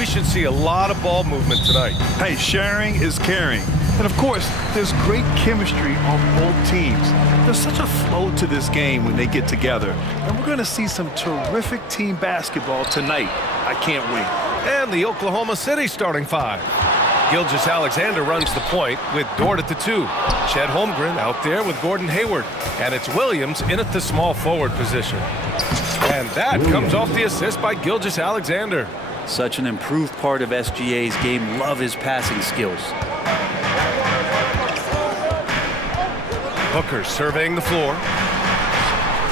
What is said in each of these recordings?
We should see a lot of ball movement tonight. Hey, sharing is caring. And of course, there's great chemistry on both teams. There's such a flow to this game when they get together. And we're going to see some terrific team basketball tonight. I can't wait. And the Oklahoma City starting five. Gilgeous-Alexander runs the point with Dort at the 2. Chet Holmgren out there with Gordon Hayward. And it's Williams in at the small forward position. And that comes off the assist by Gilgeous-Alexander. Such an improved part of SGA's game. Love his passing skills. Booker surveying the floor.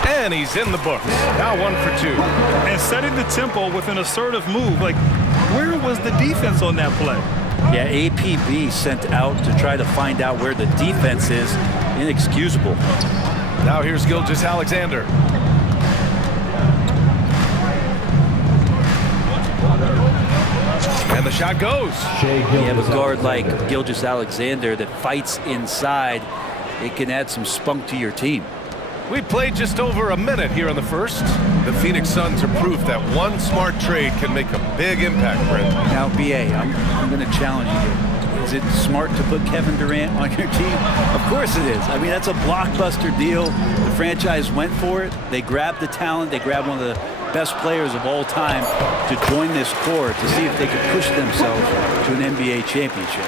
And he's in the books. Now 1 for 2. And setting the tempo with an assertive move. Like, where was the defense on that play? Yeah, APB sent out to try to find out where the defense is. Inexcusable. Now here's Gilgeous-Alexander. And the shot goes. You have a guard like Gilgeous-Alexander that fights inside. It can add some spunk to your team. We played just over a minute here in the first. The Phoenix Suns are proof that one smart trade can make a big impact, Brent. Now, BA, I'm going to challenge you. Is it smart to put Kevin Durant on your team? Of course it is. I mean, that's a blockbuster deal. The franchise went for it. They grabbed the talent. They grabbed one of the best players of all time to join this core to see if they could push themselves to an NBA championship.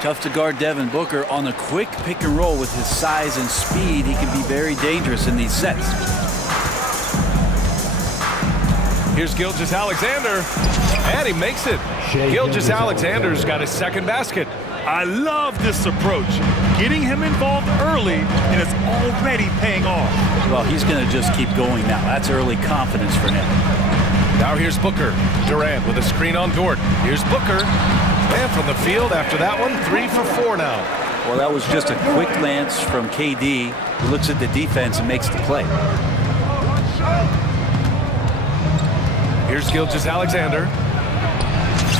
Tough to guard Devin Booker on a quick pick and roll with his size and speed. He can be very dangerous in these sets. Here's Gilgeous-Alexander, and he makes it. Gilgeous-Alexander's got his second basket. I love this approach. Getting him involved early, and it's already paying off. Well, he's going to just keep going now. That's early confidence for him. Now here's Booker. Durant with a screen on Dort. Here's Booker. And from the field after that one, 3 for 4 now. Well, that was just a quick glance from KD. He looks at the defense and makes the play. Here's Gilgeous-Alexander.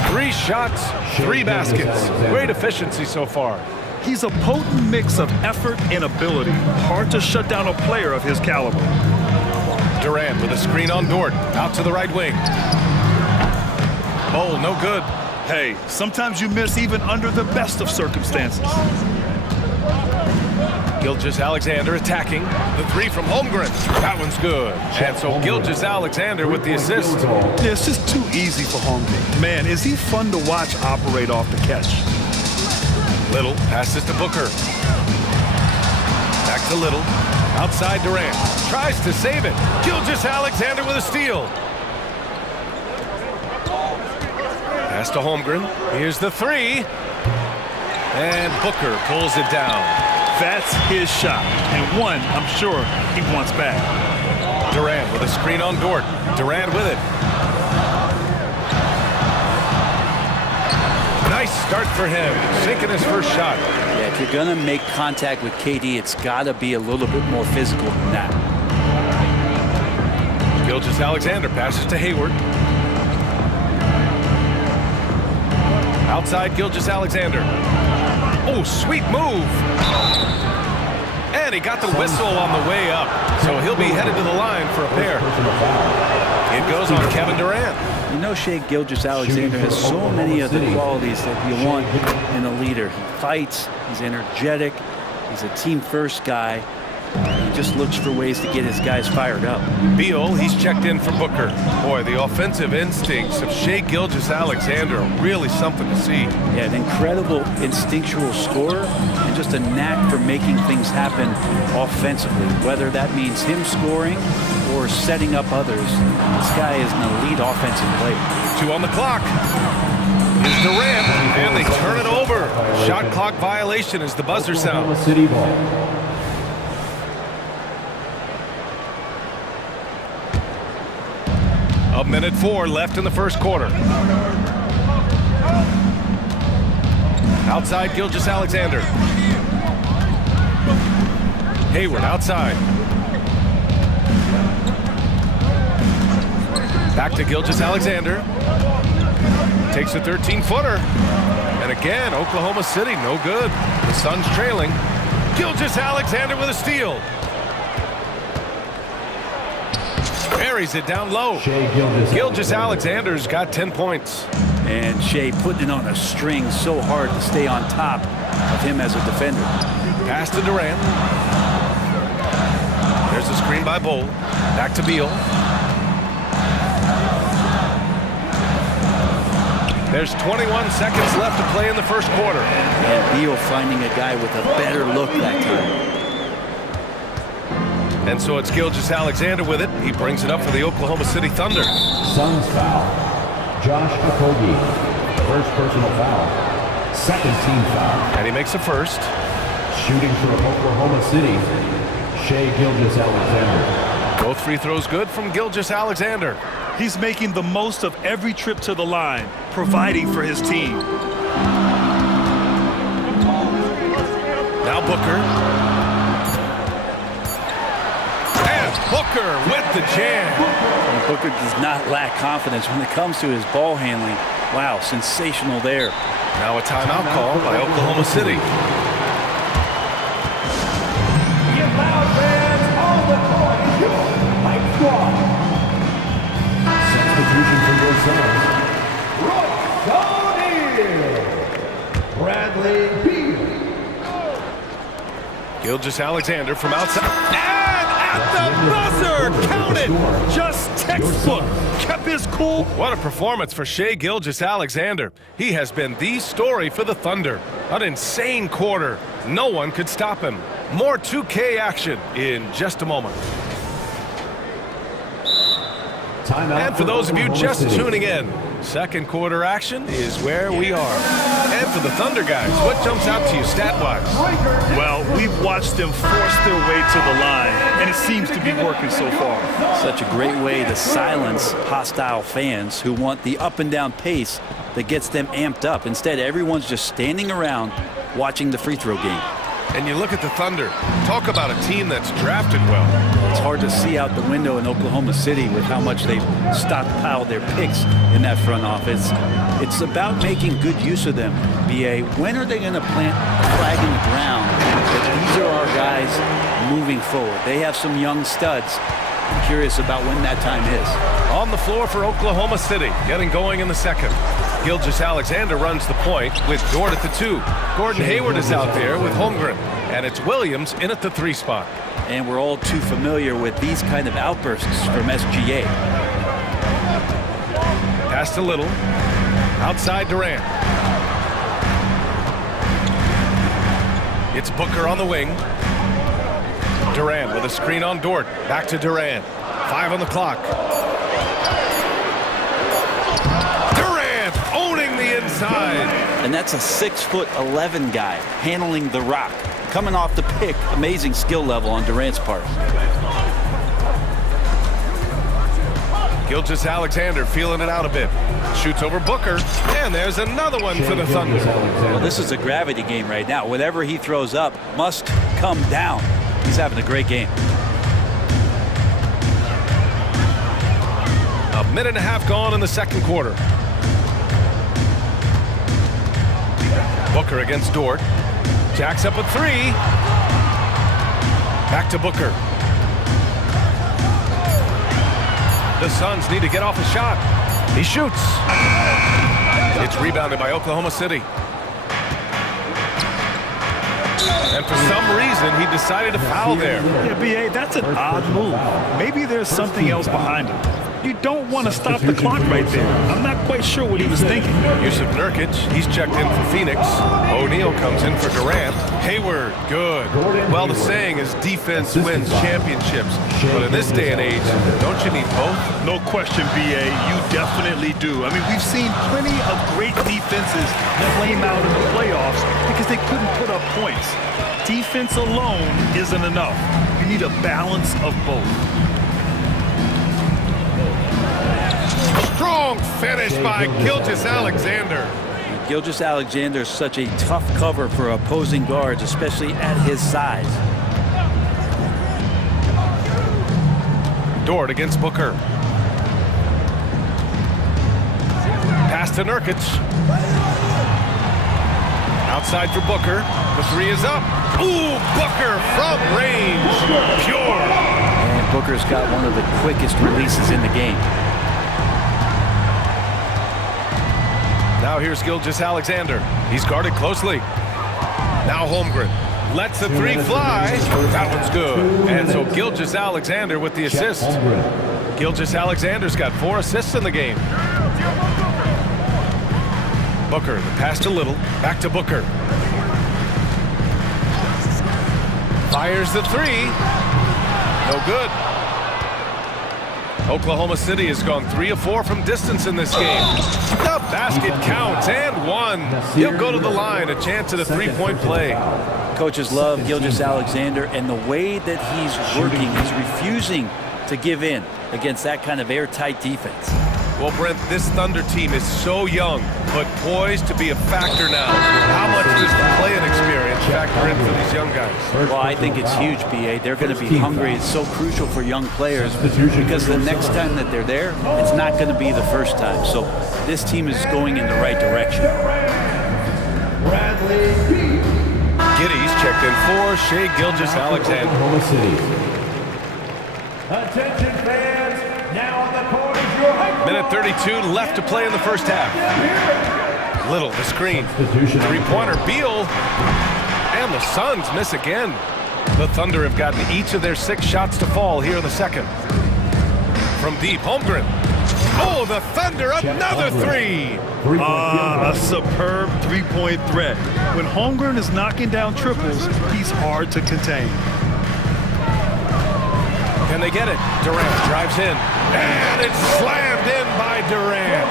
3 shots, 3 baskets. Great efficiency so far. He's a potent mix of effort and ability. Hard to shut down a player of his caliber. Durant with a screen on Dort. Out to the right wing. Oh, no good. Hey, sometimes you miss even under the best of circumstances. Gilgeous-Alexander attacking. The 3 from Holmgren. That one's good. And so Gilgeous-Alexander with the assist. Yeah, it's just too easy for Holmgren. Man, is he fun to watch operate off the catch. Little passes to Booker. Back to Little. Outside Durant. Tries to save it. Gilgeous-Alexander with a steal. Pass to Holmgren. Here's the 3. And Booker pulls it down. That's his shot. And one, I'm sure, he wants back. Durant with a screen on Dort. Durant with it. Nice start for him. Sinking his first shot. Yeah, if you're going to make contact with KD, it's got to be a little bit more physical than that. Gilgeous-Alexander passes to Hayward. Outside Gilgeous-Alexander. Oh, sweet move. And he got the whistle on the way up. So he'll be headed to the line for a pair. It goes on Kevin Durant. You know, Shai Gilgeous-Alexander has so many of the qualities that you want in a leader. He fights, he's energetic, he's a team-first guy. He just looks for ways to get his guys fired up. Beal, he's checked in for Booker. Boy, the offensive instincts of Shai Gilgeous-Alexander are really something to see. Yeah, an incredible instinctual scorer and just a knack for making things happen offensively, whether that means him scoring or setting up others. This guy is an elite offensive player. 2 on the clock. Here's Durant, and they turn it over. Shot clock violation as the buzzer sounds. A minute 4 left in the first quarter. Outside Gilgeous-Alexander. Hayward outside. Back to Gilgeous-Alexander. Takes a 13-footer. And again, Oklahoma City, no good. The Suns trailing. Gilgeous-Alexander with a steal. Buries it down low. Gilgeous-Alexander's got 10 points. And Shea putting it on a string so hard to stay on top of him as a defender. Pass to Durant. There's a screen by Bowl. Back to Beal. There's 21 seconds left to play in the first quarter. And Beal finding a guy with a better look that time. And so it's Gilgeous-Alexander with it. He brings it up for the Oklahoma City Thunder. Suns foul. Josh Okogie. First personal foul. Second team foul. And he makes the first. Shooting for Oklahoma City, Shea Gilgeous-Alexander. Both free throws good from Gilgeous-Alexander. He's making the most of every trip to the line, providing for his team. Now Booker. And Booker with the jam. And Booker does not lack confidence when it comes to his ball handling. Wow, sensational there. Now a timeout call by Oklahoma City. Substitution for your Suns. Bradley Beal. Gilgeous-Alexander from outside. And at the buzzer! Count it! Just textbook. Kept his cool. What a performance for Shea Gilgeous-Alexander. He has been the story for the Thunder. An insane quarter. No one could stop him. More 2K action in just a moment. And for those of you just tuning in, second quarter action is where we are. And for the Thunder guys, what jumps out to you stat-wise? Well, we've watched them force their way to the line, and it seems to be working so far. Such a great way to silence hostile fans who want the up and down pace that gets them amped up. Instead, everyone's just standing around watching the free throw game. And you look at the Thunder, talk about a team that's drafted well. It's hard to see out the window in Oklahoma City with how much they've stockpiled their picks in that front office. It's about making good use of them. BA, when are they going to plant a flag in the ground that these are our guys moving forward? They have some young studs. I'm curious about when that time is. On the floor for Oklahoma City, getting going in the second. Gilgeous-Alexander runs the point with Dort at the 2. Gordon Hayward is out there with Holmgren. And it's Williams in at the 3 spot. And we're all too familiar with these kind of outbursts from SGA. Pass to Little. Outside Durant. It's Booker on the wing. Durant with a screen on Dort. Back to Durant. 5 on the clock. Durant owning the inside. And that's a 6'11" guy handling the rock. Coming off the pick, amazing skill level on Durant's part. Gilgeous-Alexander feeling it out a bit. Shoots over Booker, and there's another one for the Thunder. Well, this is a gravity game right now. Whatever he throws up must come down. He's having a great game. A minute and a half gone in the second quarter. Booker against Dort. Jacks up a 3. Back to Booker. The Suns need to get off a shot. He shoots. It's rebounded by Oklahoma City. And for some reason, he decided to foul there. Yeah, BA, that's an odd move. Maybe there's something else behind it. You don't want to stop the clock right there. I'm not quite sure what he was thinking. Yusuf Nurkic, he's checked in for Phoenix. O'Neal comes in for Durant. Hayward, good. Well, the saying is defense wins championships. But in this day and age, don't you need both? No question, BA. You definitely do. I mean, we've seen plenty of great defenses flame out in the playoffs because they couldn't put up points. Defense alone isn't enough. You need a balance of both. Strong finish by Gilgeous-Alexander. Gilgeous-Alexander is such a tough cover for opposing guards, especially at his size. Dort against Booker. Pass to Nurkic. Outside for Booker. The 3 is up. Ooh, Booker from range. Pure. And Booker's got one of the quickest releases in the game. Now here's Gilgeous-Alexander. He's guarded closely. Now Holmgren lets the three fly. That one's good. And so Gilgeous-Alexander with the assist. Gilgeous-Alexander's got 4 assists in the game. Booker, the pass to Little. Back to Booker. Fires the three. No good. Oklahoma City has gone 3 of 4 from distance in this game. The basket counts and one. He'll go to the line, a chance at a three-point play. Coaches love Gilgeous-Alexander, and the way that he's working, he's refusing to give in against that kind of airtight defense. Well, Brent, this Thunder team is so young, but poised to be a factor now. How much does the play-in experience factor in for these young guys? Well, I think it's huge, B.A. They're going to be hungry. It's so crucial for young players because the next time that they're there, it's not going to be the first time. So this team is going in the right direction. Giddy's checked in for Shai Gilgeous-Alexander. Attention fans, now on the court is your Minute 32 left to play in the first half. Little, the screen. Three-pointer, Beal. And the Suns miss again. The Thunder have gotten each of their 6 shots to fall here in the second. From deep, Holmgren. Oh, the Thunder, another three. A superb three-point threat. When Holmgren is knocking down triples, he's hard to contain. Can they get it? Durant drives in. And it's slammed in by Durant.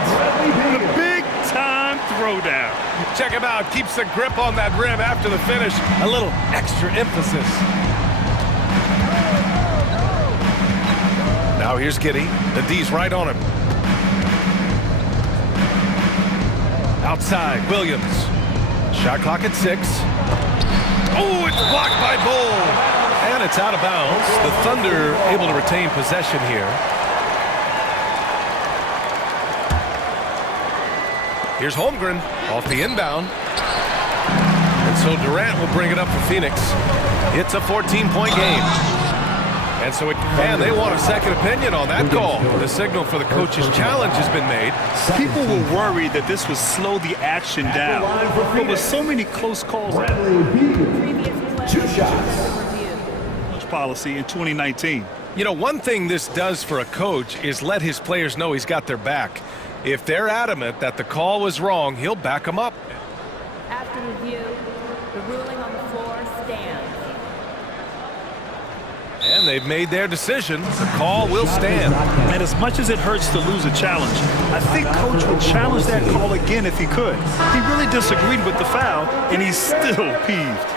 The big-time throwdown. Check him out. Keeps the grip on that rim after the finish. A little extra emphasis. Now here's Giddey. The D's right on him. Outside, Williams. Shot clock at 6. Oh, it's blocked by Bull. And it's out of bounds. The Thunder able to retain possession here. Here's Holmgren off the inbound. And so Durant will bring it up for Phoenix. It's a 14-point game. And so, man, they want a second opinion on that call. The signal for the coach's challenge has been made. People were worried that this would slow the action down. But with so many close calls, 2 shots. policy in 2019. You know, one thing this does for a coach is let his players know he's got their back. If they're adamant that the call was wrong, he'll back them up. After review, the ruling on the floor stands. And they've made their decision. The call will stand. And as much as it hurts to lose a challenge, I think Coach would challenge that call again if he could. He really disagreed with the foul, and he's still peeved.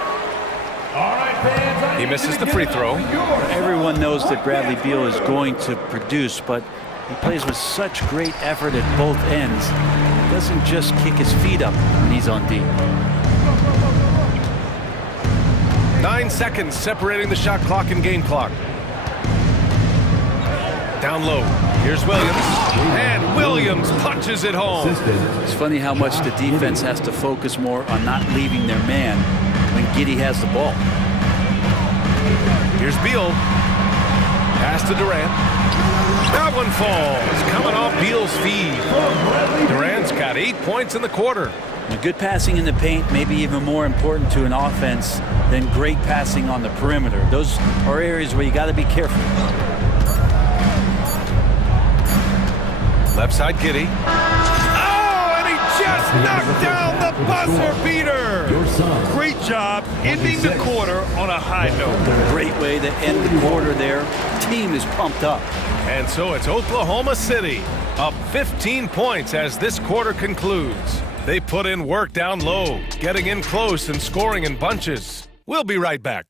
He misses the free throw. Everyone knows that Bradley Beal is going to produce, but he plays with such great effort at both ends. He doesn't just kick his feet up when he's on deep. 9 seconds separating the shot clock and game clock. Down low. Here's Williams. And Williams punches it home. It's funny how much the defense has to focus more on not leaving their man when Giddey has the ball. Here's Beal. Pass to Durant. That one falls. Coming off Beal's feed. Durant's got 8 points in the quarter. Good passing in the paint may be even more important to an offense than great passing on the perimeter. Those are areas where you got to be careful. Left side, Giddey. Oh, and he just knocked down the buzzer beater. Great job ending the quarter on a high note. Great way to end the quarter there. Team is pumped up. And so it's Oklahoma City up 15 points as this quarter concludes. They put in work down low, getting in close and scoring in bunches. We'll be right back.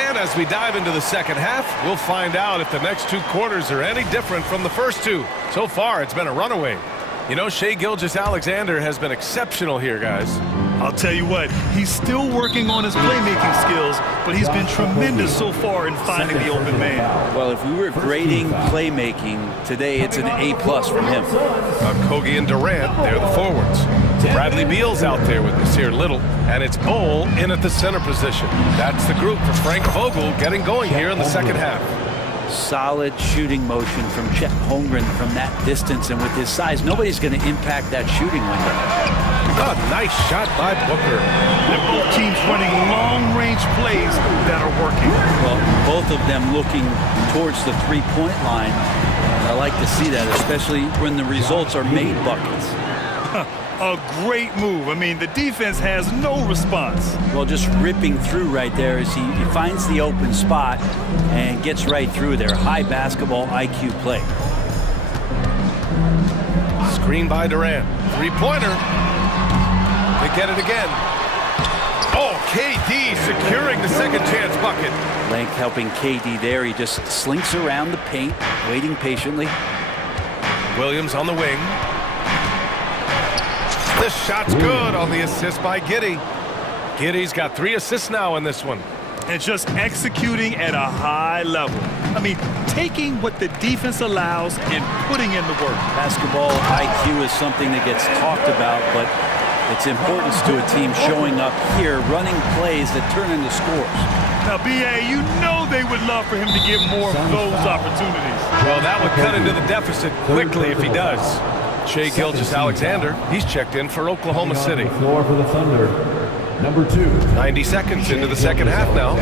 And as we dive into the second half, we'll find out if the next 2 quarters are any different from the first 2. So far, it's been a runaway. You know, Shai Gilgeous-Alexander has been exceptional here, guys. I'll tell you what, he's still working on his playmaking skills, but he's been tremendous so far in finding the open man. Well, if we were grading playmaking today, it's an A+ from him. Kogi and Durant, they're the forwards. Bradley Beal's out there with Nasir Little, and it's Bowl in at the center position. That's the group for Frank Vogel getting going here in the second half. Solid shooting motion from Chet Holmgren from that distance, and with his size, nobody's going to impact that shooting window. Oh, nice shot by Booker. And both teams running long-range plays that are working. Well, both of them looking towards the three-point line. I like to see that, especially when the results are made buckets. A great move. I mean, the defense has no response. Well, just ripping through right there as he finds the open spot and gets right through there. High basketball IQ play. Screen by Durant. Three-pointer. They get it again. Oh, KD securing the second chance bucket. Length helping KD there. He just slinks around the paint, waiting patiently. Williams on the wing. This shot's good on the assist by Giddey. Giddey's got 3 assists now in this one. And just executing at a high level. I mean, taking what the defense allows and putting in the work. Basketball IQ is something that gets talked about, but its importance to a team showing up here, running plays that turn into scores. Now, BA, you know they would love for him to get more of those opportunities. Well, that would cut into the deficit quickly if he does. Shai Gilgeous-Alexander, he's checked in for Oklahoma City. Floor for the Thunder, number 2. 90 seconds into the second half now.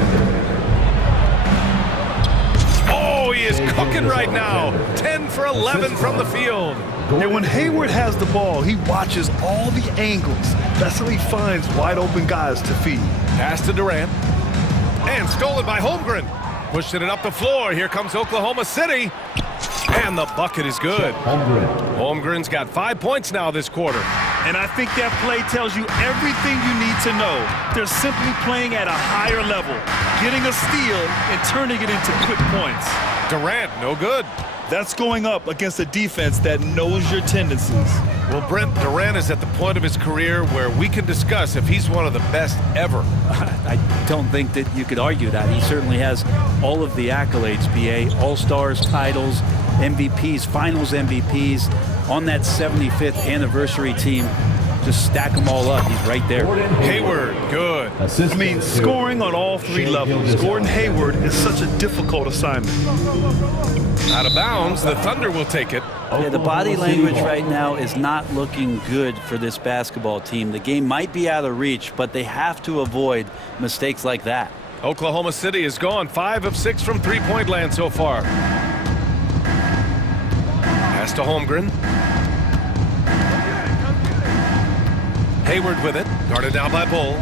Oh, he is cooking right now. 10 for 11 from the field. And when Hayward has the ball, he watches all the angles. That's how he finds wide open guys to feed. Pass to Durant. And stolen by Holmgren. Pushing it up the floor. Here comes Oklahoma City. And the bucket is good. Holmgren's got 5 points now this quarter. And I think that play tells you everything you need to know. They're simply playing at a higher level, getting a steal and turning it into quick points. Durant, no good. That's going up against a defense that knows your tendencies. Well, Brent, Durant is at the point of his career where we can discuss if he's one of the best ever. I don't think that you could argue that. He certainly has all of the accolades, BA. All-Stars, titles, MVPs, Finals MVPs. On that 75th anniversary team, just stack them all up. He's right there. Hayward, good. I mean, scoring on all 3 levels. Gordon Hayward is such a difficult assignment. Out of bounds, the Thunder will take it. Yeah, the body language right now is not looking good for this basketball team. The game might be out of reach, but they have to avoid mistakes like that. Oklahoma City is gone 5 of 6 from three-point land so far. Pass to Holmgren. Hayward with it, guarded down by Bull.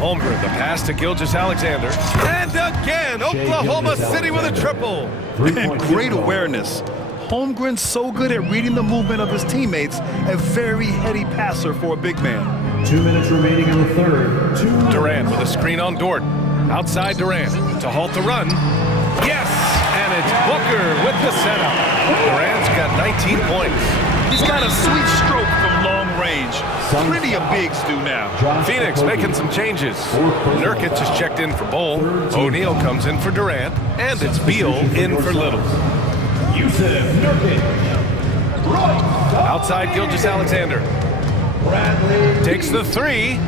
Holmgren, the pass to Gilgeous-Alexander. And again, Oklahoma City with a triple. And great awareness. Holmgren's so good at reading the movement of his teammates, a very heady passer for a big man. 2 minutes remaining in the third. Durant with a screen on Dort. Outside Durant to halt the run. Yes, and it's Booker with the setup. Durant's got 19 points. He's got a sweet stroke from long range. Plenty of bigs do now. Phoenix making some changes. Nurkic is checked in for Bowl. O'Neal comes in for Durant. And it's Beal in for Little. Outside Gilgeous-Alexander. Takes the 3.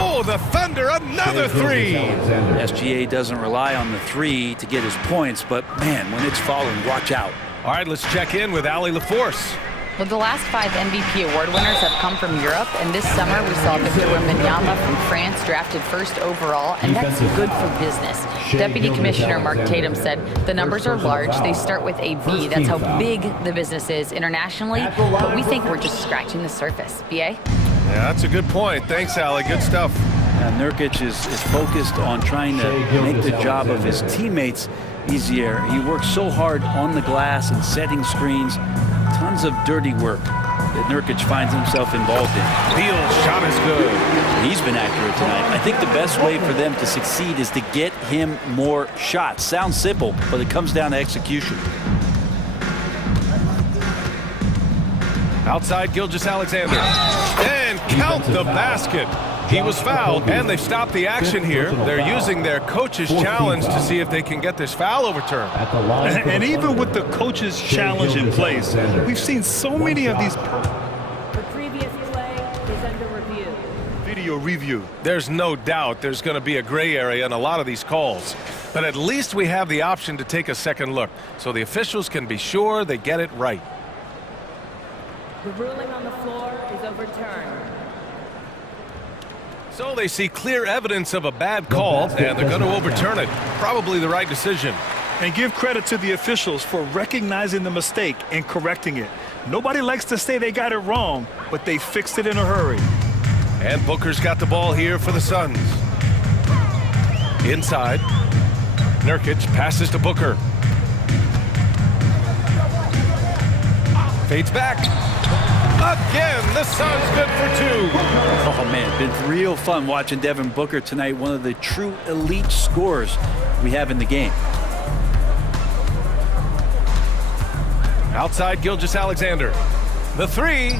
Oh, the Thunder, another 3. SGA doesn't rely on the 3 to get his points, but man, when it's falling, watch out. All right, let's check in with Allie LaForce. Well, the last 5 MVP award winners have come from Europe, and this summer we saw Victor Wembanyama from France drafted first overall, and that's good for business. Deputy Commissioner Mark Tatum said the numbers are large. They start with a B. That's how big the business is internationally, but we think we're just scratching the surface. BA? Yeah, that's a good point. Thanks, Allie. Good stuff. Nurkic is focused on trying to make the job of his teammates easier. He works so hard on the glass and setting screens. Tons of dirty work that Nurkic finds himself involved in. Beal's shot is good. He's been accurate tonight. I think the best way for them to succeed is to get him more shots. Sounds simple, but it comes down to execution. Outside Gilgeous-Alexander. And count the basket. He was fouled, and they've stopped the action here. They're using their coach's challenge to see if they can get this foul overturned. And even with the coach's challenge in place, we've seen so many of these. The previous play is under review. review. There's no doubt there's going to be a gray area in a lot of these calls. But at least we have the option to take a second look, so the officials can be sure they get it right. The ruling on the floor is overturned. So they see clear evidence of a bad call, and they're going to overturn it. Probably the right decision. And give credit to the officials for recognizing the mistake and correcting it. Nobody likes to say they got it wrong, but they fixed it in a hurry. And Booker's got the ball here for the Suns. Inside. Nurkic passes to Booker. Fades back. Again, the Suns good for two. Oh, man, been real fun watching Devin Booker tonight. One of the true elite scorers we have in the game. Outside Gilgeous-Alexander. The three.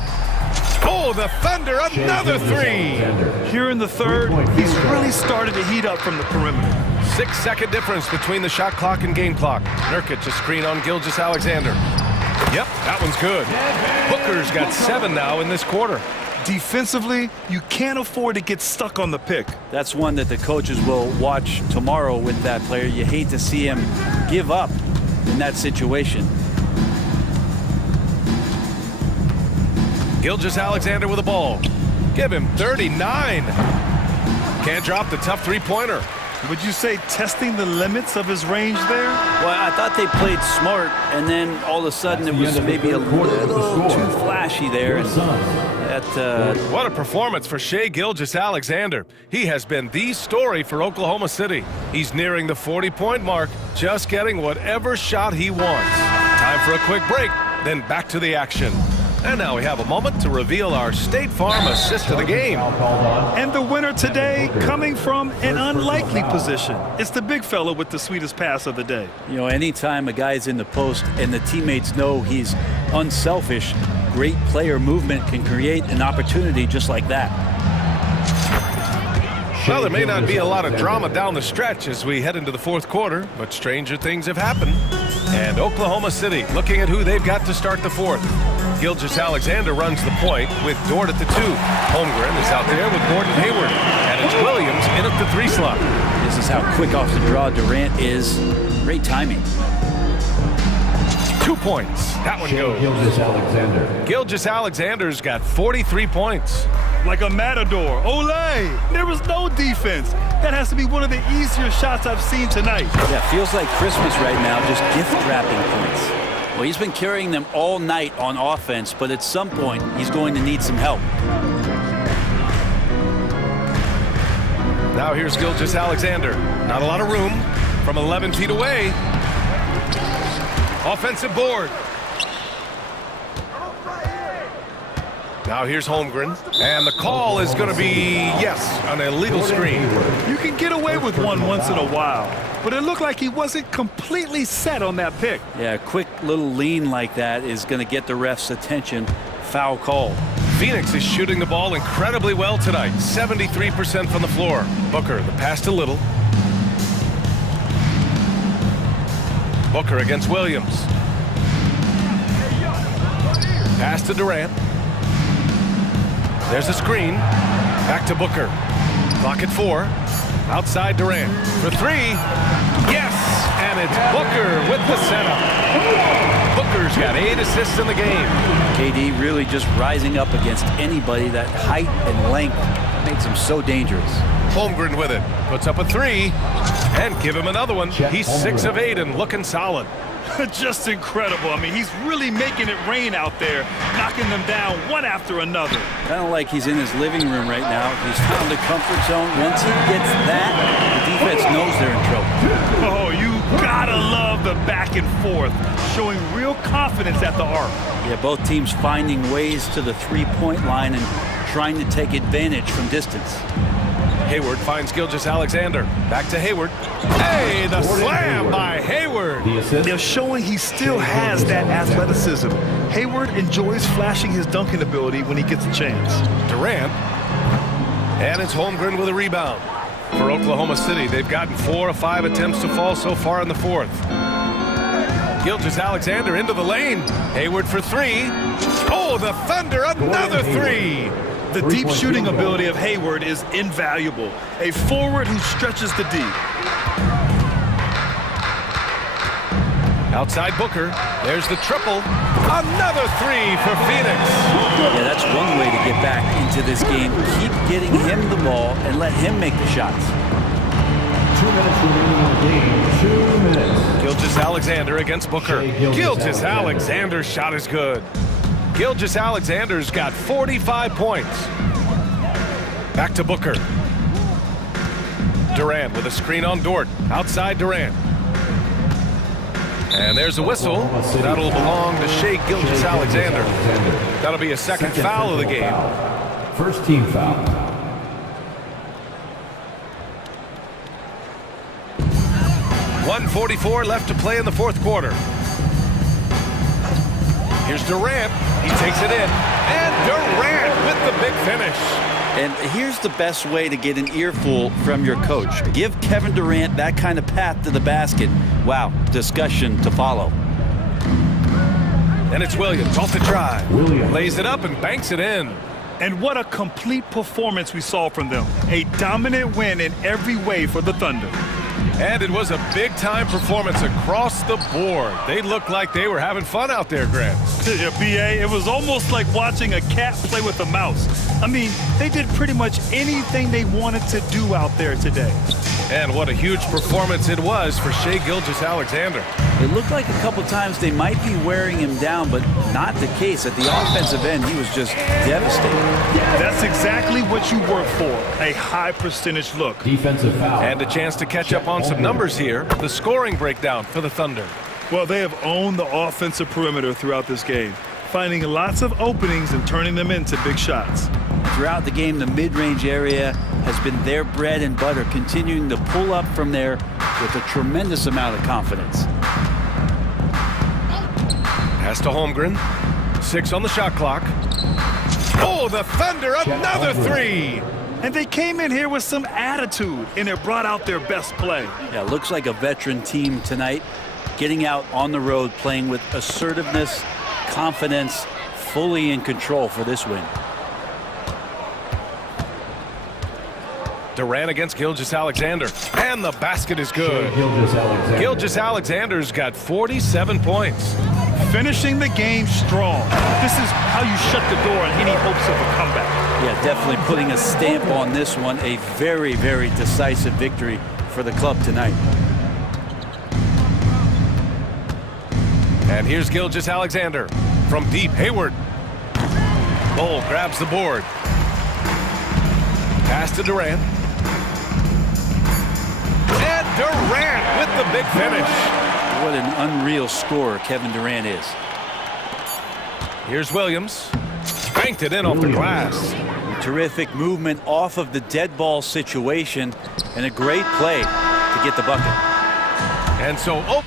Oh, the Thunder, another three. Here in the third, he's really started to heat up from the perimeter. 6-second difference between the shot clock and game clock. Nurkic a screen on Gilgeous-Alexander. Yep, that one's good. Booker's got 7 now in this quarter. Defensively, you can't afford to get stuck on the pick. That's one that the coaches will watch tomorrow with that player. You hate to see him give up in that situation. Gilgeous-Alexander with the ball. Give him 39. Can't drop the tough three-pointer. Would you say testing the limits of his range there? Well, I thought they played smart, and then all of a sudden it was maybe a little too flashy there. And What a performance for Shai Gilgeous-Alexander. He has been the story for Oklahoma City. He's nearing the 40-point mark, just getting whatever shot he wants. Time for a quick break, then back to the action. And now we have a moment to reveal our State Farm assist of the game. And the winner today coming from an unlikely position. It's the big fella with the sweetest pass of the day. You know, anytime a guy's in the post and the teammates know he's unselfish, great player movement can create an opportunity just like that. Well, there may not be a lot of drama down the stretch as we head into the fourth quarter, but stranger things have happened. And Oklahoma City looking at who they've got to start the fourth. Gilgeous-Alexander runs the point with Dort at the 2. Holmgren is out there with Gordon Hayward. And it's Williams in at the 3 slot. This is how quick off the draw Durant is. Great timing. 2 points. That one goes. Gilgeous-Alexander. Gilgeous-Alexander's got 43 points. Like a matador. Olay! There was no defense. That has to be one of the easier shots I've seen tonight. Yeah, feels like Christmas right now, just gift wrapping points. Well, he's been carrying them all night on offense, but at some point, he's going to need some help. Now here's Gilgeous-Alexander. Not a lot of room from 11 feet away. Offensive board. Now here's Holmgren. And the call is going to be, yes, an illegal screen. You can get away with one once in a while, but it looked like he wasn't completely set on that pick. Yeah, a quick little lean like that is going to get the ref's attention. Foul call. Phoenix is shooting the ball incredibly well tonight. 73% from the floor. Booker, the pass to Little. Booker against Williams. Pass to Durant. There's a screen. Back to Booker. Clock at 4. Outside Durant. For 3. Yes! And it's Booker with the setup. Booker's got 8 assists in the game. KD really just rising up against anybody. That height and length makes him so dangerous. Holmgren with it. Puts up a 3. And give him another one. He's 6 of 8 and looking solid. Just incredible. I mean, he's really making it rain out there, knocking them down one after another. Kind of like he's in his living room right now. He's found a comfort zone. Once he gets that, the defense knows they're in trouble. Oh, you gotta love the back and forth, showing real confidence at the arc. Yeah, both teams finding ways to the three-point line and trying to take advantage from distance. Hayward finds Gilgeous-Alexander. Back to Hayward. Hey, the slam by Hayward. They're showing he still has that athleticism. Hayward enjoys flashing his dunking ability when he gets a chance. Durant. And it's Holmgren with a rebound. For Oklahoma City, they've gotten 4 of 5 attempts to fall so far in the fourth. Gilgeous-Alexander into the lane. Hayward for 3. Oh, the Thunder, another 3. The deep shooting ability of Hayward is invaluable. A forward who stretches the D. Outside Booker. There's the triple. Another three for Phoenix. Yeah, that's one way to get back into this game. Keep getting him the ball and let him make the shots. 2 minutes remaining in the game. 2 minutes. Gilgeous-Alexander against Booker. Gilgeous-Alexander's shot is good. Gilgeous-Alexander's got 45 points. Back to Booker. Durant with a screen on Dort. Outside Durant. And there's a whistle. That'll belong to Shai Gilgeous-Alexander. That'll be a second foul of the game. First team foul. .144 left to play in the fourth quarter. Here's Durant. He takes it in. And Durant with the big finish. And here's the best way to get an earful from your coach. Give Kevin Durant that kind of path to the basket. Wow, discussion to follow. And it's Williams off the drive. Lays it up and banks it in. And what a complete performance we saw from them. A dominant win in every way for the Thunder. And it was a big-time performance across the board. They looked like they were having fun out there, Grant. Yeah, B.A., it was almost like watching a cat play with a mouse. I mean, they did pretty much anything they wanted to do out there today. And what a huge performance it was for Shai Gilgeous-Alexander. It looked like a couple times they might be wearing him down, but not the case. At the offensive end, he was just devastating. That's exactly what you work for, a high percentage look. Defensive foul. And a chance to catch up on some numbers here. The scoring breakdown for the Thunder. Well, they have owned the offensive perimeter throughout this game, finding lots of openings and turning them into big shots. Throughout the game, the mid-range area has been their bread and butter, continuing to pull up from there with a tremendous amount of confidence. Pass to Holmgren. 6 on the shot clock. Oh, the Thunder, another three! And they came in here with some attitude, and it brought out their best play. Yeah, looks like a veteran team tonight, getting out on the road, playing with assertiveness, confidence, fully in control for this win. Durant against Gilgeous-Alexander. And the basket is good. Gilgeous-Alexander's got 47 points. Finishing the game strong. This is how you shut the door on any hopes of a comeback. Yeah, definitely putting a stamp on this one. A very, very decisive victory for the club tonight. And here's Gilgeous-Alexander from deep. Hayward. Cole grabs the board. Pass to Durant. And Durant with the big finish. What an unreal scorer Kevin Durant is. Here's Williams. Banked it in off the glass. Terrific movement off of the dead ball situation and a great play to get the bucket. And so, oh.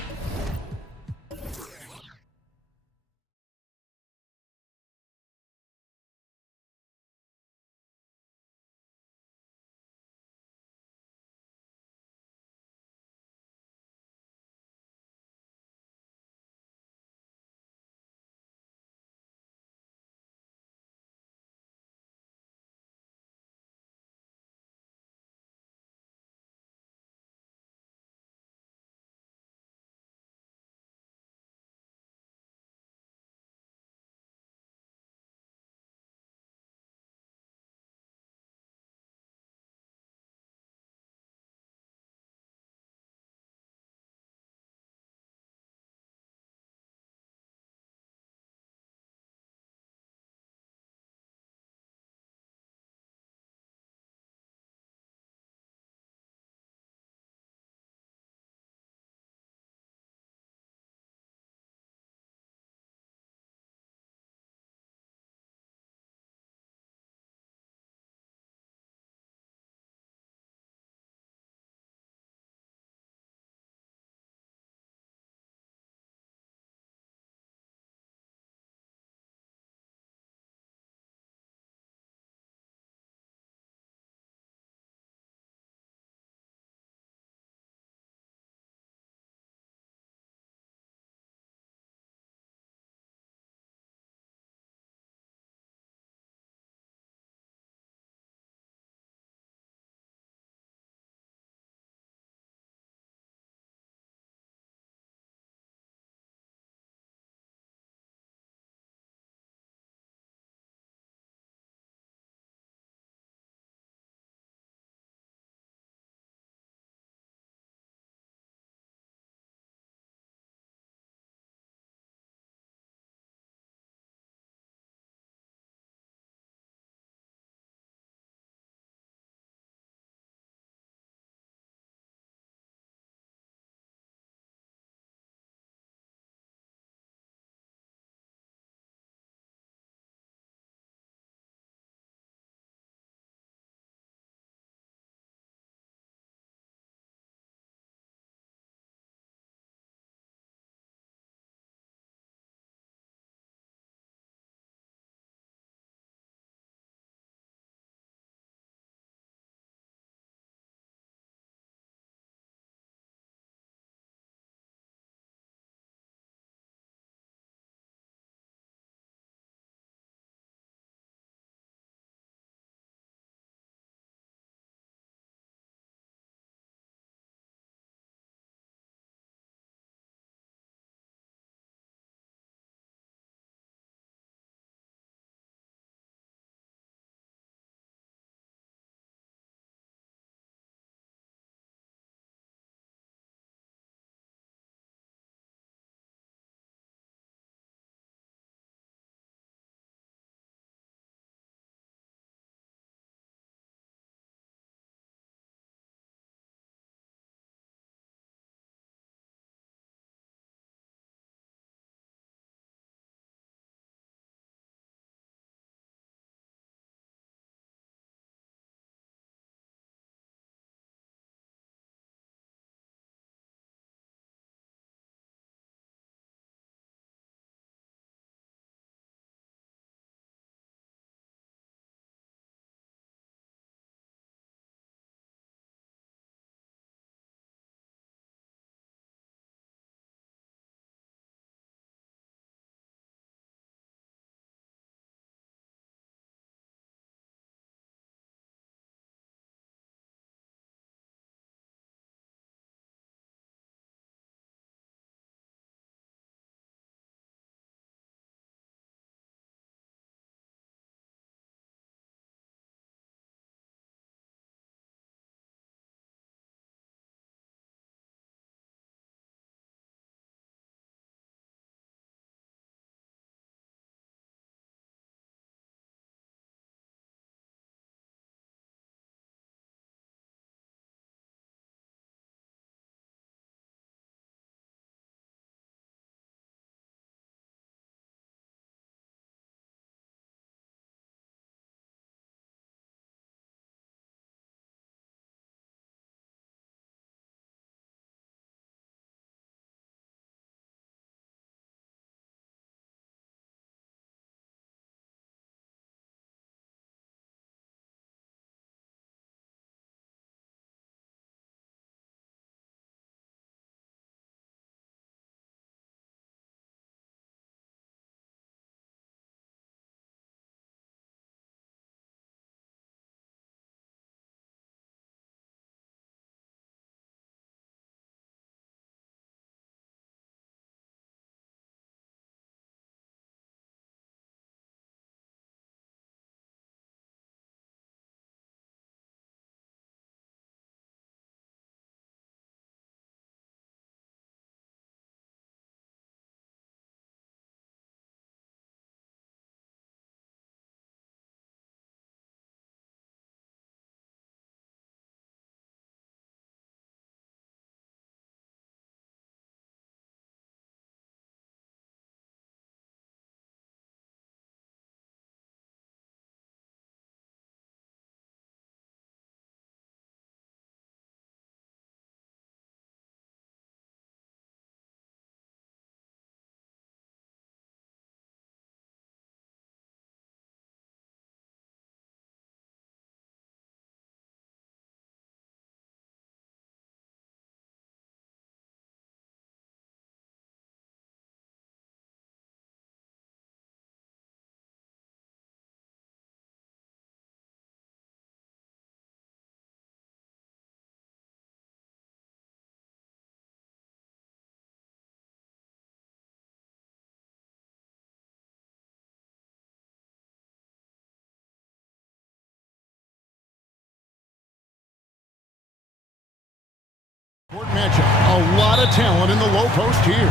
lot of talent in the low post here.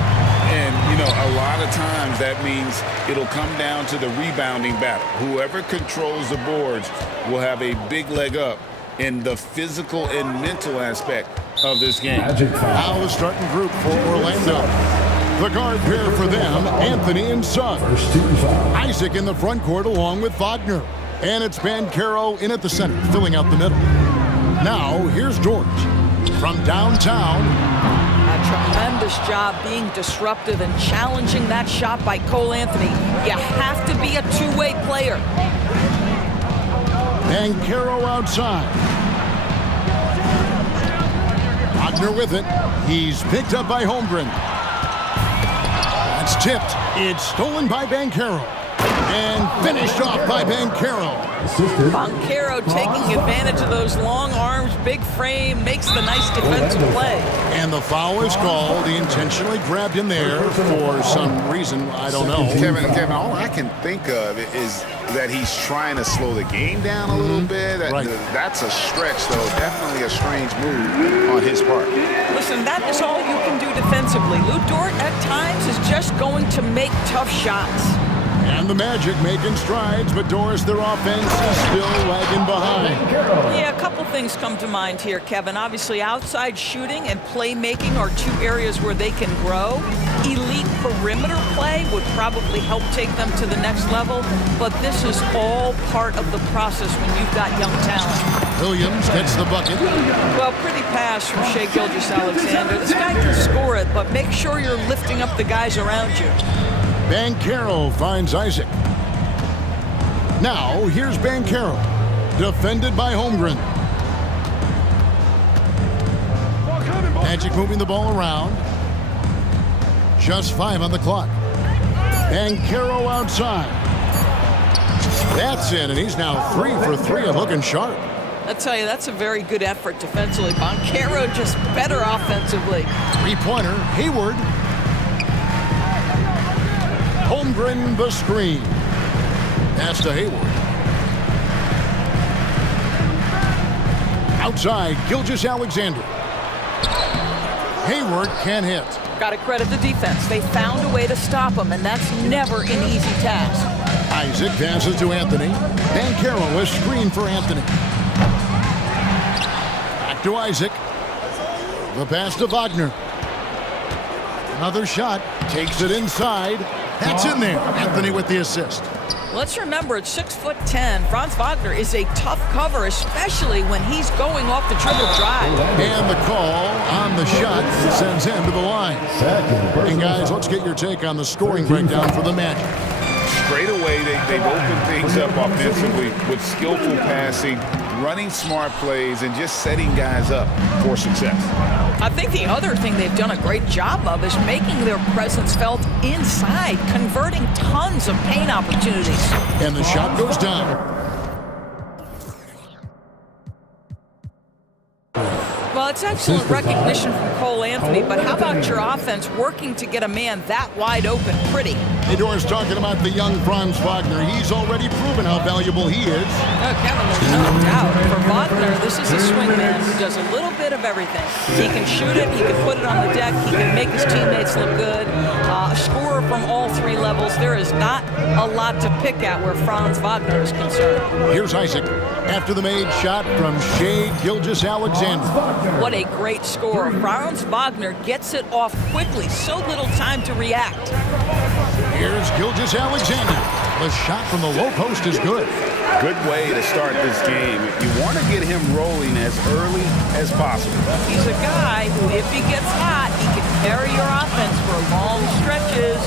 And, you know, a lot of times that means it'll come down to the rebounding battle. Whoever controls the boards will have a big leg up in the physical and mental aspect of this game. Now the starting group for Orlando. The guard pair for them, Anthony and Son. Isaac in the front court along with Wagner. And it's Banchero in at the center, filling out the middle. Now, here's George. From downtown. A tremendous job being disruptive and challenging that shot by Cole Anthony. You have to be a two-way player. Banchero outside. Wagner with it. He's picked up by Holmgren. That's tipped. It's stolen by Banchero. And finished off by Banchero. Banchero taking advantage of those long arms, big frame, makes the nice defensive play. And the foul is called. He intentionally grabbed him there for some reason. I don't know. Kevin, all I can think of is that he's trying to slow the game down a little bit. That's a stretch, though. Definitely a strange move on his part. Listen, that is all you can do defensively. Lou Dort, at times, is just going to make tough shots. And the Magic making strides, but Doris, their offense is still lagging behind. Yeah, a couple things come to mind here, Kevin. Obviously, outside shooting and playmaking are two areas where they can grow. Elite perimeter play would probably help take them to the next level, but this is all part of the process when you've got young talent. Williams gets the bucket. Well, pretty pass from Shai Gilgeous-Alexander. This guy can score it, but make sure you're lifting up the guys around you. Banchero finds Isaac. Now, here's Banchero. Defended by Holmgren. Magic moving the ball around. Just 5 on the clock. Banchero outside. That's in, and he's now 3 for 3 and looking sharp. I tell you, that's a very good effort defensively. Banchero just better offensively. Three-pointer, Hayward. Holmgren the screen. Pass to Hayward. Outside, Gilgeous-Alexander. Hayward can't hit. Got to credit the defense. They found a way to stop him, and that's never an easy task. Isaac passes to Anthony. Banchero, a screen for Anthony. Back to Isaac. The pass to Wagner. Another shot. Takes it inside. That's in there. Anthony with the assist. Let's remember, at 6'10", Franz Wagner is a tough cover, especially when he's going off the dribble drive. And the call on the shot sends him to the line. And guys, let's get your take on the scoring breakdown for the Magic. Straight away, they've opened things up offensively with skillful passing, running smart plays, and just setting guys up for success. I think the other thing they've done a great job of is making their presence felt inside, converting tons of paint opportunities. And the shot goes down. Well, it's excellent recognition from Cole Anthony, but how about your offense working to get a man that wide open pretty? Hey, Doris, talking about the young Franz Wagner. He's already proven how valuable he is. Kevin, there's no doubt. For Wagner, this is a swingman who does a little bit of everything. He can shoot it, he can put it on the deck, he can make his teammates look good. A scorer from all 3 levels. There is not a lot to pick at where Franz Wagner is concerned. Here's Isaac after the made shot from Shai Gilgeous-Alexander. What a great score. Franz Wagner gets it off quickly. So little time to react. Here's Gilgeous-Alexander. The shot from the low post is good. Good way to start this game. You want to get him rolling as early as possible. He's a guy who, if he gets hot, he can carry your offense for long stretches.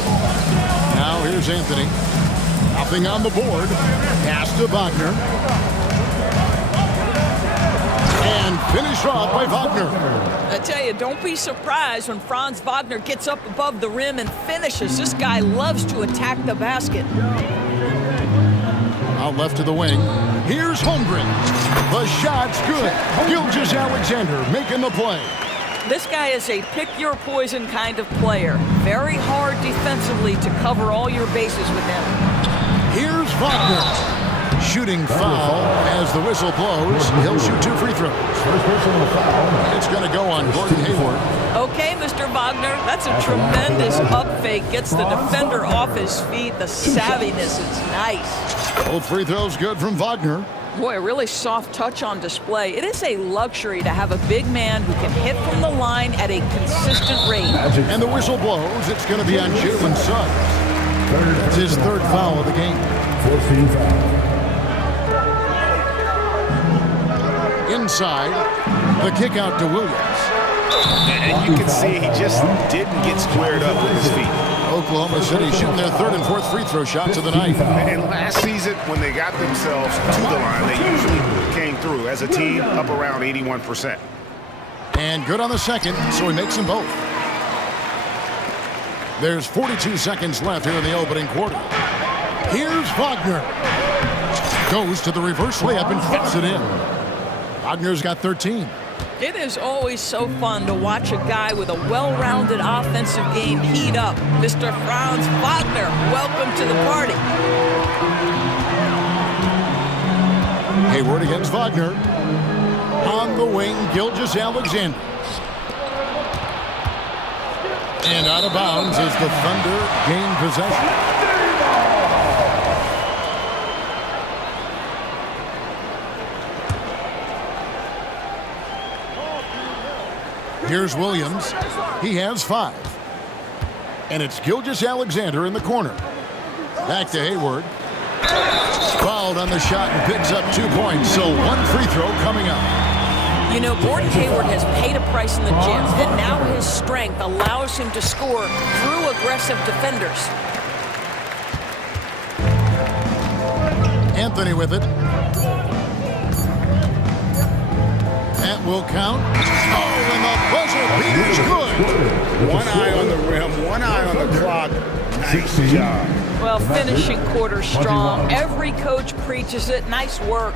Now here's Anthony. Nothing on the board. Pass to Wagner. And finished off by Wagner. I tell you, don't be surprised when Franz Wagner gets up above the rim and finishes. This guy loves to attack the basket. Out left to the wing. Here's Holmgren. The shot's good. Gilgeous-Alexander making the play. This guy is a pick-your-poison kind of player. Very hard defensively to cover all your bases with him. Here's Wagner. Shooting foul as the whistle blows. He'll shoot 2 free throws. It's going to go on Gordon Hayward. Okay, Mr. Victor Wagner. That's a tremendous up fake. Gets the defender off his feet. The savviness is nice. Both free throws good from Wagner. Boy, a really soft touch on display. It is a luxury to have a big man who can hit from the line at a consistent rate. And the whistle blows. It's going to be on Jalen Suggs. That's his third foul of the game. 14 foul. Inside, the kick out to Williams. And you can see he just didn't get squared up with his feet. Oklahoma City shooting their third and fourth free throw shots of the night. And last season, when they got themselves to the line, they usually came through as a team up around 81%. And good on the second, so he makes them both. There's 42 seconds left here in the opening quarter. Here's Wagner. Goes to the reverse layup and fits it in. Wagner's got 13. It is always so fun to watch a guy with a well-rounded offensive game heat up. Mr. Franz Wagner, welcome to the party. Hayward against Wagner. On the wing, Gilgeous-Alexander. And out of bounds as the Thunder gain possession. Here's Williams. He has 5. And it's Gilgeous-Alexander in the corner. Back to Hayward. Fouled on the shot and picks up 2 points. So 1 free throw coming up. You know, Gordon Hayward has paid a price in the gym, and now his strength allows him to score through aggressive defenders. Anthony with it. That will count. Oh, and the buzzer beat is good. One eye on the rim, one eye on the clock. Nice job. Well, finishing quarter strong. Every coach preaches it. Nice work.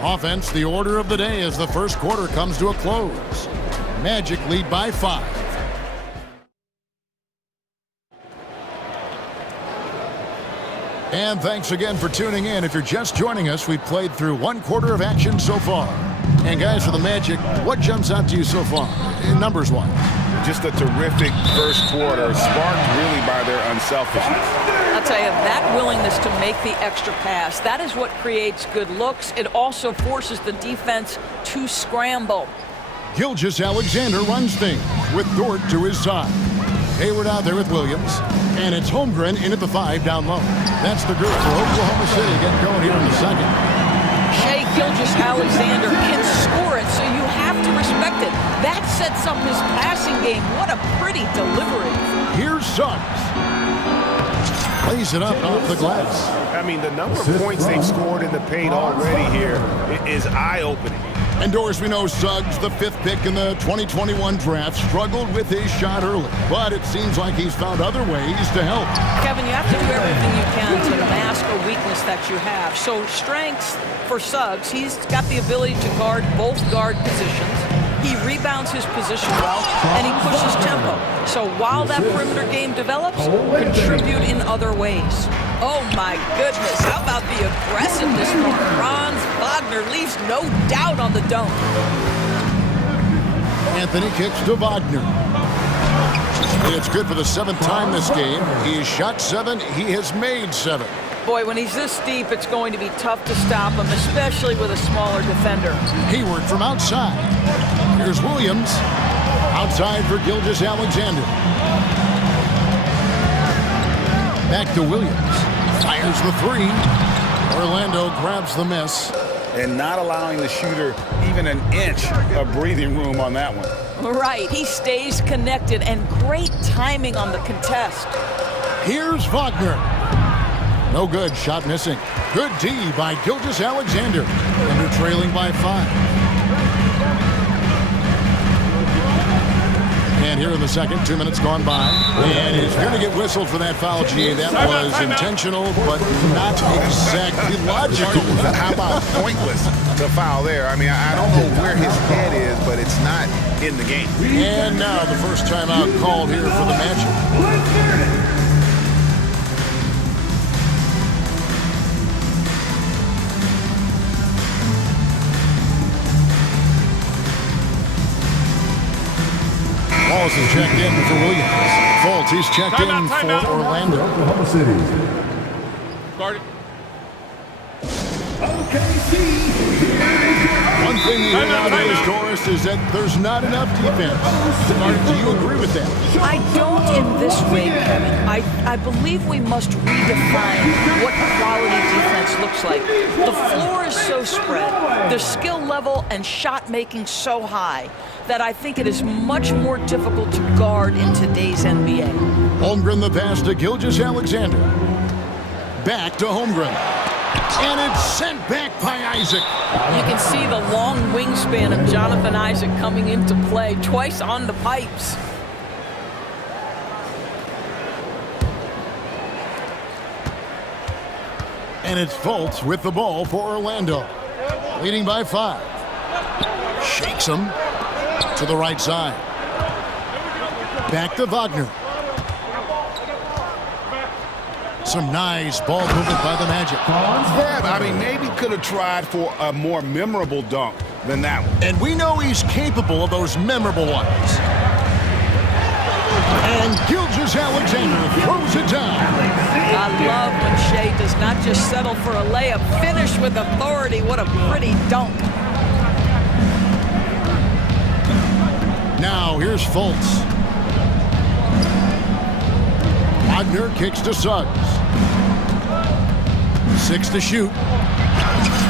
Offense, the order of the day as the first quarter comes to a close. Magic lead by 5. And thanks again for tuning in. If you're just joining us, we've played through 1 quarter of action so far. And guys, for the Magic, what jumps out to you so far, numbers-wise? Just a terrific first quarter, sparked really by their unselfishness. I'll tell you, that willingness to make the extra pass, that is what creates good looks. It also forces the defense to scramble. Gilgeous-Alexander runs things with Dort to his side. Hayward out there with Williams. And it's Holmgren in at the 5 down low. That's the group for Oklahoma City getting going here in the second. Shai Gilgeous-Alexander can score it, so you have to respect it. That sets up his passing game. What a pretty delivery. Here's Suggs. Plays it up off the glass. I mean, the number of points they've scored in the paint already here is eye-opening. And Doris, we know Suggs, the 5th pick in the 2021 draft, struggled with his shot early. But it seems like he's found other ways to help. Kevin, you have to do everything you can to mask a weakness that you have. So strengths for Suggs, he's got the ability to guard both guard positions. He rebounds his position well, and he pushes tempo. So while that perimeter game develops, contribute in other ways. Oh my goodness, how about the aggressiveness from Franz Wagner? Leaves no doubt on the dome. Anthony kicks to Wagner. It's good for the 7th time this game. He's shot 7, he has made 7. Boy, when he's this deep, it's going to be tough to stop him, especially with a smaller defender. Hayward from outside. Here's Williams. Outside for Gilgeous-Alexander. Back to Williams. Fires the 3. Orlando grabs the miss. And not allowing the shooter even an inch of breathing room on that one. Right, he stays connected, and great timing on the contest. Here's Wagner. No good, shot missing. Good D by Gilgeous-Alexander. And they're trailing by 5. And here in the second, 2 minutes gone by. And he's going to get whistled for that foul, G. That was intentional, but not exactly logical. How about pointless to foul there? I mean, I don't know where his head is, but it's not in the game. And now the first timeout called here for the Magic. Wallace is checked in for Williams. Fultz, he's checked in for Orlando. Oklahoma City. One thing you hear nowadays, Doris, is that there's not enough defense. Do you agree with that? I don't in this way, Kevin. I believe we must redefine what quality defense looks like. The floor is so spread, the skill level and shot making so high that I think it is much more difficult to guard in today's NBA. Holmgren the pass to Gilgeous-Alexander. Back to Holmgren. And it's sent back by Isaac. You can see the long wingspan of Jonathan Isaac coming into play, twice on the pipes. And it's Fultz with the ball for Orlando. Leading by 5. Shakes him to the right side. Back to Wagner. Some nice ball movement by the Magic. Yeah, I mean, maybe could have tried for a more memorable dunk than that one. And we know he's capable of those memorable ones. And Gilgeous-Alexander throws it down. I love when Shea does not just settle for a layup, finish with authority. What a pretty dunk. Now here's Fultz. Wagner kicks to Suggs. 6 to shoot.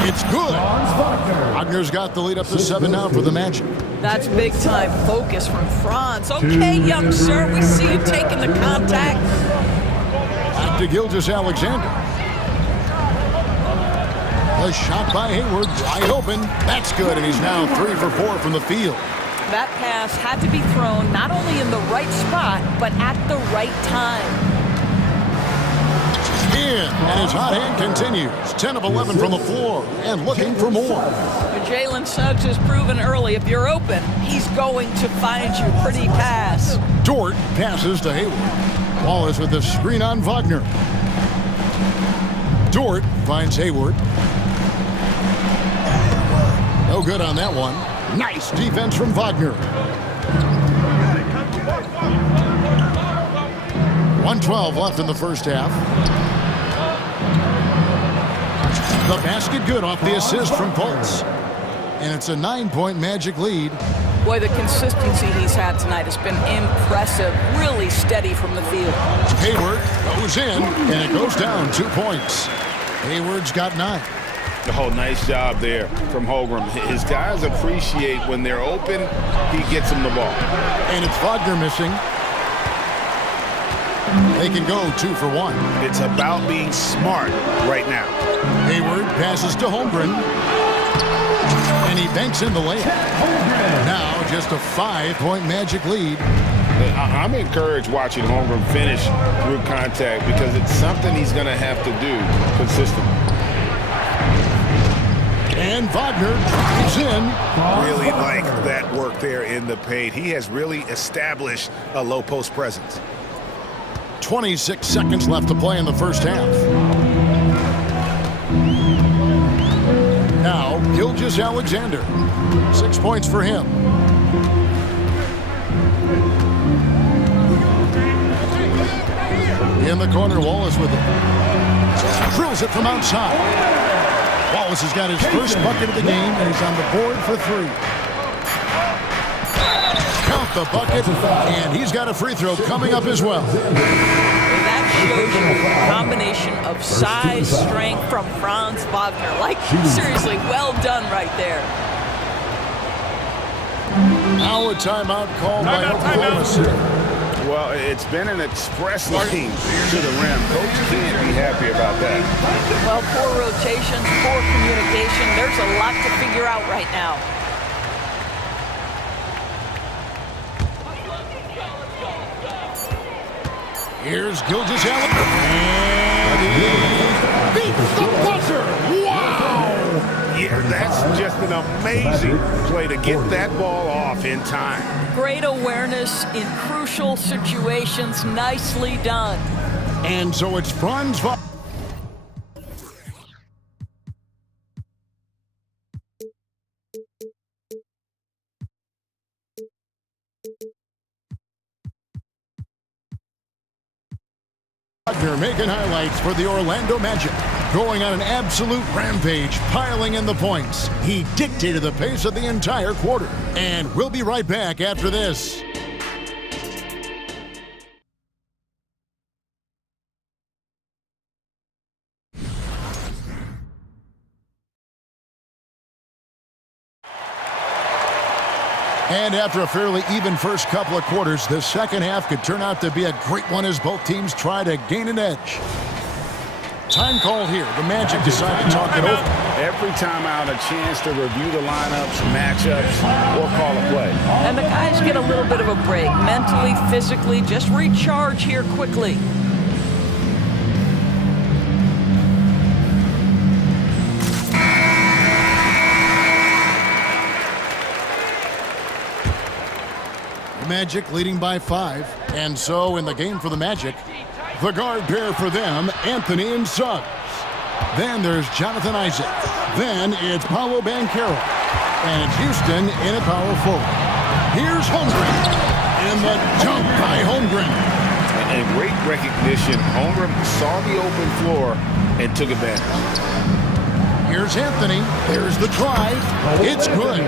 It's good. Wagner's got the lead up to 7 now for the Magic. That's big time focus from Franz. Okay, young sir, we see you taking the contact. Back to Gilgeous-Alexander. A shot by Hayward, wide open. That's good, and he's now 3 for 4 from the field. That pass had to be thrown not only in the right spot, but at the right time. And his hot hand continues. 10 of 11 from the floor and looking for more. Jalen Suggs has proven early, if you're open, he's going to find you. Pretty pass. Dort passes to Hayward. Wallace with the screen on Wagner. Dort finds Hayward. No good on that one. Nice defense from Wagner. 1:12 left in the first half. The basket good off the assist from Fultz. And it's a 9-point Magic lead. Boy, the consistency he's had tonight has been impressive. Really steady from the field. Hayward goes in, and it goes down 2 points. Hayward's got 9. Oh, nice job there from Holmgren. His guys appreciate when they're open, he gets them the ball. And it's Wagner missing. They can go 2 for 1. It's about being smart right now. Hayward passes to Holmgren. And he banks in the layup. Now just a 5-point Magic lead. I'm encouraged watching Holmgren finish through contact because it's something he's going to have to do consistently. And Wagner is in. Really like that work there in the paint. He has really established a low post presence. 26 seconds left to play in the first half. Now, Gilgeous-Alexander. 6 points for him. In the corner, Wallace with it. Drills it from outside. Wallace has got his first bucket of the game, and he's on the board for 3. Count the bucket, and he's got a free throw coming up as well. That shows you a combination of size, strength from Franz Wagner. Like, seriously, well done right there. Now a timeout called by Oklahoma City. Well, it's been an express lane to the rim. Coach can't be happy about that. Well, poor rotations, poor communication. There's a lot to figure out right now. Here's Gilgeous-Alexander. And he beats the buzzer. Wow! Yeah, that's just an amazing play to get that ball off in time. Great awareness in crucial situations. Nicely done. And so it's Franz Wagner. Wagner making highlights for the Orlando Magic. Going on an absolute rampage, piling in the points. He dictated the pace of the entire quarter. And we'll be right back after this. And after a fairly even first couple of quarters, the second half could turn out to be a great one as both teams try to gain an edge. Time called here. The Magic decide to talk it over. Every time out, a chance to review the lineups, matchups, or call a play. And the guys get a little bit of a break, mentally, physically, just recharge here quickly. Magic leading by 5. And so in the game for the Magic, the guard pair for them, Anthony and Suggs. Then there's Jonathan Isaac. Then it's Paolo Banchero. And it's Houston in at power forward. Here's Holmgren. And the jump by Holmgren. And great recognition. Holmgren saw the open floor and took advantage. Here's Anthony. Here's the drive. It's good.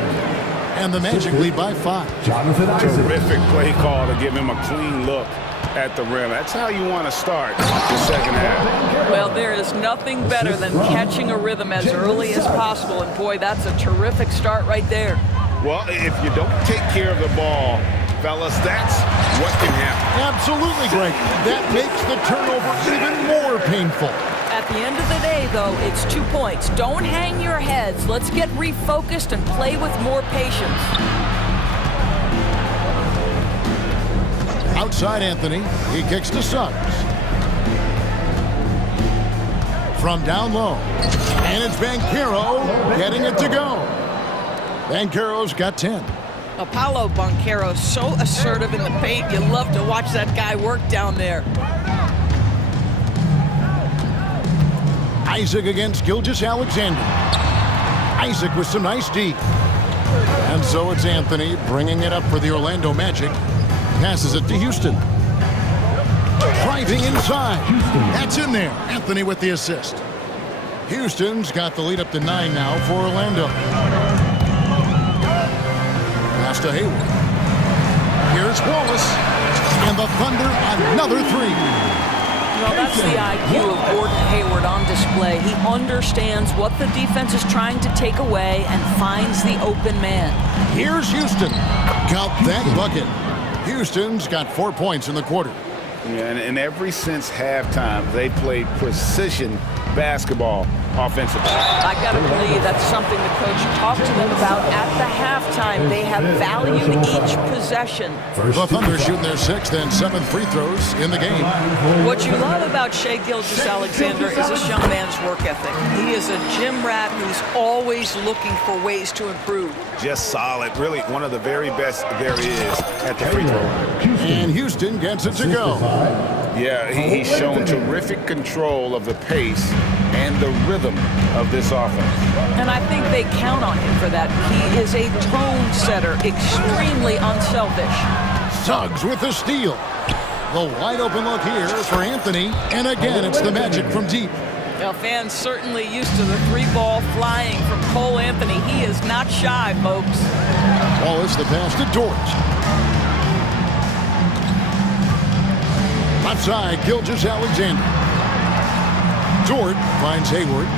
And the Magic lead by 5. Terrific play call to give him a clean look at the rim. That's how you want to start the second half. Well, there is nothing better than catching a rhythm as early as possible. And boy, that's a terrific start right there. Well, if you don't take care of the ball, fellas, that's what can happen. Absolutely, Greg. That makes the turnover even more painful. At the end of the day, though, it's 2 points. Don't hang your heads. Let's get refocused and play with more patience. Outside Anthony, he kicks to Suggs. From down low, and it's Banchero getting it to go. Banchero's got 10. Paolo Banchero, so assertive in the paint. You love to watch that guy work down there. Isaac against Gilgeous-Alexander. Isaac with some nice D. And so it's Anthony bringing it up for the Orlando Magic. Passes it to Houston. Driving inside. That's in there. Anthony with the assist. Houston's got the lead up to 9 now for Orlando. Pass to Hayward. Here's Wallace. And the Thunder another 3. Well, that's the IQ of Gordon Hayward on display. He understands what the defense is trying to take away and finds the open man. Here's Houston. Count that bucket. Houston's got 4 points in the quarter. Yeah, and ever since halftime, they played precision basketball offensively. I got to believe that's something the coach talked to them about at the halftime. They have valued each possession. The Thunder shooting their 6th and 7th free throws in the game. What you love about Shai Gilgeous-Alexander is this young man's work ethic. He is a gym rat who's always looking for ways to improve. Just solid. Really one of the very best there is at the free throw line. And Houston gets it to go. Yeah, he's shown terrific control of the pace and the rhythm of this offense. And I think they count on him for that. He is a tone setter, extremely unselfish. Suggs with the steal. The wide open look here for Anthony. And again, it's the Magic from deep. Now, fans certainly used to the 3-ball flying from Cole Anthony. He is not shy, folks. Wallace the pass to Dort. Left side, Gilgeous-Alexander. Dort finds Hayward.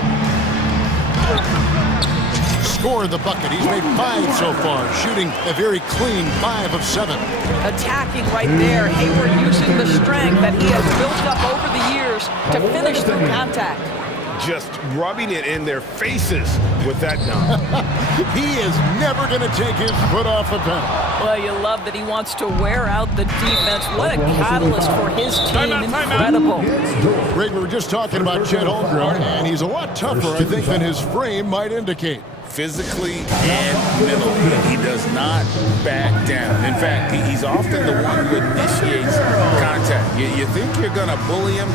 Scored the bucket. He's made 5 so far, shooting a very clean 5 of 7. Attacking right there. Hayward using the strength that he has built up over the years to finish through contact. Just rubbing it in their faces with that dunk. He is never going to take his foot off the pedal. Well, you love that he wants to wear out the defense. What a catalyst for his team. Incredible. Greg, we were just talking about Chet Holmgren, and he's a lot tougher, I think, than his frame might indicate. Physically and mentally, he does not back down. In fact, he's often the one who initiates contact. You think you're going to bully him?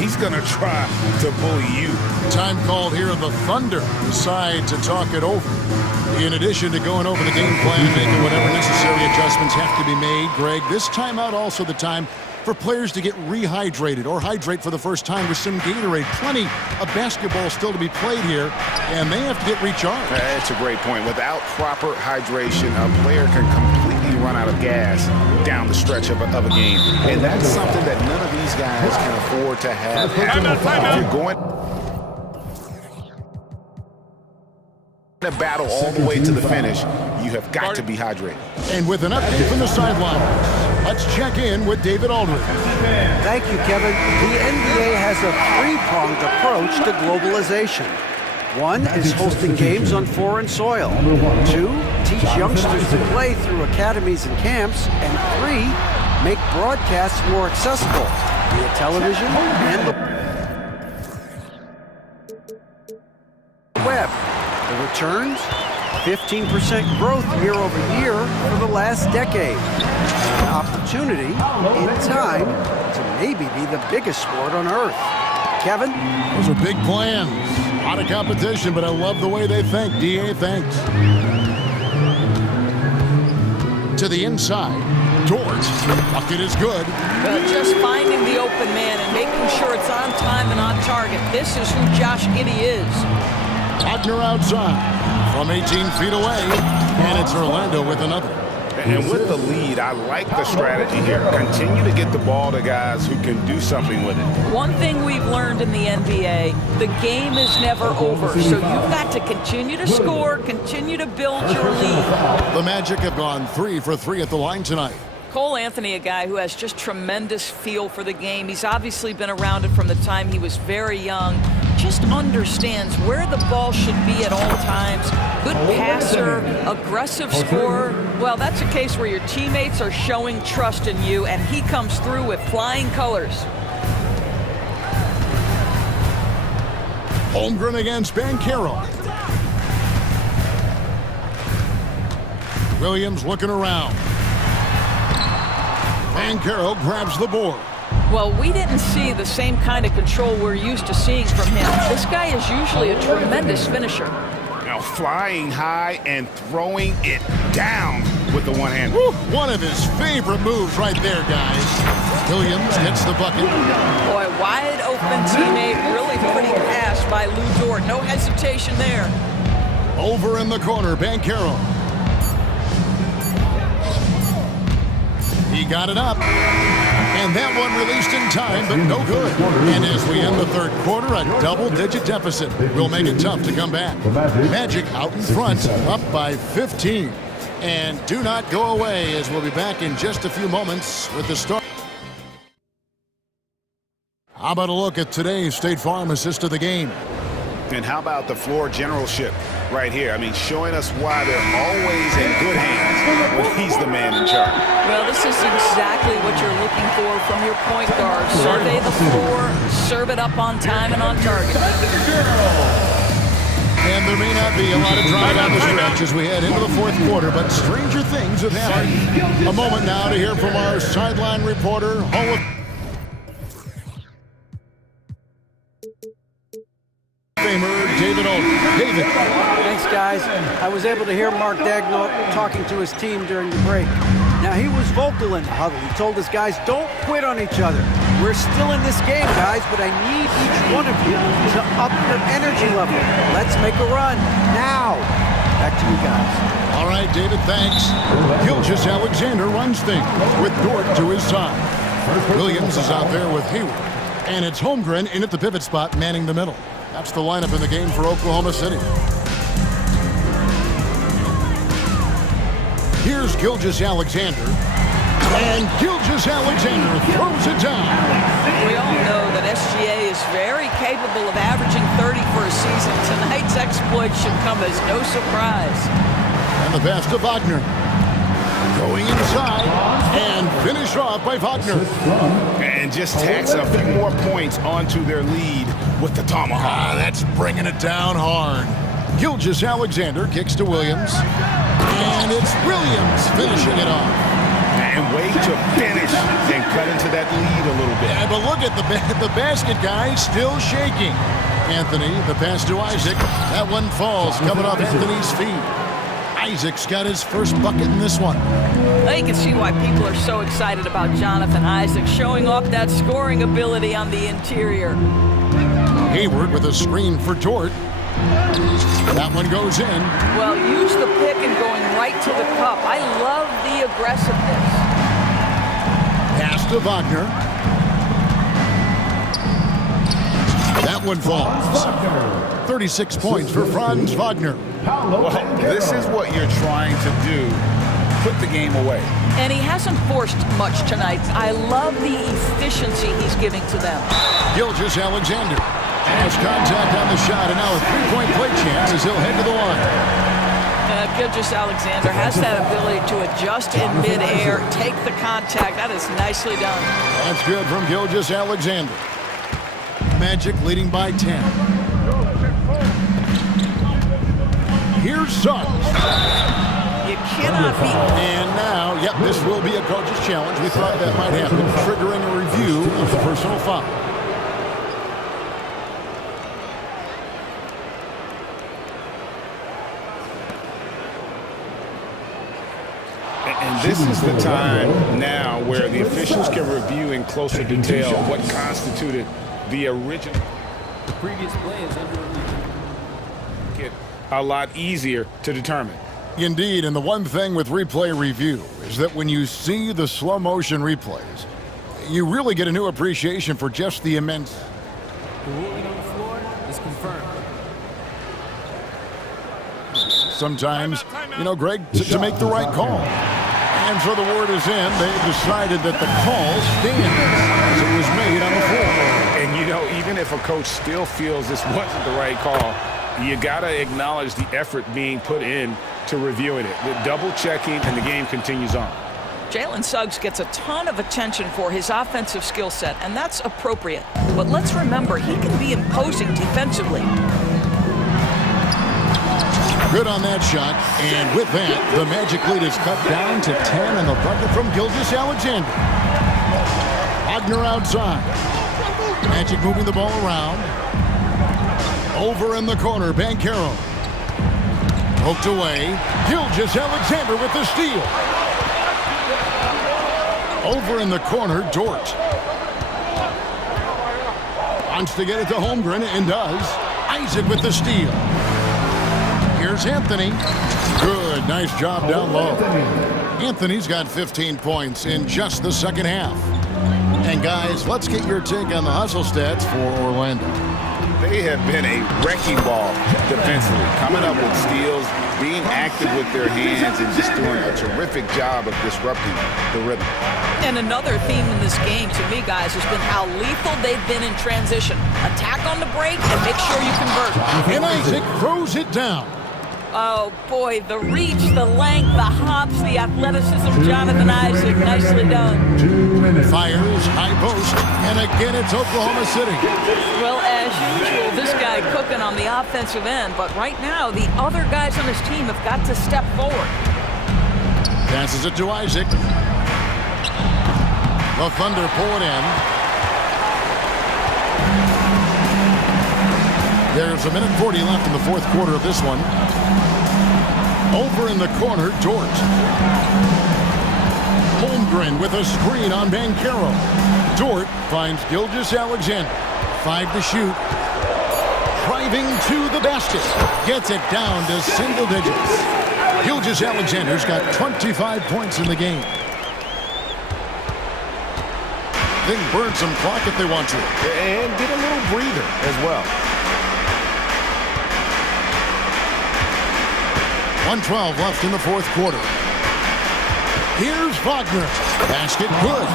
He's going to try to bully you. Time called here, the Thunder decide to talk it over. In addition to going over the game plan, making whatever necessary adjustments have to be made, Greg, this timeout also the time for players to get rehydrated or hydrate for the first time with some Gatorade. Plenty of basketball still to be played here, and they have to get recharged. That's a great point. Without proper hydration, a player can completely run out of gas down the stretch of a game. And that's something that none of these guys can afford to have. If you're going to battle all the way to the finish, you have got to be hydrated. And with an update from the sidelines, let's check in with David Aldridge. Thank you, Kevin. The NBA has a three-pronged approach to globalization. One is hosting games on foreign soil. Two, teach youngsters to play through academies and camps. And three, make broadcasts more accessible via television and the web. The returns, 15% growth year over year for the last decade. An opportunity in time to maybe be the biggest sport on earth. Kevin? Those are big plans. A lot of competition, but I love the way they think. DA, thanks. To the inside. George. Bucket is good. Just finding the open man and making sure it's on time and on target. This is who Josh Giddey is. Wagner outside from 18 feet away, and it's Orlando with another. And with the lead, I like the strategy here. Continue to get the ball to guys who can do something with it. One thing we've learned in the NBA, the game is never over. So you've got to continue to score, continue to build your lead. The Magic have gone 3 for 3 at the line tonight. Cole Anthony, a guy who has just tremendous feel for the game. He's obviously been around it from the time he was very young. Just understands where the ball should be at all times. Good passer, aggressive scorer. Well, that's a case where your teammates are showing trust in you, and he comes through with flying colors. Holmgren against Banchero. Williams looking around. Banchero grabs the board. Well, we didn't see the same kind of control we're used to seeing from him. This guy is usually a tremendous finisher. Now flying high and throwing it down with the one hand. Woo, one of his favorite moves right there, guys. Williams gets the bucket. Boy, wide open teammate, really pretty pass by Lou Dort. No hesitation there. Over in the corner, Banchero. He got it up. And that one released in time, but no good. And as we end the third quarter, a double-digit deficit will make it tough to come back. Magic out in front, up by 15. And do not go away, as we'll be back in just a few moments with the start. How about a look at today's State Farm assist of the game? And how about the floor generalship right here? I mean, showing us why they're always in good hands when he's the man in charge. Well, this is exactly what you're looking for from your point guard. Survey the floor, serve it up on time and on target. And there may not be a lot of drive on the stretch as we head into the fourth quarter, but stranger things have happened. A moment now to hear from our sideline reporter, Hall of Famer David Aldridge. David. Thanks, guys. I was able to hear Mark Daigneault talking to his team during the break. Now, he was vocal in the huddle. He told his guys, don't quit on each other. We're still in this game, guys, but I need each one of you to up your energy level. Let's make a run now. Back to you guys. All right, David, thanks. Gilgeous Alexander runs things with Dort to his side. Williams is out there with Hayward. And it's Holmgren in at the pivot spot, manning the middle. That's the lineup in the game for Oklahoma City. Here's Gilgeous Alexander. And Gilgeous Alexander throws it down. We all know that SGA is very capable of averaging 30 for a season. Tonight's exploit should come as no surprise. And the pass to Wagner. Going inside and finish off by Wagner. And just tacks a few more points onto their lead with the tomahawk. That's bringing it down hard. Gilgeous Alexander kicks to Williams. And it's Williams finishing it off. And way to finish and cut into that lead a little bit. Yeah, but look at the basket guy still shaking. Anthony, the pass to Isaac. That one falls coming off Anthony's feet. Isaac's got his first bucket in this one. Now you can see why people are so excited about Jonathan Isaac showing off that scoring ability on the interior. Hayward with a screen for Dort. That one goes in. Well, use the pick and going right to the cup. I love the aggressiveness. Pass to Wagner. That one falls. 36 points for Franz Wagner. Well, this is what you're trying to do. Put the game away. And he hasn't forced much tonight. I love the efficiency he's giving to them. Gilgeous-Alexander has contact on the shot, and now a three-point play chance as he'll head to the line. Gilgeous-Alexander has that ability to adjust in midair, take the contact. That is nicely done. That's good from Gilgeous-Alexander. Magic leading by 10. Here's Suggs. You cannot beat. And now, yep, this will be a coach's challenge. We thought that might happen, triggering a review of the personal foul. And this is the time now where the officials can review in closer detail what constituted the original. The previous play is under review. Get a lot easier to determine. Indeed, and the one thing with replay review is that when you see the slow motion replays, you really get a new appreciation for just the immense. The ruling on the floor is confirmed. Sometimes, you know, Greg, to make the right call. And so the word is in. They've decided that the call stands as it was made on the floor. And, you know, even if a coach still feels this wasn't the right call, you got to acknowledge the effort being put in to reviewing it. With double-checking, and the game continues on. Jalen Suggs gets a ton of attention for his offensive skill set, and that's appropriate. But let's remember, he can be imposing defensively. Good on that shot, and with that, the Magic lead is cut down to 10, and the bucket from Gilgeous-Alexander. Wagner outside. Magic moving the ball around. Over in the corner, Banchero. Poked away. Gilgeous-Alexander with the steal. Over in the corner, Dort. Wants to get it to Holmgren, and does. Isaac with the steal. Here's Anthony. Good, nice job down low. Anthony's got 15 points in just the second half. And guys, let's get your take on the hustle stats for Orlando. They have been a wrecking ball defensively, coming up with steals, being active with their hands, and just doing a terrific job of disrupting the rhythm. And another theme in this game, to me, guys, has been how lethal they've been in transition. Attack on the break and make sure you convert. And Isaac throws it down. Oh, boy, the reach, the length, the hops, the athleticism, Jonathan Isaac, nicely done. Fires, high post, and again it's Oklahoma City. Well, as usual, this guy cooking on the offensive end, but right now, the other guys on his team have got to step forward. Passes it to Isaac. The Thunder pull it in. There's 1:40 left in the fourth quarter of this one. Over in the corner, Dort. Holmgren with a screen on Banchero. Dort finds Gilgeous-Alexander. 5 to shoot. Driving to the basket. Gets it down to single digits. Gilgeous-Alexander's got 25 points in the game. They can burn some clock if they want to. And get a little breather as well. 1:12 left in the fourth quarter. Here's Wagner. Basket good.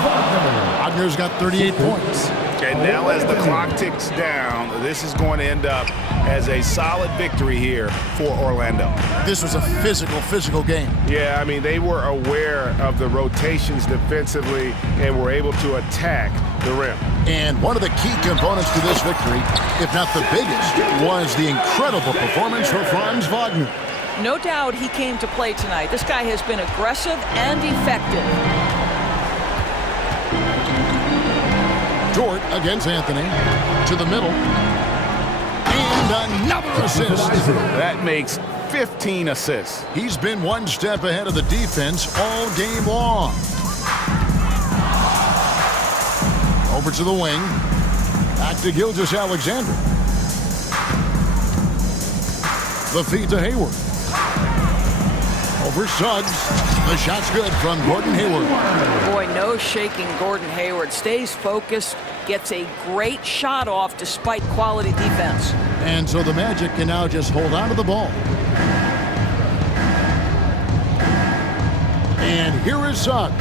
Wagner's got 38 points. And now as the clock ticks down, this is going to end up as a solid victory here for Orlando. This was a physical game. Yeah, I mean, they were aware of the rotations defensively and were able to attack the rim. And one of the key components to this victory, if not the biggest, was the incredible performance for Franz Wagner. No doubt he came to play tonight. This guy has been aggressive and effective. Dort against Anthony. To the middle. And another assist. That makes 15 assists. He's been one step ahead of the defense all game long. Over to the wing. Back to Gilgeous-Alexander. The feed to Hayward. Over Suggs. The shot's good from Gordon Hayward. Boy, no shaking Gordon Hayward. Stays focused, gets a great shot off despite quality defense. And so the Magic can now just hold on to the ball. And here is Suggs.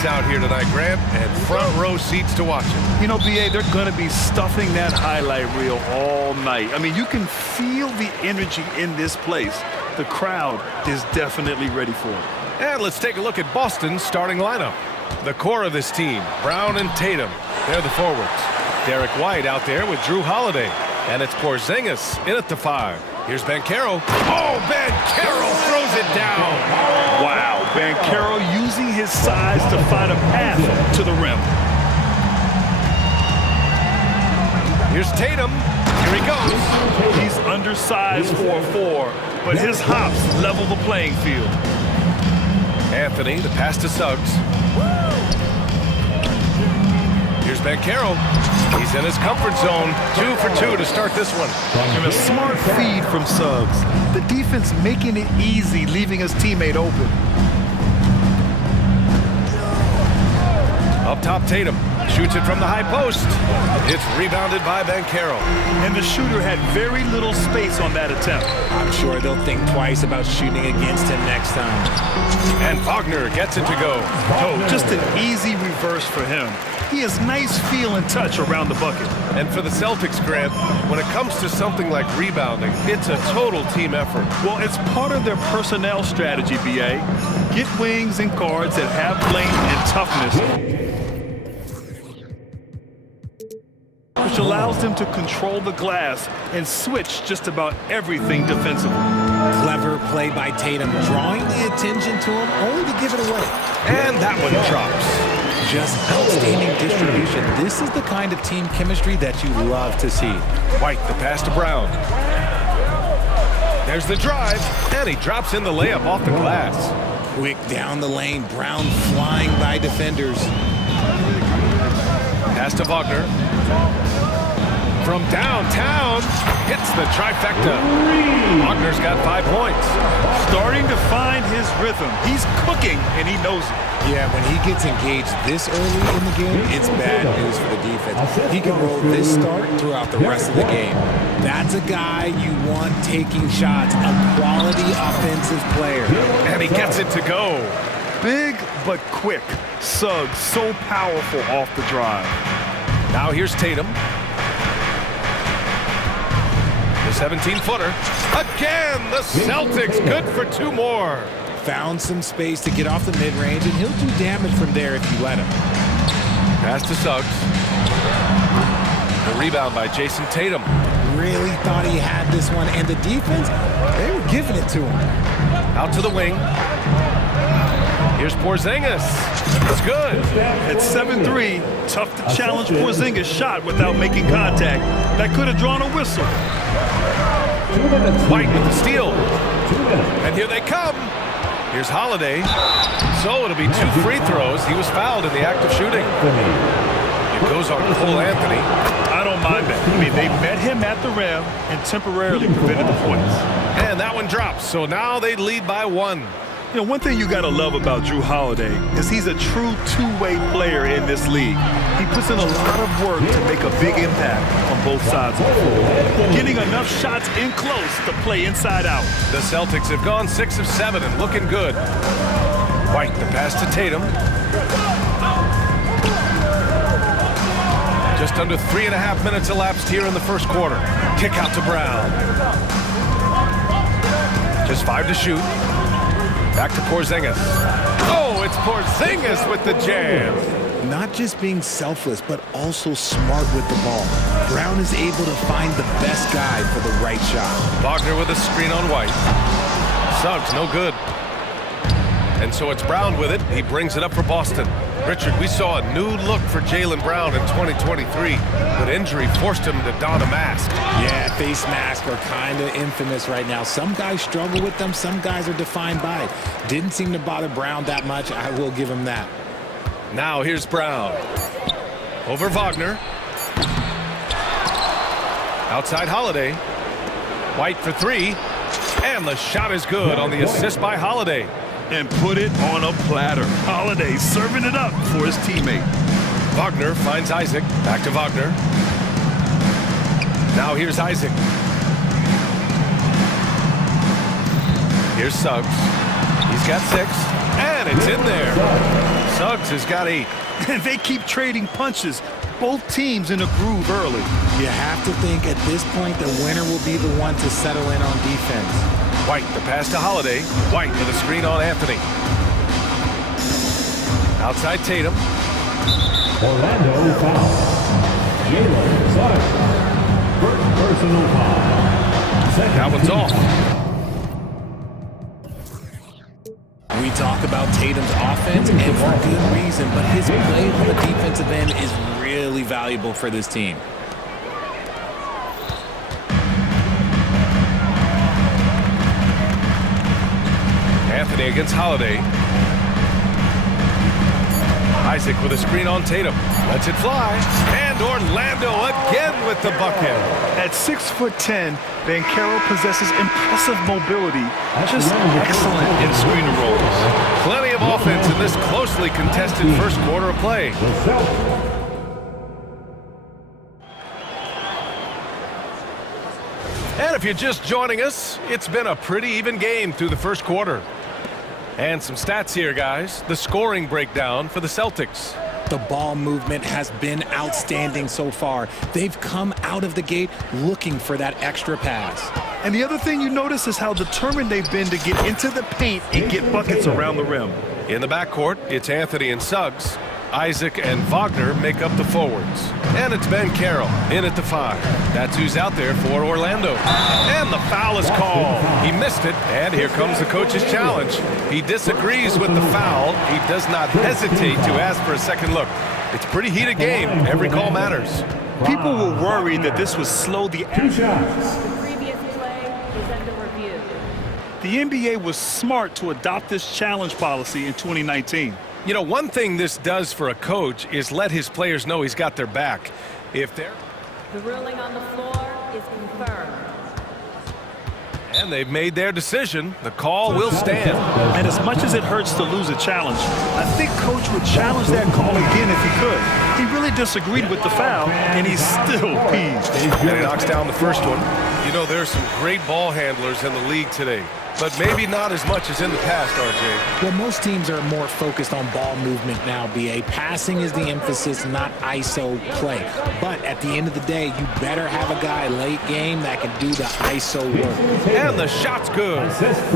fans out here tonight, Grant, and front row seats to watch it. You know, BA, they're going to be stuffing that highlight reel all night. I mean, you can feel the energy in this place. The crowd is definitely ready for it. And let's take a look at Boston's starting lineup. The core of this team, Brown and Tatum, they're the forwards. Derek White out there with Drew Holiday. And it's Porzingis in at the 5. Here's Banchero. Oh, Banchero throws it down. Wow, Banchero using his size to find a path to the rim. Here's Tatum. Here he goes. He's undersized for a 4, but his hops level the playing field. Anthony, the pass to Suggs. Here's Banchero. He's in his comfort zone. 2 for 2 to start this one. And a smart feed from Suggs. The defense making it easy, leaving his teammate open. Up top, Tatum. Shoots it from the high post. It's rebounded by Banchero. And the shooter had very little space on that attempt. I'm sure they'll think twice about shooting against him next time. And Wagner gets it to go. Oh, just an easy reverse for him. He has nice feel and touch around the bucket. And for the Celtics, Grant, when it comes to something like rebounding, it's a total team effort. Well, it's part of their personnel strategy, BA. Get wings and guards that have length and toughness, which allows them to control the glass and switch just about everything defensively. Clever play by Tatum, drawing the attention to him only to give it away. And that one drops. Just outstanding distribution. This is the kind of team chemistry that you love to see. White, the pass to Brown. There's the drive, and he drops in the layup off the glass. Quick down the lane, Brown flying by defenders. Pass to Wagner. From downtown, hits the trifecta. Wagner's got 5 points. Starting to find his rhythm. He's cooking, and he knows it. Yeah, when he gets engaged this early in the game, it's bad news for the defense. He can roll this start throughout the rest of the game. That's a guy you want taking shots, a quality offensive player. And he gets it to go. Big but quick. Suggs so powerful off the drive. Now here's Tatum. The 17-footer. Again, the Celtics good for 2 more. Found some space to get off the mid-range, and he'll do damage from there if you let him. Pass to Suggs. The rebound by Jason Tatum. Really thought he had this one, and the defense, they were giving it to him. Out to the wing. Here's Porzingis. It's good. At 7'3", tough to challenge Porzingis' shot without making contact. That could have drawn a whistle. White with the steal. And here they come. Here's Holiday. So it'll be 2 free throws. He was fouled in the act of shooting. It goes on Cole Anthony. I don't mind that. I mean, they met him at the rim and temporarily prevented the points. And that one drops. So now they lead by 1. You know, one thing you got to love about Drew Holiday is he's a true two-way player in this league. He puts in a lot of work to make a big impact on both sides of the floor. Getting enough shots in close to play inside out. The Celtics have gone 6 of 7 and looking good. White, the pass to Tatum. Just under 3.5 minutes elapsed here in the first quarter. Kick out to Brown. Just 5 to shoot. Back to Porzingis. Oh, it's Porzingis with the jam. Not just being selfless, but also smart with the ball. Brown is able to find the best guy for the right shot. Wagner with a screen on White. Suggs, no good. And so it's Brown with it. He brings it up for Boston. Richard, we saw a new look for Jaylen Brown in 2023, but injury forced him to don a mask. Yeah, face masks are kind of infamous right now. Some guys struggle with them. Some guys are defined by it. Didn't seem to bother Brown that much. I will give him that. Now here's Brown. Over Wagner. Outside Holiday. White for 3. And the shot is good on the assist by Holiday. And put it on a platter. Holiday serving it up for his teammate. Wagner finds Isaac. Back to Wagner. Now here's Isaac. Here's Suggs. He's got 6. And it's in there. Suggs has got 8. And they keep trading punches. Both teams in a groove early. You have to think at this point the winner will be the one to settle in on defense. White, the pass to Holiday. White with a screen on Anthony. Outside Tatum. Orlando foul. Jalen Suggs. First personal foul. That one's off. We talk about Tatum's offense, and for good reason, but his play on the defensive end is really valuable for this team. Anthony against Holiday. Isaac with a screen on Tatum. Lets it fly. And Orlando again with the bucket. At 6'10", Banchero possesses impressive mobility. Just excellent in screener roles. Plenty of offense in this closely contested first quarter of play. And if you're just joining us, it's been a pretty even game through the first quarter. And some stats here, guys. The scoring breakdown for the Celtics. The ball movement has been outstanding so far. They've come out of the gate looking for that extra pass. And the other thing you notice is how determined they've been to get into the paint and get buckets around the rim. In the backcourt, it's Anthony and Suggs. Isaac and Wagner make up the forwards. And it's Banchero in at the 5. That's who's out there for Orlando. And the foul is called. He missed it, and here comes the coach's challenge. He disagrees with the foul. He does not hesitate to ask for a second look. It's a pretty heated game. Every call matters. People were worried that this would slow the action. The previous play is under review. The NBA was smart to adopt this challenge policy in 2019. You know, one thing this does for a coach is let his players know he's got their back. If they're... The ruling on the floor is confirmed. And they've made their decision. The call will stand. And as much as it hurts to lose a challenge, I think Coach would challenge that call again if he could. He really disagreed with the foul, and he's still peeved. And he knocks down the first one. You know, there's some great ball handlers in the league today, but maybe not as much as in the past, RJ. Well, most teams are more focused on ball movement now, BA. Passing is the emphasis, not ISO play. But at the end of the day, you better have a guy late game that can do the ISO work. And the shot's good.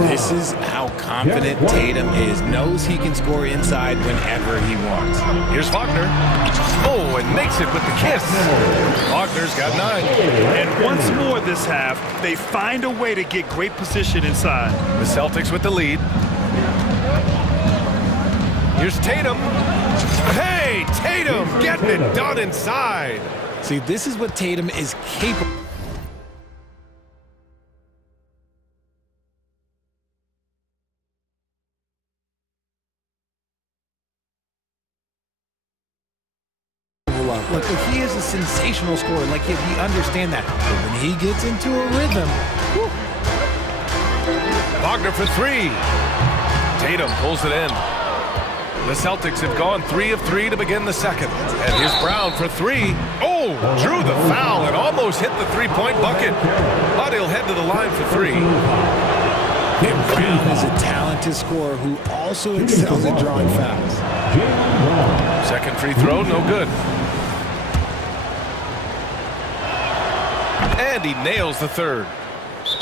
This is how confident Tatum is. Knows he can score inside whenever he wants. Here's Wagner. Oh, and makes it with the kiss. Wagner's got 9. And once more this half, they find a way to get great position inside. The Celtics with the lead. Here's Tatum. Hey, Tatum getting it done inside. See, this is what Tatum is capable of. Look, he is a sensational scorer. Like, we understand that. But when he gets into a rhythm, whew. Wagner for 3. Tatum pulls it in. The Celtics have gone 3 of 3 to begin the second. And here's Brown for 3. Oh, drew the foul and almost hit the three-point bucket. But he'll head to the line for 3. And Brown is a talented scorer who also excels at drawing fouls. Second free throw, no good. And he nails the third.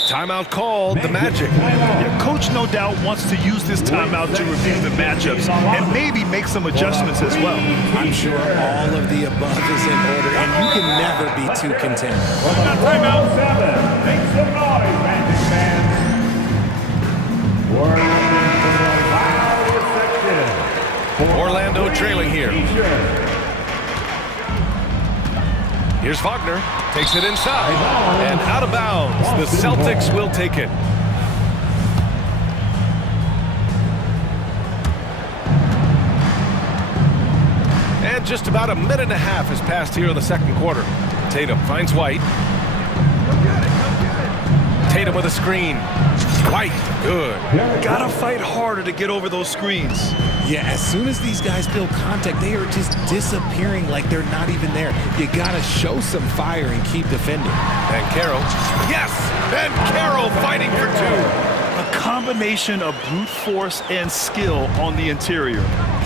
Timeout called, the Magic. Your coach no doubt wants to use this timeout to review the matchups and maybe make some adjustments as well. I'm sure all of the above is in order, and you can never be too content. Timeout 7. Make some noise, Magic fans. Orlando trailing here. Here's Wagner, takes it inside, and out of bounds. The Celtics will take it. And just about a minute and a half has passed here in the second quarter. Tatum finds White. Tatum with a screen. White, good. Gotta fight harder to get over those screens. Yeah, as soon as these guys build contact, they are just disappearing like they're not even there. You gotta show some fire and keep defending. Banchero. Yes! Banchero fighting for 2. A combination of brute force and skill on the interior.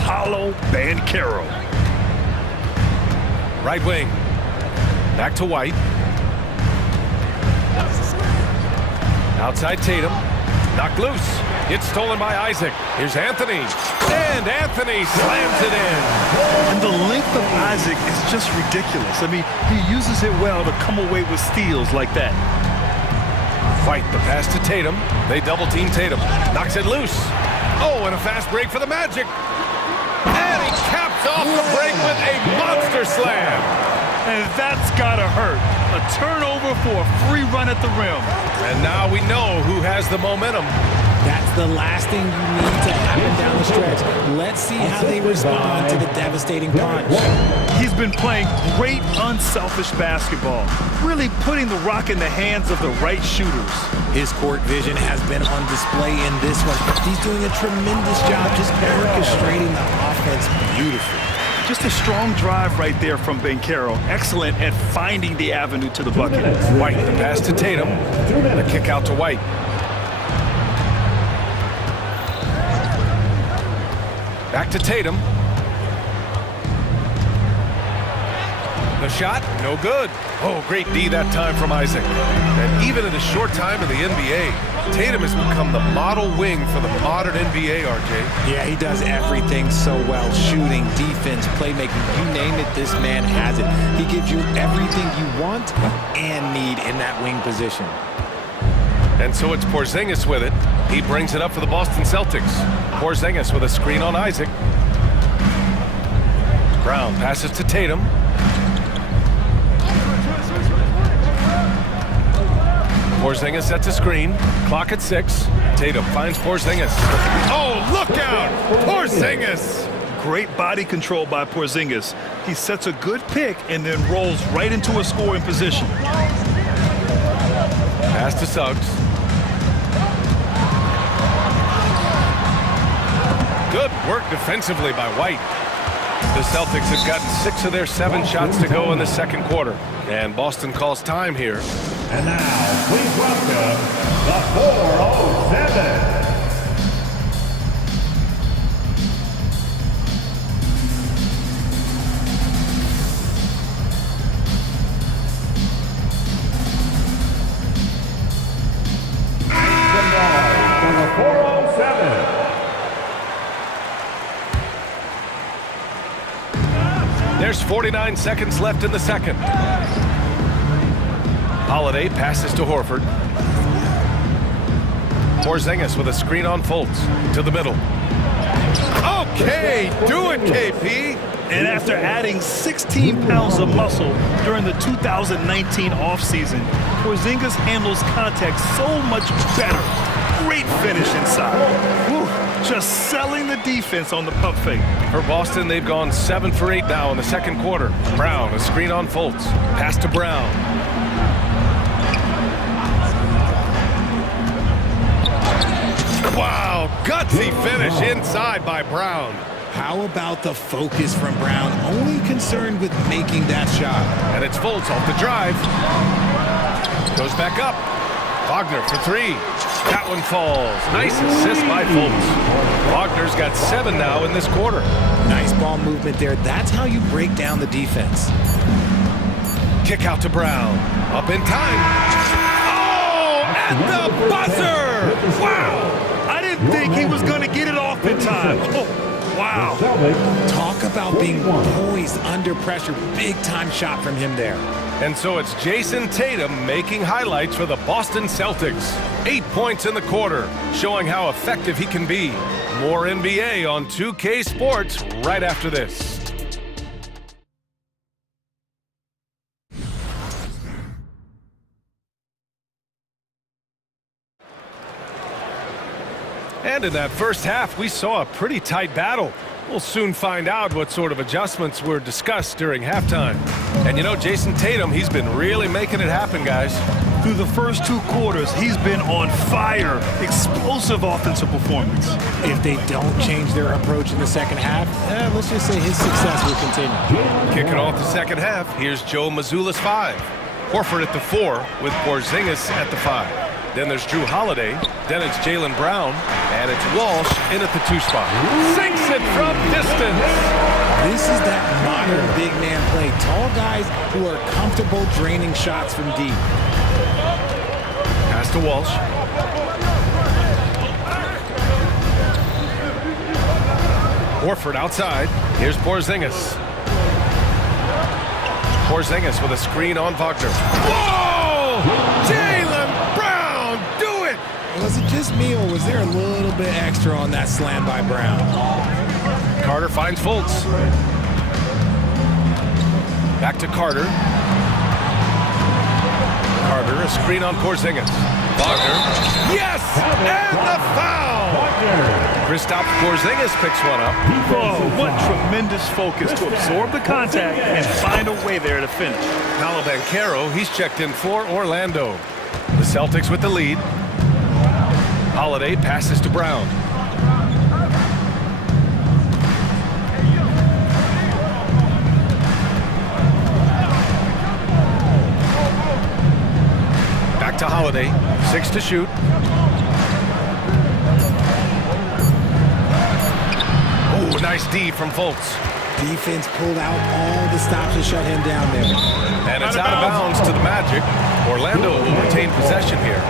Paolo Banchero. Right wing. Back to White. Outside Tatum. Knocked loose. It's stolen by Isaac. Here's Anthony. And Anthony slams it in. And the length of Isaac is just ridiculous. I mean, he uses it well to come away with steals like that. White, the pass to Tatum. They double team Tatum. Knocks it loose. Oh, and a fast break for the Magic. And he caps off the break with a monster slam. And that's gotta hurt. A turnover for a free run at the rim. And now we know who has the momentum. That's the last thing you need to happen down the stretch. Let's see how they respond to the devastating punch. He's been playing great, unselfish basketball, really putting the rock in the hands of the right shooters. His court vision has been on display in this one. He's doing a tremendous job just orchestrating the offense beautifully. Just a strong drive right there from Banchero. Excellent at finding the avenue to the bucket. White, the pass to Tatum. The kick out to White. Back to Tatum. The shot, no good. Oh, great D that time from Isaac. And even in a short time in the NBA, Tatum has become the model wing for the modern NBA, RJ. Yeah, he does everything so well. Shooting, defense, playmaking, you name it, this man has it. He gives you everything you want and need in that wing position. And so it's Porzingis with it. He brings it up for the Boston Celtics. Porzingis with a screen on Isaac. Brown passes to Tatum. Porzingis sets a screen. Clock at 6. Tatum finds Porzingis. Oh, look out! Porzingis! Great body control by Porzingis. He sets a good pick and then rolls right into a scoring position. Pass to Suggs. Good work defensively by White. The Celtics have gotten 6 of their 7 shots to go in the second quarter. And Boston calls time here. And now, please welcome the 407. For the 407. There's 49 seconds left in the second. Holiday passes to Horford. Porzingis with a screen on Fultz to the middle. Okay, do it, KP. And after adding 16 pounds of muscle during the 2019 offseason, Porzingis handles contact so much better. Great finish inside. Whew, just selling the defense on the pump fake. For Boston, they've gone 7 for 8 now in the second quarter. Brown, a screen on Fultz. Pass to Brown. Wow, gutsy finish inside by Brown. How about the focus from Brown? Only concerned with making that shot. And it's Fultz off the drive. Goes back up. Wagner for 3. That one falls. Nice assist by Fultz. Wagner's got 7 now in this quarter. Nice ball movement there. That's how you break down the defense. Kick out to Brown. Up in time. Oh, at the buzzer! Wow! I didn't think he was going to get it off in time. Oh, wow. Talk about being poised under pressure. Big time shot from him there. And so it's Jason Tatum making highlights for the Boston Celtics. 8 points in the quarter, showing how effective he can be. More NBA on 2K Sports right after this. And in that first half, we saw a pretty tight battle. We'll soon find out what sort of adjustments were discussed during halftime. And you know, Jason Tatum, he's been really making it happen, guys. Through the first 2 quarters, he's been on fire. Explosive offensive performance. If they don't change their approach in the second half, let's just say his success will continue. Kicking off the second half, here's Joe Mazzulla's 5. Horford at the 4 with Porzingis at the 5. Then there's Drew Holiday. Then it's Jaylen Brown. And it's Walsh in at the 2 spot. Sinks it from distance. This is that modern big man play. Tall guys who are comfortable draining shots from deep. Pass to Walsh. Horford outside. Here's Porzingis. Porzingis with a screen on Wagner. Whoa! Jaylen Brown, do it! Was it just me, or was there a little bit extra on that slam by Brown? Carter finds Fultz. Back to Carter. Carter, a screen on Porzingis. Wagner. Yes! And the foul! Kristaps Porzingis picks one up. Oh, what tremendous focus to absorb the contact and find a way there to finish. Paolo Banchero, he's checked in for Orlando. The Celtics with the lead. Holiday passes to Brown. Back to Holiday. 6 to shoot. Oh, nice D from Fultz. Defense pulled out all the stops to shut him down there. And it's out of bounds to the Magic. Orlando will retain possession here.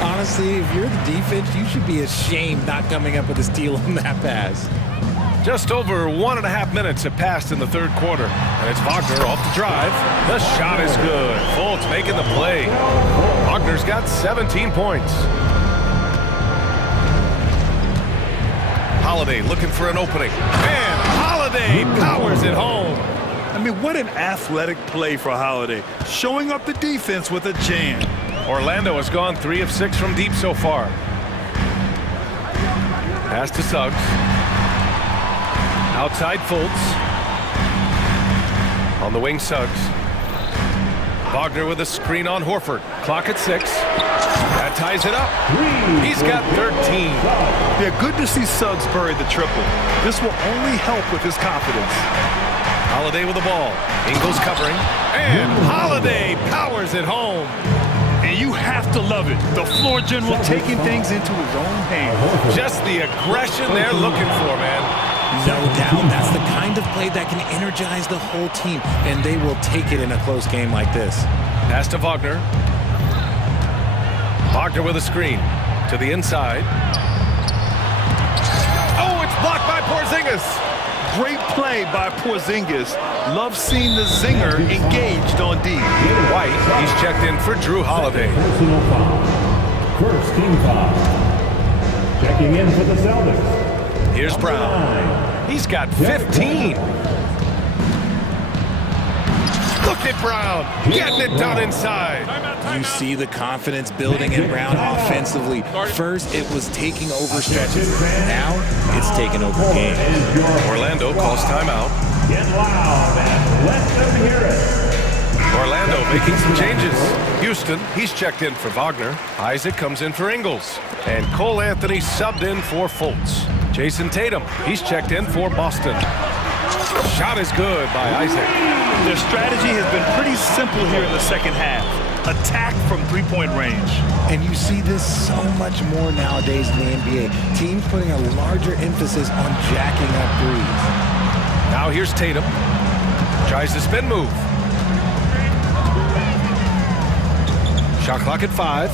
Honestly, if you're the defense, you should be ashamed not coming up with a steal on that pass. Just over 1.5 minutes have passed in the third quarter. And it's Wagner off the drive. The shot is good. Fultz making the play. Wagner's got 17 points. Holiday looking for an opening. And Holiday powers it home. I mean, what an athletic play for Holiday. Showing up the defense with a jam. Orlando has gone 3 of 6 from deep so far. Pass to Suggs. Outside Fultz. On the wing, Suggs. Wagner with a screen on Horford. Clock at 6. That ties it up. He's got 13. Yeah, good to see Suggs bury the triple. This will only help with his confidence. Holiday with the ball. Ingles covering. And Holiday powers it home. And you have to love it. The floor general taking things into his own hands. Just the aggression they're looking for, man. No doubt. That's the kind of play that can energize the whole team, and they will take it in a close game like this. Pass to Wagner. Wagner with a screen to the inside. Oh, it's blocked by Porzingis. Great play by Porzingis. Love seeing the zinger engaged on D. White, he's checked in for Drew Holiday. Personal foul. First team foul. Checking in for the Celtics. Here's Brown. He's got 15. Look at Brown getting it done inside. You see the confidence building in Brown offensively. First, it was taking over stretches. Now, it's taking over games. Orlando calls timeout. Get loud and let them hear it. Orlando making some changes. Houston, he's checked in for Wagner. Isaac comes in for Ingles. And Cole Anthony subbed in for Fultz. Jason Tatum, he's checked in for Boston. Shot is good by Isaac. Their strategy has been pretty simple here in the second half. Attack from three-point range. And you see this so much more nowadays in the NBA. Teams putting a larger emphasis on jacking up threes. Now here's Tatum. Tries the spin move. Shot clock at 5.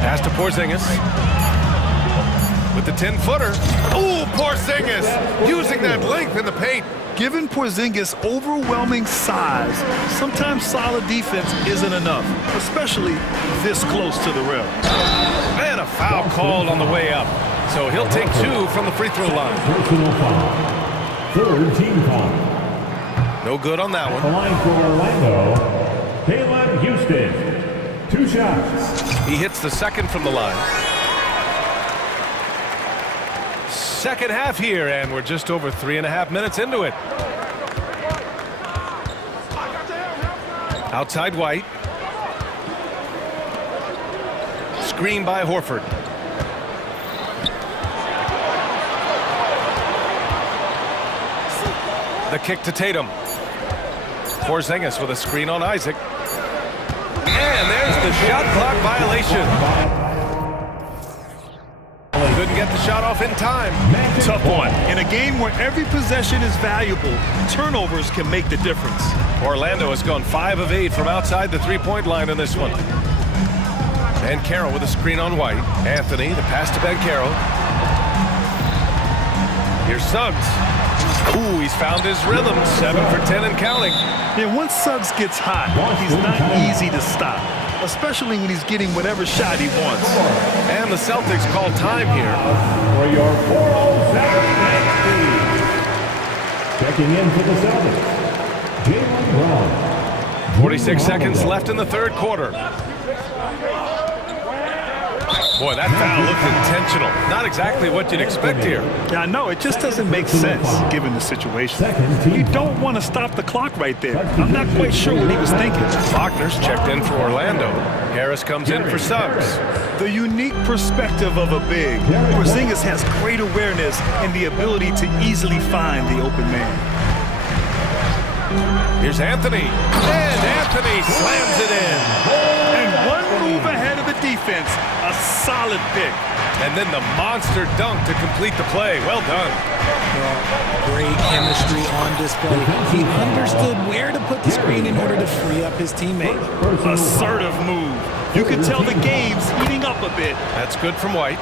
Pass to Porzingis. With the 10-footer. Ooh, Porzingis using that length in the paint. Given Porzingis' overwhelming size, sometimes solid defense isn't enough, especially this close to the rim. And a foul called on the way up. So he'll take 2 from the free throw line. Personal foul. Third team foul. No good on that The one. line for Orlando, Caleb Houston. 2 shots. He hits the second from the line. Second half here, and we're just over 3.5 minutes into it. Outside White. Screen by Horford. The kick to Tatum. Porzingis with a screen on Isaac. And there's the shot clock violation. Couldn't get the shot off in time. Tough one. In a game where every possession is valuable, turnovers can make the difference. Orlando has gone 5 of 8 from outside the three-point line in this one. Bankero with a screen on White. Anthony, the pass to Bankero. Here's Suggs. Ooh, he's found his rhythm. 7 for 10 and counting. Yeah, once Suggs gets hot, he's not easy to stop, especially when he's getting whatever shot he wants. And the Celtics call time here. For your 407 speed. Checking in for the Celtics, Jaylen Brown. 46 seconds left in the third quarter. Boy, that foul looked intentional. Not exactly what you'd expect here. Yeah, I know. It just doesn't make sense given the situation. You don't want to stop the clock right there. I'm not quite sure what he was thinking. Wagner's checked in for Orlando. Harris comes in for Suggs. The unique perspective of a big. Porzingis has great awareness and the ability to easily find the open man. Here's Anthony. And Anthony slams it in. And one move ahead of the defense. A solid pick. And then the monster dunk to complete the play. Well done. Great chemistry on display. He understood where to put the screen in order to free up his teammate. Assertive move. You can tell the game's heating up a bit. That's good from White.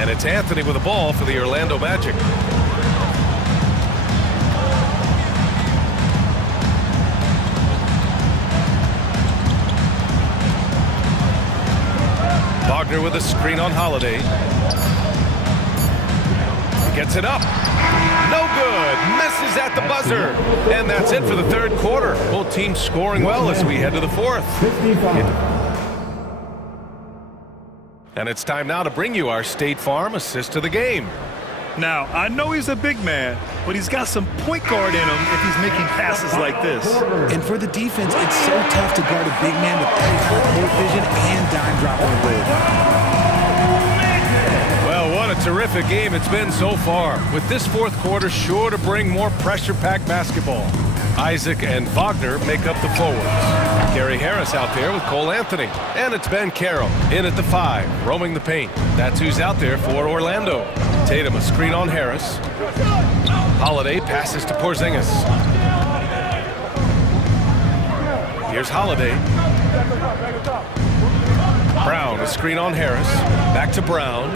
And it's Anthony with the ball for the Orlando Magic. Wagner with a screen on Holiday. Gets it up. No good. Misses at the buzzer. And that's it for the third quarter. Both teams scoring well as we head to the fourth. And it's time now to bring you our State Farm assist of the game. Now, I know he's a big man, but he's got some point guard in him if he's making passes like this. And for the defense, it's so tough to guard a big man with that court vision and dime drop on the board. Well, what a terrific game it's been so far. With this fourth quarter sure to bring more pressure-packed basketball. Isaac and Wagner make up the forwards. Gary Harris out there with Cole Anthony. And it's Bankero in at the 5, roaming the paint. That's who's out there for Orlando. Tatum a screen on Harris. Holiday passes to Porzingis. Here's Holiday. Brown a screen on Harris. Back to Brown.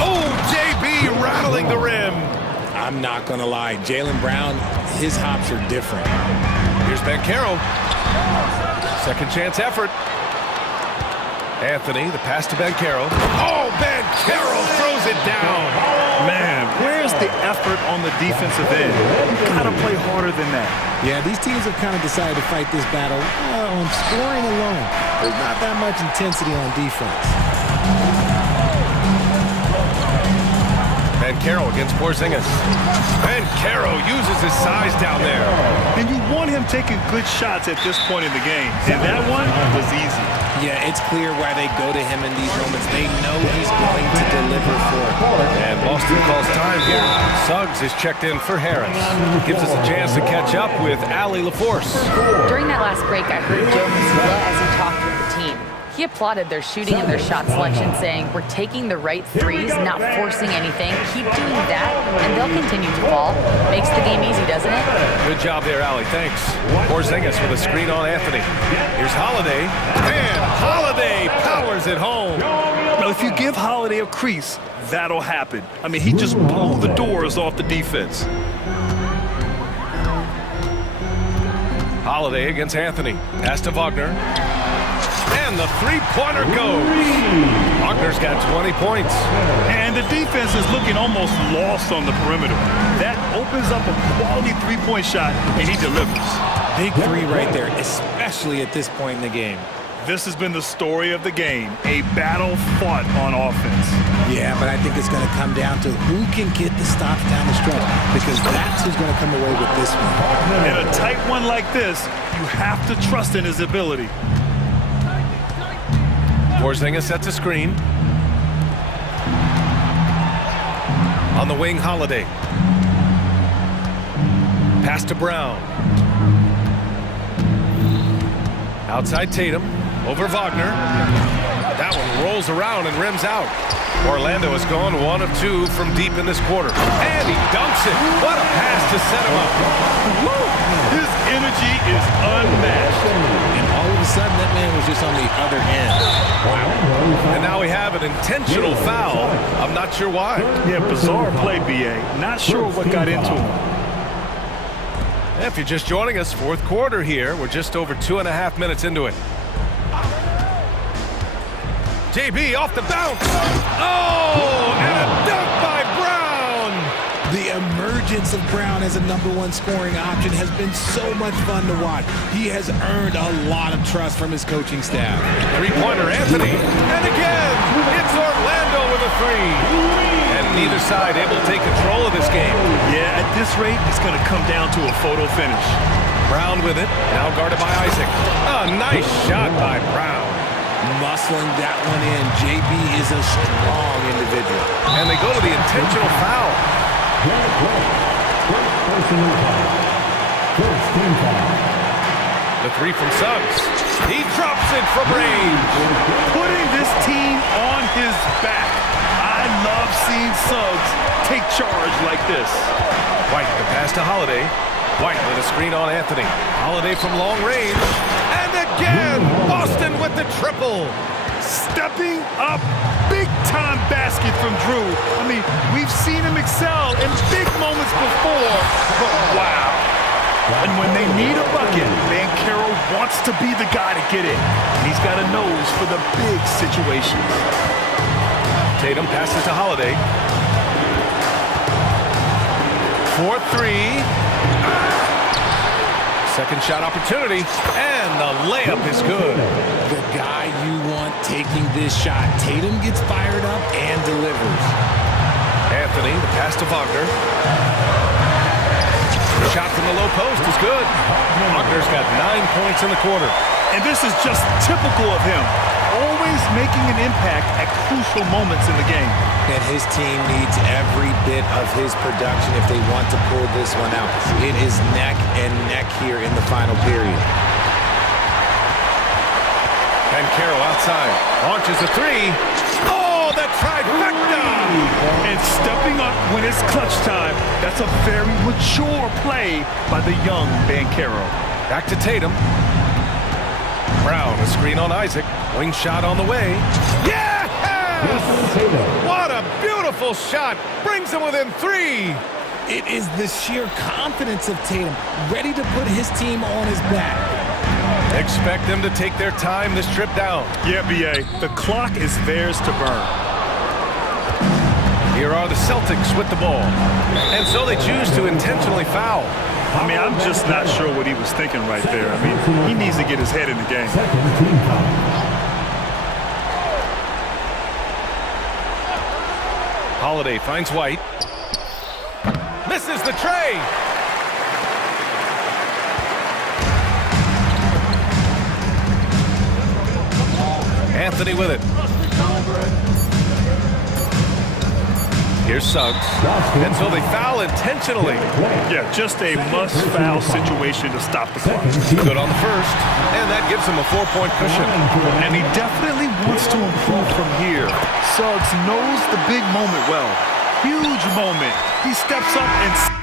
Oh, JB rattling the rim. I'm not going to lie. Jaylen Brown, his hops are different. Here's Bankero. Second chance effort. Anthony, the pass to Bankero. Oh, Bankero throws it down. Man, where's the effort on the defensive end? You gotta play harder than that. Yeah, these teams have kind of decided to fight this battle on scoring alone. There's not that much intensity on defense. Bankero against Porzingis. Bankero uses his size down there. And you want him taking good shots at this point in the game. And that one was easy. Yeah, it's clear why they go to him in these moments. They know he's going to deliver for it. And Boston calls time here. Suggs is checked in for Harris. Gives us a chance to catch up with Allie LaForce. During that last break, I heard Joe Mazzulla as he talked with the team. He applauded their shooting and their shot selection, saying, "We're taking the right threes, not forcing anything. Keep doing that, and they'll continue to fall." Makes the game easy, doesn't it? Good job there, Allie. Thanks. Porzingis with a screen on Anthony. Here's Holiday. And Holiday powers it home. Now, if you give Holiday a crease, that'll happen. I mean, he just blew the doors off the defense. Holiday against Anthony. Pass to Wagner. And the three-pointer goes. Wagner's got 20 points. And the defense is looking almost lost on the perimeter. That opens up a quality three-point shot, and he delivers. Big three right there, especially at this point in the game. This has been the story of the game, a battle fought on offense. Yeah, but I think it's going to come down to who can get the stops down the stretch, because that's who's going to come away with this one. In a tight one like this, you have to trust in his ability. Porzingis sets a screen. On the wing, Holiday. Pass to Brown. Outside Tatum. Over Wagner. That one rolls around and rims out. Orlando has gone 1 of 2 from deep in this quarter. And he dunks it. What a pass to set him up. Woo! His energy is unmatched. And all of a sudden, that man was just on the other end. And now we have an intentional foul. I'm not sure why. Yeah, bizarre play, BA. Not sure what got into him. If you're just joining us, fourth quarter here. We're just over 2.5 minutes into it. JB off the bounce. Oh, and a dunk by Brown. The emergence of Brown as a #1 scoring option has been so much fun to watch. He has earned a lot of trust from his coaching staff. Three-pointer Anthony. And again, it's Orlando with a three. And neither side able to take control of this game. Yeah, at this rate, it's going to come down to a photo finish. Brown with it, now guarded by Isaac. A nice shot by Brown. Muscling that one in. JB is a strong individual. And they go to the intentional foul. The three from Suggs. He drops it from range. Putting this team on his back. I love seeing Suggs take charge like this. White, the pass to Holiday. White with a screen on Anthony. Holiday from long range. And again, Boston with the triple. Stepping up, big-time basket from Drew. I mean, we've seen him excel in big moments before, but wow. And when they need a bucket, Banchero wants to be the guy to get it. He's got a nose for the big situations. Tatum passes to Holiday. 4-3. Second shot opportunity, and the layup is good. The guy you want taking this shot. Tatum gets fired up and delivers. Anthony, the pass to Wagner. The shot from the low post is good. Wagner's got 9 points in the quarter. And this is just typical of him. Always making an impact at crucial moments in the game. And his team needs every bit of his production if they want to pull this one out. It is neck and neck here in the final period. Banchero outside. Launches a three. Oh, the trifecta! And stepping up when it's clutch time. That's a very mature play by the young Banchero. Back to Tatum. Brown, a screen on Isaac. Wing shot on the way. Yes! What a beautiful shot. Brings him within 3. It is the sheer confidence of Tatum, ready to put his team on his back. Expect them to take their time this trip down. Yeah, BA. The clock is theirs to burn. Here are the Celtics with the ball. And so they choose to intentionally foul. I mean, I'm just not sure what he was thinking right there. I mean, he needs to get his head in the game. Holiday finds White. Misses the tray. Anthony with it. Here's Suggs. And so they foul intentionally. Yeah, just a must-foul situation to stop the clock. Good on the first. And that gives him a 4-point cushion. And he definitely wants to improve from here. Suggs knows the big moment well. Huge moment. He steps up and...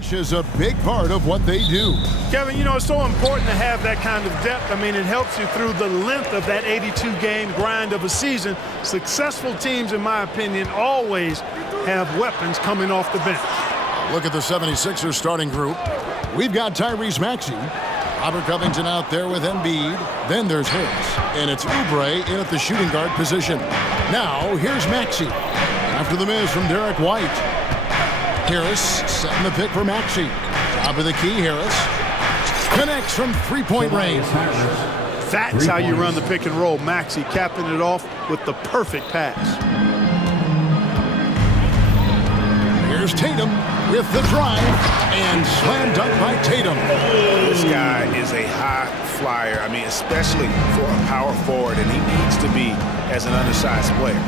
is a big part of what they do. Kevin, you know, it's so important to have that kind of depth. I mean, it helps you through the length of that 82-game grind of a season. Successful teams, in my opinion, always have weapons coming off the bench. Look at the 76ers starting group. We've got Tyrese Maxey. Robert Covington out there with Embiid. Then there's Harris. And it's Oubre in at the shooting guard position. Now, here's Maxey. After the miss from Derek White. Harris setting the pick for Maxey. Top of the key, Harris. Connects from three-point range. That's how you run the pick and roll. Maxey capping it off with the perfect pass. Here's Tatum with the drive. And slam dunk by Tatum. This guy is a high flyer. I mean, especially for a power forward, and he needs to be as an undersized player.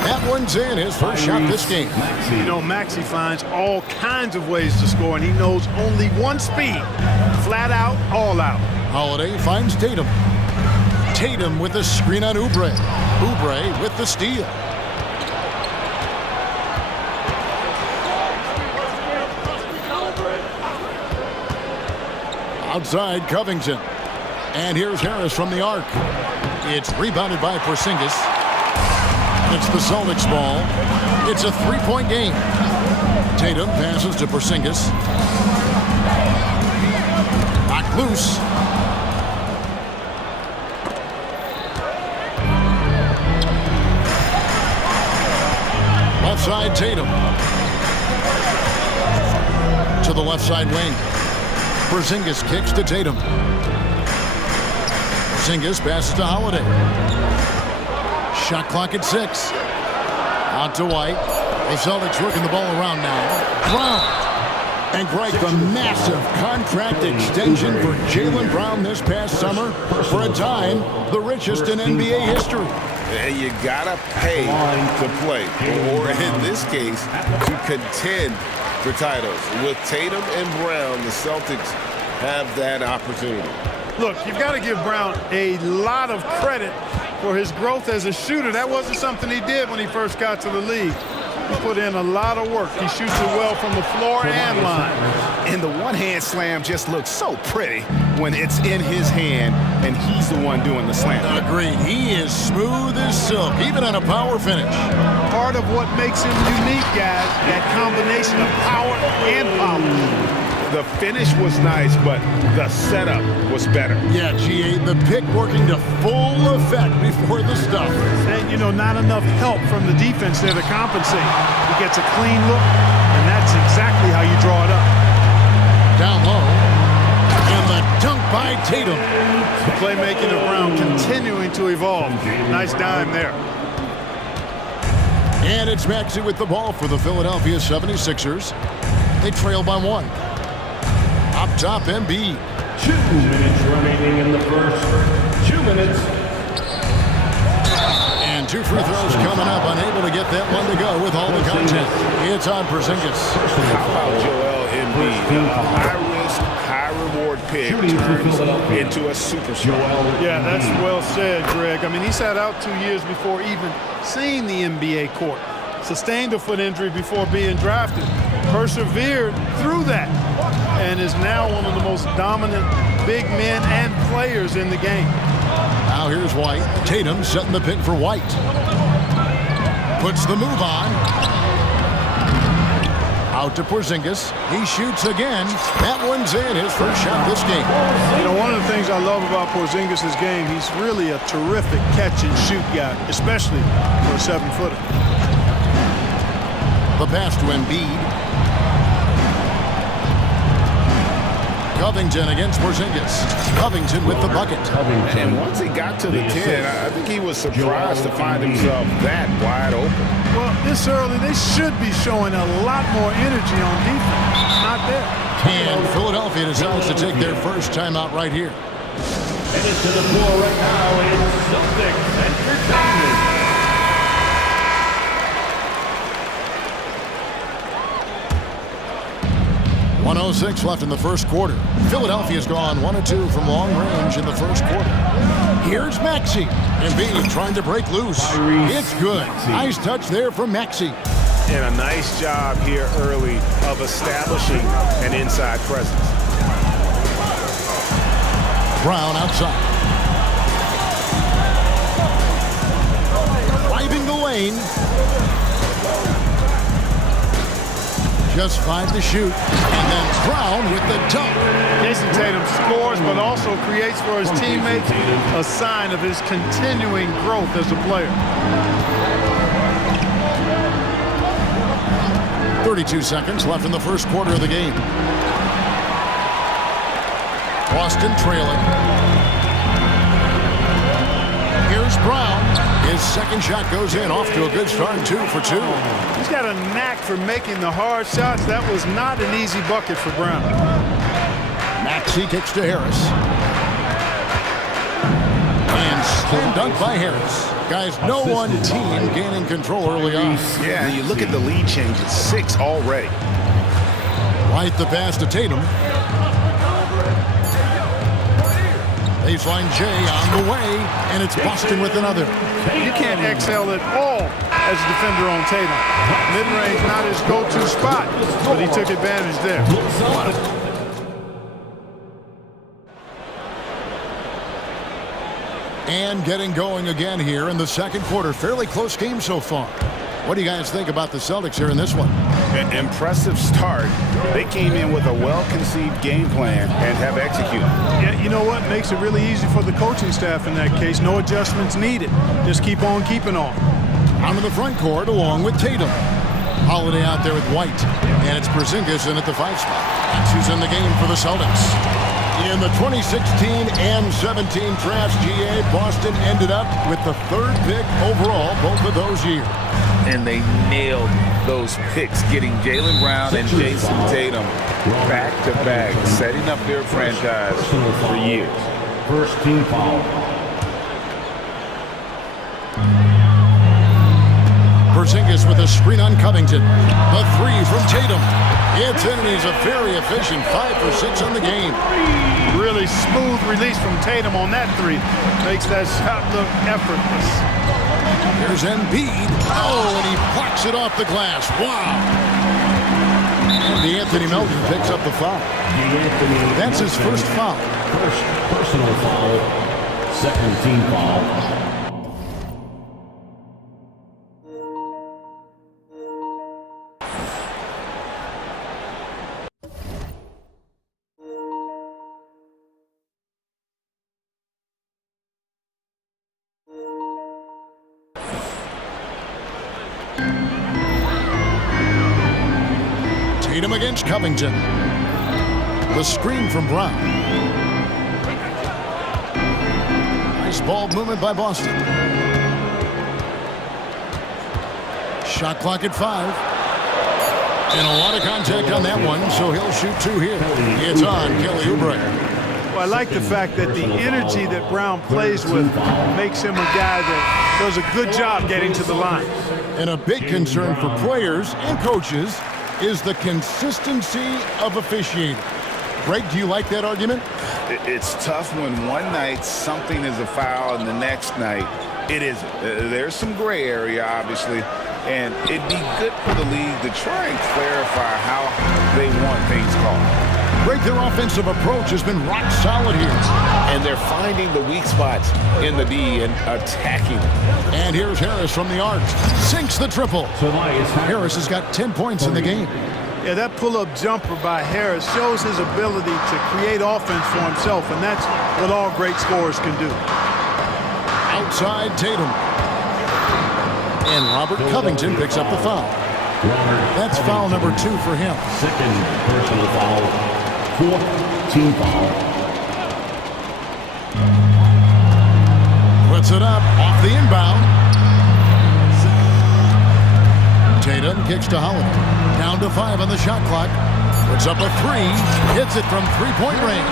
That one's in, his first shot this game. You know, Maxey finds all kinds of ways to score, and he knows only one speed. Flat out, all out. Holiday finds Tatum. Tatum with the screen on Oubre. Oubre with the steal. Outside Covington. And here's Harris from the arc. It's rebounded by Porzingis. It's the Celtics ball. It's a three-point game. Tatum passes to Porzingis. Knocked loose. Left side Tatum. To the left side wing. Porzingis kicks to Tatum. Porzingis passes to Holiday. Shot clock at 6. Out to White. The Celtics working the ball around now. Brown. And Greg, the massive contract extension for Jaylen Brown this past summer. For a time, the richest in NBA history. And you gotta pay to play, or in this case, to contend for titles. With Tatum and Brown, the Celtics have that opportunity. Look, you've got to give Brown a lot of credit for his growth as a shooter. That wasn't something he did when he first got to the league. He put in a lot of work. He shoots it well from the floor and line. And the one-hand slam just looks so pretty when it's in his hand and he's the one doing the slam. Agreed. He is smooth as silk, even on a power finish. Part of what makes him unique, guys, that combination of power and power. The finish was nice, but the setup was better. Yeah, GA, the pick working to full effect before the stuff. And, you know, not enough help from the defense there to compensate. He gets a clean look, and that's exactly how you draw it up. Down low, and the dunk by Tatum. The playmaking of Brown continuing to evolve. Nice dime there. And it's Maxey with the ball for the Philadelphia 76ers. They trail by 1. Up top, Embiid. 2 minutes remaining in the first. 2 minutes. And 2 free throws coming up. Unable to get that one to go with all the content. It's on Porzingis. How about Joel Embiid? A high-risk, high-reward pick turns into a superstar. Yeah, that's well said, Greg. I mean, he sat out 2 years before even seeing the NBA court. Sustained a foot injury before being drafted. Persevered through that. And is now one of the most dominant big men and players in the game. Now here's White. Tatum setting the pick for White. Puts the move on. Out to Porzingis. He shoots again. That one's in, his first shot this game. You know, one of the things I love about Porzingis' game, he's really a terrific catch-and-shoot guy, especially for a 7-footer. The pass to Embiid. Covington against Porzingis. Covington with the bucket. And once he got to the 10, I think he was surprised to find himself that wide open. Well, this early, they should be showing a lot more energy on defense. It's not there. And Philadelphia decides to take their first timeout right here. Headed to the floor right now is Celtics Entertainment. 1:06 left in the first quarter. Philadelphia's gone 1 of 2 from long range in the first quarter. Here's Maxey. Embiid trying to break loose. It's good. Nice touch there from Maxey. And a nice job here early of establishing an inside presence. Brown outside. Driving the lane. Just 5 to shoot. And then Brown with the dunk. Jason Tatum scores, but also creates for his teammates a sign of his continuing growth as a player. 32 seconds left in the first quarter of the game. Boston trailing. Here's Brown. His second shot goes in, off to a good start, 2 for 2. He's got a knack for making the hard shots. That was not an easy bucket for Brown. Maxey kicks to Harris. And slam dunk by Harris. Guys, no one team gaining control early on. Yeah, you look at the lead changes, 6 already. Right the pass to Tatum. Baseline J on the way, and it's Boston with another. You can't excel at all as a defender on Tatum. Mid-range not his go-to spot, but he took advantage there. And getting going again here in the second quarter. Fairly close game so far. What do you guys think about the Celtics here in this one? An impressive start. They came in with a well-conceived game plan and have executed. Yeah, you know what? Makes it really easy for the coaching staff in that case. No adjustments needed. Just keep on keeping on. Out of the front court along with Tatum. Holiday out there with White. And it's Porzingis in at the 5 spot. That's who's in the game for the Celtics. In the 2016 and 17 drafts, GA, Boston ended up with the 3rd pick overall both of those years. And they nailed those picks, getting Jaylen Brown and Jason Tatum back-to-back, setting up their franchise for years. First team foul. Porzingis with a screen on Covington. The 3 from Tatum. It's in, and he's a very efficient 5 for 6 on the game. Really smooth release from Tatum on that 3. Makes that shot look effortless. Here's Embiid. Oh, and he blocks it off the glass. Wow. And Anthony Melton picks up the foul. That's his first foul. First personal foul. Second team foul. Tatum against Covington. The screen from Brown. Nice ball movement by Boston. Shot clock at 5. And a lot of contact on that one, so he'll shoot 2 here. It's on Kelly Oubre. Well, I like the fact that the energy that Brown plays with makes him a guy that does a good job getting to the line. And a big concern for players and coaches is the consistency of officiating. Greg, do you like that argument? It's tough when one night something is a foul and the next night it isn't. There's some gray area, obviously, and it'd be good for the league to try and clarify how they want things called. Greg, their offensive approach has been rock solid here. And they're finding the weak spots in the D and attacking them. And here's Harris from the arc. Sinks the triple. Harris has got 10 points in the game. Yeah, that pull-up jumper by Harris shows his ability to create offense for himself, and that's what all great scorers can do. Outside Tatum. And Robert Covington picks up the foul. That's foul number 2 for him. Second personal foul. 4th team foul. Puts it up off the inbound. Tatum kicks to Holiday. Down to 5 on the shot clock. Puts up a 3. Hits it from 3-point range.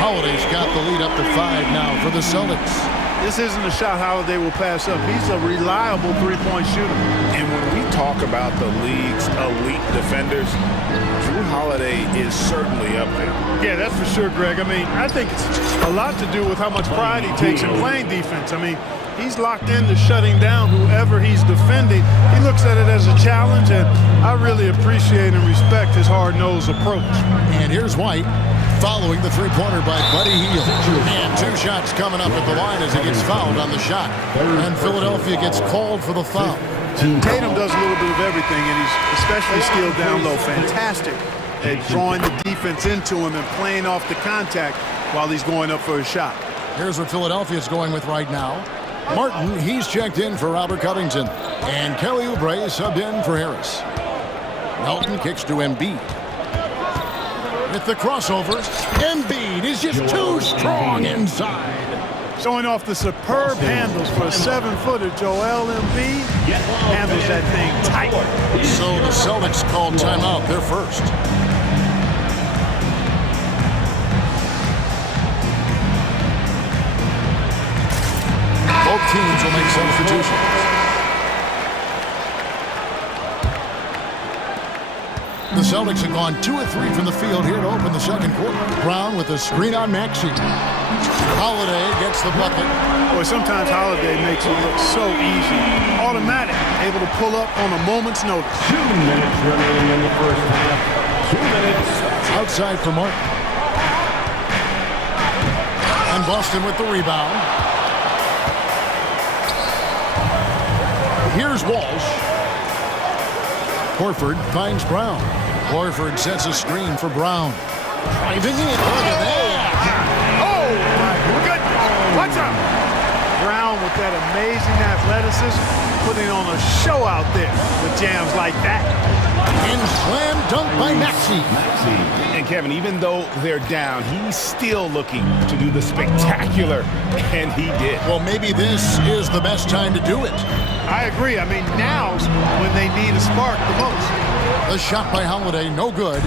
Holiday's got the lead up to 5 now for the Celtics. This isn't a shot Holiday will pass up. He's a reliable 3-point shooter. And when we talk about the league's elite defenders, Drew Holiday is certainly up there. Yeah, that's for sure, Greg. I mean, I think it's a lot to do with how much pride he takes in playing defense. I mean, he's locked into shutting down whoever he's defending. He looks at it as a challenge, and I really appreciate and respect his hard-nosed approach. And here's White following the three-pointer by Buddy Hield. And 2 shots coming up at the line as he gets fouled on the shot. And Philadelphia gets called for the foul. Tatum does a little bit of everything, and he's especially skilled down low. Fantastic at drawing the defense into him and playing off the contact while he's going up for a shot. Here's what Philadelphia's going with right now. Martin, he's checked in for Robert Covington. And Kelly Oubre subbed in for Harris. Melton kicks to Embiid. With the crossover, Embiid is just too strong inside. Showing off the superb handles for a 7-footer, Joel Embiid handles that thing tight. So the Celtics called timeout. They're first. Both teams will make substitutions. The Celtics have gone 2 of 3 from the field here to open the second quarter. Brown with a screen on Maxey. Holiday gets the bucket. Boy, sometimes Holiday makes it look so easy. Automatic, able to pull up on a moment's notice. 2 minutes remaining in the first half. 2 minutes. Outside for Martin. And Boston with the rebound. Here's Walsh. Horford finds Brown. Horford sets a screen for Brown. Driving in. Look at that. Oh, my goodness. Watch out. Brown with that amazing athleticism, putting on a show out there with jams like that. And slam dunk by Maxey. And Kevin, even though they're down, he's still looking to do the spectacular, and he did. Well, maybe this is the best time to do it. I agree. I mean, now's when they need a spark the most. The shot by Holiday, no good.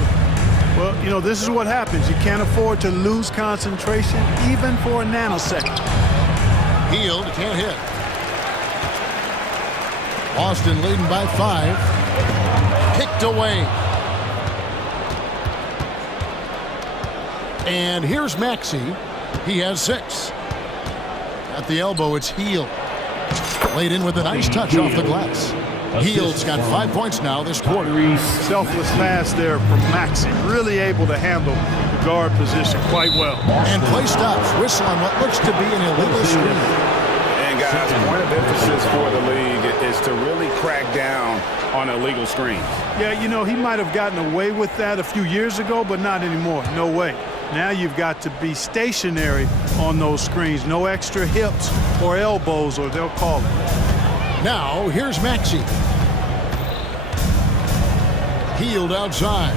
Well, you know, this is what happens. You can't afford to lose concentration, even for a nanosecond. Hield can't hit. Boston leading by 5. Kicked away. And here's Maxey. He has 6. At the elbow, it's Hield. Laid in with a nice touch off the glass. Hield's got 5 points now this quarter. Selfless pass there from Maxey. Really able to handle the guard position quite well. And play stops. Whistle on what looks to be an illegal screen. And guys, point of emphasis for the league is to really crack down on illegal screens. Yeah, you know, he might have gotten away with that a few years ago, but not anymore. No way. Now you've got to be stationary on those screens. No extra hips or elbows, or they'll call it. Now, here's Maxey. Hield outside.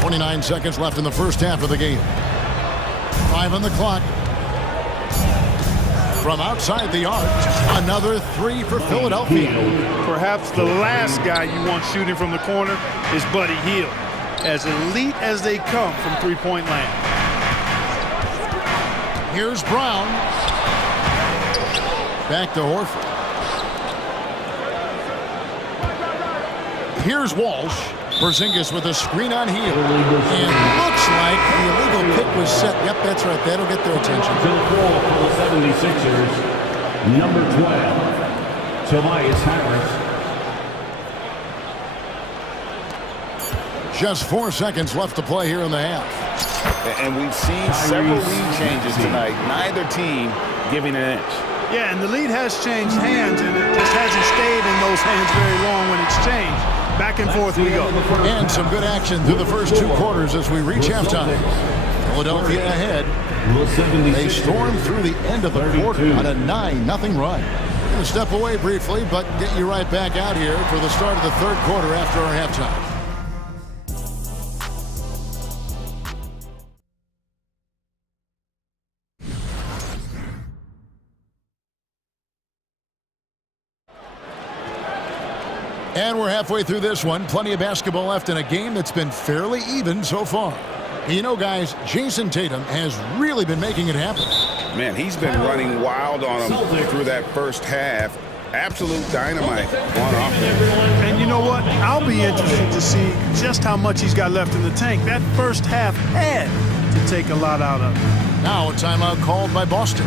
29 seconds left in the first half of the game. 5 on the clock. From outside the arc, another 3 for Philadelphia. Perhaps the last guy you want shooting from the corner is Buddy Hield. As elite as they come from three-point land. Here's Brown. Back to Horford. Here's Walsh. Porzingis with a screen on Hield. And looks like the illegal pick was set. Yep, that's right. That'll get their attention. To the floor for the 76ers, number 12, Tobias Harris. Just 4 seconds left to play here in the half. And we've seen several lead changes tonight. Neither team giving an inch. Yeah, and the lead has changed hands, and it just hasn't stayed in those hands very long when it's changed. Back and forth we go. And some good action through the first 2 quarters as we reach halftime. Philadelphia ahead. They storm through the end of the quarter on a 9-0 run. We're going to step away briefly, but get you right back out here for the start of the third quarter after our halftime. And we're halfway through this one. Plenty of basketball left in a game that's been fairly even so far. You know, guys, Jason Tatum has really been making it happen. Man, he's been running wild on him through that first half. Absolute dynamite on offense. And you know what? I'll be interested to see just how much he's got left in the tank. That first half had to take a lot out of him. Now a timeout called by Boston.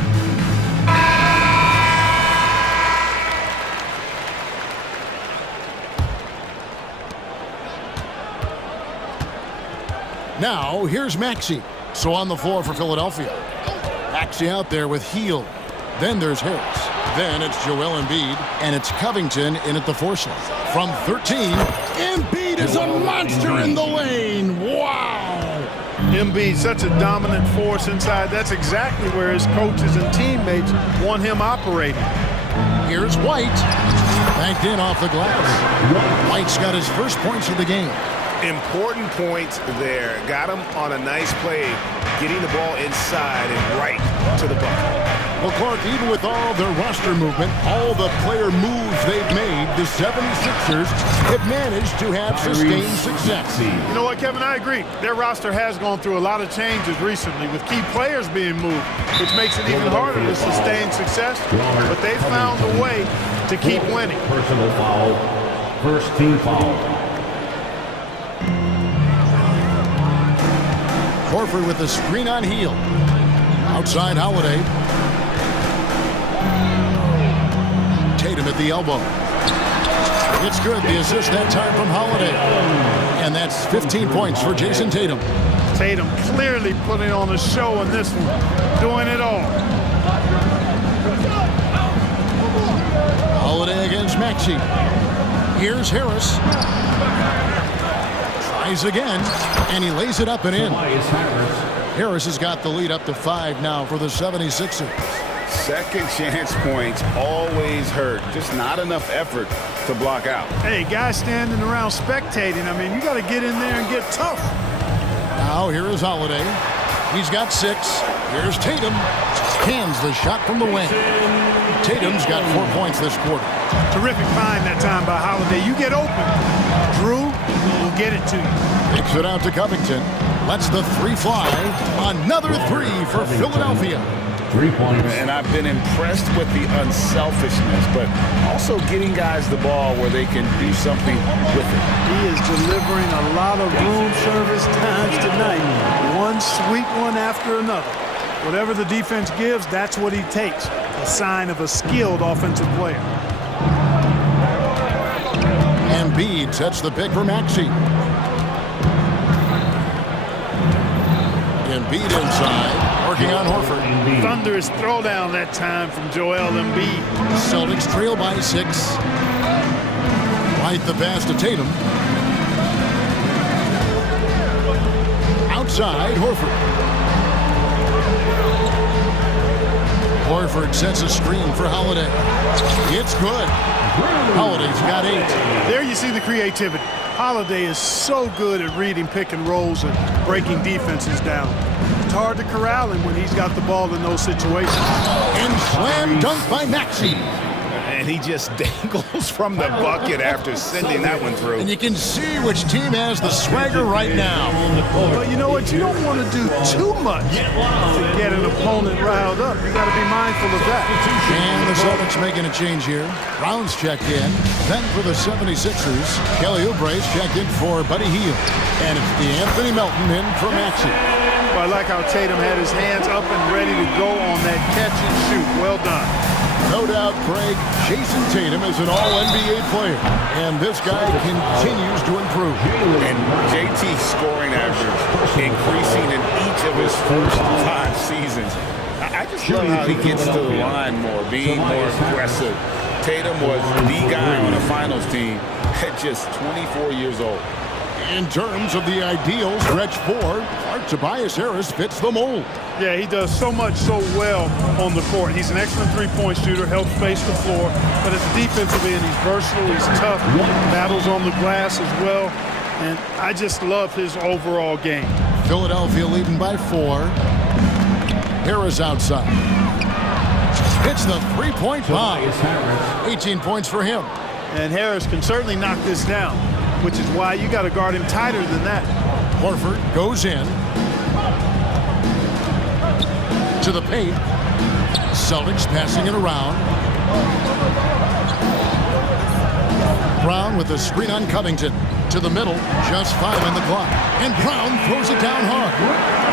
Now, here's Maxey. So on the floor for Philadelphia. Maxey out there with Hield. Then there's Harris. Then it's Joel Embiid, and it's Covington in at the 4 slot. From 13, Embiid is a monster in the lane. Wow! Embiid, such a dominant force inside. That's exactly where his coaches and teammates want him operating. Here's White. Banked in off the glass. White's got his first points of the game. Important points there. Got him on a nice play, getting the ball inside and right to the bucket. Well, Clark, even with all their roster movement, all the player moves they've made, the 76ers have managed to have sustained success. You know what, Kevin? I agree. Their roster has gone through a lot of changes recently with key players being moved, which makes it even harder to sustain success. But they've found a way to keep winning. Personal foul. First team foul. Horford with the screen on Hield. Outside Holiday. Tatum at the elbow. It's good. The assist that time from Holiday. And that's 15 points for Jason Tatum. Tatum clearly putting on a show in this one. Doing it all. Holiday against Maxey. Here's Harris. Tries again, and he lays it up and in. Harris has got the lead up to 5 now for the 76ers. Second chance points always hurt. Just not enough effort to block out. Hey, guys standing around spectating. I mean, you got to get in there and get tough. Now here is Holiday. He's got 6. Here's Tatum. Cans the shot from the wing. Tatum's got 4 points this quarter. Terrific find that time by Holiday. You get open. Drew will get it to you. Kicks it out to Covington. Lets the 3 fly. Another 3 for Philadelphia. 3 points. And I've been impressed with the unselfishness, but also getting guys the ball where they can do something with it. He is delivering a lot of room service times tonight. One sweet one after another. Whatever the defense gives, that's what he takes. A sign of a skilled offensive player. Embiid sets the pick for Maxey. Embiid inside, working on Horford. Thunderous throwdown that time from Joel Embiid. Celtics trail by 6. Right the pass to Tatum. Outside, Horford. Horford sets a screen for Holiday. It's good. Holiday's got 8. There you see the creativity. Holiday is so good at reading pick and rolls and breaking defenses down. It's hard to corral him when he's got the ball in those situations. And slam dunk by Maxey. And he just dangles from the bucket after sending that one through. And you can see which team has the swagger right now. But you know what? You don't want to do too much to get an opponent riled up. You got to be mindful of that. And the Celtics making a change here. Brown's checked in. Then for the 76ers, Kelly Oubre's checked in for Buddy Hield. And it's Anthony Melton in for Maxey. Well, I like how Tatum had his hands up and ready to go on that catch and shoot. Well done. No doubt, Craig, Jason Tatum is an all-NBA player, and this guy continues to improve. And JT's scoring average increasing in each of his first 5 seasons. I just love how he gets to the line more, being more aggressive. Tatum was the guy on the finals team at just 24 years old. In terms of the ideal stretch 4, Tobias Harris fits the mold. Yeah, he does so much so well on the court. He's an excellent three-point shooter, helps space the floor. But at the defensive end, he's versatile, he's tough, battles on the glass as well. And I just love his overall game. Philadelphia leading by 4. Harris outside. Hits the 3-point bomb. 18 points for him. And Harris can certainly knock this down, which is why you got to guard him tighter than that. Horford goes in. To the paint. Celtics passing it around. Brown with the screen on Covington. To the middle, just 5 on the clock. And Brown throws it down hard.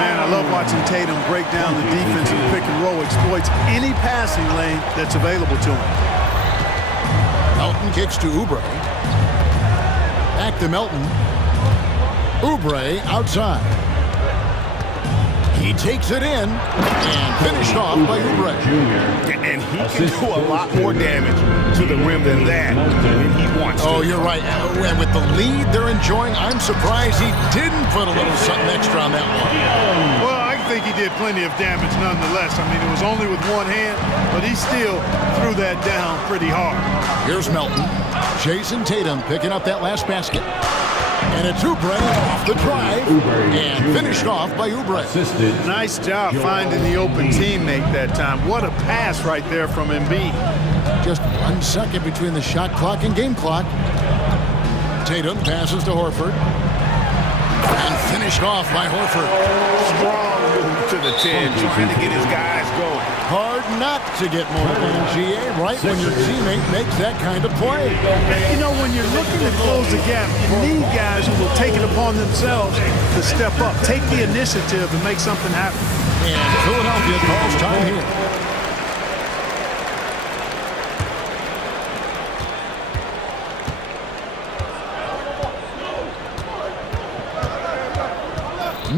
Man, I love watching Tatum break down the defense and pick and roll, exploits any passing lane that's available to him. Melton kicks to Oubre. Back to Melton. Oubre outside. He takes it in and finished off by Oubre. And he can do a lot more damage to the rim than that when he wants to. Oh, you're right. And with the lead they're enjoying, I'm surprised he didn't put a little something extra on that one. Well, I think he did plenty of damage nonetheless. I mean, it was only with one hand, but he still threw that down pretty hard. Here's Melton. Jason Tatum picking up that last basket. And it's Oubre off the drive and finished off by Oubre. Nice job finding the open teammate that time. What a pass right there from Embiid. Just 1 second between the shot clock and game clock. Tatum passes to Horford. And finished off by Horford. Strong move to the 10, trying to get his guys going. Hard not to get more than GA right when your teammate makes that kind of play. You know, when you're looking to close the gap, you need guys who will take it upon themselves to step up, take the initiative and make something happen. And Philadelphia calls time here.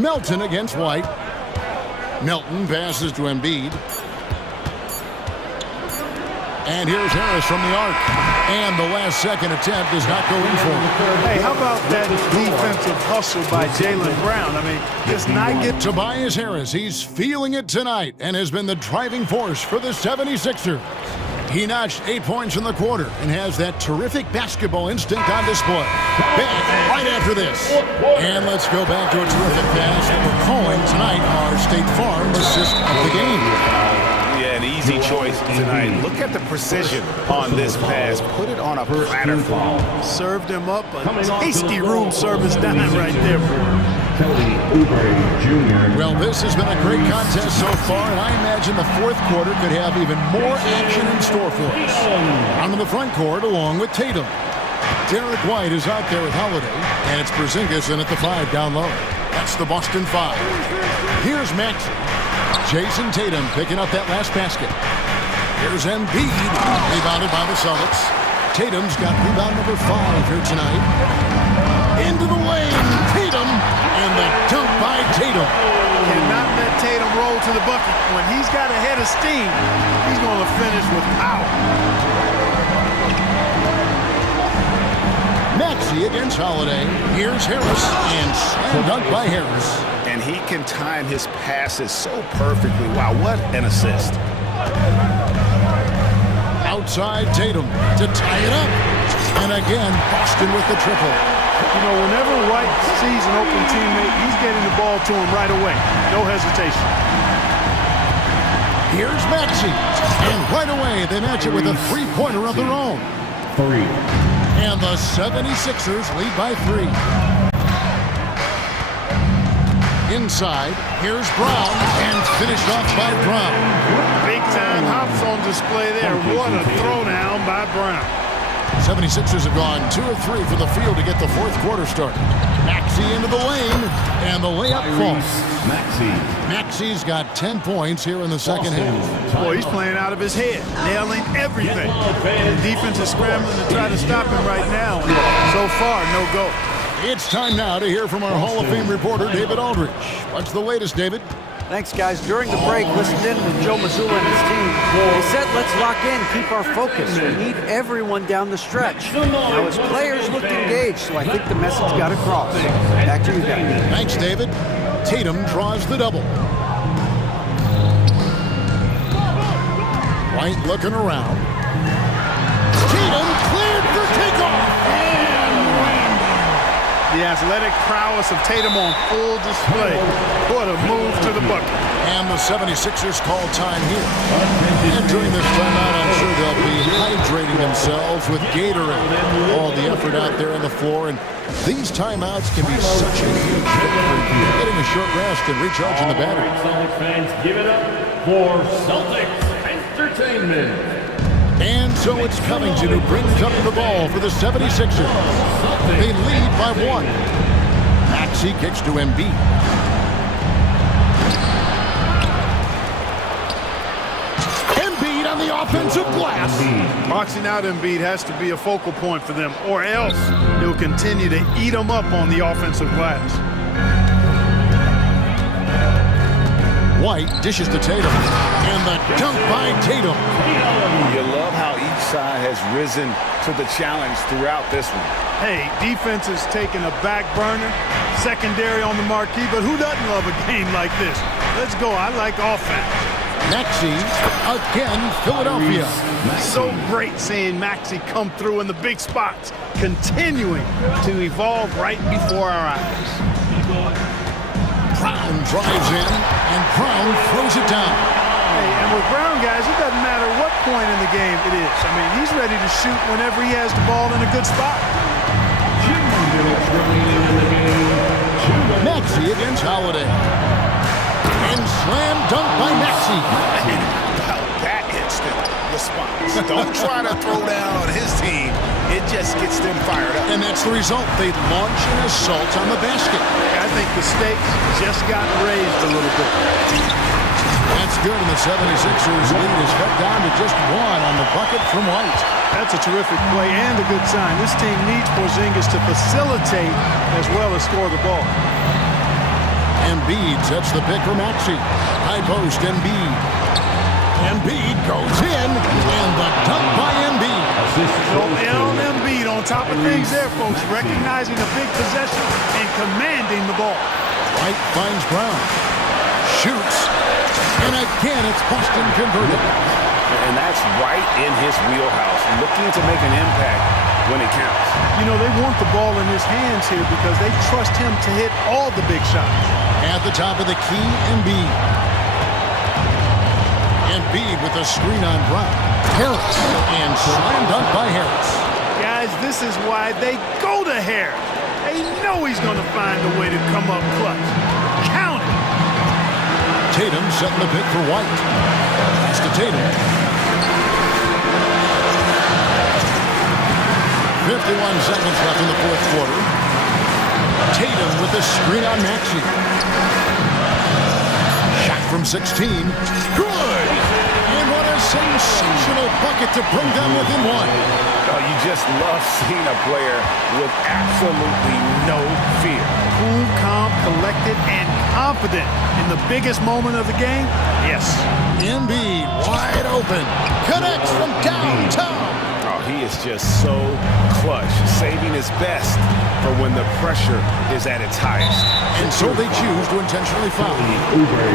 Melton against White. Melton passes to Embiid. And here's Harris from the arc. And the last second attempt does not go in for him. Hey, how about that defensive hustle by Jaylen Brown? I mean, just not get... Tobias Harris, he's feeling it tonight and has been the driving force for the 76ers. He notched 8 points in the quarter and has that terrific basketball instinct on display. Back right after this. And let's go back to a terrific pass that we're calling tonight our State Farm assist of the game. Yeah, an easy choice tonight. Look at the precision on this pass. Put it on a platter for him. Served him up a tasty room service dime right there. Well, this has been a great contest so far, and I imagine the fourth quarter could have even more action in store for us. Onto the front court along with Tatum. Derek White is out there with Holiday, and it's Porzingis in at the 5 down low. That's the Boston 5. Here's Maxey. Jason Tatum picking up that last basket. Here's Embiid, rebounded by the Celtics. Tatum's got rebound number 5 here tonight. Into the lane, Tatum, and the dunk by Tatum. Cannot let Tatum roll to the bucket. When he's got a head of steam, he's going to finish with power. Maxey against Holiday. Here's Harris, and slam dunk by Harris. And he can time his passes so perfectly. Wow, what an assist. Outside Tatum to tie it up. And again, Boston with the triple. You know, whenever White sees an open teammate, he's getting the ball to him right away. No hesitation. Here's Maxey. And right away, they match it with a three-pointer of their own. 3. And the 76ers lead by 3. Inside, here's Brown, and finished off by Brown. Big-time hops on display there. What a throwdown by Brown. 76ers have gone 2 of 3 from the field to get the fourth quarter started. Maxey into the lane, and the layup falls. Maxey's got 10 points here in the second half. Boy, he's playing out of his head, nailing everything. The defense is scrambling to try to stop him right now. So far, no go. It's time now to hear from our Hall of Fame reporter, David Aldridge. What's the latest, David? Thanks, guys. During the break, listened in with Joe Mazzulla and his team. They said, let's lock in, keep our focus. We need everyone down the stretch. Now, his players looked engaged, so I think the message got across. Back to you guys. Thanks, David. Tatum draws the double. White looking around. Tatum cleared for takeoff. The athletic prowess of Tatum on full display. What a move to the bucket. And the 76ers call time here. And during this timeout, I'm sure they'll be hydrating themselves with Gatorade. All the effort out there on the floor. And these timeouts can be such a huge victory. Getting a short rest and recharging the battery. Celtics fans, give it up for Celtics Entertainment. And so it's Covington who brings up the ball for the 76ers. They lead by 1. Maxey kicks to Embiid. Embiid on the offensive glass. Boxing out Embiid has to be a focal point for them, or else he'll continue to eat them up on the offensive glass. White dishes to Tatum. And the dunk by Tatum. You love how each side has risen to the challenge throughout this one. Hey, defense is taking a back burner, secondary on the marquee, but who doesn't love a game like this? Let's go. I like offense. Maxey, again, Philadelphia. So great seeing Maxey come through in the big spots, continuing to evolve right before our eyes. Brown drives in, and Brown throws it down. Hey, and with Brown, guys, it doesn't matter what point in the game it is. I mean, he's ready to shoot whenever he has the ball in a good spot. Maxey against Holiday. And slam dunk by Maxey. About that instant response. Don't try to throw down on his team. It just gets them fired up. And that's the result. They launch an assault on the basket. I think the stakes just got raised a little bit. That's good, and the 76ers lead is cut down to just one on the bucket from White. That's a terrific play and a good sign. This team needs Porzingis to facilitate as well as score the ball. Embiid sets the pick for Maxey. High post, Embiid. Embiid goes in, and the dunk by Embiid. On Embiid on top of things there, folks, recognizing a big possession and commanding the ball. White finds Brown. Shoots. And again, it's Boston converted. And that's right in his wheelhouse, looking to make an impact when it counts. You know, they want the ball in his hands here because they trust him to hit all the big shots. At the top of the key, Embiid. Embiid with a screen on Brown. Harris. And slam dunk by Harris. Guys, this is why they go to Harris. They know he's going to find a way to come up clutch. Count it. Tatum setting the pick for White. Pass to Tatum. 51 seconds left in the fourth quarter. Tatum with the screen on Maxey. Shot from 16. Good! And what a sensational bucket to bring them within one. Oh, you just love seeing a player with absolutely no fear. Cool, calm, collected, and confident in the biggest moment of the game. Yes. Embiid wide open. Connects from downtown. Oh, he is just so clutch, saving his best for when the pressure is at its highest. And so they choose to intentionally foul.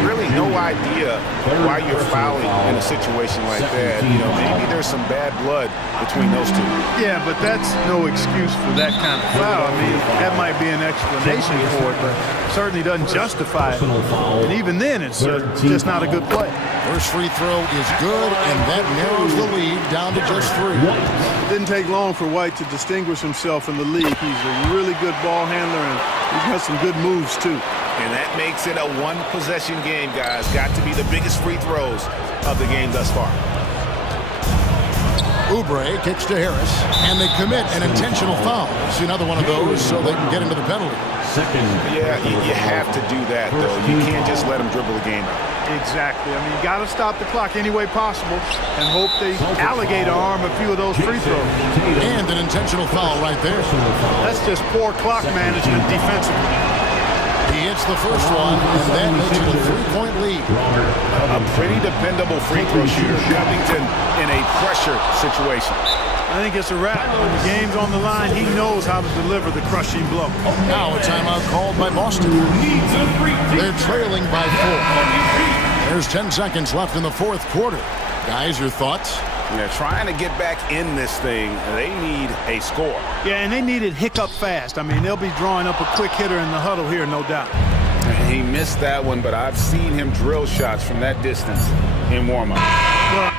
Really no idea why you're fouling in a situation like that. You know, maybe there's some bad blood between those two. Yeah, but that's no excuse for that kind of foul. I mean, that might be an explanation for it, but certainly doesn't justify it. And even then, it's just not a good play. First free throw is good, and that narrows the lead down to just 3. It didn't take long for White to distinguish himself in the league. He's a really good ball handler, and he's got some good moves, too. And that makes it a one-possession game, guys. Got to be the biggest free throws of the game thus far. Oubre kicks to Harris, and they commit an intentional foul. It's another one of those so they can get into the penalty. Yeah, you have to do that, though. You can't just let them dribble the game out. Exactly. I mean, you got to stop the clock any way possible and hope they alligator arm a few of those free throws. And an intentional foul right there. That's just poor clock management defensively. He hits the first one, and that makes it a 3-point lead. A pretty dependable free throw shooter, Covington, in a pressure situation. I think it's a wrap. When the game's on the line, he knows how to deliver the crushing blow. Now a timeout called by Boston. They're trailing by 4. There's 10 seconds left in the fourth quarter. Guys, your thoughts? They're trying to get back in this thing. They need a score. Yeah, and they need it hiccup fast. I mean, they'll be drawing up a quick hitter in the huddle here, no doubt. He missed that one, but I've seen him drill shots from that distance in warm-up. Well,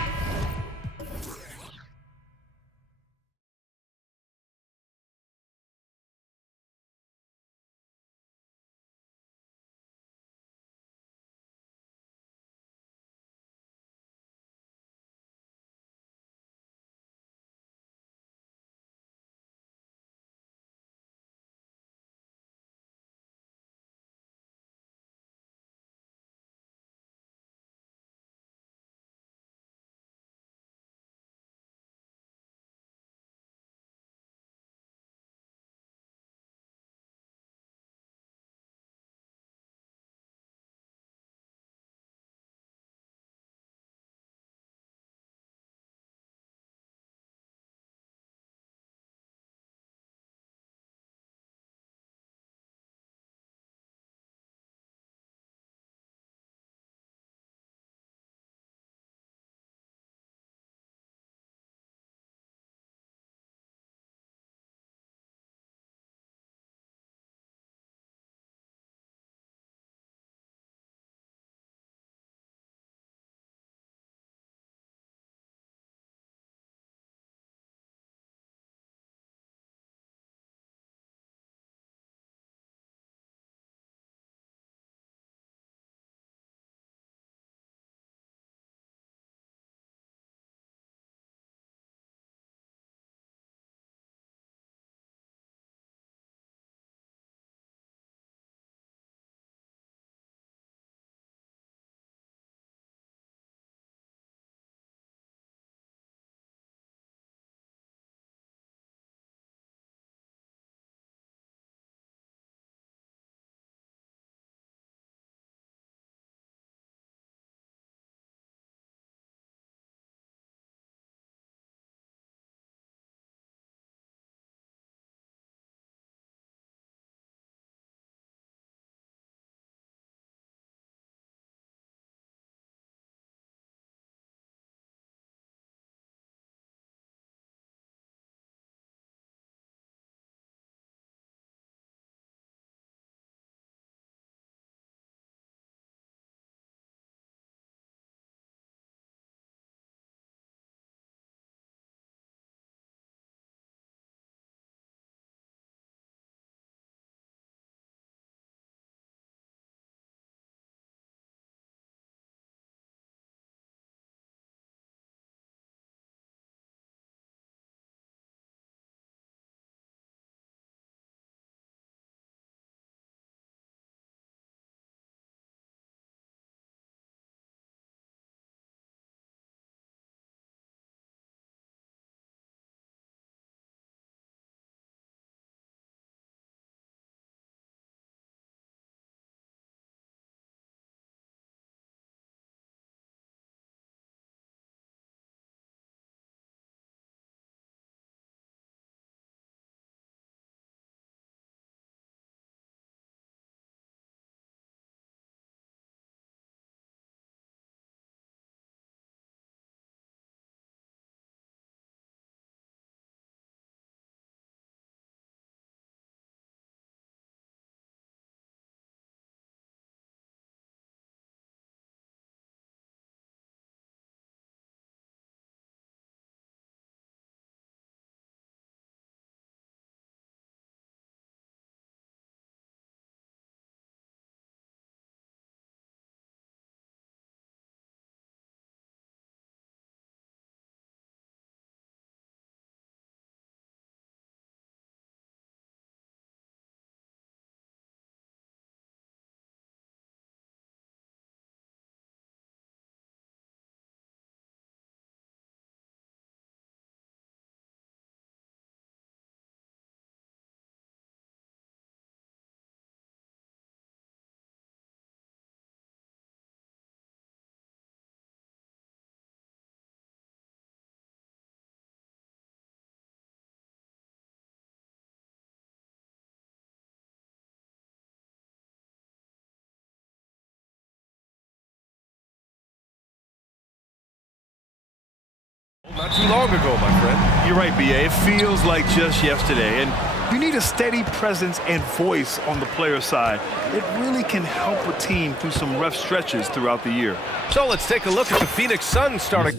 too long ago, my friend. You're right, B.A. It feels like just yesterday. And you need a steady presence and voice on the player side. It really can help a team through some rough stretches throughout the year. So let's take a look at the Phoenix Suns starting.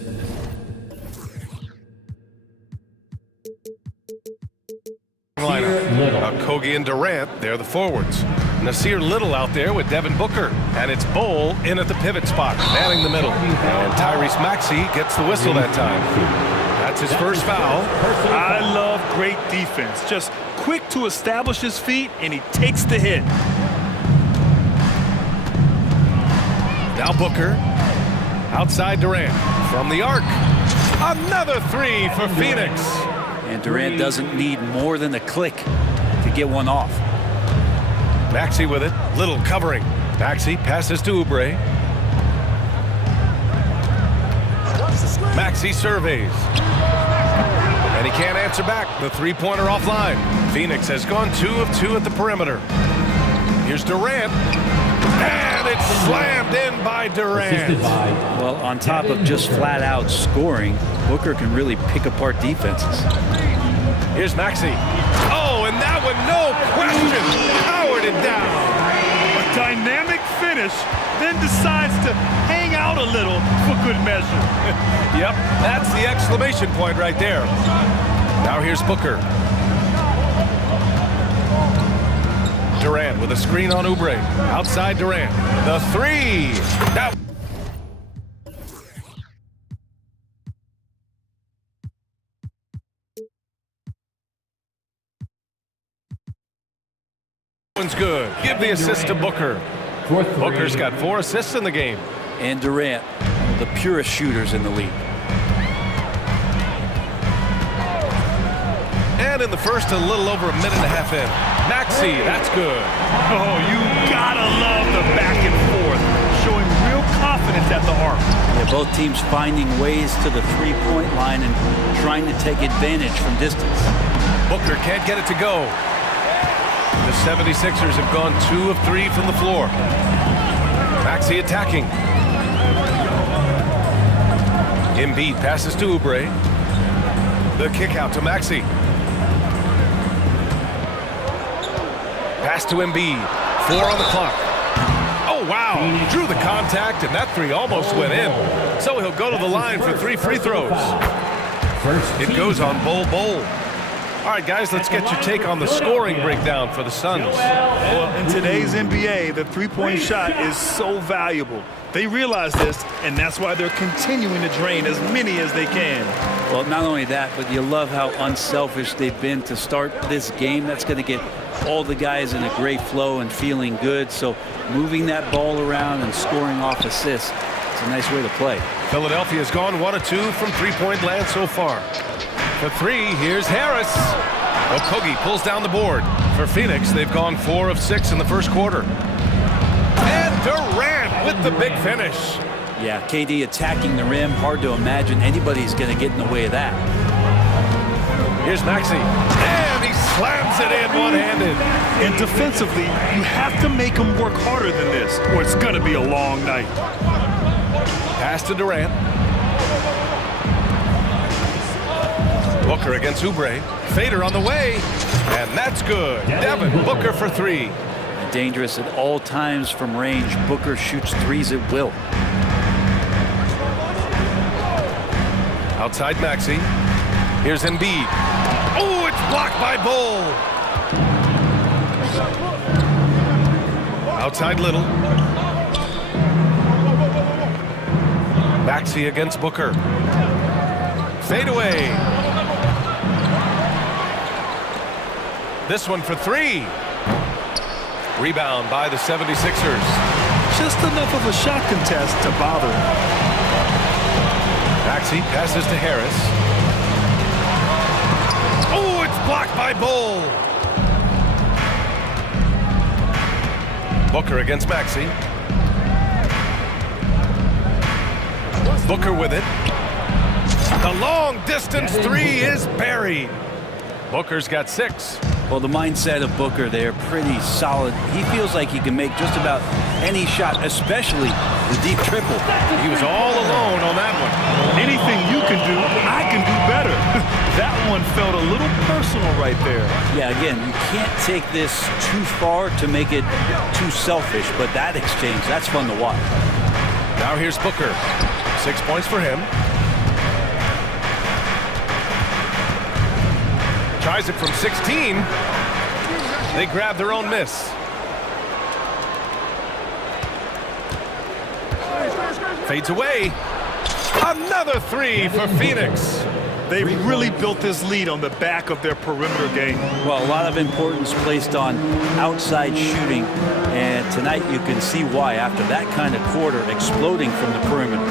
Kogi and Durant, they're the forwards. Nasir Little out there with Devin Booker. And it's Bol in at the pivot spot, manning the middle. And Tyrese Maxey gets the whistle that time. That's his first foul. I love great defense. Just quick to establish his feet, and he takes the hit. Now Booker. Outside Durant. From the arc. Another three for Phoenix. And Durant doesn't need more than a click to get one off. Maxey with it. Little covering. Maxey passes to Oubre. Maxey surveys. And he can't answer back. The three-pointer offline. Phoenix has gone 2 of 2 at the perimeter. Here's Durant. And it's slammed in by Durant. Well, on top of just flat-out scoring, Booker can really pick apart defenses. Here's Maxey. Oh, and that one, no question, powered it down. A dynamic finish, then decides to hang out a little for good measure. Yep, that's the exclamation point right there. Now here's Booker. Durant with a screen on Oubre. Outside Durant. The three. That one's good. Give the assist to Booker. Booker's got 4 assists in the game. And Durant, one of the purest shooters in the league. And in the first, a little over a minute and a half in. Maxey, that's good. Oh, you gotta love the back and forth, showing real confidence at the arc. Yeah, both teams finding ways to the three-point line and trying to take advantage from distance. Booker can't get it to go. The 76ers have gone 2 of 3 from the floor. Maxey attacking. Embiid passes to Oubre. The kick out to Maxey. Pass to Embiid. 4 on the clock. Oh, wow. Drew the contact, and that three almost went in. So he'll go to the line for 3 free throws. It goes on Bol. All right, guys, let's get your take on the scoring breakdown for the Suns. Well, in today's NBA, the three-point shot is so valuable. They realize this, and that's why they're continuing to drain as many as they can. Well, not only that, but you love how unselfish they've been to start this game. That's going to get all the guys in a great flow and feeling good. So moving that ball around and scoring off assists, it's a nice way to play. Philadelphia's gone 1 of 2 from three-point land so far. For 3, here's Harris. Okogie pulls down the board. For Phoenix, they've gone 4 of 6 in the first quarter. And Durant with the big finish. Yeah, KD attacking the rim. Hard to imagine anybody's going to get in the way of that. Here's Maxey. And he slams it in one-handed. And defensively, you have to make them work harder than this, or it's going to be a long night. Pass to Durant. Booker against Oubre. Fader on the way. And that's good. Devin Booker for 3. Dangerous at all times from range. Booker shoots threes at will. Outside Maxey. Here's Embiid. Oh, it's blocked by Bol. Outside Little. Maxey against Booker. Fade away. This one for 3. Rebound by the 76ers. Just enough of a shot contest to bother him. Maxey passes to Harris. Oh, it's blocked by Bol. Booker against Maxey. Booker with it. The long distance 3 is buried. Booker's got 6. Well, the mindset of Booker there, pretty solid. He feels like he can make just about any shot, especially the deep triple. He was all alone on that one. Anything you can do, I can do better. That one felt a little personal right there. Yeah, again, you can't take this too far to make it too selfish, but that exchange, that's fun to watch. Now here's Booker. 6 points for him. Tries it from 16. They grab their own miss. Fades away. Another three for Phoenix. They've really built this lead on the back of their perimeter game. Well, a lot of importance placed on outside shooting, and tonight you can see why after that kind of quarter exploding from the perimeter.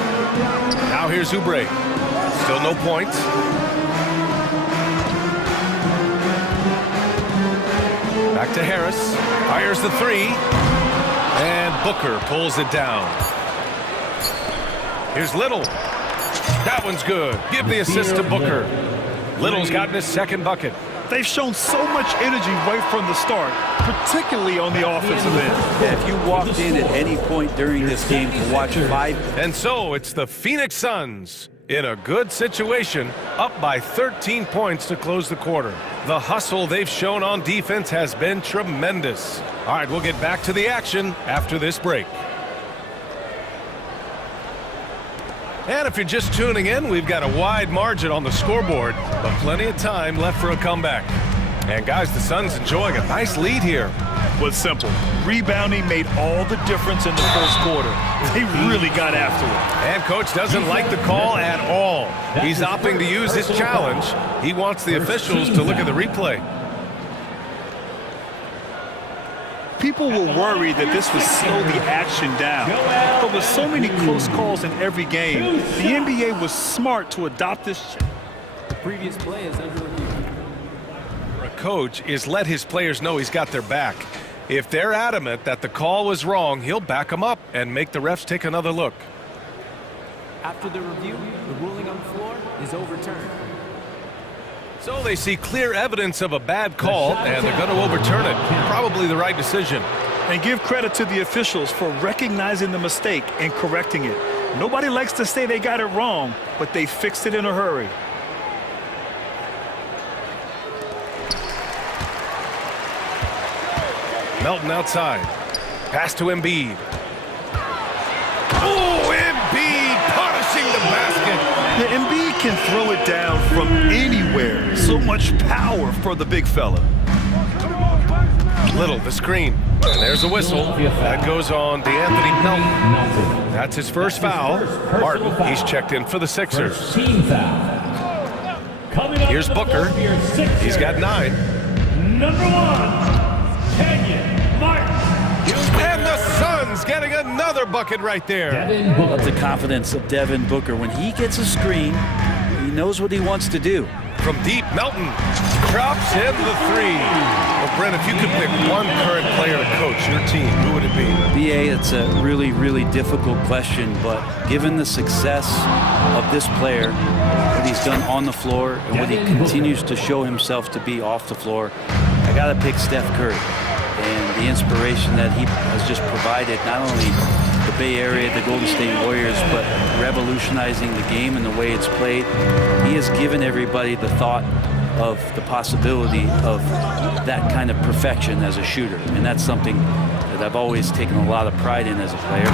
Now here's Oubre. Still no points. Back to Harris. Fires the three. And Booker pulls it down. Here's Little. That one's good. Give the assist to Booker. Little's gotten his second bucket. They've shown so much energy right from the start, particularly on the offensive end. Yeah, if you walked in at any point during this game to watch 5. And so it's the Phoenix Suns in a good situation, up by 13 points to close the quarter. The hustle they've shown on defense has been tremendous. All right, we'll get back to the action after this break. And if you're just tuning in, we've got a wide margin on the scoreboard, but plenty of time left for a comeback. And guys, the Suns enjoying a nice lead here. Was simple. Rebounding made all the difference in the first quarter. They really got after it. And coach doesn't like the call at all. He's opting to use his challenge. He wants the officials to look at the replay. People were worried that this would slow the action down. But with so many close calls in every game, the NBA was smart to adopt this. The previous play is under review. A coach is let his players know he's got their back. If they're adamant that the call was wrong, he'll back them up and make the refs take another look. After the review, the ruling on the floor is overturned. So they see clear evidence of a bad call, and they're going to overturn it. Probably the right decision. And give credit to the officials for recognizing the mistake and correcting it. Nobody likes to say they got it wrong, but they fixed it in a hurry. Melton outside. Pass to Embiid. Oh, Embiid punishing the basket. The Embiid can throw it down from anywhere. So much power for the big fella. Little, the screen. And there's a whistle. That goes on DeAnthony Melton. That's his first foul. Martin, he's checked in for the Sixers. Here's Booker. He's got 9. Number 1, Kenyon Martin. And the Suns getting another bucket right there. Love the confidence of Devin Booker. When he gets a screen, he knows what he wants to do. From deep, Melton drops in the three. Well, Brent, if you could pick one current player to coach your team, who would it be? BA, it's a really, really difficult question, but given the success of this player, what he's done on the floor, and what he continues to show himself to be off the floor, I got to pick Steph Curry. And the inspiration that he has just provided, not only the Bay Area, the Golden State Warriors, but revolutionizing the game and the way it's played. He has given everybody the thought of the possibility of that kind of perfection as a shooter. And that's something that I've always taken a lot of pride in as a player.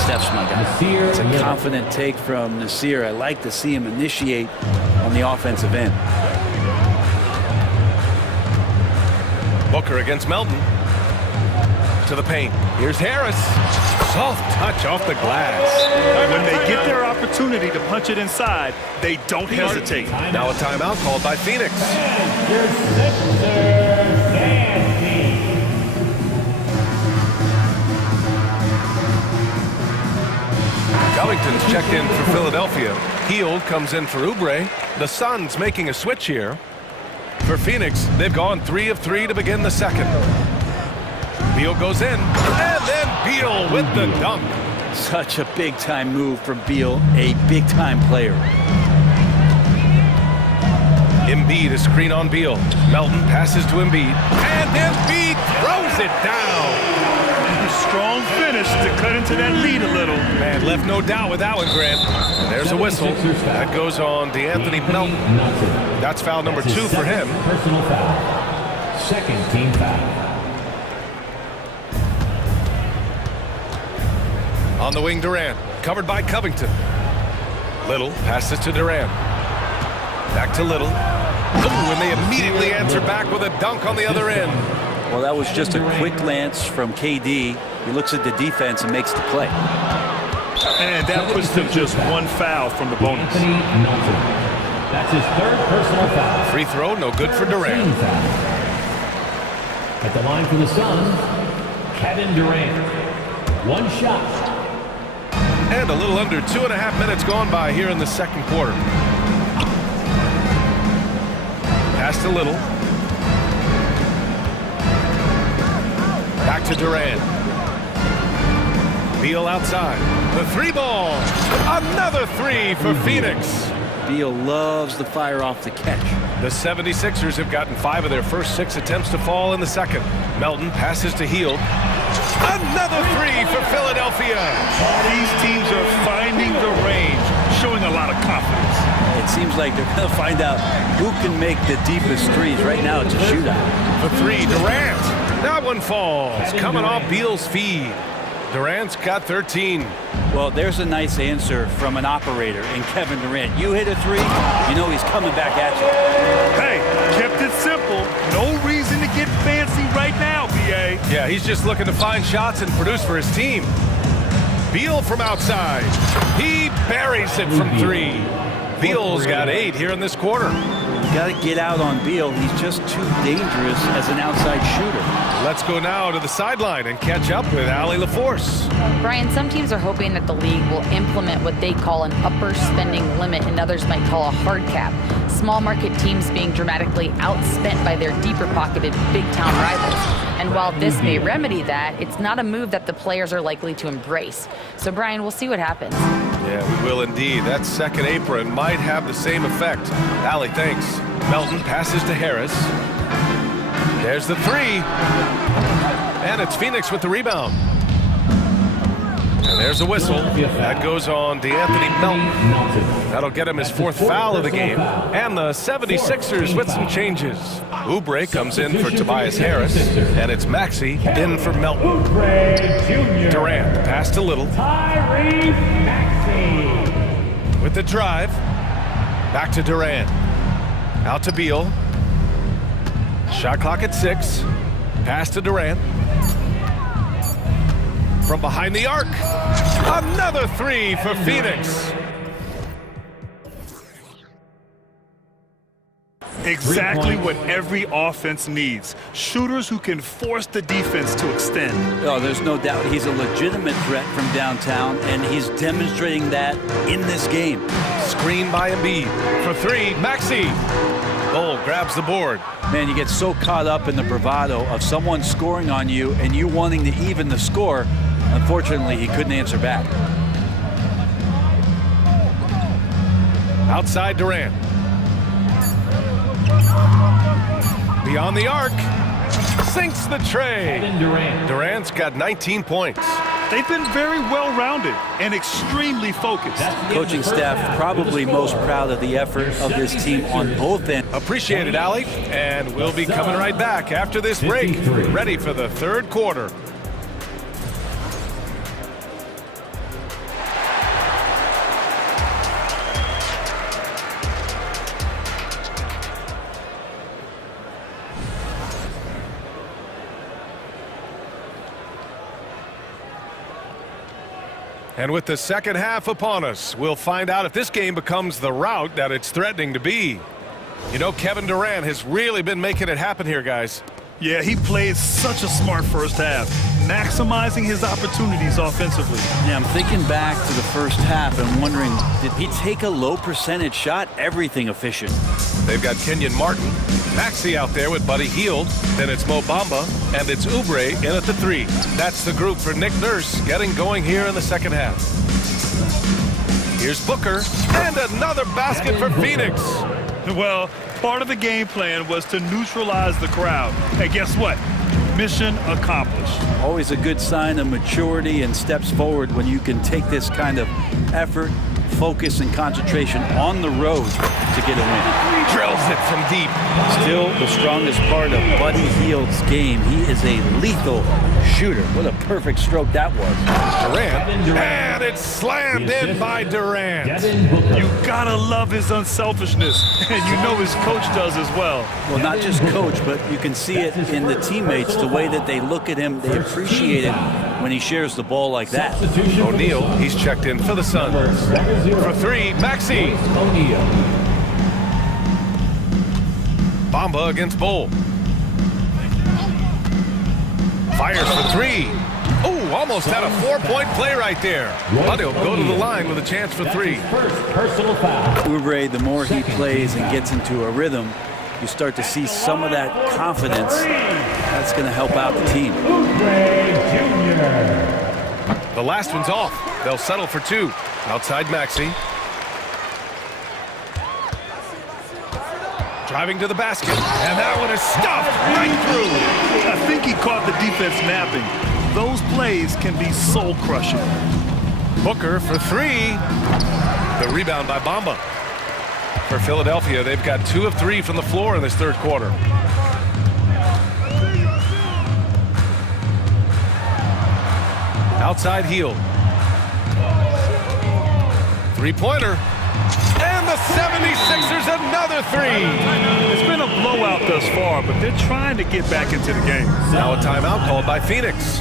Steph's my guy. It's a confident take from Nasir. I like to see him initiate on the offensive end. Booker against Melton. To the paint. Here's Harris. Soft touch off the glass. When they get their opportunity to punch it inside, they don't hesitate. Now a timeout called by Phoenix. Covington's checked in for Philadelphia. Hield comes in for Oubre. The Suns making a switch here. For Phoenix, they've gone 3 of 3 to begin the second. Beal goes in, and then Beal with the dunk. Such a big-time move from Beal, a big-time player. Embiid is screen on Beal. Melton passes to Embiid. And Embiid throws it down. Strong finish to cut into that lead a little. Man, left no doubt with that one, Grant. And there's a whistle. That goes on DeAnthony Melton. That's foul number 2 for him. Personal foul. Second team foul. On the wing, Durant. Covered by Covington. Little passes to Durant. Back to Little. Ooh, and they immediately answer back with a dunk on the other end. Well, that was just a quick glance from KD. He looks at the defense and makes the play. And that puts them just one foul from the bonus. That's his third personal foul. Free throw, no good for Durant. At the line for the Suns, Kevin Durant. One shot. And a little under 2.5 minutes gone by here in the second quarter. Pass to Little. Back to Durant. Beal outside. The 3 ball. Another 3 for Phoenix. Beal loves the fire off the catch. The 76ers have gotten 5 of their first 6 attempts to fall in the second. Melton passes to Hield. Another 3 for Philadelphia. These teams are finding the range, showing a lot of confidence. It seems like they're going to find out who can make the deepest threes. Right now, it's a shootout. The 3, Durant. That one falls. Coming off Beal's feed. Durant's got 13. Well, there's a nice answer from an operator in Kevin Durant. You hit a 3, you know he's coming back at you. Hey, kept it simple. No reason to get fancy right now, BA. Yeah, he's just looking to find shots and produce for his team. Beal from outside. He buries it from 3. Beal's got 8 here in this quarter. You got to get out on Beal. He's just too dangerous as an outside shooter. Let's go now to the sideline and catch up with Allie LaForce. Brian, some teams are hoping that the league will implement what they call an upper spending limit and others might call a hard cap. Small market teams being dramatically outspent by their deeper pocketed big town rivals. And while this may remedy that, it's not a move that the players are likely to embrace. So Brian, we'll see what happens. Yeah, we will indeed. That second apron might have the same effect. Allie, thanks. Melton passes to Harris. There's the 3. And it's Phoenix with the rebound. And there's a whistle. That goes on DeAnthony Melton. That'll get him his 4th foul of the game. And the 76ers with some changes. Oubre comes in for Tobias Harris. And it's Maxey in for Melton. Durant pass to Little. With the drive. Back to Durant. Out to Beal. Shot clock at 6. Pass to Durant. From behind the arc. Another 3 for Phoenix. Exactly what every offense needs. Shooters who can force the defense to extend. Oh, there's no doubt he's a legitimate threat from downtown, and he's demonstrating that in this game. Screen by Embiid. For 3, Maxey. Bull grabs the board. Man, you get so caught up in the bravado of someone scoring on you and you wanting to even the score. Unfortunately, he couldn't answer back. Outside Durant. Beyond the arc. Sinks the tray. Durant's got 19 points. They've been very well-rounded and extremely focused. Coaching staff probably most proud of the effort of this team on both ends. Appreciate it, Allie. And we'll be coming right back after this break. Ready for the third quarter. And with the second half upon us, we'll find out if this game becomes the rout that it's threatening to be. You know, Kevin Durant has really been making it happen here, guys. Yeah, he played such a smart first half, maximizing his opportunities offensively. Yeah, I'm thinking back to the first half and wondering, did he take a low percentage shot? Everything efficient. They've got Kenyon Martin, Maxey out there with Buddy Hield. Then it's Mo Bamba, and it's Oubre in at the 3. That's the group for Nick Nurse getting going here in the second half. Here's Booker, and another basket for Phoenix. Well, Part of the game plan was to neutralize the crowd. And guess what? Mission accomplished. Always a good sign of maturity and steps forward when you can take this kind of effort, focus, and concentration on the road to get a win. Drills it from deep. Still the strongest part of Buddy Hield's game. He is a lethal shooter. What a perfect stroke that was. Durant, and it's slammed in by Durant. You gotta love his unselfishness, and you know his coach does as well. Well, not just coach, but you can see it in the teammates, the way that they look at him. They appreciate it when he shares the ball like that. O'Neal, he's checked in for the Suns. For three, Maxey. Bamba against Bull. Fires for three. Oh, almost had a 4-point play right there. But he'll go to the line with a chance for three. Oubre, the more he plays and gets into a rhythm, you start to see some of that confidence. That's going to help out the team. The last one's off. They'll settle for two. Outside Maxey. Driving to the basket, and that one is stuffed right through. I think he caught the defense napping. Those plays can be soul-crushing. Booker for three. The rebound by Bamba. For Philadelphia, they've got 2 of 3 from the floor in this third quarter. Outside Hield. Three-pointer. And the 76ers another three. It's been a blowout thus far, but they're trying to get back into the game. Now a timeout called by Phoenix.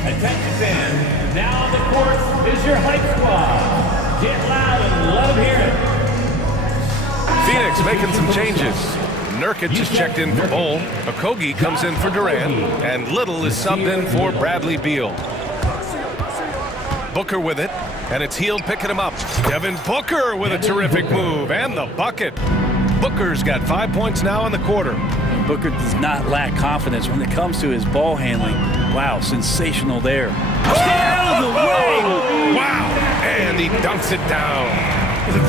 Attention fans, now on the court is your hype squad. Get loud and let them hear it. Phoenix making some changes. Nurkic is checked in for Bull. Okogie comes in for Durant. And Little is subbed in for Bradley Beal. Booker with it. And it's Hield picking him up. Devin Booker with a terrific move. And the bucket. Booker's got 5 points now in the quarter. Booker does not lack confidence when it comes to his ball handling. Wow, sensational there. Out of the way! Wow! And he dunks it down.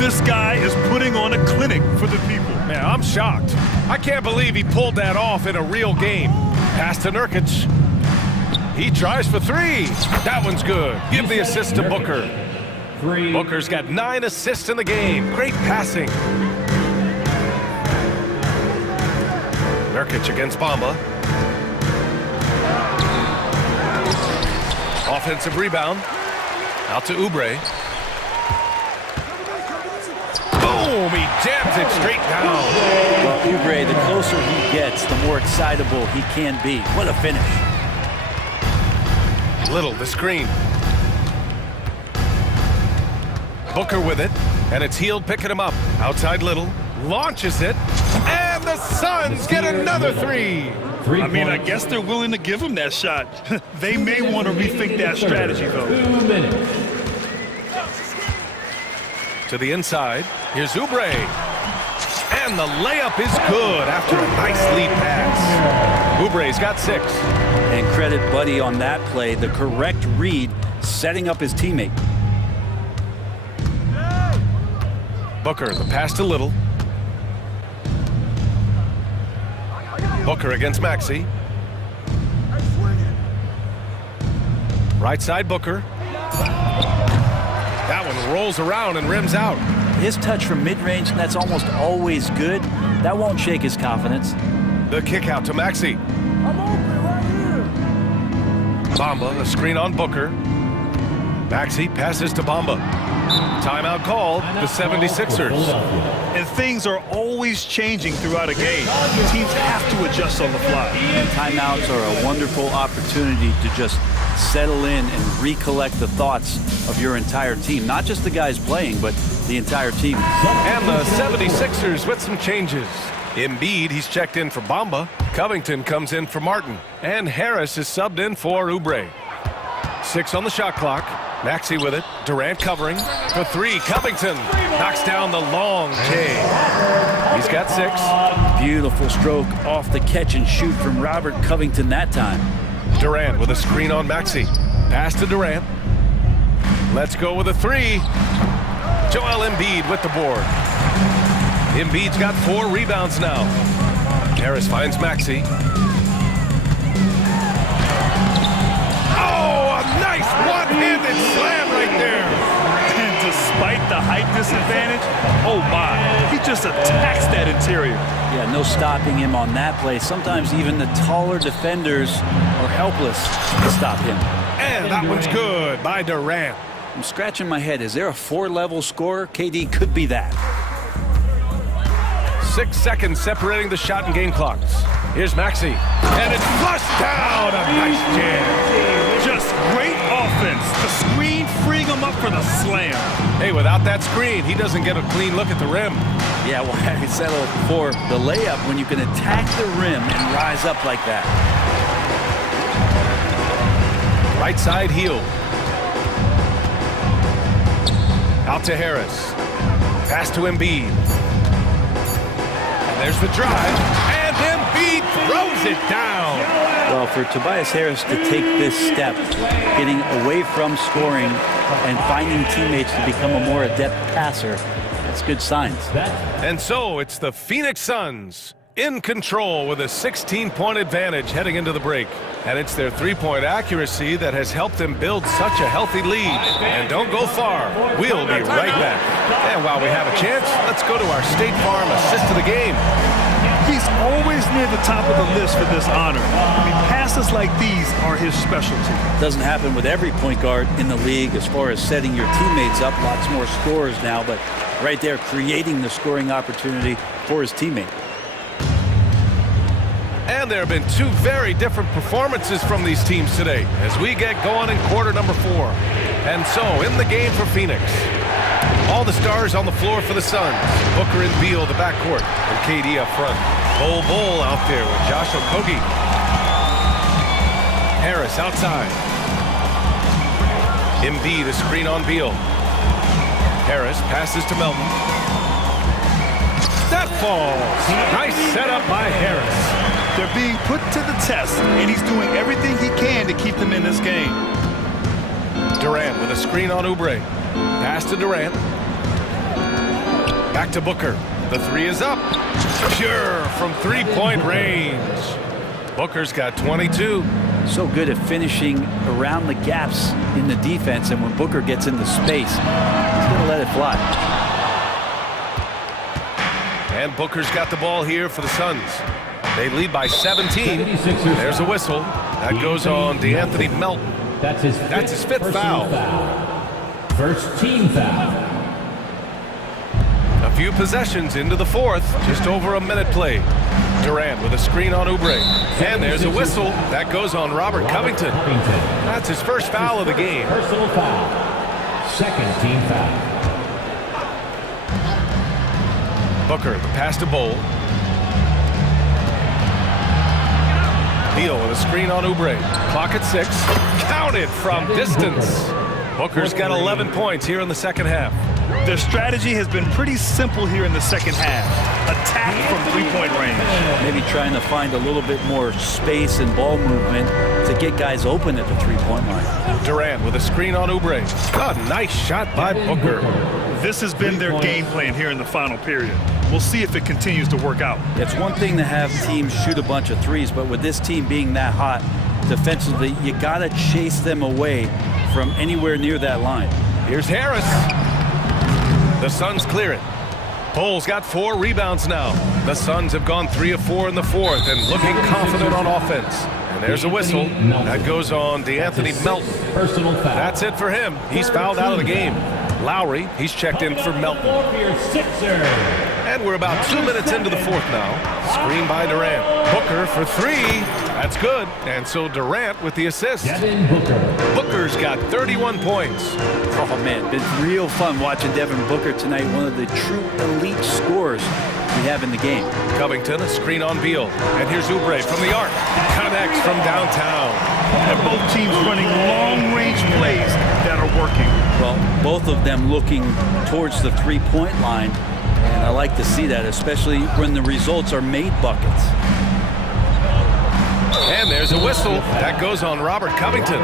This guy is putting on a clinic for the people. Man, I'm shocked. I can't believe he pulled that off in a real game. Pass to Nurkic. He tries for three. That one's good. Give the assist to Booker. Booker's got 9 assists in the game. Great passing. Nurkic against Bamba. Offensive rebound. Out to Oubre. Boom! He jams it straight down. Well, Oubre, the closer he gets, the more excitable he can be. What a finish. Little, the screen. Booker with it, and it's Hield picking him up. Outside Little, launches it, and the Suns get another three. I mean, I guess they're willing to give him that shot. They may want to rethink that strategy, though. 2 minutes. To the inside, here's Oubre. And the layup is good after a nice lead pass. Oubre's got 6. And credit Buddy on that play, the correct read, setting up his teammate. Booker, the pass to Little. Booker against Maxey. Right side Booker. That one rolls around and rims out. His touch from mid-range, that's almost always good. That won't shake his confidence. The kick out to Maxey. Bamba, a screen on Booker. Maxey passes to Bamba. Timeout called, the 76ers. And things are always changing throughout a game. Teams have to adjust on the fly. And timeouts are a wonderful opportunity to just settle in and recollect the thoughts of your entire team. Not just the guys playing, but the entire team. And the 76ers with some changes. Embiid, he's checked in for Bamba. Covington comes in for Martin. And Harris is subbed in for Oubre. 6 on the shot clock. Maxey with it. Durant covering. For 3, Covington knocks down the long K. He's got 6. Beautiful stroke off the catch and shoot from Robert Covington that time. Durant with a screen on Maxey. Pass to Durant. Let's go with a 3. Joel Embiid with the board. Embiid's got 4 rebounds now. Harris finds Maxey. Oh, a nice one-handed slam right there. And despite the height disadvantage, oh my, he just attacks that interior. Yeah, no stopping him on that play. Sometimes even the taller defenders are helpless to stop him. And that one's good by Durant. I'm scratching my head. Is there a 4-level score? KD could be that. 6 seconds separating the shot and game clocks. Here's Maxey. And it's flushed down. A nice jam. Just great offense. The screen freeing him up for the slam. Hey, without that screen, he doesn't get a clean look at the rim. Yeah, well, I settle for the layup when you can attack the rim and rise up like that. Right side heel. Out to Harris. Pass to Embiid. And there's the drive. And Embiid throws it down. Well, for Tobias Harris to take this step, getting away from scoring and finding teammates to become a more adept passer, that's good signs. And so it's the Phoenix Suns in control with a 16-point advantage heading into the break. And it's their three-point accuracy that has helped them build such a healthy lead. And don't go far. We'll be right back. And while we have a chance, let's go to our State Farm assist of the game. He's always near the top of the list for this honor. I mean, passes like these are his specialty. Doesn't happen with every point guard in the league as far as setting your teammates up. Lots more scorers now, but right there creating the scoring opportunity for his teammate. And there have been 2 very different performances from these teams today as we get going in quarter number 4. And so in the game for Phoenix, all the stars on the floor for the Suns. Booker and Beal, the backcourt, and KD up front. Bol out there with Josh Okogie. Harris outside. Embiid a screen on Beal. Harris passes to Melton. That falls. Nice setup by Harris. They're being put to the test, and he's doing everything he can to keep them in this game. Durant with a screen on Oubre. Pass to Durant. Back to Booker. The 3 is up. Pure from 3-point range. Booker's got 22. So good at finishing around the gaps in the defense, and when Booker gets into space, he's going to let it fly. And Booker's got the ball here for the Suns. They lead by 17. There's a whistle. That goes on DeAnthony Melton. That's his 5th foul. First team foul. A few possessions into the 4th. Just over a minute played. Durant with a screen on Oubre. And there's a whistle. That goes on Robert Covington. That's his first foul of the game. Personal foul. Second team foul. Booker, the pass to Bol. Beal with a screen on Oubre. Clock at 6. Counted from distance. Booker's got 11 points here in the second half. Their strategy has been pretty simple here in the second half. Attack from 3-point range. Maybe trying to find a little bit more space and ball movement to get guys open at the 3-point line. Durant with a screen on Oubre. A nice shot by Booker. This has been their game plan here in the final period. We'll see if it continues to work out. It's one thing to have teams shoot a bunch of threes, but with this team being that hot defensively, you got to chase them away from anywhere near that line. Here's Harris. The Suns clear it. Bol's got 4 rebounds now. The Suns have gone 3 of 4 in the 4th and looking confident on offense. And there's a whistle. That goes on DeAnthony Melton. Personal foul. That's it for him. He's fouled out of the game. Lowry, he's checked in for Melton. And we're about 2 minutes into the 4th now. Screen by Durant. Booker for 3. That's good. And so Durant with the assist. Devin Booker. Booker's got 31 points. Oh, man, been real fun watching Devin Booker tonight. One of the true elite scorers we have in the game. Covington, a screen on Beal. And here's Oubre from the arc. Connects from downtown. And both teams running long-range plays that are working. Well, both of them looking towards the 3-point line. And I like to see that, especially when the results are made buckets. And there's a whistle. That goes on Robert Covington.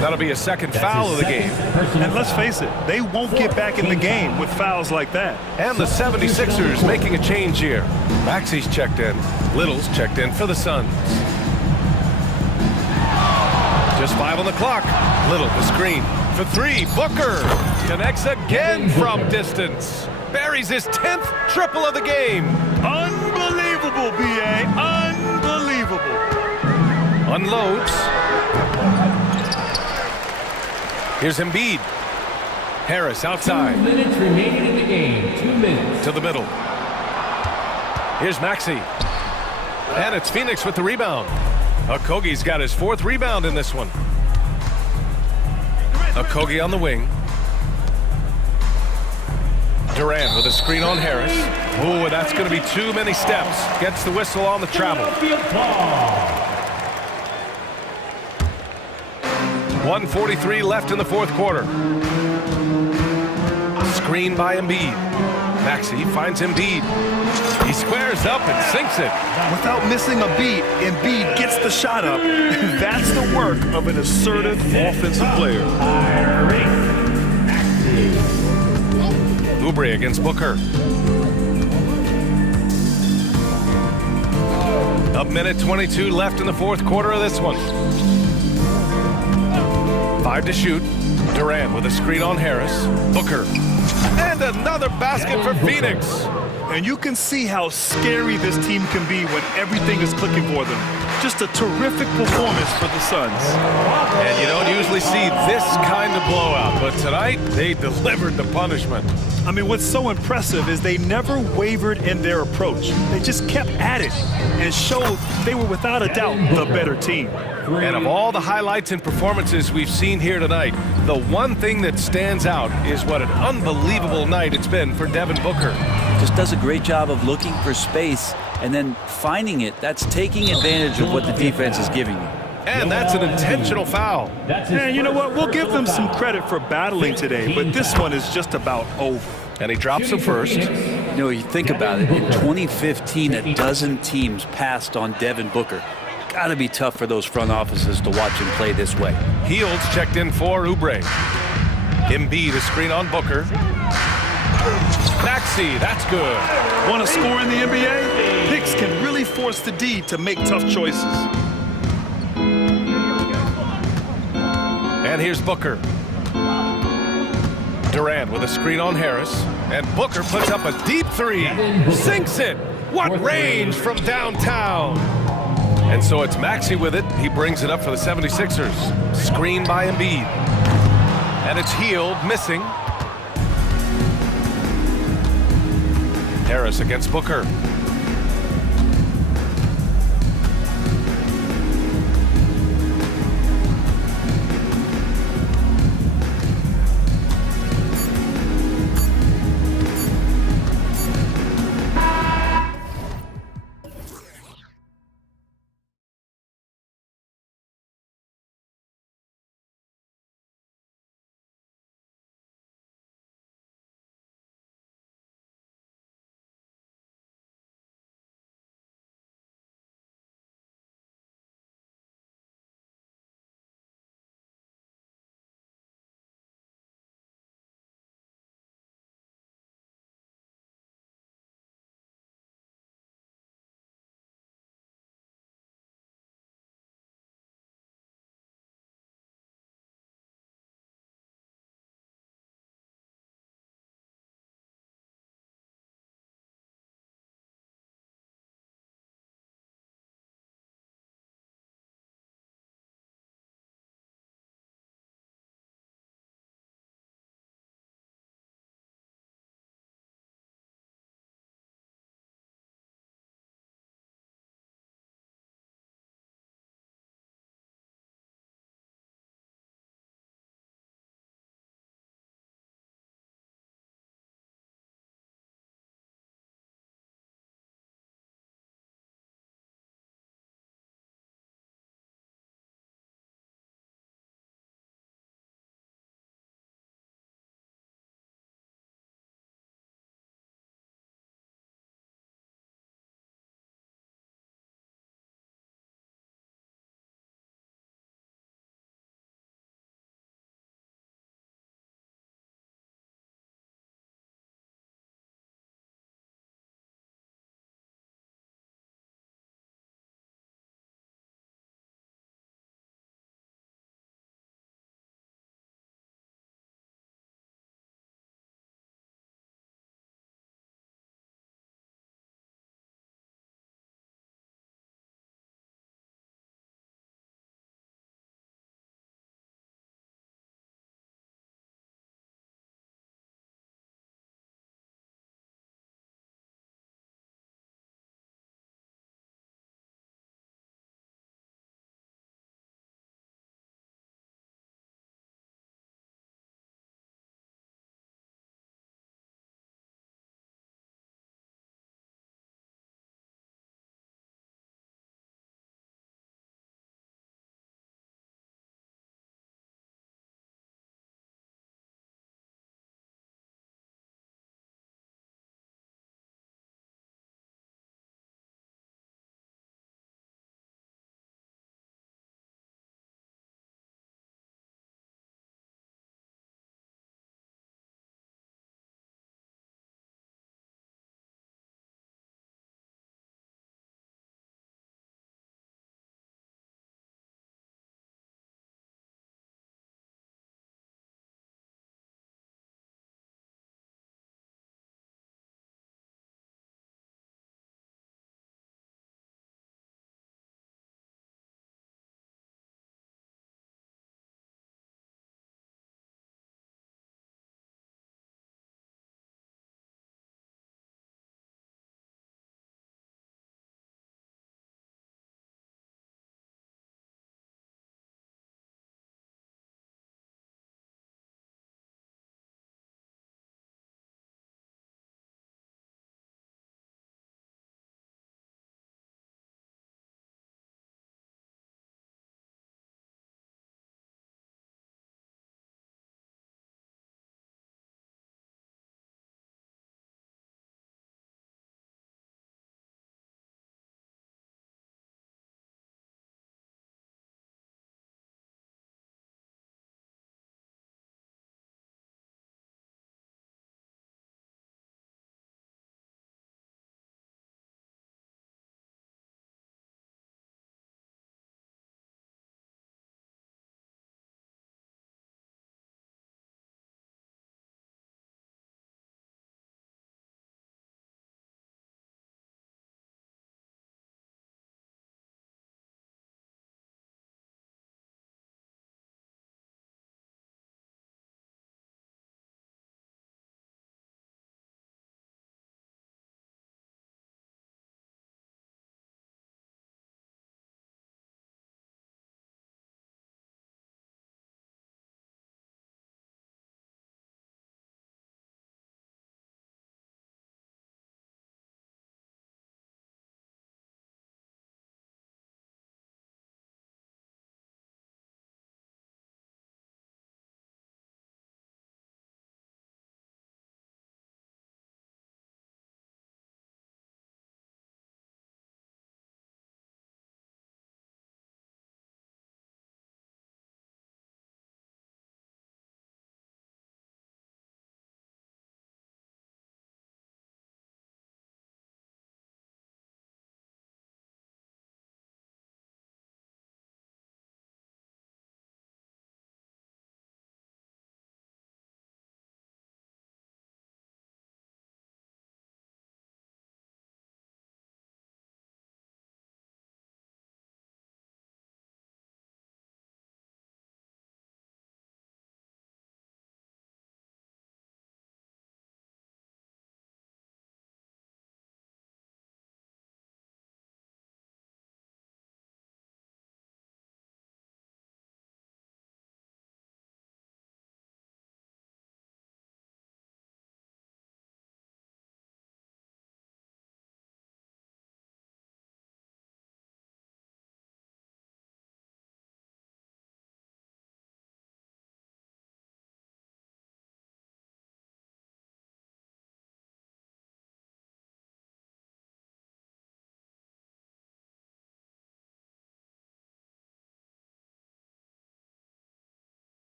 That'll be a second foul of the game. And let's face it, they won't get back in the game with fouls like that. And the 76ers making a change here. Maxi's checked in. Little's checked in for the Suns. Just 5 on the clock. Little, the screen. For 3, Booker connects again from distance. Buries his 10th triple of the game. Unbelievable, B.A. Unbelievable. Unloads. Here's Embiid. Harris outside. 2 minutes remaining in the game. 2 minutes. To the middle. Here's Maxey. And it's Phoenix with the rebound. Okogie's got his 4th rebound in this one. Okogie on the wing. Durant with a screen on Harris. Ooh, and that's going to be too many steps. Gets the whistle on the travel. 1:43 left in the 4th quarter. Screen by Embiid. Maxey finds Embiid. He squares up and sinks it. Without missing a beat, Embiid gets the shot up. That's the work of an assertive offensive player. Oubre against Booker. A minute 22 left in the 4th quarter of this one. 5 to shoot. Durant with a screen on Harris. Booker. And another basket for Phoenix. And you can see how scary this team can be when everything is clicking for them. Just a terrific performance for the Suns. And you don't usually see this kind of blowout, but tonight they delivered the punishment. I mean, what's so impressive is they never wavered in their approach. They just kept at it and showed they were without a doubt the better team. And of all the highlights and performances we've seen here tonight, the one thing that stands out is what an unbelievable night it's been for Devin Booker. Just does a great job of looking for space and then finding it. That's taking advantage of what the defense is giving you. And that's an intentional foul. And you know what? We'll give them some credit for battling today, but this one is just about over. And he drops him first. You know, you think about it. In 2015, a dozen teams passed on Devin Booker. Got to be tough for those front offices to watch him play this way. Heels checked in for Oubre. Embiid a screen on Booker. Maxey, that's good. Want to score in the NBA? Picks can really force the D to make tough choices. And here's Booker. Durant with a screen on Harris. And Booker puts up a deep 3. Sinks it. What range from downtown. And so it's Maxey with it. He brings it up for the 76ers. Screen by Embiid. And it's Hield missing. Harris against Booker.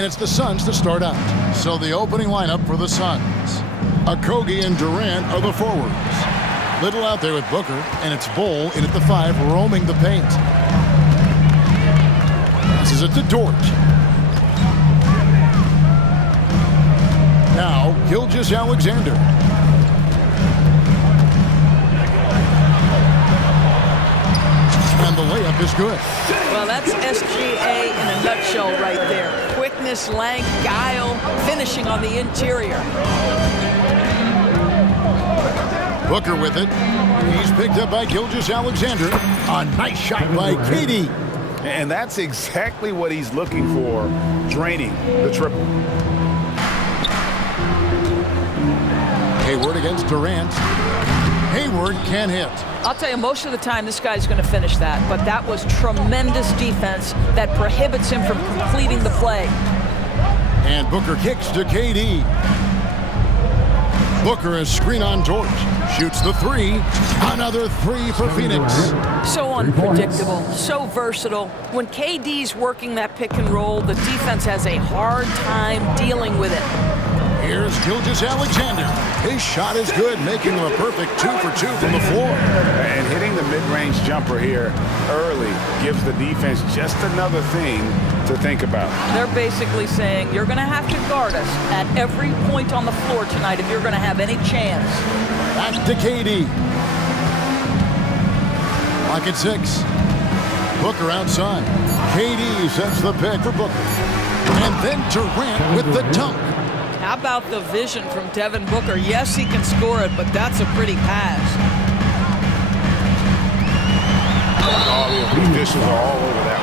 And it's the Suns to start out. So the opening lineup for the Suns. Okogie and Durant are the forwards. Little out there with Booker, and it's Bull in at the 5, roaming the paint. Passes it to Dort. Now, Gilgeous-Alexander. And the layup is good. Well, that's SGA in a nutshell right there. Quickness, length, guile, finishing on the interior. Booker with it. He's picked up by Gilgeous-Alexander. A nice shot by KD. And that's exactly what he's looking for, draining the triple. Hayward against Durant. Hayward can hit. I'll tell you, most of the time this guy's going to finish that, but that was tremendous defense that prohibits him from completing the play. And Booker kicks to KD. Booker is screen on Dort. Shoots the 3. Another 3 for Phoenix. So unpredictable, so versatile. When KD's working that pick and roll, the defense has a hard time dealing with it. Here's Gilgeous-Alexander. His shot is good, making him a perfect 2 for 2 from the floor. And hitting the mid-range jumper here early gives the defense just another thing to think about. They're basically saying, you're going to have to guard us at every point on the floor tonight if you're going to have any chance. Back to KD. Clock at 6. Booker outside. KD sets the pick for Booker. And then Durant with the dunk. How about the vision from Devin Booker? Yes, he can score it, but that's a pretty pass. All the officials are all over that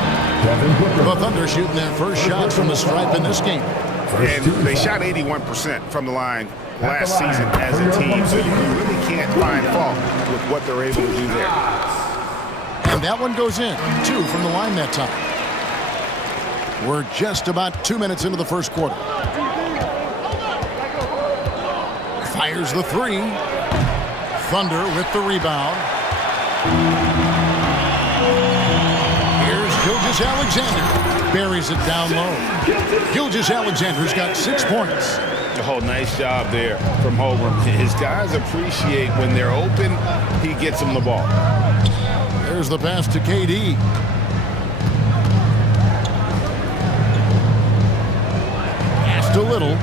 one. The Thunder shooting their first shots from the stripe in this game. And they shot 81% from the line last season as a team, so you really can't find fault with what they're able to do there. And that one goes in. 2 from the line that time. We're just about 2 minutes into the first quarter. Fires the 3. Thunder with the rebound. Here's Gilgeous-Alexander. Buries it down low. Gilgeous-Alexander's got 6 points. Oh, nice job there from Holmgren. His guys appreciate when they're open, he gets them the ball. There's the pass to KD. Pass to Little.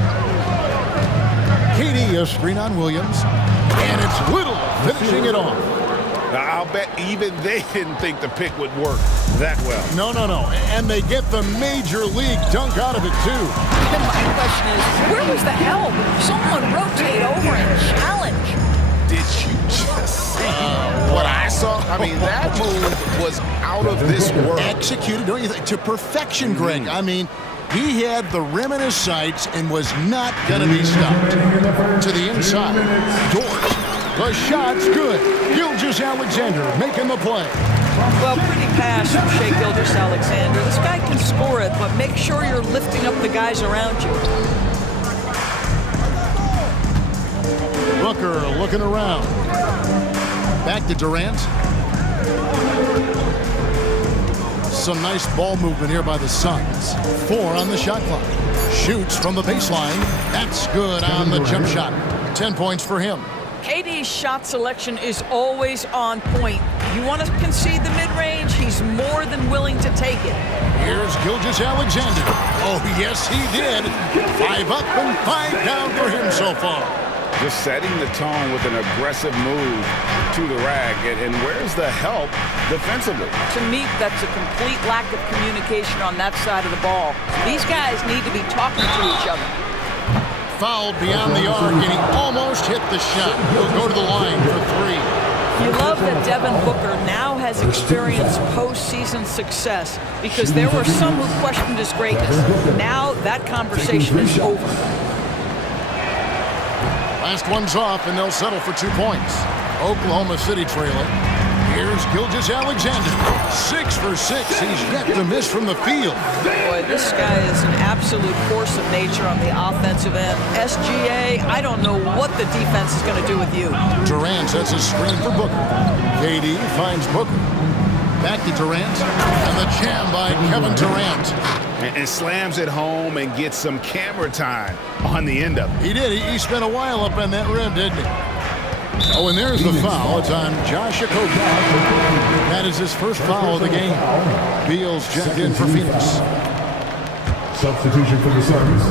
KD a screen on Williams. And it's Little finishing it off. Now, I'll bet even they didn't think the pick would work that well. No. And they get the major league dunk out of it, too. And my question is, where was the help? Someone rotate over and challenge. Did you just see what I saw? I mean, that move was out of this world. Executed, don't you think, to perfection, Greg. I mean, he had the rim in his sights and was not going to be stopped. To the inside. Dort. The shot's good. Gilgeous-Alexander making the play. Well, pretty pass from Shai Gilgeous-Alexander. This guy can score it, but make sure you're lifting up the guys around you. Booker looking around. Back to Durant. Some nice ball movement here by the Suns. 4 on the shot clock. Shoots from the baseline. That's good on the jump shot. 10 points for him. KD's shot selection is always on point. You want to concede the mid-range, he's more than willing to take it. Here's Gilgeous-Alexander. Oh, yes, he did. 5 up and 5 down for him so far. Just setting the tone with an aggressive move to the rack. And where's the help defensively? To me, that's a complete lack of communication on that side of the ball. These guys need to be talking to each other. Fouled beyond the arc, and he almost hit the shot. He'll go to the line for 3. You love that Devin Booker now has experienced postseason success because there were some who questioned his greatness. Now that conversation is over. Last one's off, and they'll settle for 2 points. Oklahoma City trailing. Here's Gilgeous-Alexander. 6 for 6. He's yet to miss from the field. Boy, this guy is an absolute force of nature on the offensive end. SGA, I don't know what the defense is going to do with you. Durant sets a screen for Booker. KD finds Booker. Back to Durant. And the jam by Kevin Durant. and slams it home and gets some camera time on the end of it. He did. He spent a while up on that rim, didn't he? Oh, and there's the foul. It's on Josh Okogie. That is his first foul of the game. Beal's checked in for Phoenix. Substitution for the Suns.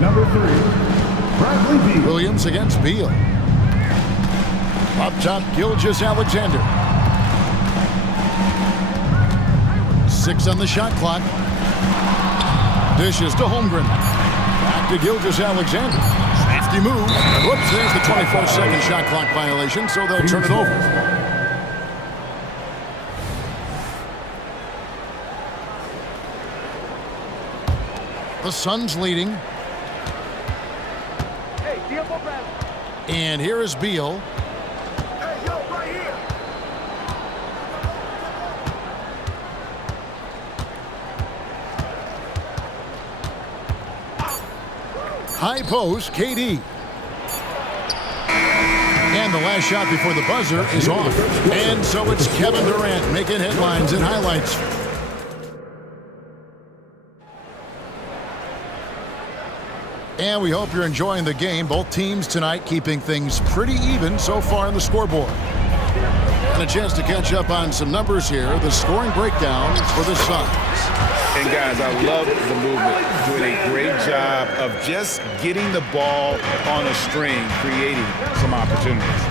Number 3, Bradley Beal. Williams against Beal. Up top, Gilgeous-Alexander. 6 on the shot clock. Dishes to Holmgren. Back to Gilgeous-Alexander. Crafty move. Whoops, there's the 24-second shot clock violation, so they'll turn it over. The Suns leading. And here is Beal. High post, KD. And the last shot before the buzzer is off. And so it's Kevin Durant making headlines and highlights. And we hope you're enjoying the game. Both teams tonight keeping things pretty even so far on the scoreboard. And a chance to catch up on some numbers here. The scoring breakdown for the Suns. And guys, I love the movement. Doing a great job of just getting the ball on a string, creating some opportunities.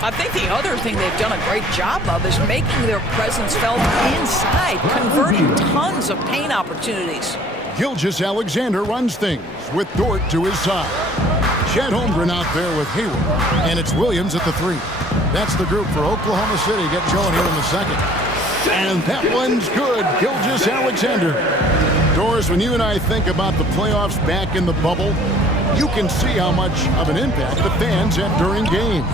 I think the other thing they've done a great job of is making their presence felt inside, converting tons of paint opportunities. Gilgeous-Alexander runs things with Dort to his side. Chet Holmgren out there with Hayward. And it's Williams at the 3. That's the group for Oklahoma City. Get going here in the second. And that one's good. Gilgeous-Alexander. Doris, when you and I think about the playoffs back in the bubble, you can see how much of an impact the fans have during games.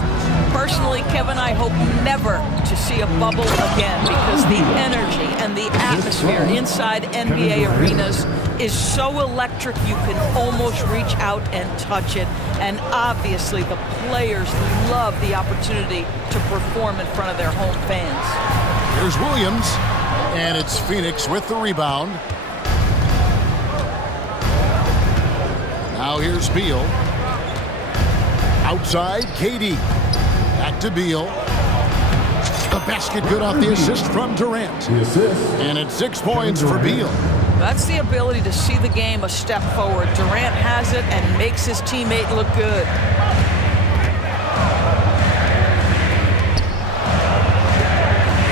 Personally, Kevin, I hope never to see a bubble again because the energy and the atmosphere inside NBA arenas is so electric you can almost reach out and touch it. And obviously the players love the opportunity to perform in front of their home fans. Here's Williams, and it's Phoenix with the rebound. Now here's Beal. Outside, KD. Back to Beal. The basket good off the assist from Durant. And it's 6 points for Beal. That's the ability to see the game a step forward. Durant has it and makes his teammate look good.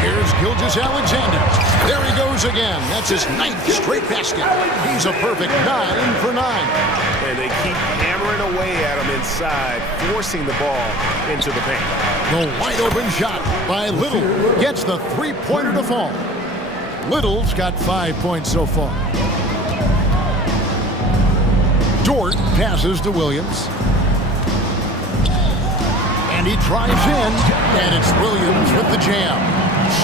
Here's Gilgeous-Alexander. There he goes again. That's his 9th straight basket. He's a perfect 9 for 9. And they keep hammering away at him inside, forcing the ball into the paint. The wide open shot by Little gets the 3-pointer to fall. Little's got 5 points so far. Dort passes to Williams. And he drives in, and it's Williams with the jam.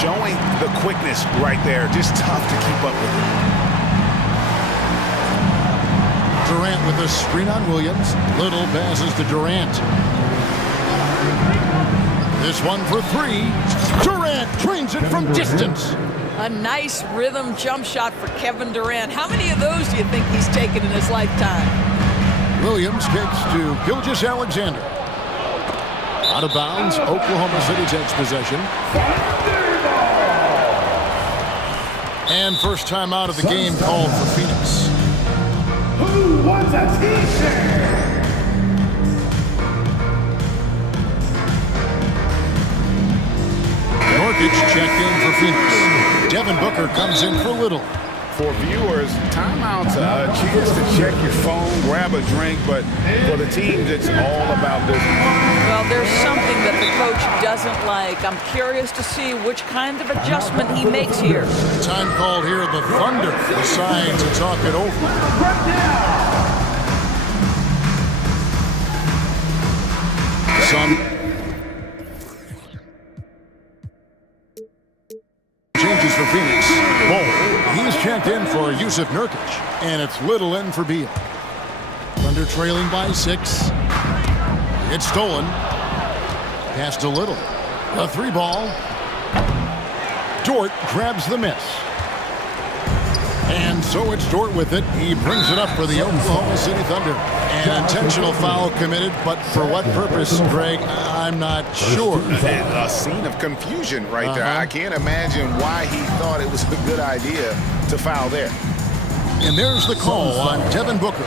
Showing the quickness right there. Just tough to keep up with. Durant with a screen on Williams. Little passes to Durant. This one for 3. Durant drains it from distance. A nice rhythm jump shot for Kevin Durant. How many of those do you think he's taken in his lifetime? Williams kicks to Gilgeous-Alexander. Out of bounds, Oklahoma City takes possession. And first time out of the game called for Phoenix. Who wants a t-shirt? Norkic checked in for Phoenix. Devin Booker comes in for Little. For viewers, timeout's a chance to check your phone, grab a drink, but for the teams, it's all about business. Well, there's something that the coach doesn't like. I'm curious to see which kind of adjustment he makes here. Time called here, the Thunder decides to talk it over. Changes for Phoenix. Ball. He's checked in for Yusuf Nurkic. And it's Little in for Beal. Thunder trailing by 6. It's stolen. Pass to Little. A 3 ball. Dort grabs the miss. And so it's Dort with it. He brings it up for the Oklahoma City Thunder. An intentional foul committed, but for what purpose, Greg, I'm not sure. A scene of confusion right there. I can't imagine why he thought it was a good idea to foul there. And there's the call on Devin Booker.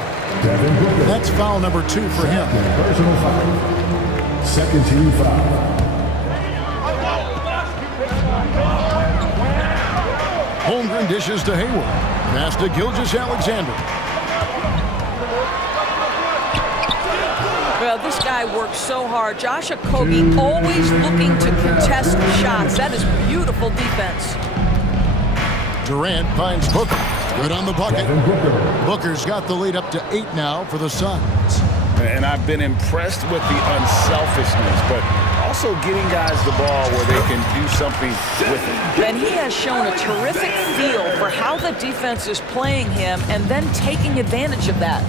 That's foul number 2 for him. Personal foul. Second team foul. Holmgren dishes to Hayward. Pass to Gilgeous-Alexander. Well, this guy works so hard. Josh Okogie always looking to contest shots. That is beautiful defense. Durant finds Booker. Good on the bucket. Booker's got the lead up to 8 now for the Suns. And I've been impressed with the unselfishness, but also getting guys the ball where they can do something with it. And he has shown a terrific feel for how the defense is playing him and then taking advantage of that.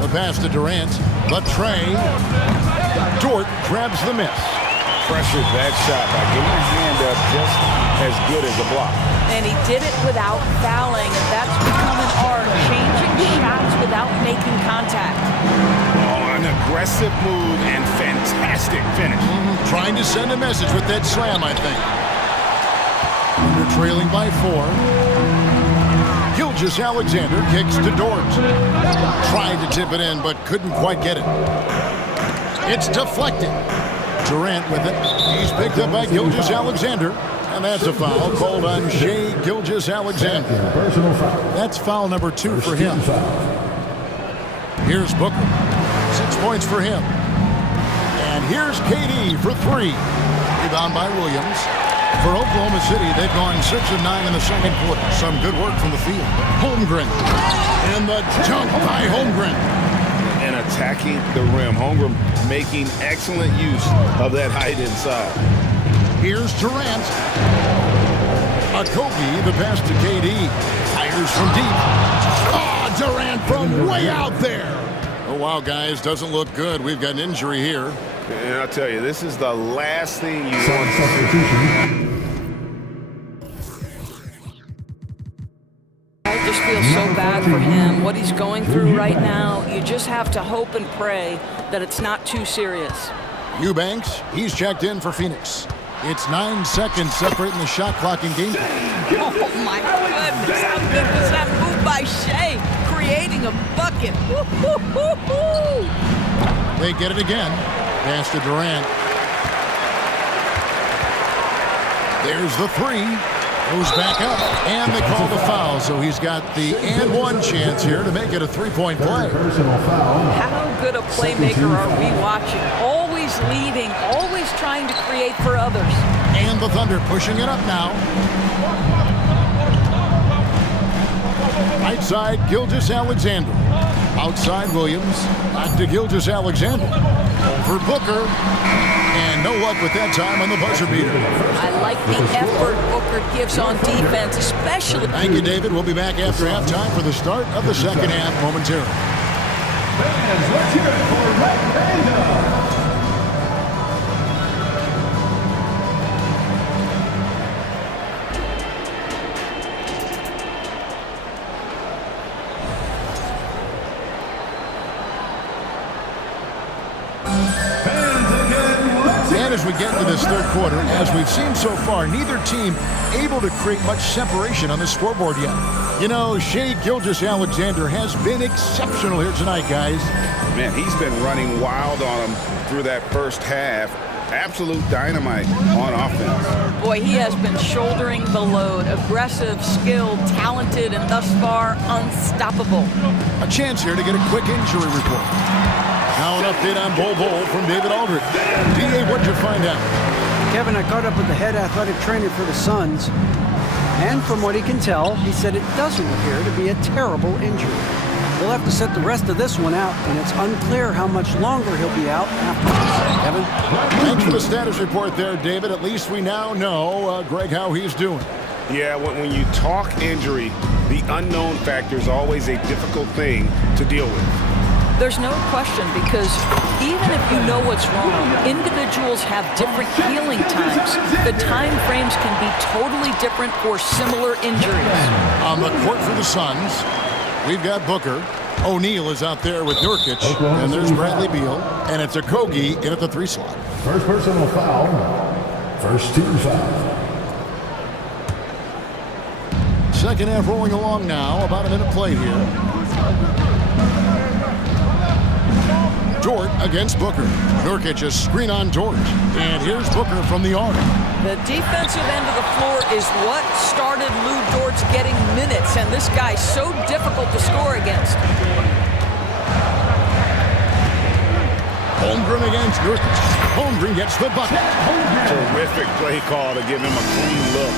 The pass to Durant. The tray. Dort grabs the miss. Pressured that shot by getting his hand up just as good as a block. And he did it without fouling, and that's become an art, changing shots without making contact. Oh, an aggressive move and fantastic finish. Trying to send a message with that slam, I think. They're trailing by 4. Gilgeous-Alexander kicks to Dort. Tried to tip it in, but couldn't quite get it. It's deflected. Durant with it. He's picked up by Gilgeous-Alexander. And that's a foul called on Shai Gilgeous-Alexander. Personal foul. That's foul number 2 for him. Here's Booker. 6 points for him. And here's KD for 3. Rebound by Williams. For Oklahoma City, they've gone 6 of 9 in the second quarter. Some good work from the field. Holmgren. And the dunk by Holmgren. And attacking the rim. Holmgren making excellent use of that height inside. Here's Durant. Okogie, the pass to KD. Fires from deep. Oh, Durant from way out there. Oh, wow, guys, doesn't look good. We've got an injury here. And I'll tell you, this is the last thing you want to see. I just feel so bad for him. What he's going through right now, you just have to hope and pray that it's not too serious. Eubanks, he's checked in for Phoenix. It's 9 seconds separating the shot clock and game clock. Oh, my goodness. How good was that move by Shai? Creating a bucket. Woo-hoo-hoo-hoo. They get it again. Pass to Durant. There's the 3. Goes back up. And they call the foul. So he's got the and 1 chance here to make it a 3-point play. How good a playmaker are we watching? Always leading, always trying to create for others. And the Thunder pushing it up now. Right side, Gilgeous-Alexander. Outside, Williams. Back to Gilgeous-Alexander. Over Booker. And no luck with that time on the buzzer beater. I like the effort Booker gives on defense, especially. Thank you, David. We'll be back after halftime for the start of the second half momentarily. Fans, let's hear it for Red Panda. As we get into this third quarter, as we've seen so far, neither team able to create much separation on the scoreboard yet. You know, Shai Gilgeous-Alexander has been exceptional here tonight, guys. Man, he's been running wild on them through that first half. Absolute dynamite on offense. Boy, he has been shouldering the load. Aggressive, skilled, talented, and thus far, unstoppable. A chance here to get a quick injury report. Now an update on Bol Bol from David Aldridge. D.A., what'd you find out? Kevin, I caught up with the head athletic trainer for the Suns. And from what he can tell, he said it doesn't appear to be a terrible injury. We'll have to set the rest of this one out, and it's unclear how much longer he'll be out after this. Kevin? Thanks for the status report there, David. At least we now know, Greg, how he's doing. Yeah, when you talk injury, the unknown factor is always a difficult thing to deal with. There's no question, because even if you know what's wrong, individuals individuals have different healing times. The time frames can be totally different for similar injuries. On the court for the Suns, we've got Booker. O'Neal is out there with Nurkic, and there's Bradley Beal, and it's Okogie in at the 3 slot. First personal foul. First team foul. Second half rolling along now. About a minute played here. Dort against Booker. Nurkic a screen on Dort. And here's Booker from the arc. The defensive end of the floor is what started Lou Dort's getting minutes, and this guy's so difficult to score against. Holmgren against Nurkic. Holmgren gets the bucket. Terrific play call to give him a clean look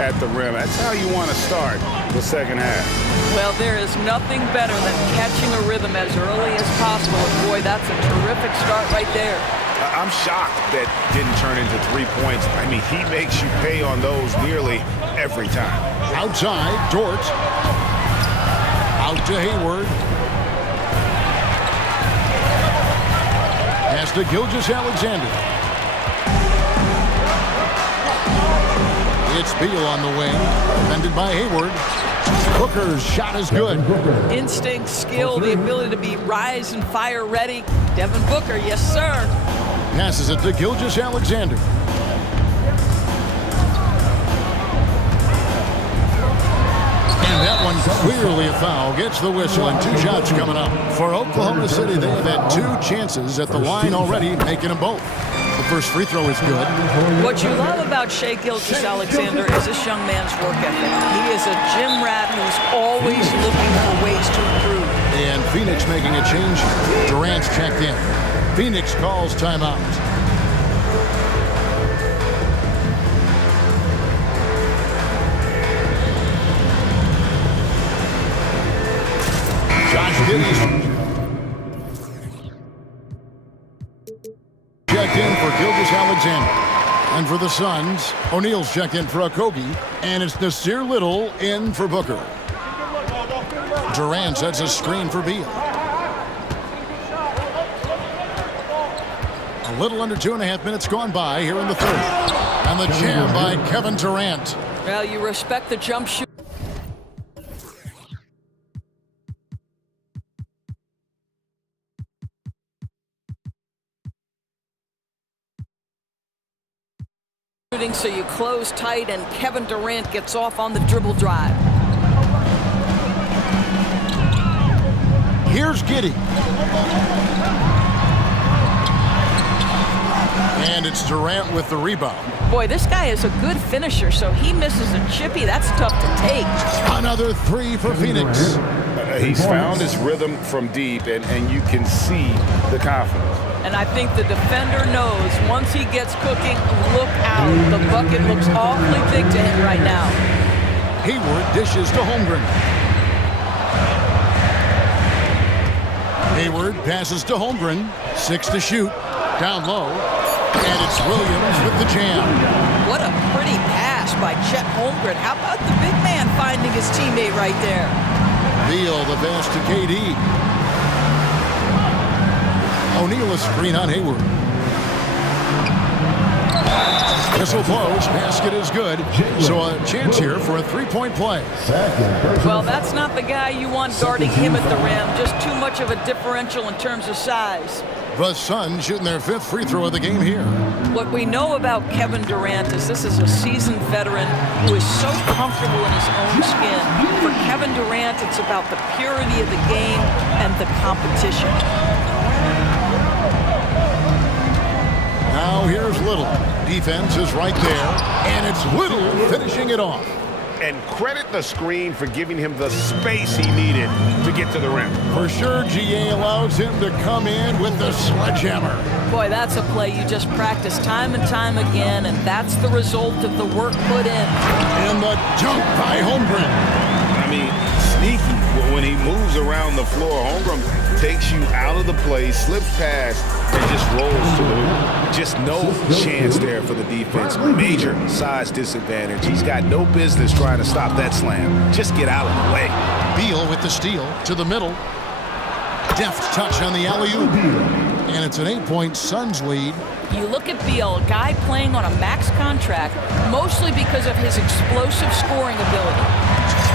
at the rim. That's how you want to start the second half. Well, there is nothing better than catching a rhythm as early as possible. And boy, that's a terrific start right there. I'm shocked that didn't turn into 3 points. I mean, he makes you pay on those nearly every time. Outside, Dort. Out to Hayward. Pass to Gilgeous-Alexander. It's Beal on the wing. Defended by Hayward. Booker's shot is good. Instinct, skill, the ability to be rise and fire ready. Devin Booker, yes, sir. Passes it to Gilgeous-Alexander. And that one's clearly a foul. Gets the whistle, and 2 shots coming up. For Oklahoma City, they have had 2 chances at the line already, making them both. The first free throw is good. What you love about Shai Gilgeous-Alexander is this young man's work ethic. He is a gym rat who's always looking for ways to improve. And Phoenix making a change. Durant's checked in. Phoenix calls timeout. Josh Giddey checked in for Gilgeous-Alexander. And for the Suns, O'Neal's checked in for Okogie. And it's Nasir Little in for Booker. Durant sets a screen for Beal. A little under 2.5 minutes gone by here in the third. And the jam by Kevin Durant. Well, you respect the jump shoot. So you close tight, and Kevin Durant gets off on the dribble drive. Here's Giddey. And it's Durant with the rebound. Boy, this guy is a good finisher, so he misses a chippy. That's tough to take. Another 3 for Phoenix. He's found his rhythm from deep, and you can see the confidence. And I think the defender knows once he gets cooking, look out. The bucket looks awfully big to him right now. Hayward dishes to Holmgren. Hayward passes to Holmgren. 6 to shoot. Down low. And it's Williams with the jam. What a pretty pass by Chet Holmgren. How about the big man finding his teammate right there? Beal the pass to KD. O'Neal a screen on Hayward. Whistle blows, basket is good. So a chance here for a 3-point play. Well, that's not the guy you want guarding him at the rim. Just too much of a differential in terms of size. The Suns shooting their 5th free throw of the game here. What we know about Kevin Durant is this is a seasoned veteran who is so comfortable in his own skin. For Kevin Durant, it's about the purity of the game and the competition. Now here's Little. Defense is right there, and it's Little finishing it off. And credit the screen for giving him the space he needed to get to the rim. For sure, GA allows him to come in with the sledgehammer. Boy, that's a play you just practice time and time again, and that's the result of the work put in. And the dunk by Holmgren. I mean, sneaky. When he moves around the floor, Holmgren takes you out of the play, slips past, and just rolls to the hoop. Just no chance there for the defense. Major size disadvantage. He's got no business trying to stop that slam. Just get out of the way. Beal with the steal to the middle. Deft touch on the alley-oop. And it's an 8-point Suns lead. You look at Beal, a guy playing on a max contract, mostly because of his explosive scoring ability.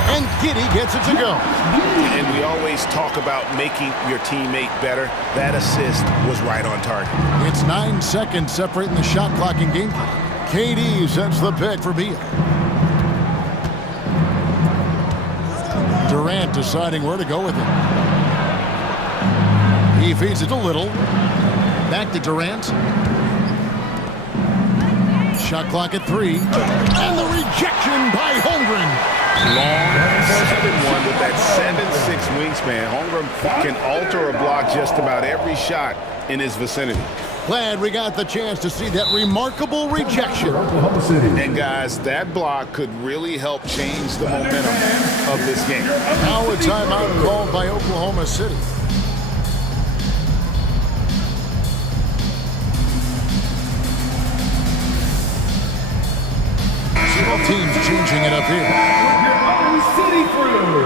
And Giddey gets it to go. And we always talk about making your teammate better. That assist was right on target. It's 9 seconds separating the shot clock and game clock. KD sets the pick for Beal. Durant deciding where to go with it. He feeds it to Little. Back to Durant. Shot clock at 3. And the rejection by Holmgren. Long 7-1 with that 7'6" wingspan. Holmgren can alter a block just about every shot in his vicinity. Glad we got the chance to see that remarkable rejection. And guys, that block could really help change the momentum of this game. Now a timeout called by Oklahoma City. Both teams changing it up here. City crew.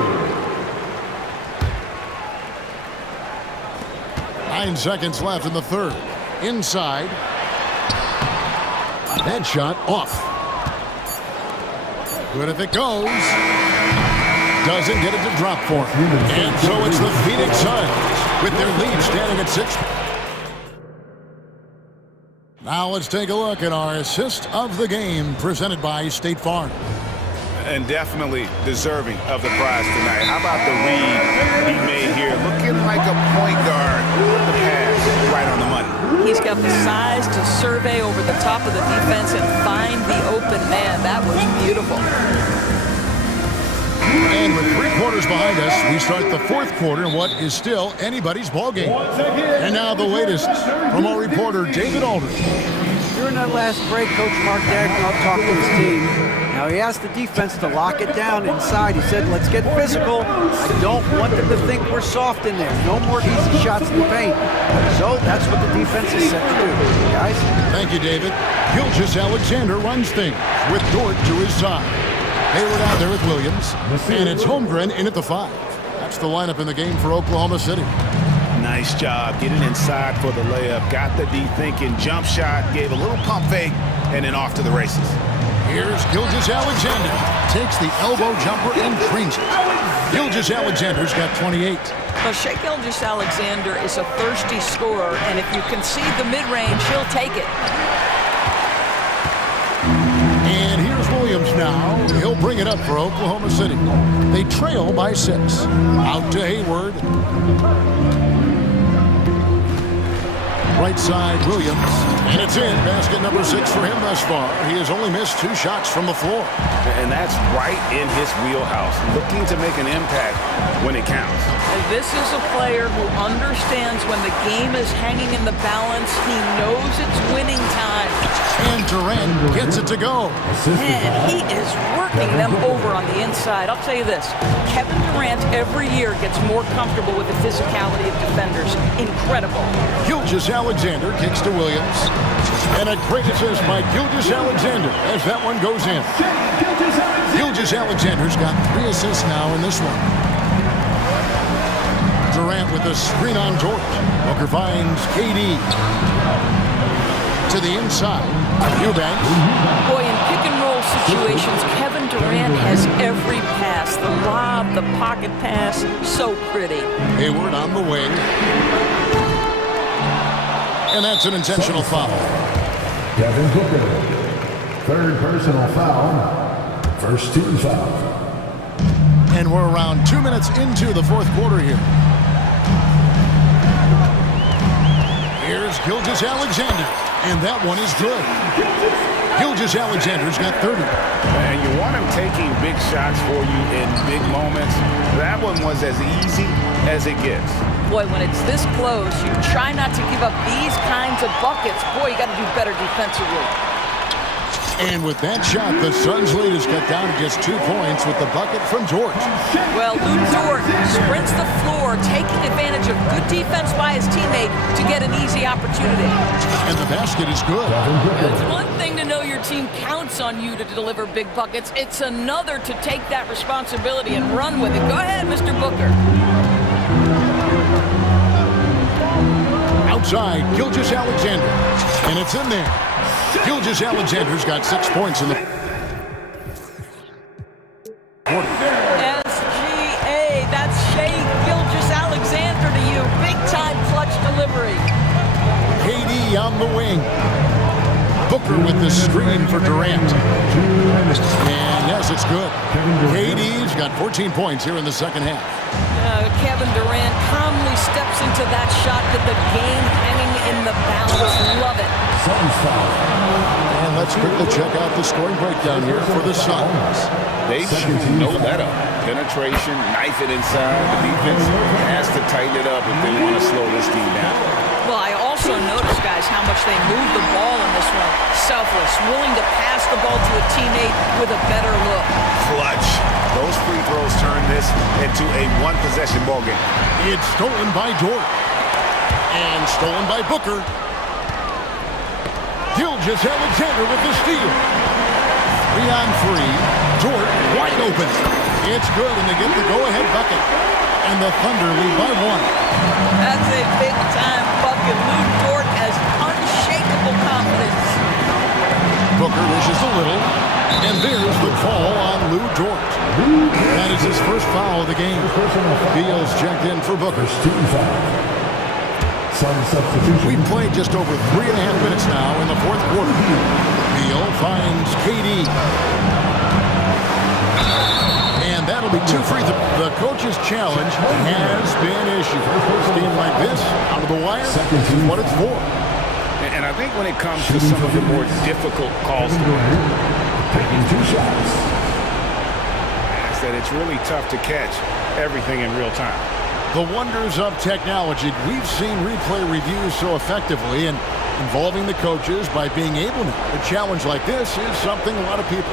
9 seconds left in the third. Inside. That shot off. Good if it goes. Doesn't get it to drop for him. And so it's the Phoenix Suns with their lead standing at 6. Now let's take a look at our assist of the game presented by State Farm. And definitely deserving of the prize tonight. How about the read he made here? Looking like a point guard. The pass right on the money. He's got the size to survey over the top of the defense and find the open man. That was beautiful. And with 3 quarters behind us, we start the fourth quarter in what is still anybody's ball game. And now the latest from our reporter, David Aldridge. During that last break, Coach Mark Dagnall talked to his team. Now he asked the defense to lock it down inside. He said, let's get physical. I don't want them to think we're soft in there. No more easy shots in the paint. So that's what the defense is set to do, guys. Thank you, David. Gilgeous-Alexander runs things with Dort to his side. Hayward out there with Williams. And it's Holmgren in at the 5. That's the lineup in the game for Oklahoma City. Nice job getting inside for the layup. Got the D thinking. Jump shot. Gave a little pump fake. And then off to the races. Here's Gilgeous-Alexander. Takes the elbow jumper and creams it. Gilgeous-Alexander's got 28. Well, Shai Gilgeous-Alexander is a thirsty scorer. And if you concede the mid-range, he'll take it. And here's Williams now. He'll bring it up for Oklahoma City. They trail by 6. Out to Hayward. Right side, Williams. And it's in. Basket number 6 for him thus far. He has only missed 2 shots from the floor. And that's right in his wheelhouse. Looking to make an impact when it counts. And this is a player who understands when the game is hanging in the balance. He knows it's winning time. And Durant gets it to go. Man, he is working them over on the inside. I'll tell you this. Kevin Durant every year gets more comfortable with the physicality of defenders. Incredible. Gilgeous-Alexander kicks to Williams. And a great assist by Gilgeous-Alexander as that one goes in. Gilgeous-Alexander's got 3 assists now in this one. Durant with a screen on Dort. Booker finds KD. To the inside. Eubanks. Boy, in pick and roll situations, Kevin Durant has every pass. The lob, the pocket pass, so pretty. Hayward on the wing. And that's an intentional foul. Kevin Booker. 3rd personal foul. First team foul. And we're around 2 minutes into the 4th quarter here. Here's Gilgeous-Alexander. And that one is good. Gilgeous-Alexander's got 30. And you want him taking big shots for you in big moments. That one was as easy as it gets. Boy, when it's this close, you try not to give up these kinds of buckets. Boy, you got to do better defensively. And with that shot, the Suns' lead is cut down to just 2 points with the bucket from Dort. Well, Lou Dort sprints the floor, taking advantage of good defense by his teammate to get an easy opportunity. And the basket is good. It's one thing to know your team counts on you to deliver big buckets. It's another to take that responsibility and run with it. Go ahead, Mr. Booker. Outside, Gilgeous-Alexander. And it's in there. Gilgeous-Alexander's got 6 points in the quarter. SGA, that's Shea Gilgeous-Alexander to you. Big-time clutch delivery. KD on the wing. Booker with the screen for Durant. And yes, it's good. KD's got 14 points here in the second half. Kevin Durant calmly steps into that shot with the game hanging in the balance. Love it. And let's quickly check out the scoring breakdown here for the Suns. They shoot no let up. Penetration, knife it inside. The defense has to tighten it up if they want to slow this team down. Well, I also noticed, guys, how much they moved the ball in this one. Selfless, willing to pass the ball to a teammate with a better look. Clutch. Those free throws turn this into a one-possession ball game. It's stolen by Dort. And stolen by Booker. Gilgeous-Alexander with the steal. 3-on-3. Dort wide open. It's good, and they get the go-ahead bucket. And the Thunder lead by 1. That's a big-time bucket. Lou Dort has unshakable confidence. Booker wishes a little. And there's the call on Lou Dort. That is his first foul of the game. Beal's checked in for Booker. We've played just over 3.5 minutes now in the fourth quarter. Beal finds KD. And that'll be 2 free throws. The coach's challenge has been issued. A game like this, out of the wire, what it's for. And I think when it comes to some of the more difficult calls, taking 2 shots. is that it's really tough to catch everything in real time. The wonders of technology. We've seen replay reviews so effectively and involving the coaches by being able to. A challenge like this is something a lot of people.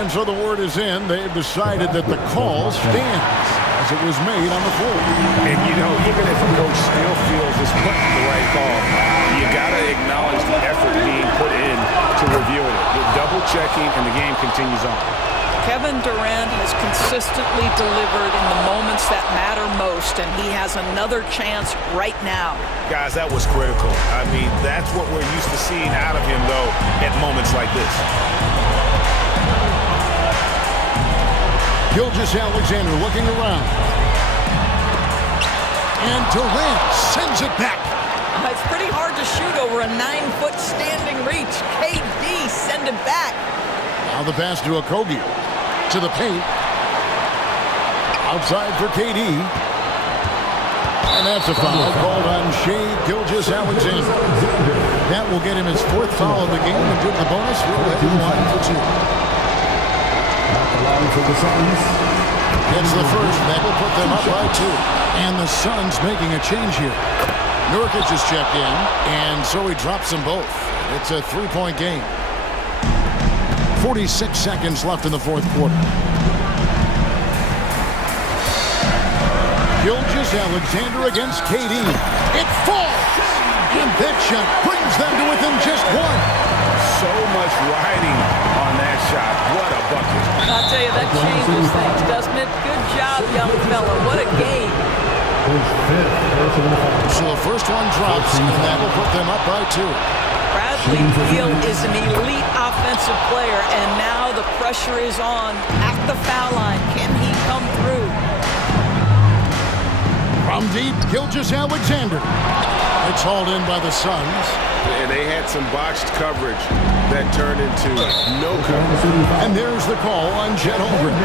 And so the word is in. They've decided that the call stands as it was made on the floor. And, you know, even if a coach still feels it's put the right call, you got to acknowledge the effort being put in to reviewing it. You're double-checking, and the game continues on. Kevin Durant has consistently delivered in the moments that matter most, and he has another chance right now. Guys, that was critical. I mean, that's what we're used to seeing out of him, though, at moments like this. Gilgeous-Alexander looking around. And Durant sends it back. It's pretty hard to shoot over a 9-foot standing reach. KD send it back. Now the pass to Okogie. To the paint. Outside for KD. And that's a foul called on Shea Gilgeous-Alexander. That will get him his 4th foul of the game and give the bonus. We'll let him line for 2. For the Suns. It's the first. That will put them up by 2. And the Suns making a change here. Nurkic is checked in, and so he drops them both. It's a 3-point game. 46 seconds left in the fourth quarter. Gilgeous-Alexander against KD. It falls! And that shot brings them to within just 1. So much riding on that shot. What a bucket. I'll tell you, that changes things, doesn't it? Good job, young fella. What a game. So the first one drops, and that will put them up by 2. Bradley Beal is an elite offensive player, and now the pressure is on at the foul line. Can he come through? From deep, Gilgeous-Alexander. It's hauled in by the Suns. And they had some botched coverage that turned into no coverage. And there's the call on Chet Holmgren.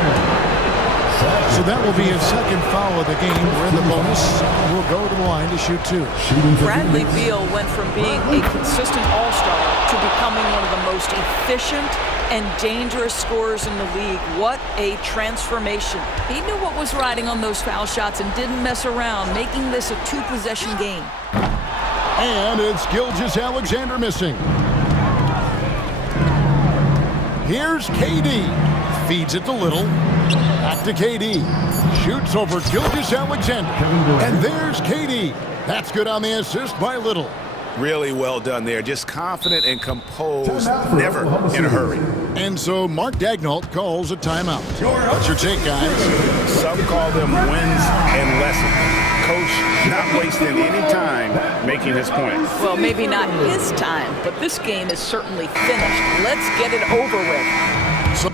So that will be his 2nd foul of the game. We're in the bonus. We'll go to the line to shoot 2. Bradley Beal went from being a consistent all-star to becoming one of the most efficient and dangerous scorers in the league. What a transformation. He knew what was riding on those foul shots and didn't mess around, making this a 2-possession game. And it's Gilgeous-Alexander missing. Here's KD. Feeds it to Little. Back to KD. Shoots over Gilgeous-Alexander. And there's KD. That's good on the assist by Little. Really well done there. Just confident and composed, never in a hurry. And so Mark Daignault calls a timeout. What's your take, guys? Some call them wins and lessons. Coach not wasting any time making his point. Well, maybe not his time, but this game is certainly finished. Let's get it over with. So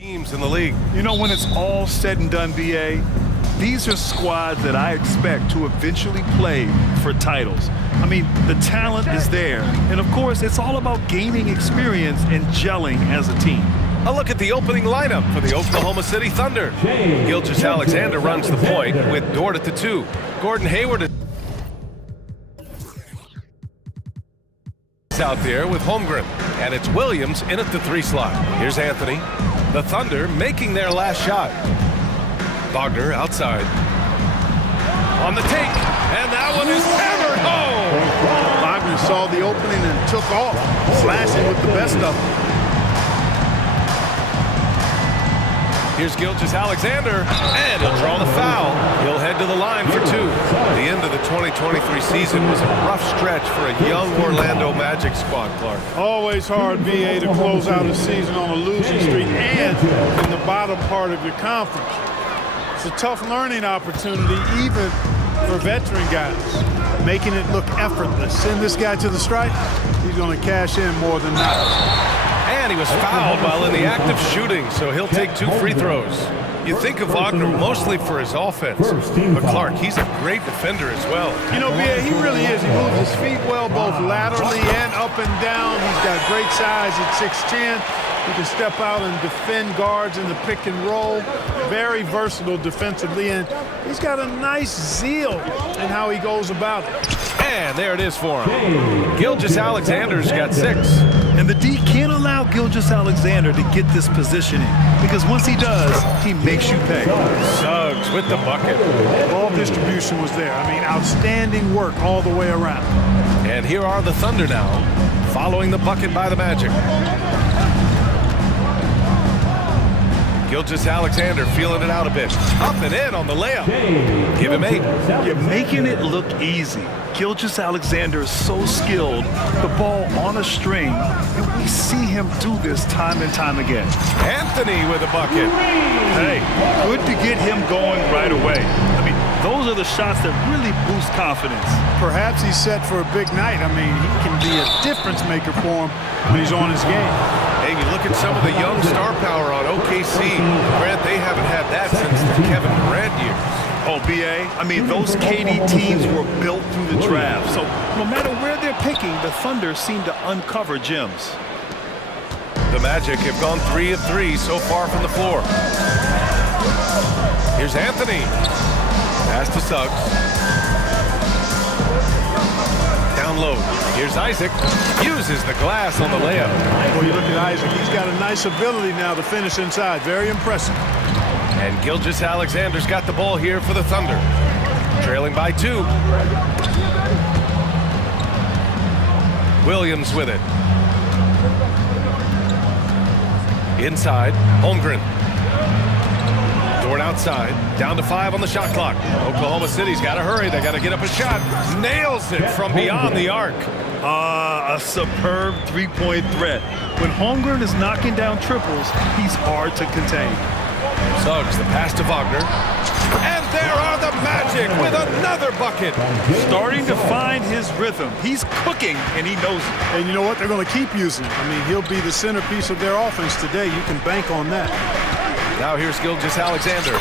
Teams in the league. You know, when it's all said and done, BA, these are squads that I expect to eventually play for titles. I mean, the talent is there. And of course, it's all about gaining experience and gelling as a team. A look at the opening lineup for the Oklahoma City Thunder. Gilgeous-Alexander runs the point with Dort at the 2. Gordon Hayward is out there with Holmgren. And it's Williams in at the 3 slot. Here's Anthony. The Thunder making their last shot. Wagner outside. On the take. And that one is hammered home. Wagner saw the opening and took off, slashing with the best of them. Here's Gilgeous-Alexander, and he'll draw the foul. He'll head to the line for 2. The end of the 2023 season was a rough stretch for a young Orlando Magic squad, Clark. Always hard, BA, to close out a season on a losing streak and in the bottom part of your conference. It's a tough learning opportunity, even for veteran guys, making it look effortless. Send this guy to the stripe, he's going to cash in more than not. And he was fouled while in the act of shooting, so he'll take 2 free throws. You think of Wagner mostly for his offense, but Clark, he's a great defender as well. You know, BA, he really is. He moves his feet well, both laterally and up and down. He's got great size at 6'10". He can step out and defend guards in the pick and roll. Very versatile defensively, and he's got a nice zeal in how he goes about it. And there it is for him. Gilgeous-Alexander's got 6. And the D can't allow Gilgeous-Alexander to get this positioning, because once he does, he makes you pay. Suggs with the bucket. Ball distribution was there. I mean, outstanding work all the way around. And here are the Thunder now, following the bucket by the Magic. Gilgeous-Alexander feeling it out a bit. Up and in on the layup. Give him 8. You're making it look easy. Gilgeous-Alexander is so skilled, the ball on a string, and we see him do this time and time again. Anthony with a bucket. Hey, good to get him going right away. I mean, those are the shots that really boost confidence. Perhaps he's set for a big night. I mean, he can be a difference maker for him when he's on his game. Hey, you look at some of the young star power on OKC. Grant, they haven't had that since the Kevin Durant years. Oh, BA, I mean, those KD teams were built through the draft. So no matter where they're picking, the Thunder seem to uncover gems. The Magic have gone 3 of 3 so far from the floor. Here's Anthony. Pass to Suggs. Down low. Here's Isaac. Uses the glass on the layup. Well, you look at Isaac. He's got a nice ability now to finish inside. Very impressive. And Gilgeous-Alexander's got the ball here for the Thunder. Trailing by 2. Williams with it. Inside, Holmgren. Dort outside, down to 5 on the shot clock. Oklahoma City's got to hurry. They got to get up a shot. Nails it from beyond the arc. A superb three-point threat. When Holmgren is knocking down triples, he's hard to contain. Suggs, the pass to Wagner. And there are the Magic with another bucket. Starting to find his rhythm. He's cooking, and he knows it. And you know what? They're going to keep using him. I mean, he'll be the centerpiece of their offense today. You can bank on that. Now here's Gilgeous-Alexander.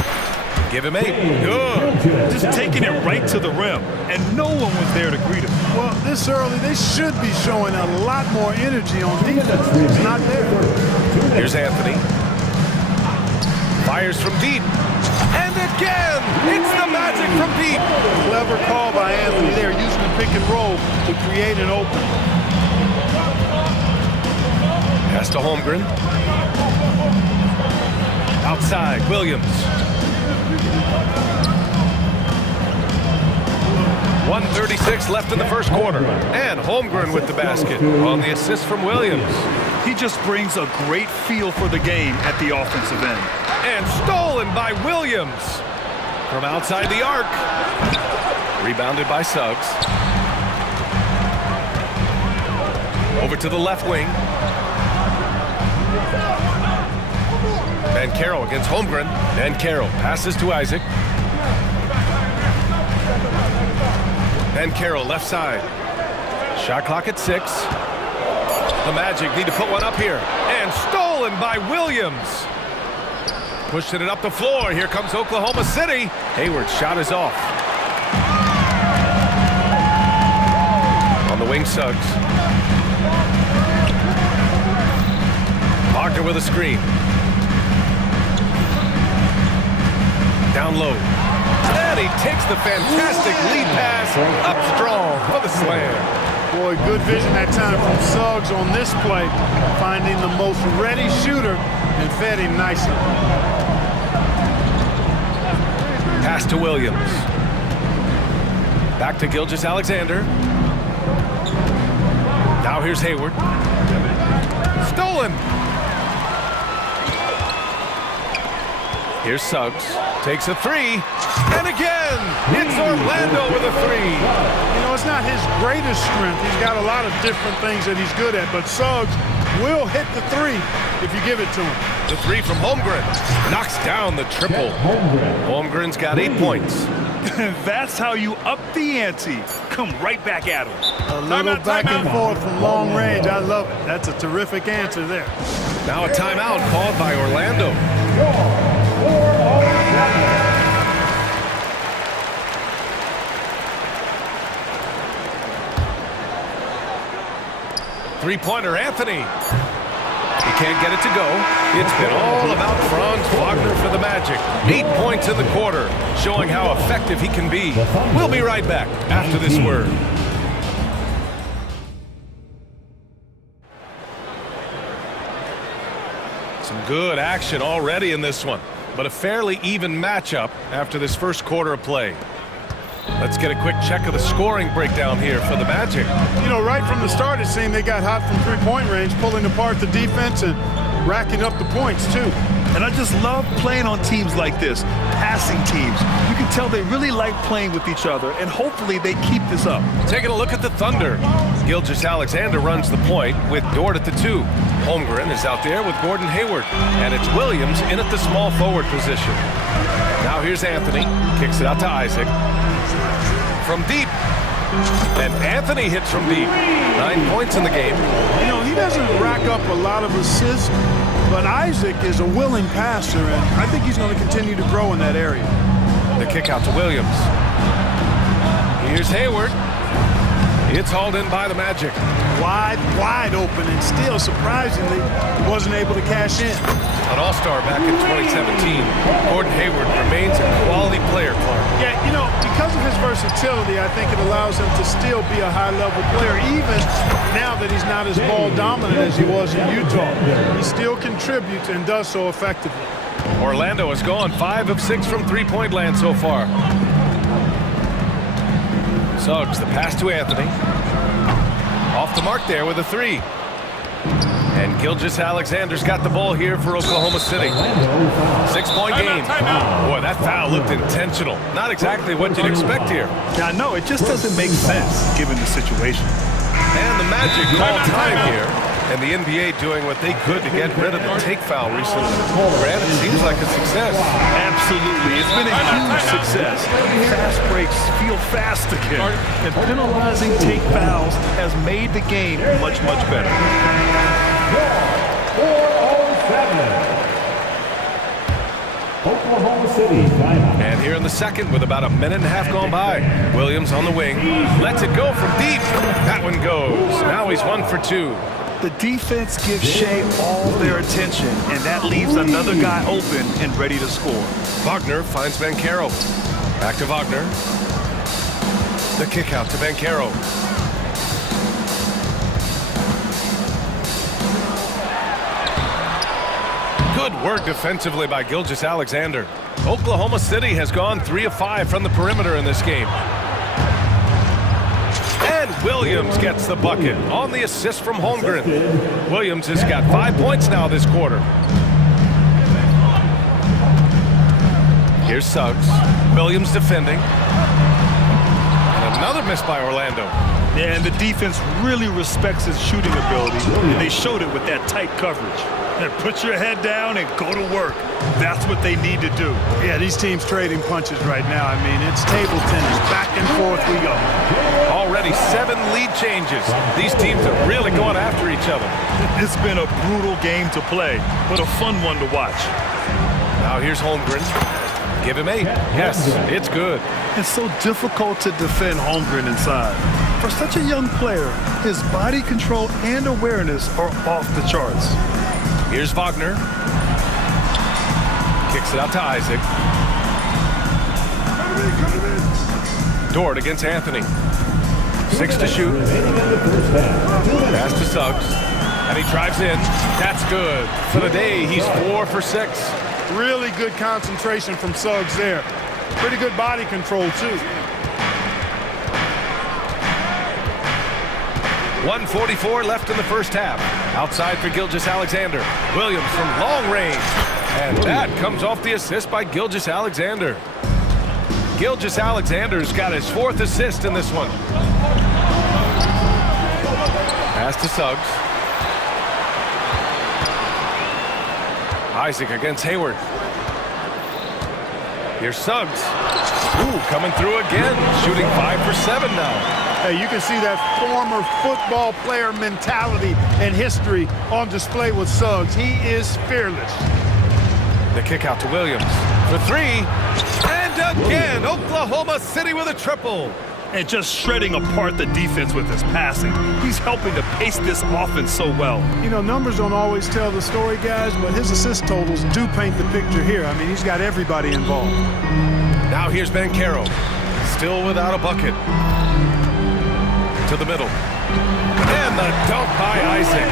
Give him 8. Good. Just taking it right to the rim, and no one was there to greet him. Well, this early, they should be showing a lot more energy on defense. It's not there. Here's Anthony. Fires from deep. And again, it's the Magic from deep. Clever call by Anthony there, using the pick and roll to create an opening. Pass to Holmgren. Outside, Williams. 1:36 left in the first quarter. And Holmgren with the basket on the assist from Williams. He just brings a great feel for the game at the offensive end. And stolen by Williams from outside the arc. Rebounded by Suggs. Over to the left wing. Van Carroll against Holmgren. Van Carroll passes to Isaac. Van Carroll left side. Shot clock at 6. The Magic need to put one up here. And stolen by Williams. Pushing it up the floor. Here comes Oklahoma City. Hayward's shot is off. On the wing, Suggs. Wagner with a screen. Down low. And he takes the fantastic lead pass up strong for the slam. Boy, good vision that time from Suggs on this play, finding the most ready shooter and fed him nicely. Pass to Williams. Back to Gilgeous-Alexander. Now here's Hayward. Stolen. Here's Suggs. Takes a three. And again, it's Orlando with a three. You know, it's not his greatest strength. He's got a lot of different things that he's good at, but Suggs will hit the three if you give it to him. The three from Holmgren. Knocks down the triple. Holmgren's got 8 points. That's how you up the ante. Come right back at him. A little back and forth from long range. I love it. That's a terrific answer there. Now a timeout called by Orlando. Three-pointer, Anthony. He can't get it to go. It's been all about Franz Wagner for the Magic. 8 points in the quarter, showing how effective he can be. We'll be right back after this word. Some good action already in this one, but a fairly even matchup after this first quarter of play. Let's get a quick check of the scoring breakdown here for the Magic. You know, right from the start, it seemed they got hot from three-point range, pulling apart the defense and racking up the points, too. And I just love playing on teams like this, passing teams. You can tell they really like playing with each other, and hopefully they keep this up. Taking a look at the Thunder. Gilgeous-Alexander runs the point with Dort at the 2. Holmgren is out there with Gordon Hayward, and it's Williams in at the small forward position. Now here's Anthony, kicks it out to Isaac. From deep, and Anthony hits from deep. 9 points in the game. You know, he doesn't rack up a lot of assists, but Isaac is a willing passer, and I think he's going to continue to grow in that area. The kick out to Williams. Here's Hayward. It's hauled in by the Magic. Wide open, and still, surprisingly, he wasn't able to cash in. An all-star back in 2017, Gordon Hayward remains a quality player, Clark. Yeah, you know, because of his versatility, I think it allows him to still be a high-level player, even now that he's not as ball-dominant as he was in Utah. He still contributes and does so effectively. Orlando has gone 5 of 6 from three-point land so far. Suggs, the pass to Anthony. Off the mark there with a 3. And Gilgeous-Alexander's got the ball here for Oklahoma City. 6-point game. Boy, that foul looked intentional. Not exactly what you'd expect here. Now, no, it just doesn't make sense given the situation. And the Magic called time here. And the NBA doing what they could to get rid of the take foul recently. Brad, it seems like a success. Absolutely. It's been a huge success. Fast breaks feel fast again. And penalizing take fouls has made the game much, much better. 4:07. Oklahoma City timeout. And here in the second with about a minute and a half gone by. Williams on the wing. Lets it go from deep. That one goes. Now he's 1 for 2. The defense gives Shea all their attention, and that leaves another guy open and ready to score. Wagner finds Banchero. Back to Wagner. The kick out to Banchero. Good work defensively by Gilgeous-Alexander. Oklahoma City has gone 3 of 5 from the perimeter in this game. And Williams gets the bucket on the assist from Holmgren. Williams has got 5 points now this quarter. Here's Suggs. Williams defending. And another miss by Orlando. Yeah, and the defense really respects his shooting ability, and they showed it with that tight coverage. And put your head down and go to work. That's what they need to do. Yeah, these teams trading punches right now. I mean, it's table tennis. Back and forth we go. Already 7 lead changes. These teams are really going after each other. It's been a brutal game to play, but a fun one to watch. Now here's Holmgren. Give him 8. Yes, it's good. It's so difficult to defend Holmgren inside. For such a young player, his body control and awareness are off the charts. Here's Wagner. Kicks it out to Isaac. Dort against Anthony. 6 to shoot. Pass to Suggs. And he drives in. That's good. For the day, he's 4 for 6. Really good concentration from Suggs there. Pretty good body control, too. 1:44 left in the first half. Outside for Gilgeous-Alexander. Williams from long range. And that comes off the assist by Gilgeous-Alexander. Gilgeous-Alexander's got his 4th assist in this one. Pass to Suggs. Isaac against Hayward. Here's Suggs. Ooh, coming through again. Shooting 5 for 7 now. Hey, you can see that former football player mentality and history on display with Suggs. He is fearless. The kick out to Williams for 3. And again, Oklahoma City with a triple. And just shredding apart the defense with his passing. He's helping to pace this offense so well. You know, numbers don't always tell the story, guys, but his assist totals do paint the picture here. I mean, he's got everybody involved. Now here's Banchero. Still without a bucket. To the middle. And the dunk by Isaac.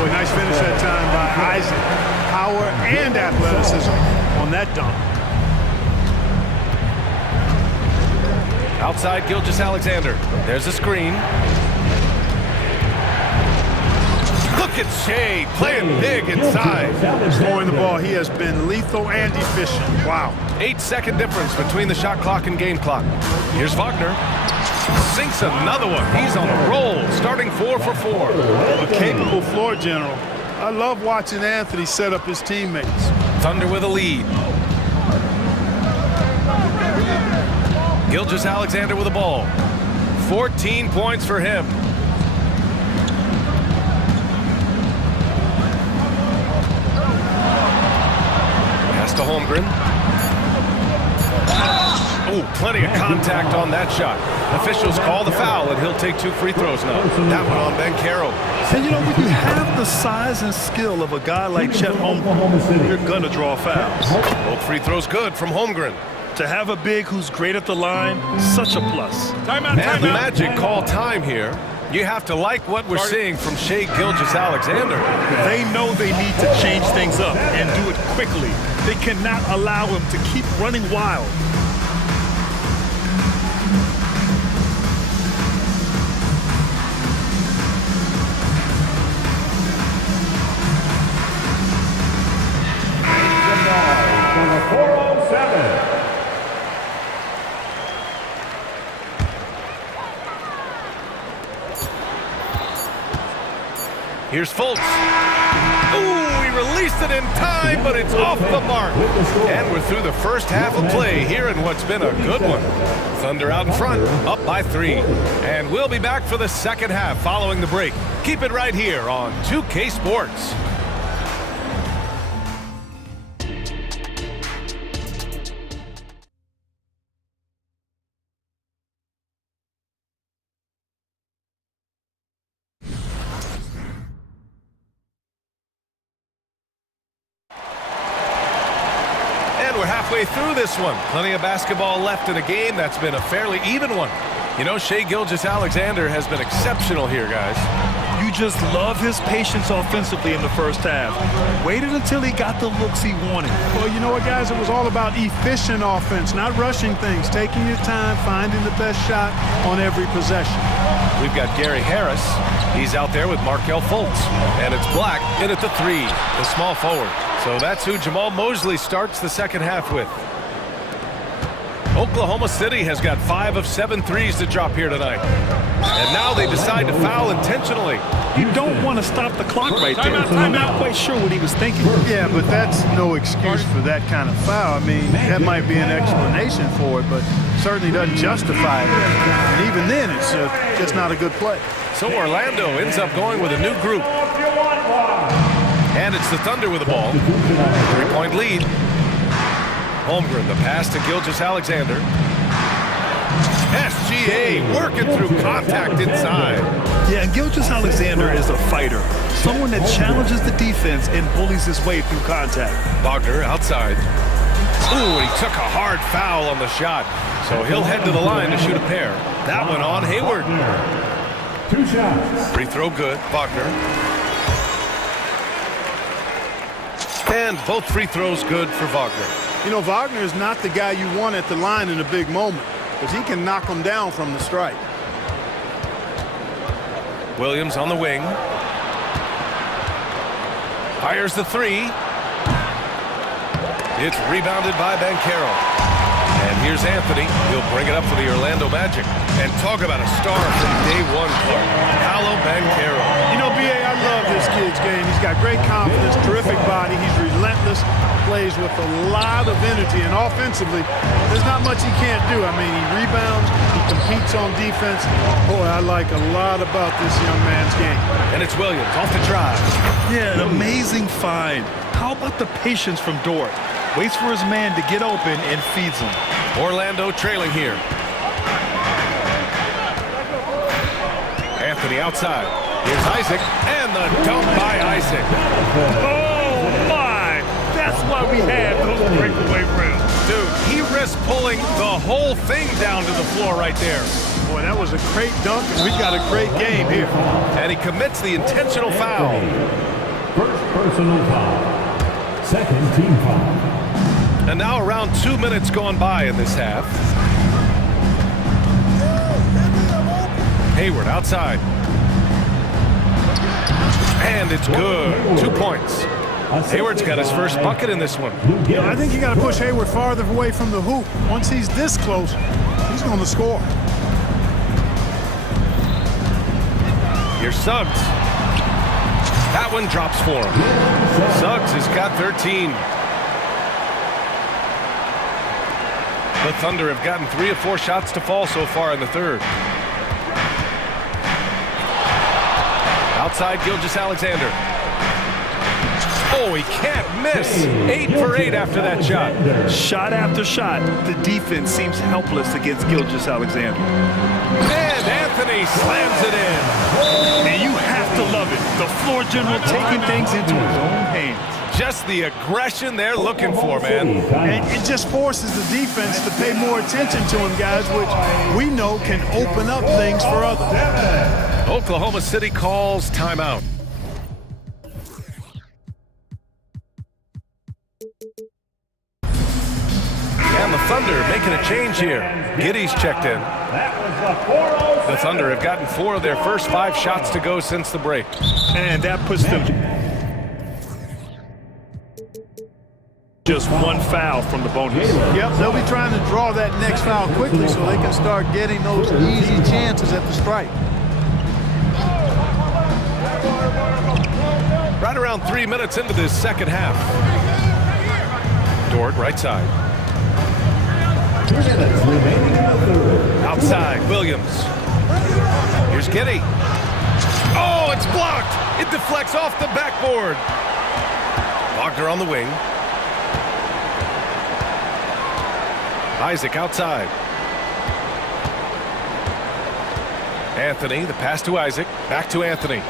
Boy, nice finish that time by Isaac. Power and athleticism on that dunk. Outside Gilgeous-Alexander. There's a screen. Look at Shea playing big inside. Scoring the ball, he has been lethal and efficient. Wow. 8-second difference between the shot clock and game clock. Here's Wagner. Sinks another one. He's on a roll, starting 4 for 4. A capable floor general. I love watching Anthony set up his teammates. Thunder with a lead. Gilgeous-Alexander with the ball. 14 points for him. Pass to Holmgren. Oh, plenty of contact on that shot. Officials call the foul, and he'll take 2 free throws now. That one on Banchero. And you know, when you have the size and skill of a guy like Chet Holmgren, you're going to draw fouls. Both free throws good from Holmgren. To have a big who's great at the line, such a plus. Timeout, and the Magic call time here. You have to like what we're seeing from Shea Gilgeous-Alexander. They know they need to change things up and do it quickly. They cannot allow him to keep running wild. Here's Fultz. Ooh, he released it in time, but it's off the mark. And we're through the first half of play here in what's been a good one. Thunder out in front, up by 3. And we'll be back for the second half following the break. Keep it right here on 2K Sports. We're halfway through this one. Plenty of basketball left in a game that's been a fairly even one. You know, Shea Gilgeous-Alexander has been exceptional here, guys. You just love his patience offensively in the first half. Waited until he got the looks he wanted. Well, you know what, guys? It was all about efficient offense, not rushing things, taking your time, finding the best shot on every possession. We've got Gary Harris. He's out there with Markelle Fultz. And it's Black in at the 3, the small forward. So that's who Jamal Mosley starts the second half with. Oklahoma City has got 5 of 7 threes to drop here tonight. And now they decide to foul intentionally. You don't want to stop the clock right there. I'm not quite sure what he was thinking. Yeah, but that's no excuse for that kind of foul. I mean, that might be an explanation for it, but certainly doesn't justify it. And even then, it's just not a good play. So Orlando ends up going with a new group. And it's the Thunder with the ball. 3-point lead. Holmgren, the pass to Gilgeous-Alexander. SGA working through contact inside. Yeah, and Gilgeous-Alexander is a fighter. Someone that challenges the defense and bullies his way through contact. Wagner outside. Ooh, he took a hard foul on the shot. So he'll head to the line to shoot a pair. That one on Hayward. 2 shots. Free throw good, Wagner. And both free throws good for Wagner. You know, Wagner is not the guy you want at the line in a big moment, because he can knock them down from the strike. Williams on the wing. Fires the three. It's rebounded by Banchero. And here's Anthony. He'll bring it up for the Orlando Magic. And talk about a star from day one, Clark. Paolo Banchero. You know, B.A., I love this kid's game. He's got great confidence, terrific body. He's relentless, plays with a lot of energy. And offensively, there's not much he can't do. I mean, he rebounds, he competes on defense. Boy, I like a lot about this young man's game. And it's Williams off the drive. Yeah, an amazing find. How about the patience from Dort? Waits for his man to get open and feeds him. Orlando trailing here. Anthony outside. Here's Isaac, and the dunk by Isaac. Oh, my! That's why we have those breakaway rims. Dude, he risked pulling the whole thing down to the floor right there. Boy, that was a great dunk, and we've got a great game here. And he commits the intentional foul. First personal foul. Second team foul. And now around 2 minutes gone by in this half. Hayward outside. And it's good. 2 points. Hayward's got his first bucket in this one. You know, I think you got to push Hayward farther away from the hoop. Once he's this close, he's going to score. Here's Suggs. That one drops for him. Suggs has got 13. The Thunder have gotten 3 of 4 shots to fall so far in the third. Outside Gilgeous-Alexander. Oh, he can't miss. 8 for 8 after that shot. Shot after shot, the defense seems helpless against Gilgeous-Alexander. And Anthony slams it in. And you have to love it. The floor general taking things into his own hands. Just the aggression they're looking for, man. And it just forces the defense to pay more attention to him, guys, which we know can open up things for others. Oklahoma City calls timeout. And the Thunder making a change here. Giddey's checked in. The Thunder have gotten 4 of their first 5 shots to go since the break. And that puts them just 1 foul from the bonus. Yep, they'll be trying to draw that next foul quickly so they can start getting those easy chances at the strike. Right around 3 minutes into this second half. Dort, right side. Outside, Williams. Here's Giddey. Oh, it's blocked. It deflects off the backboard. Wagner on the wing. Isaac outside. Anthony, the pass to Isaac. Back to Anthony.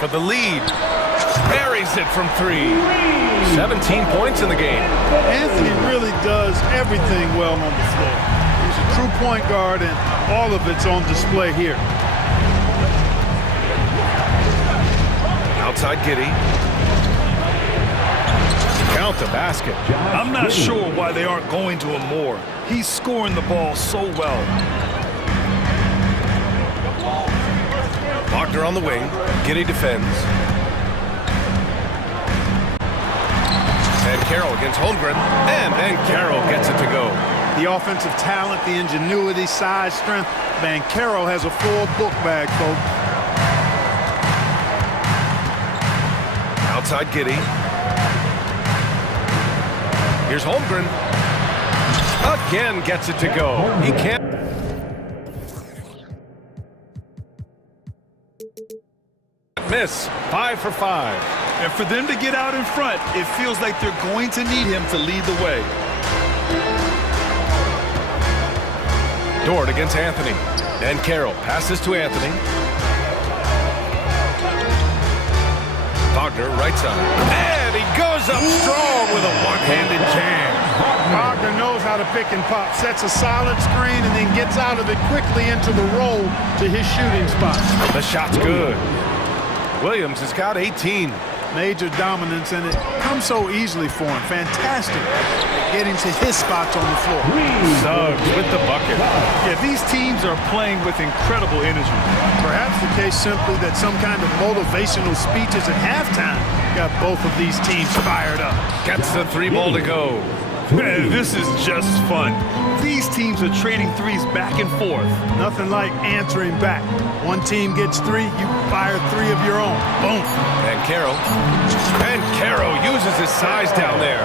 For the lead. Buries it from 3. 17 points in the game. Anthony really does everything well on the floor. He's a true point guard, and all of it's on display here. Outside Giddey. Count the basket. I'm not sure why they aren't going to him more. He's scoring the ball so well. Wagner on the wing. Giddey defends. Banchero against Holmgren. And Banchero gets it to go. The offensive talent, the ingenuity, size, strength. Banchero has a full book bag, folks. Outside Giddey. Here's Holmgren. Again gets it to go. He can't. Miss. 5 for 5. And for them to get out in front, it feels like they're going to need him to lead the way. Dort against Anthony. And Carroll passes to Anthony. Wagner right side. And he goes up strong with a one-handed jam. Wagner knows how to pick and pop, sets a solid screen, and then gets out of it quickly into the roll to his shooting spot. The shot's good. Williams has got 18. Major dominance, and it comes so easily for him. Fantastic getting to his spots on the floor. Suggs with the bucket. Yeah, these teams are playing with incredible energy. Perhaps the case simply that some kind of motivational speeches at halftime got both of these teams fired up. Gets the three ball to go. This is just fun. These teams are trading threes back and forth. Nothing like answering back. One team gets three, you fire three of your own. Boom. And Carroll uses his size down there.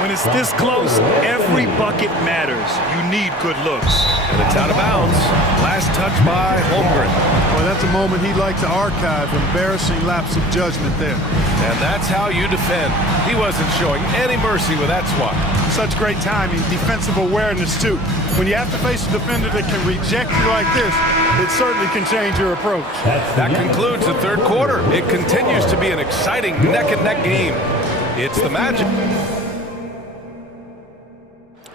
When it's this close, every bucket matters. You need good looks. And it's out of bounds. Last touch by Holmgren. Well, that's a moment he'd like to archive. Embarrassing lapse of judgment there. And that's how you defend. He wasn't showing any mercy with that swat. Such great timing, defensive awareness too. When you have to face a defender that can reject you like this, it certainly can change your approach. That concludes the third quarter. It continues to be an exciting neck-and-neck game. It's the Magic.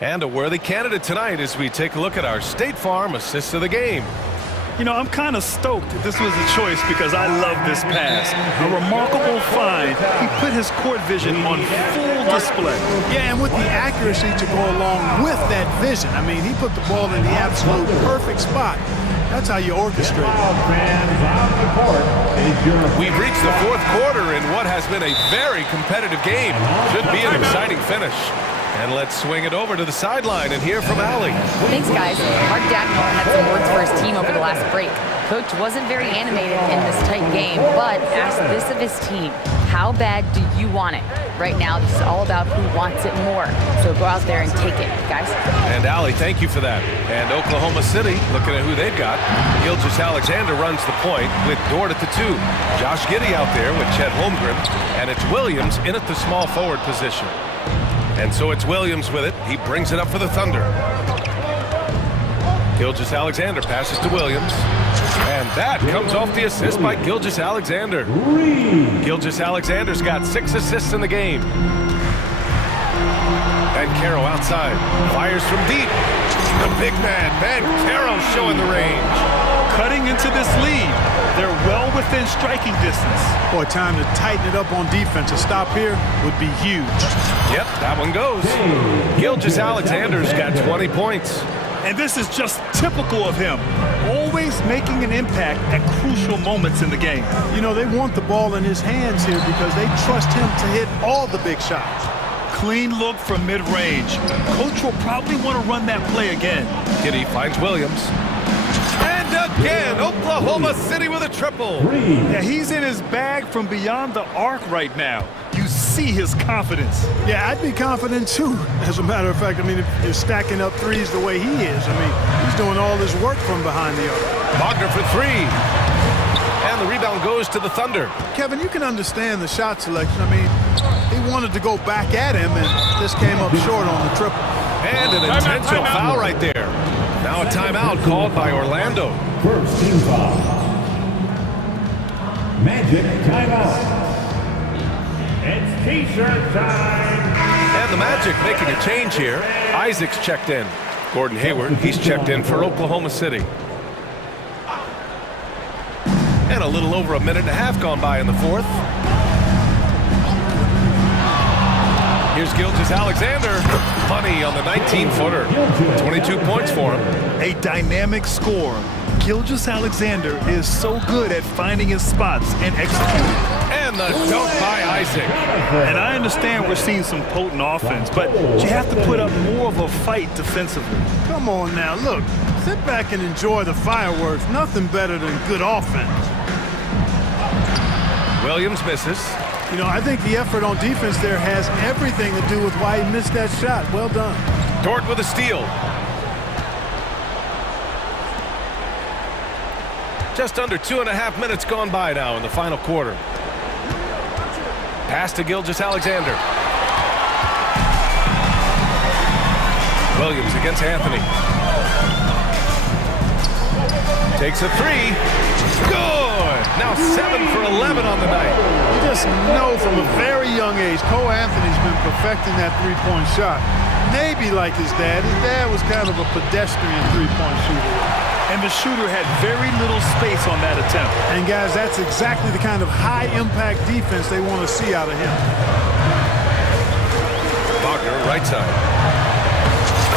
And a worthy candidate tonight as we take a look at our State Farm assist of the game. You know, I'm kind of stoked this was a choice because I love this pass. A remarkable find. He put his court vision on full display. Yeah, and with the accuracy to go along with that vision. I mean, he put the ball in the absolute perfect spot. That's how you orchestrate it. We've reached the fourth quarter in what has been a very competitive game. Should be an exciting finish. And let's swing it over to the sideline and hear from Allie. Thanks, guys. Mark Dagnall had some words for his team over the last break. Coach wasn't very animated in this tight game, but asked this of his team: how bad do you want it? Right now, this is all about who wants it more. So go out there and take it, guys. And Allie, thank you for that. And Oklahoma City, looking at who they've got. Gilgeous-Alexander runs the point with Dort at the 2. Josh Giddey out there with Chet Holmgren. And it's Williams in at the small forward position. And so it's Williams with it. He brings it up for the Thunder. Gilgeous-Alexander passes to Williams. And that comes off the assist by Gilgeous-Alexander. Gilgeous-Alexander's got 6 assists in the game. And Carroll outside. Fires from deep. The big man, Carroll, showing the range. Cutting into this lead. They're well within striking distance. Boy, time to tighten it up on defense. A stop here would be huge. Yep, that one goes. Gilgeous-Alexander's got 20 points. And this is just typical of him. Always making an impact at crucial moments in the game. You know, they want the ball in his hands here because they trust him to hit all the big shots. Clean look from mid-range. Coach will probably want to run that play again. Giddey finds Williams. And again, Oklahoma City with a triple. Yeah, he's in his bag from beyond the arc right now. You see his confidence. Yeah, I'd be confident too. As a matter of fact, I mean, if you're stacking up threes the way he is, I mean, he's doing all this work from behind the arc. Wagner for 3. And the rebound goes to the Thunder. Kevin, you can understand the shot selection. I mean, he wanted to go back at him, and this came up short on the triple. And an intentional foul right there. Now a timeout called by Orlando. First team foul. Magic timeout. It's T-shirt time. And the Magic making a change here. Isaac's checked in. Gordon Hayward, he's checked in for Oklahoma City. And a little over a minute and a half gone by in the fourth. Here's Gilgeous-Alexander. Money on the 19-footer. 22 points for him. A dynamic score. Gilgeous-Alexander is so good at finding his spots and executing. And the dunk by Isaac. And I understand we're seeing some potent offense, but you have to put up more of a fight defensively. Come on now, look. Sit back and enjoy the fireworks. Nothing better than good offense. Williams misses. You know, I think the effort on defense there has everything to do with why he missed that shot. Well done. Dort with a steal. Just under 2.5 minutes gone by now in the final quarter. Pass to Gilgeous-Alexander. Williams against Anthony. Takes a three. Good! Now 7 for 11 on the night. You just know from a very young age, Cole Anthony's been perfecting that three-point shot. Maybe like his dad. His dad was kind of a pedestrian three-point shooter. And the shooter had very little space on that attempt. And guys, that's exactly the kind of high-impact defense they want to see out of him. Wagner, right side.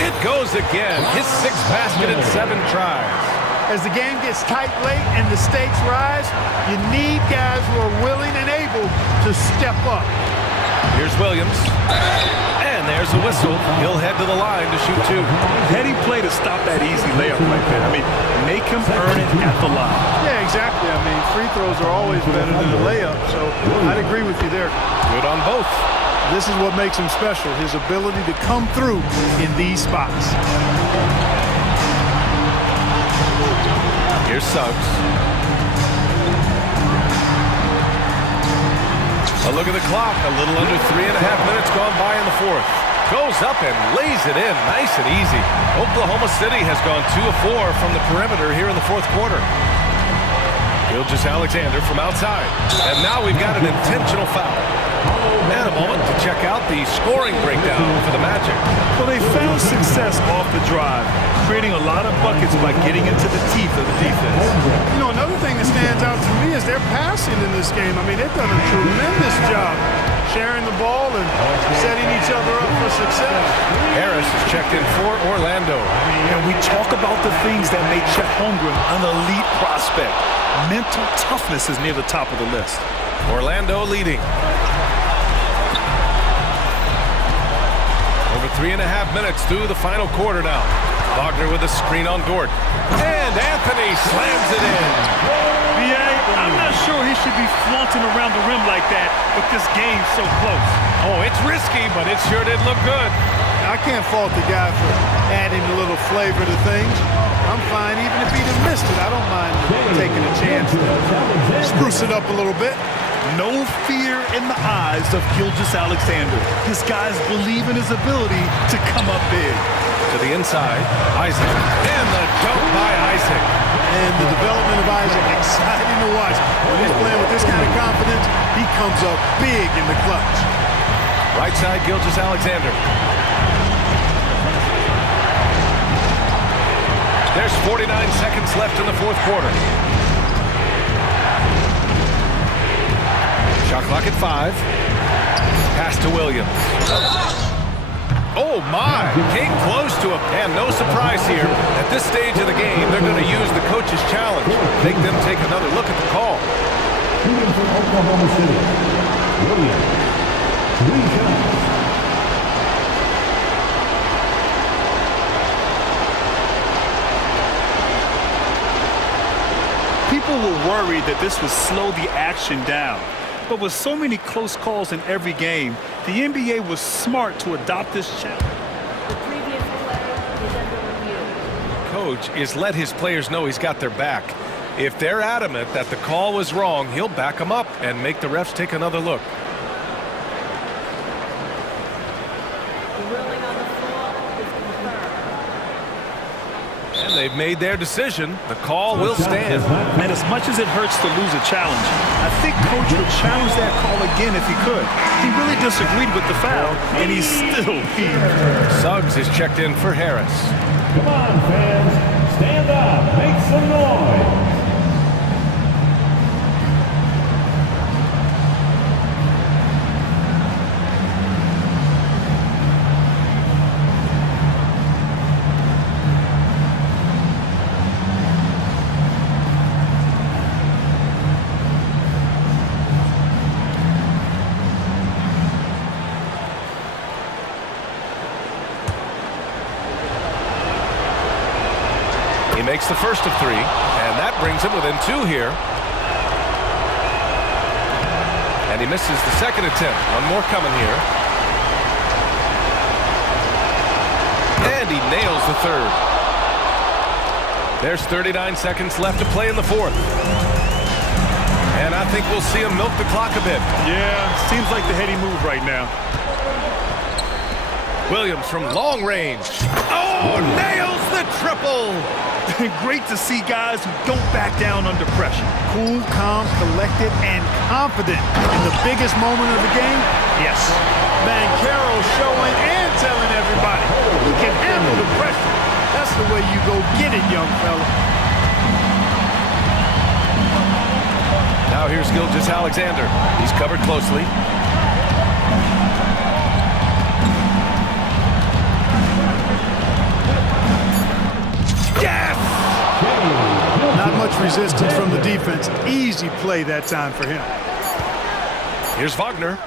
It goes again. His 6th basket in 7 tries. As the game gets tight late and the stakes rise, you need guys who are willing and able to step up. Here's Williams. And there's the whistle. He'll head to the line to shoot 2. Heady play to stop that easy layup right there. I mean, make him earn it at the line. Yeah, exactly. I mean, free throws are always better than a layup, so I'd agree with you there. Good on both. This is what makes him special, his ability to come through in these spots. Here's Suggs. A look at the clock. A little under 3.5 minutes gone by in the 4th. Goes up and lays it in nice and easy. Oklahoma City has gone 2 of 4 from the perimeter here in the 4th quarter. Gilgeous-Alexander from outside. And now we've got an intentional foul. And a moment to check out the scoring breakdown for the Magic. Well, they found success off the drive, creating a lot of buckets by getting into the teeth of the defense. You know, another thing that stands out to me is their passing in this game. I mean, they've done a tremendous job sharing the ball and setting each other up for success. Harris is checked in for Orlando. And we talk about the things that made Chet Holmgren an elite prospect. Mental toughness is near the top of the list. Orlando leading. Over 3.5 minutes through the final quarter now. Wagner with a screen on Dort. And Anthony slams it in. B.A., I'm not sure he should be flaunting around the rim like that, but this game's so close. Oh, it's risky, but it sure did look good. I can't fault the guy for adding a little flavor to things. I'm fine even if he'd have missed it. I don't mind taking a chance to spruce it up a little bit. No fear in the eyes of Gilgeous-Alexander. His guys believe in his ability to come up big. To the inside, Isaac. And the dunk by Isaac. And the development of Isaac, exciting to watch. When he's playing with this kind of confidence, he comes up big in the clutch. Right side, Gilgeous-Alexander. There's 49 seconds left in the 4th quarter. Shot clock at 5. Pass to Williams. Oh my! Came close to a and no surprise here. At this stage of the game, they're going to use the coach's challenge. Make them take another look at the call. Shooting for Oklahoma City, Williams. 3 shots. People were worried that this would slow the action down. But with so many close calls in every game, the NBA was smart to adopt this challenge. The previous play is under review. Coach is let his players know he's got their back. If they're adamant that the call was wrong, he'll back them up and make the refs take another look. The ruling on the floor is confirmed. And they've made their decision. The call will stand. And as much as it hurts to lose a challenge, I think Coach would challenge that call again if he could. He really disagreed with the foul, and he's still heaved. Suggs is checked in for Harris. Come on, fans. Stand up. Make some noise. Makes the first of 3, and that brings him within 2 here. And he misses the second attempt. One more coming here. And he nails the third. There's 39 seconds left to play in the 4th. And I think we'll see him milk the clock a bit. Yeah, seems like the heady move right now. Williams from long range. Oh, nails the triple. Great to see guys who don't back down under pressure. Cool, calm, collected, and confident in the biggest moment of the game. Yes. Banchero showing and telling everybody he can handle the pressure. That's the way you go get it, young fella. Now here's Gilgeous-Alexander. He's covered closely. Yes! Not much resistance from the defense. Easy play that time for him. Here's Wagner.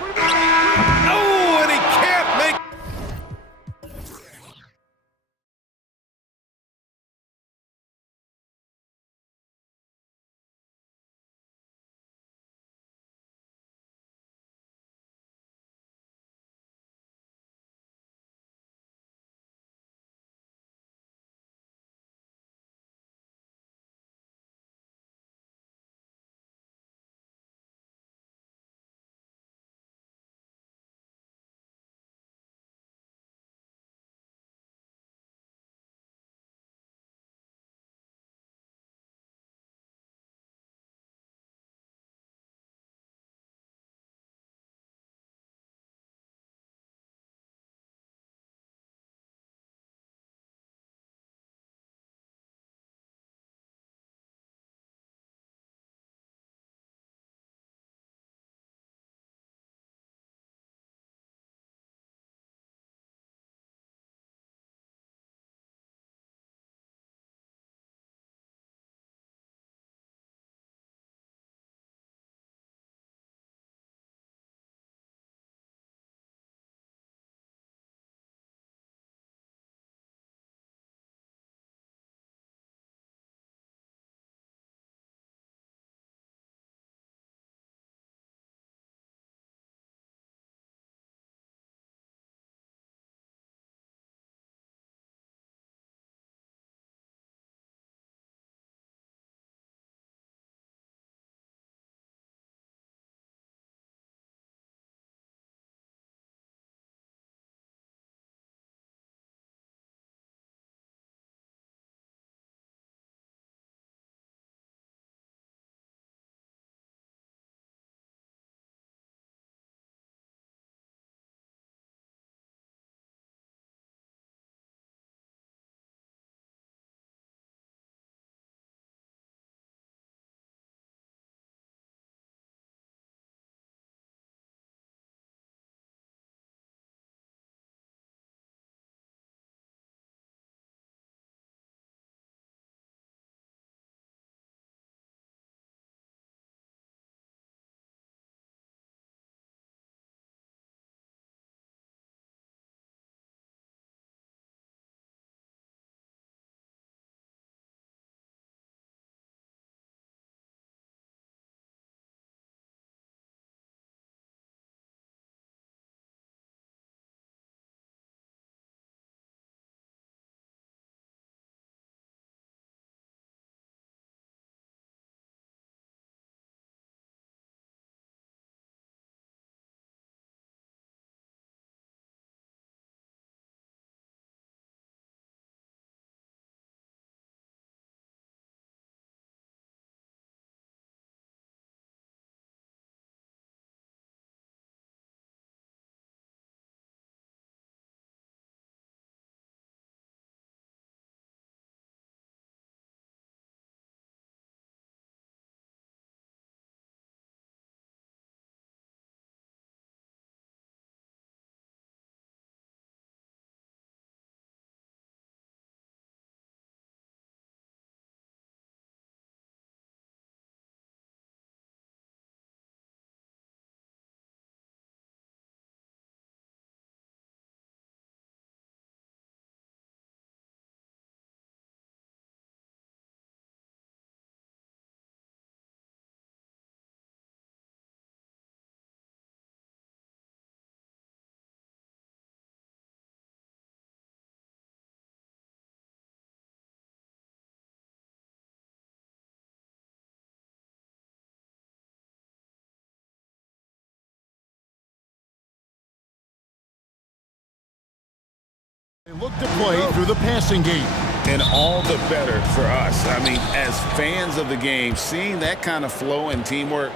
They look to play through the passing game. And all the better for us. I mean, as fans of the game, seeing that kind of flow and teamwork,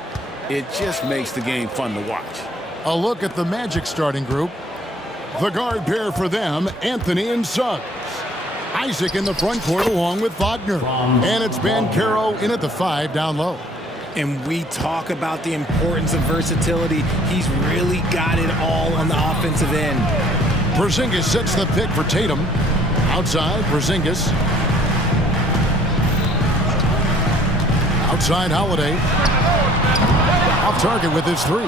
it just makes the game fun to watch. A look at the Magic starting group. The guard pair for them, Anthony and Suggs. Isaac in the front court along with Wagner. And it's Bancaro in at the 5 down low. And we talk about the importance of versatility. He's really got it all on the offensive end. Porzingis sets the pick for Tatum. Outside, Porzingis. Outside, Holiday. Off target with his 3.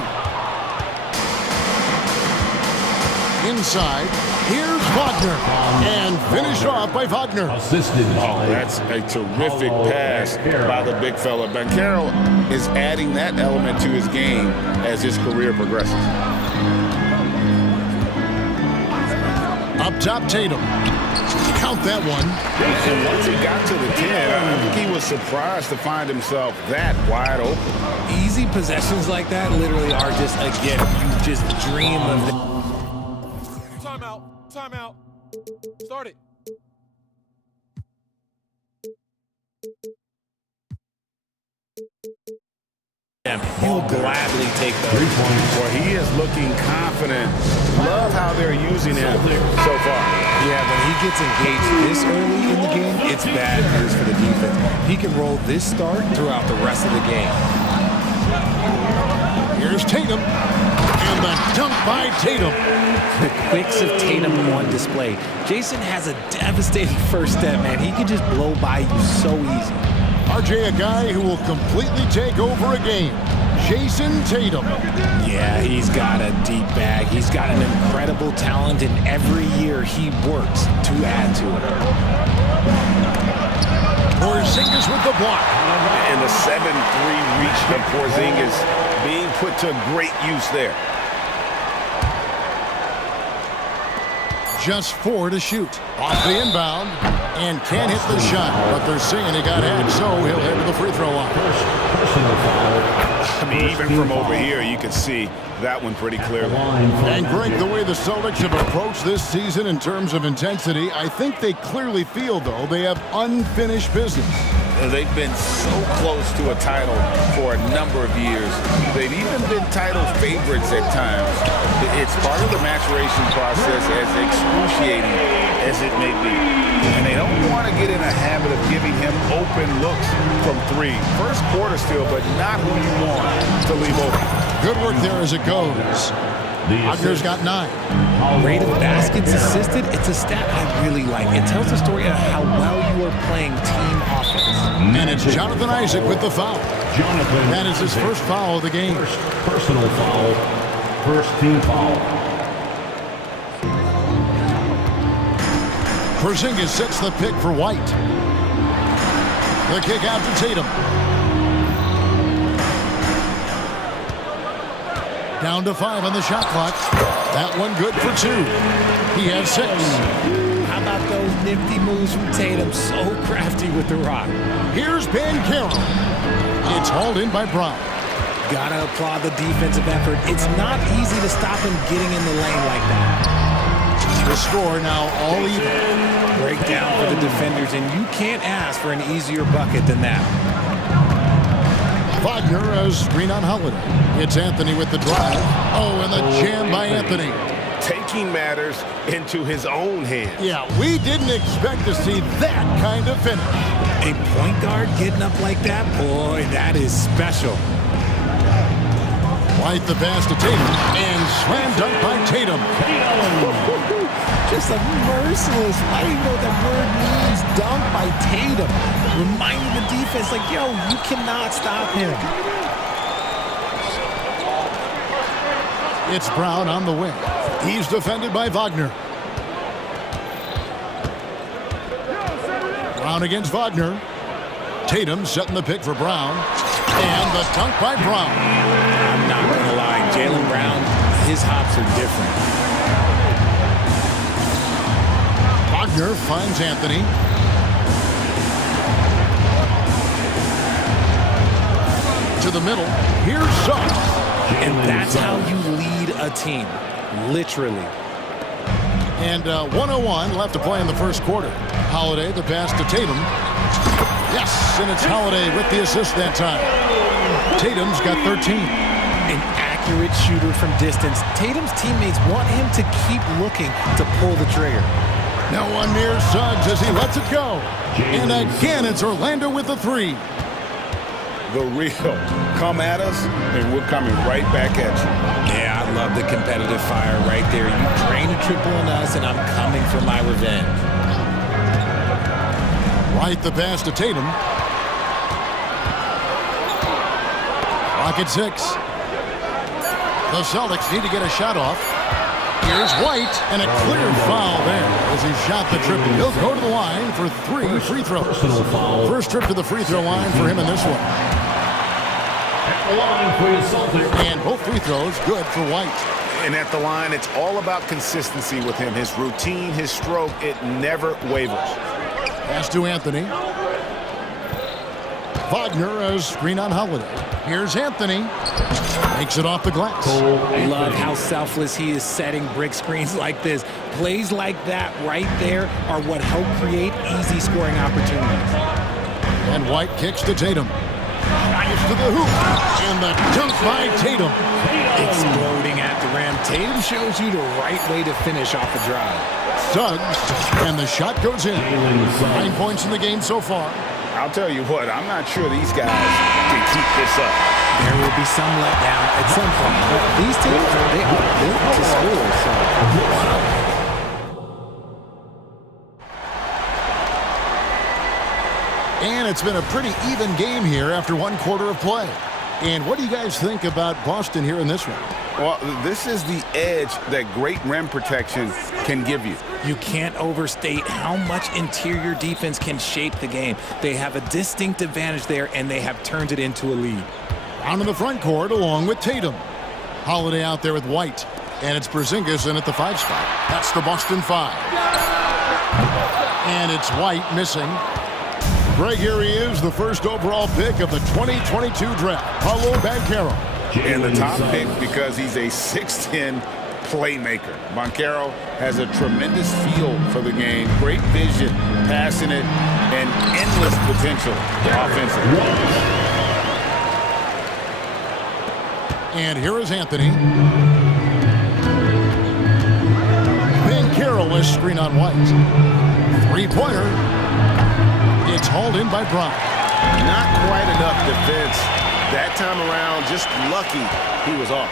Inside, here's Wagner. And finished off by Wagner. Oh, that's a terrific pass by the big fella. Bancaro is adding that element to his game as his career progresses. Up top, Tatum. Count that one. And once he got to the 10, I think he was surprised to find himself that wide open. Easy possessions like that literally are just a gift. You just dream of them. Timeout. Start it. He'll gladly take those. Well, he is looking confident. Love how they're using him so far. Yeah, when he gets engaged this early in the game, it's bad news for the defense. He can roll this start throughout the rest of the game. Here's Tatum. And the dunk by Tatum. The quicks of Tatum on display. Jason has a devastating first step, man. He can just blow by you so easy. RJ, a guy who will completely take over a game. Jason Tatum. Yeah, he's got a deep bag. He's got an incredible talent, and every year he works to add to it. Porzingis with the block. And the 7-3 reach of Porzingis being put to great use there. Just 4 to shoot. Off the inbound. And can't hit the shot. But they're saying he got hacked, so he'll head to the free throw line. I mean, even from over here, you can see that one pretty clearly. And Greg, the way the Celtics have approached this season in terms of intensity, I think they clearly feel, though, they have unfinished business. They've been so close to a title for a number of years. They've even been title favorites at times. It's part of the maturation process, as excruciating as it may be. And they don't want to get in a habit of giving him open looks from 3. First quarter still, but not who you want to leave open. Good work there as it goes. Wagner's got 9. Rate of baskets assisted, it's a stat I really like. It tells the story of how well you are playing team offense. And it's Jonathan Isaac with the foul. That is his first foul of the game. First personal foul. First team foul. Porzingis sets the pick for White. The kick out to Tatum. Down to 5 on the shot clock. That one good for 2. He has 6. How about those nifty moves from Tatum? So crafty with the rock. Here's Bancaro. It's hauled in by Brown. Gotta applaud the defensive effort. It's not easy to stop him getting in the lane like that. The score now all even. Breakdown for the defenders, and you can't ask for an easier bucket than that. Wagner as screen on Holiday. It's Anthony with the drive. Oh, and the jam by Anthony. Taking matters into his own hands. Yeah, we didn't expect to see that kind of finish. A point guard getting up like that, boy, that is special. White the pass to Tatum, and slam dunk by Tatum. Just a merciless, I don't even know what that word means, dunk by Tatum. Reminding the defense, like, yo, you cannot stop him. It's Brown on the wing. He's defended by Wagner. Brown against Wagner. Tatum setting the pick for Brown. And the dunk by Brown. I'm not going to lie, Jaylen Brown, his hops are different. Wagner finds Anthony. To the middle. Here's Suggs. And that's how you lead a team, literally. And 1:01 left to play in the first quarter. Holiday, the pass to Tatum. Yes, and it's Holiday with the assist that time. Tatum's got 13. An accurate shooter from distance. Tatum's teammates want him to keep looking to pull the trigger. No one near Suggs as he lets it go. And again, it's Orlando with the three. The real. Come at us, and we're coming right back at you. Yeah, I love the competitive fire right there. You drain a triple on us, and I'm coming for my revenge. Right the pass to Tatum. Clock at 6. The Celtics need to get a shot off. Here's White, and a clear foul there as he shot the triple. He'll go to the line for 3 free throws. First trip to the free throw line for him in this one. And both free throws good for White. And at the line, it's all about consistency with him. His routine, his stroke, it never wavers. Pass to Anthony. Wagner as screen on Holiday. Here's Anthony. Makes it off the glass. Love how selfless he is setting brick screens like this. Plays like that right there are what help create easy scoring opportunities. And White kicks to Tatum. Drives to the hoop. And the dunk by Tatum. Exploding at the rim. Tatum shows you the right way to finish off a drive. Suggs. And the shot goes in. 9 points in the game so far. I'll tell you what, I'm not sure these guys can keep this up. There will be some letdown at some point. But these teams, they are built to score. And it's been a pretty even game here after 1 quarter of play. And what do you guys think about Boston here in this one? Well, this is the edge that great rim protection can give you. You can't overstate how much interior defense can shape the game. They have a distinct advantage there, and they have turned it into a lead. Down in the front court along with Tatum. Holiday out there with White. And it's Porzingis in at the 5 spot. That's the Boston 5. And it's White missing. Greg, here he is, the first overall pick of the 2022 draft. Paolo Banchero. And the top pick because he's a 6'10" playmaker. Banchero has a tremendous feel for the game, great vision, passing it, and endless potential offensively. And here is Anthony. Banchero is screen on White. 3-pointer. It's hauled in by Brown. Not quite enough defense. That time around, just lucky he was off.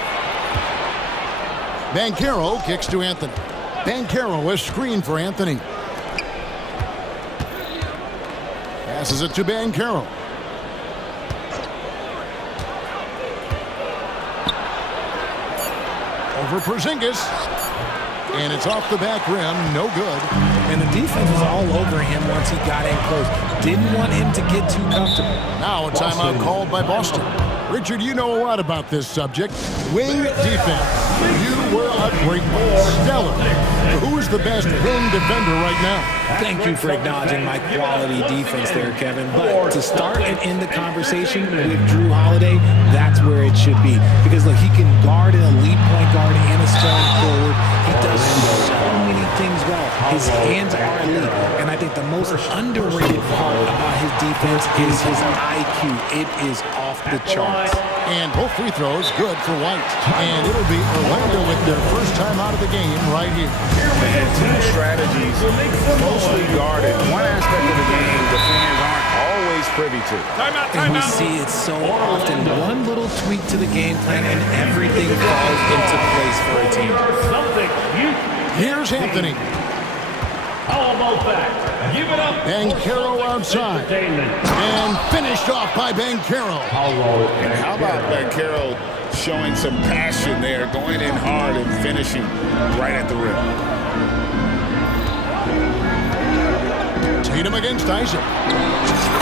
Banchero kicks to Anthony. Banchero is screen for Anthony. Passes it to Banchero. Over Porzingis. And it's off the back rim, no good. And the defense was all over him once he got in close. Didn't want him to get too comfortable. Now a timeout called by Boston. Richard, you know a lot about this subject. Wing defense. You were a great one. Stellar. Who is the best wing defender right now? Thank you for acknowledging my quality defense there, Kevin. But to start and end the conversation with Drew Holiday, that's where it should be. Because look, he can guard an elite point guard and a strong forward. He does so many things well. His hands are elite. And I think the most underrated part about his defense is his IQ. It is off the charts. And both free throws good for White. And it'll be Orlando with their first time out of the game right here. And team strategies mostly guarded. One aspect of the game the fans aren't always privy to. And we see it so often. One little tweak to the game plan and everything falls into place for a team. Here's Anthony. How about that? Give it up. Banchero outside. And finished off by Banchero. And how about Banchero showing some passion there, going in hard and finishing right at the rim. Tatum against Isaac.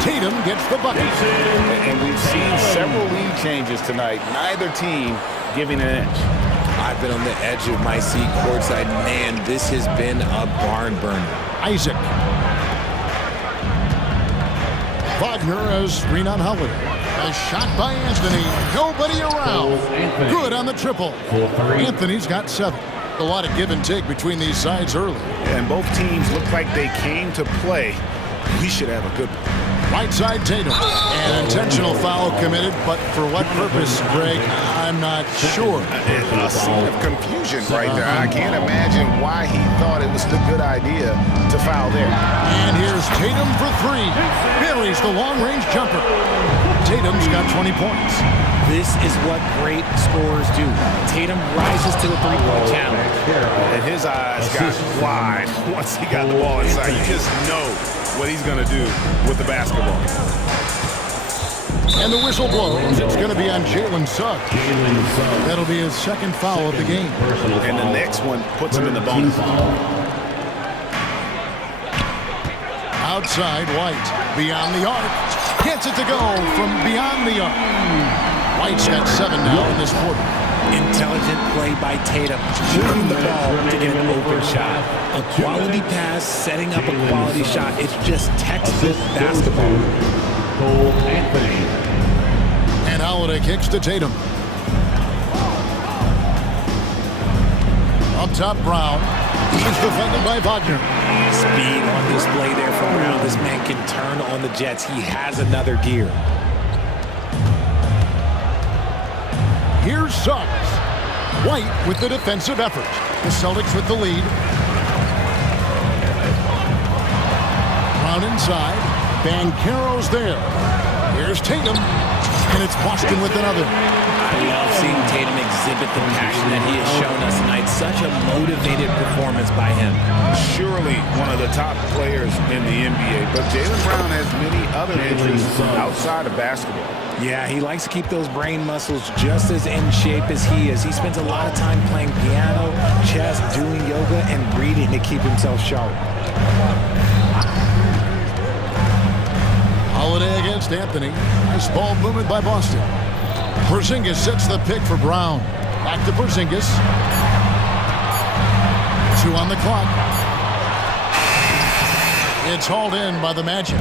Tatum gets the bucket. And we've seen several lead changes tonight. Neither team giving an edge. I've been on the edge of my seat courtside. Man, this has been a barn burner. Isaac. Wagner as screen on Holiday. A shot by Anthony. Nobody around. Good on the triple. Anthony's got 7. A lot of give and take between these sides early. And both teams look like they came to play. We should have a good one. Right side Tatum. An intentional foul committed, but for what purpose, Greg? I'm not sure. A scene of confusion right there. I can't imagine why he thought it was a good idea to foul there. And here's Tatum for three. Buries the long-range jumper. Tatum's got 20 points. This is what great scorers do. Tatum rises to the three-point challenge. And his eyes got wide once he got the ball inside. You just know what he's going to do with the basketball. And the whistle blows. It's going to be on Jalen Suggs. That'll be his second foul of the game. And the next one puts him in the bonus. Outside, White. Beyond the arc. Gets it to go from beyond the arc. White's got 7 now in this quarter. Intelligent play by Tatum, moving the ball to get an open shot. A quality pass, setting up a quality shot. It's just textbook basketball. And Holiday kicks to Tatum. Up top, Brown. He's defended by Wagner. Speed on display there from Brown. This man can turn on the Jets. He has another gear. Here's Suggs. White with the defensive effort. The Celtics with the lead. Brown inside. Banchero's there. Here's Tatum. And it's Boston with another. I love seeing Tatum exhibit the passion that he has shown us tonight. Such a motivated performance by him. Surely one of the top players in the NBA, but Jaylen Brown has many other interests outside of basketball. Yeah, he likes to keep those brain muscles just as in shape as he is. He spends a lot of time playing piano, chess, doing yoga, and reading to keep himself sharp. Holiday against Anthony. Nice ball movement by Boston. Porzingis sets the pick for Brown. Back to Porzingis. 2 on the clock. It's hauled in by the Magic.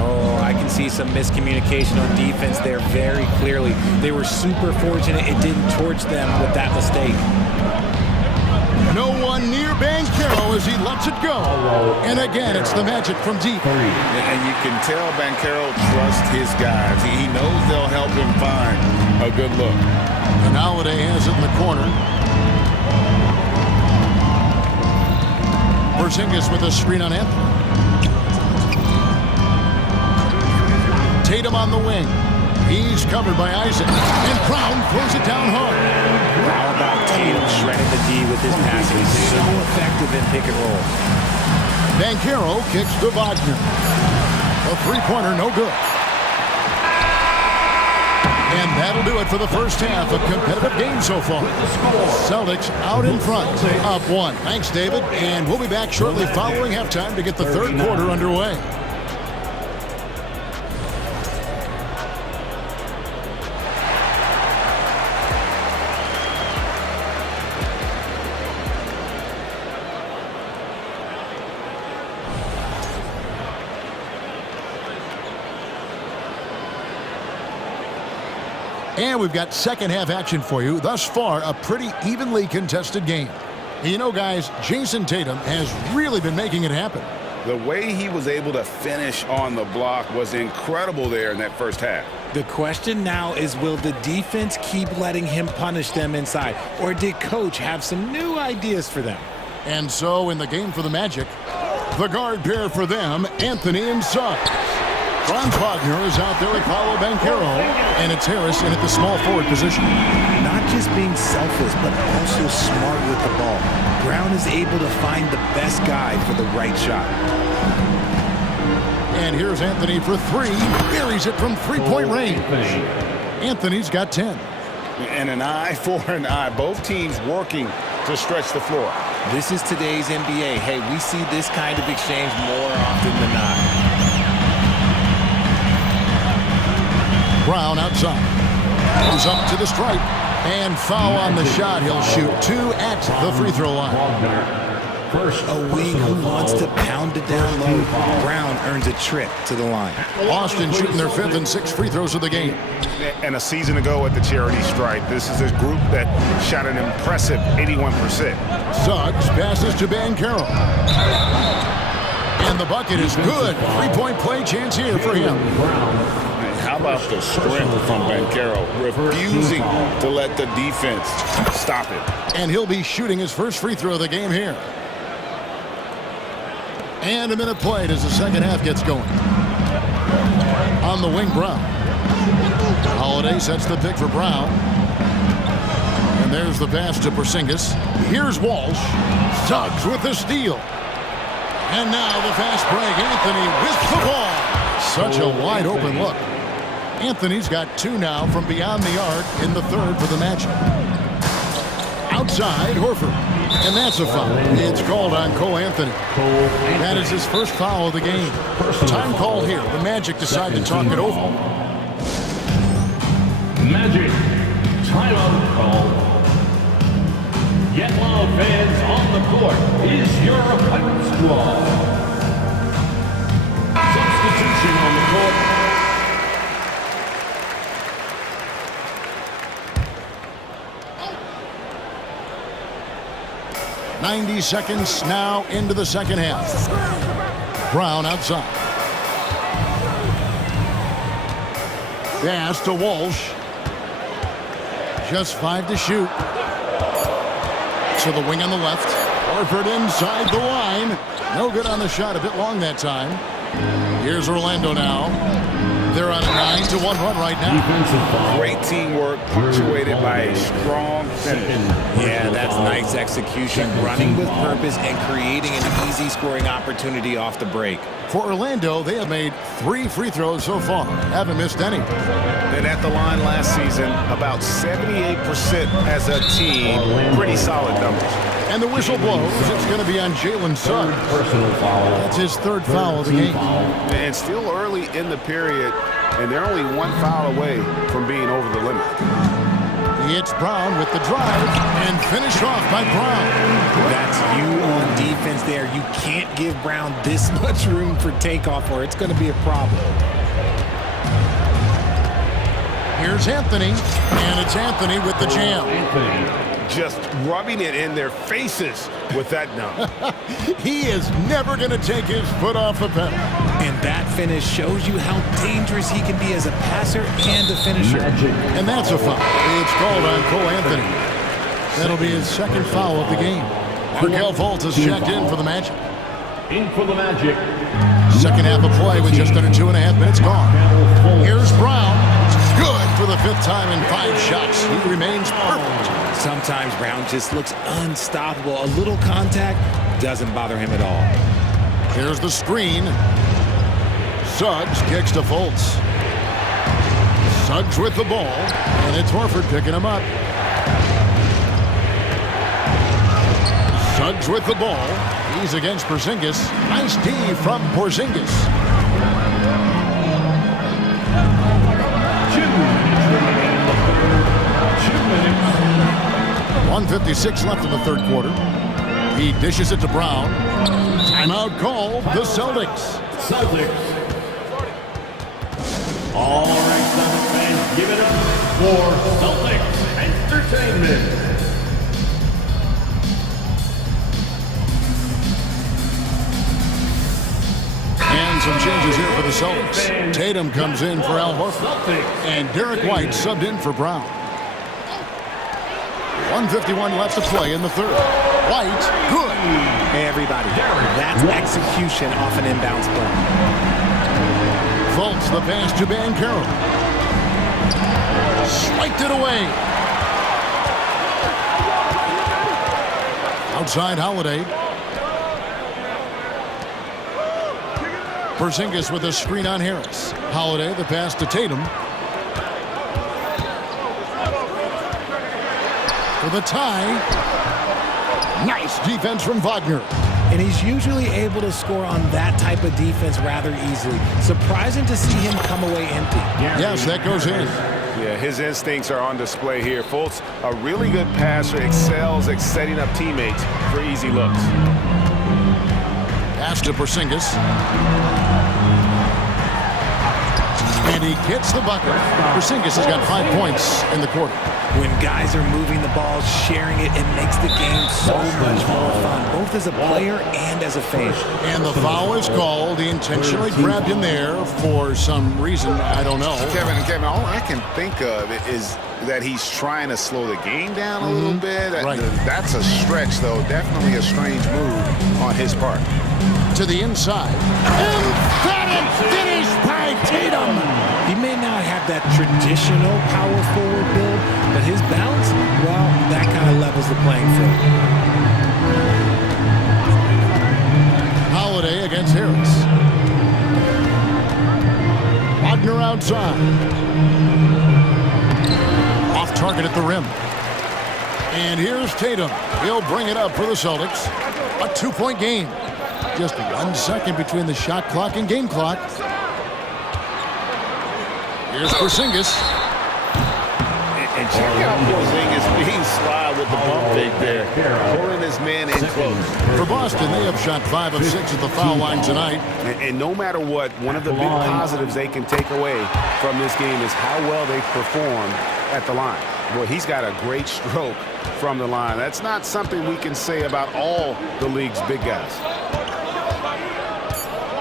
Oh, I can see some miscommunication on defense there very clearly. They were super fortunate it didn't torch them with that mistake. No one near Banchero as he lets it go. And again, it's the Magic from deep. And you can tell Banchero trusts his guys. He knows they'll help him find a good look. And Holiday has it in the corner. Porzingis with a screen on Anthony. Tatum on the wing. He's covered by Isaac. And Brown throws it down hard. How about Tatum shredding the D with his passing? He's so effective in pick and roll. Banchero kicks to Wagner. A three-pointer, no good. And that'll do it for the first half. A competitive game so far. Celtics out in front, up 1. Thanks, David. And we'll be back shortly following halftime to get the third quarter underway. And we've got second half action for you. Thus far, a pretty evenly contested game. You know, guys, Jason Tatum has really been making it happen. The way he was able to finish on the block was incredible there in that first half. The question now is, will the defense keep letting him punish them inside? Or did Coach have some new ideas for them? And so in the game for the Magic, the guard pair for them, Anthony and Suggs. Franz Wagner is out there with Paolo Banchero, and it's Harris in at the small forward position. Not just being selfless, but also smart with the ball. Brown is able to find the best guy for the right shot. And here's Anthony for 3. Buries it from three-point range. Anthony's got 10. And an eye for an eye. Both teams working to stretch the floor. This is today's NBA. Hey, we see this kind of exchange more often than not. Brown outside. Goes up to the stripe. And foul on the shot. He'll shoot 2 at the free throw line. A wing who wants to pound it down low. Brown earns a trip to the line. Boston shooting their 5th and 6th free throws of the game. And a season ago at the charity stripe, this is a group that shot an impressive 81%. Suggs passes to Bankero. And the bucket is good. 3-point play chance here for him. How about the strength from Bankero, refusing to let the defense stop it. And he'll be shooting his first free throw of the game here. And a minute played as the second half gets going. On the wing, Brown. Holiday sets the pick for Brown. And there's the pass to Porzingis. Here's Walsh. Suggs with the steal. And now the fast break. Anthony with the ball. Such a wide open look. Anthony's got 2 now from beyond the arc in the 3rd for the Magic. Outside, Horford. And that's a foul. It's called on Cole Anthony. That is his first foul of the game. Time called here. The Magic decide to talk it over. Magic, timeout call. Yellow fans on the court is your hype squad. Substitution on the court. 90 seconds now into the second half. Brown outside. Pass to Walsh. Just 5 to shoot. To the wing on the left. Horford inside the line. No good on the shot. A bit long that time. Here's Orlando now. They're on a 9-1 run right now. Great teamwork punctuated by a strong finish. Yeah, that's nice execution. Running with purpose and creating an easy scoring opportunity off the break. For Orlando, they have made 3 free throws so far. Haven't missed any. And at the line last season, about 78% as a team. Pretty solid numbers. And the whistle blows. It's going to be on Jalen Suggs. Personal foul. That's his 3rd foul of the game. And still early in the period, and they're only 1 foul away from being over the limit. It's Brown with the drive and finished off by Brown. That's you on defense there. You can't give Brown this much room for takeoff or it's going to be a problem. Here's Anthony, and it's Anthony with the jam. Just rubbing it in their faces with that dunk. He is never going to take his foot off the pedal. And that finish shows you how dangerous he can be as a passer and a finisher. And that's a foul. It's called on Cole Anthony. That'll be his 2nd foul of the game. Markelle Fultz has checked in for the Magic. In for the Magic. Second half of play with just under 2.5 minutes gone. Here's Brown. Good for the 5th time in 5 shots. He remains perfect. Sometimes Brown just looks unstoppable. A little contact doesn't bother him at all. Here's the screen. Suggs kicks to Fultz. Suggs with the ball. And it's Horford picking him up. Suggs with the ball. He's against Porzingis. Nice D from Porzingis. 1:56 left in the 3rd quarter. He dishes it to Brown. Timeout called the Celtics. All right, Celtics fans, give it up for Celtics Entertainment. And some changes here for the Celtics. Tatum comes in for Al Horford. And Derek White subbed in for Brown. 1:51 left to play in the 3rd. White, good. Hey, everybody. That's execution off an inbounds play. Fultz the pass to Bankero. Swiped it away. Outside Holiday. Porzingis with a screen on Harris. Holiday the pass to Tatum. For the tie. Nice defense from Wagner. And he's usually able to score on that type of defense rather easily. Surprising to see him come away empty. Yes, that goes in. Yeah, his instincts are on display here. Fultz, a really good passer, excels at setting up teammates for easy looks. Pass to Porzingis. And he gets the bucket. Porzingis has got 5 points in the quarter. When guys are moving the ball, sharing it makes the game so much more fun, both as a player and as a fan. And the foul is called. He intentionally grabbed him there for some reason, I don't know. Kevin, all I can think of is that he's trying to slow the game down a little bit. Right. That's a stretch, though. Definitely a strange move on his part. To the inside. Emphatic finish by Tatum. He may not have that traditional power forward build, but his balance, well, that kind of levels the playing field. Holiday against Harris. Wagner outside. Off target at the rim. And here's Tatum. He'll bring it up for the Celtics. A 2-point game. Just 1 second between the shot clock and game clock. Here's Porzingis. And check out Porzingis being sly with the bump fake there, pulling his man in close. For Boston, they have shot 5 of 6 at the foul line tonight. And no matter what, one of the big positives they can take away from this game is how well they performed at the line. Boy, he's got a great stroke from the line. That's not something we can say about all the league's big guys.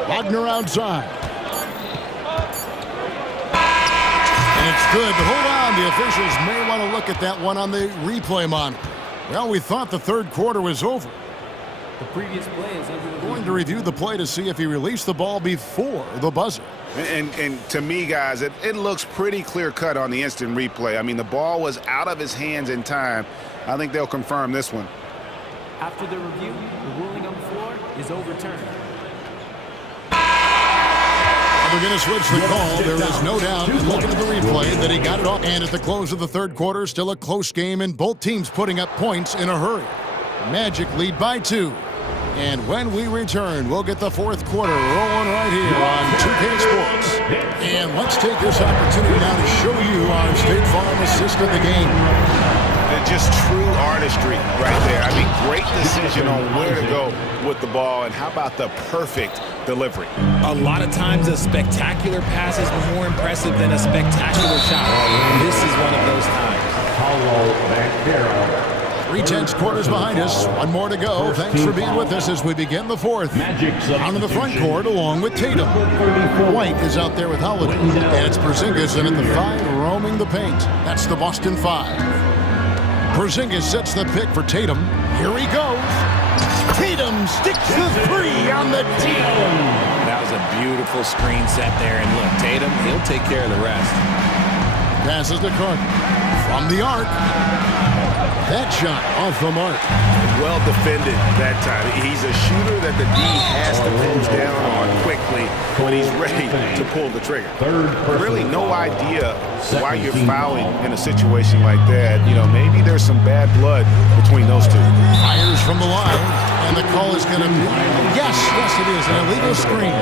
Wagner outside. And it's good, but hold on. The officials may want to look at that one on the replay monitor. Well, we thought the third quarter was over. The previous play is under the Going to review the play to see if he released the ball before the buzzer. And to me, guys, it looks pretty clear-cut on the instant replay. I mean, the ball was out of his hands in time. I think they'll confirm this one. After the review, the ruling on the floor is overturned. They're going to switch the call. There is no doubt, looking at the replay, that he got it off. And at the close of the third quarter, still a close game, and both teams putting up points in a hurry. Magic lead by 2. And when we return, we'll get the fourth quarter rolling right here on 2K Sports. And let's take this opportunity now to show you our State Farm assist of the game. Just true artistry right there. I mean, great decision on where to go with the ball, and how about the perfect delivery? A lot of times a spectacular pass is more impressive than a spectacular shot. This is one of those times. 3/10 quarters behind us. One more to go. Thanks for being with us as we begin the fourth. Down in the front court along with Tatum. White is out there with Holiday. And it's Porzingis in at the 5 roaming the paint. That's the Boston 5. Porzingis sets the pick for Tatum. Here he goes. Tatum sticks the 3 on the tee. That was a beautiful screen set there. And look, Tatum, he'll take care of the rest. Passes to Carter. From the arc. That shot off the mark. Well defended that time. He's a shooter that the D has to close down on quickly when he's ready to pull the trigger. Really no idea why you're fouling in a situation like that. You know, maybe there's some bad blood between those two. Fires from the line, and the call is going to be, yes, it is, an illegal screen.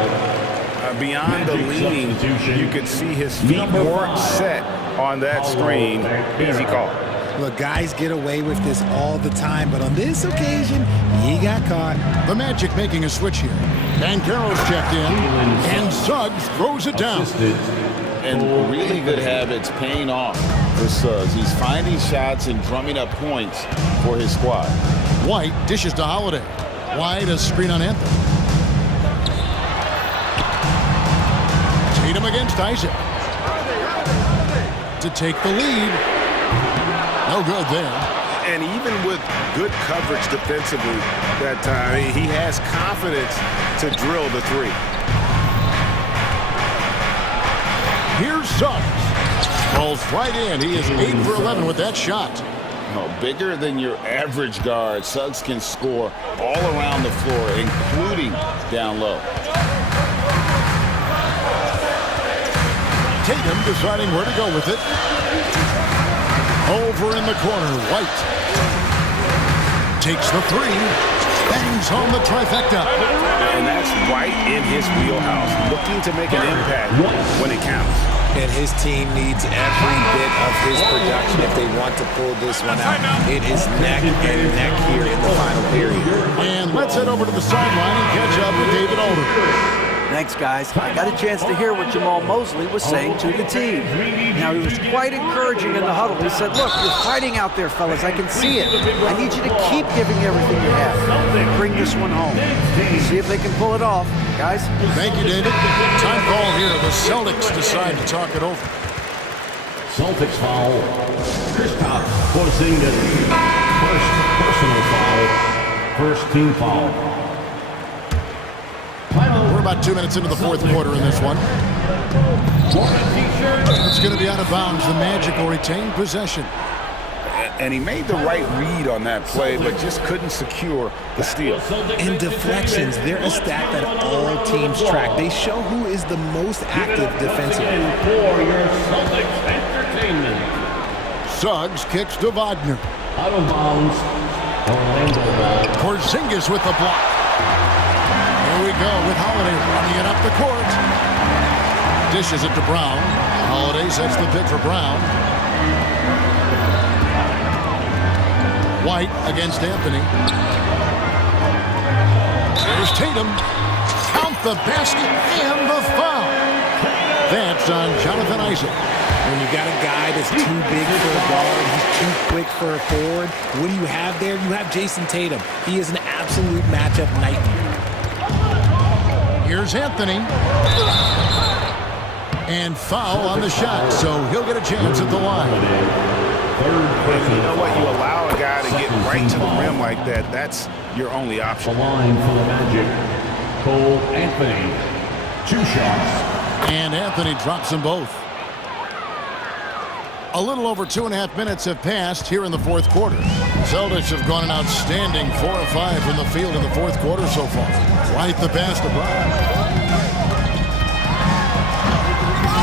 Beyond the leaning, you could see his feet weren't set on that screen. Easy call. Look, guys get away with this all the time, but on this occasion, he got caught. The Magic making a switch here. Banchero's checked in, and Suggs throws it down. And really good habits paying off for Suggs. He's finding shots and drumming up points for his squad. White dishes to Holiday. White a screen on Anthony. Tatum against Isaac. To take the lead. No good there. And even with good coverage defensively that time, he has confidence to drill the 3. Here's Suggs. Falls right in. He is 8 for 11 with that shot. No, bigger than your average guard, Suggs can score all around the floor, including down low. Tatum deciding where to go with it. Over in the corner, White takes the 3, bangs home the trifecta. And that's right in his wheelhouse, looking to make an impact when it counts. and his team needs every bit of his production if they want to pull this one out. It is neck and neck here in the final period. And let's head over to the sideline and catch up with David Alder. Thanks, guys. I got a chance to hear what Jamal Mosley was saying to the team. Now, he was quite encouraging in the huddle. He said, look, you're fighting out there, fellas. I can see it. I need you to keep giving everything you have. Bring this one home. See if they can pull it off. Guys? Thank you, David. Time call here. The Celtics decide to talk it over. Celtics foul. Kristaps Porzingis. First personal foul. First team foul. We're about 2 minutes into the fourth quarter in this one. It's going to be out of bounds. The Magic will retain possession. And he made the right read on that play, but just couldn't secure the steal. And deflections, they're a stat that all teams track. They show who is the most active defensively. For your Celtics entertainment. Suggs kicks to Wagner. Out of bounds. Orlando ball. Porzingis with the block. Here we go with Holiday running it up the court. Dishes it to Brown. Holiday sets the pick for Brown. White against Anthony. There's Tatum. Count the basket and the foul. That's on Jonathan Isaac. When you got a guy that's too big for a guard, he's too quick for a forward, what do you have there? You have Jason Tatum. He is an absolute matchup nightmare. Here's Anthony. And foul on the shot, so he'll get a chance at the line. And you know what? You allow a guy to get right to the rim like that, that's your only option. The line for the Magic. Cole Anthony. 2 shots. And Anthony drops them both. A little over 2.5 minutes have passed here in the fourth quarter. Celtics have gone an outstanding 4 of 5 from the field in the fourth quarter so far. White the pass to Brown.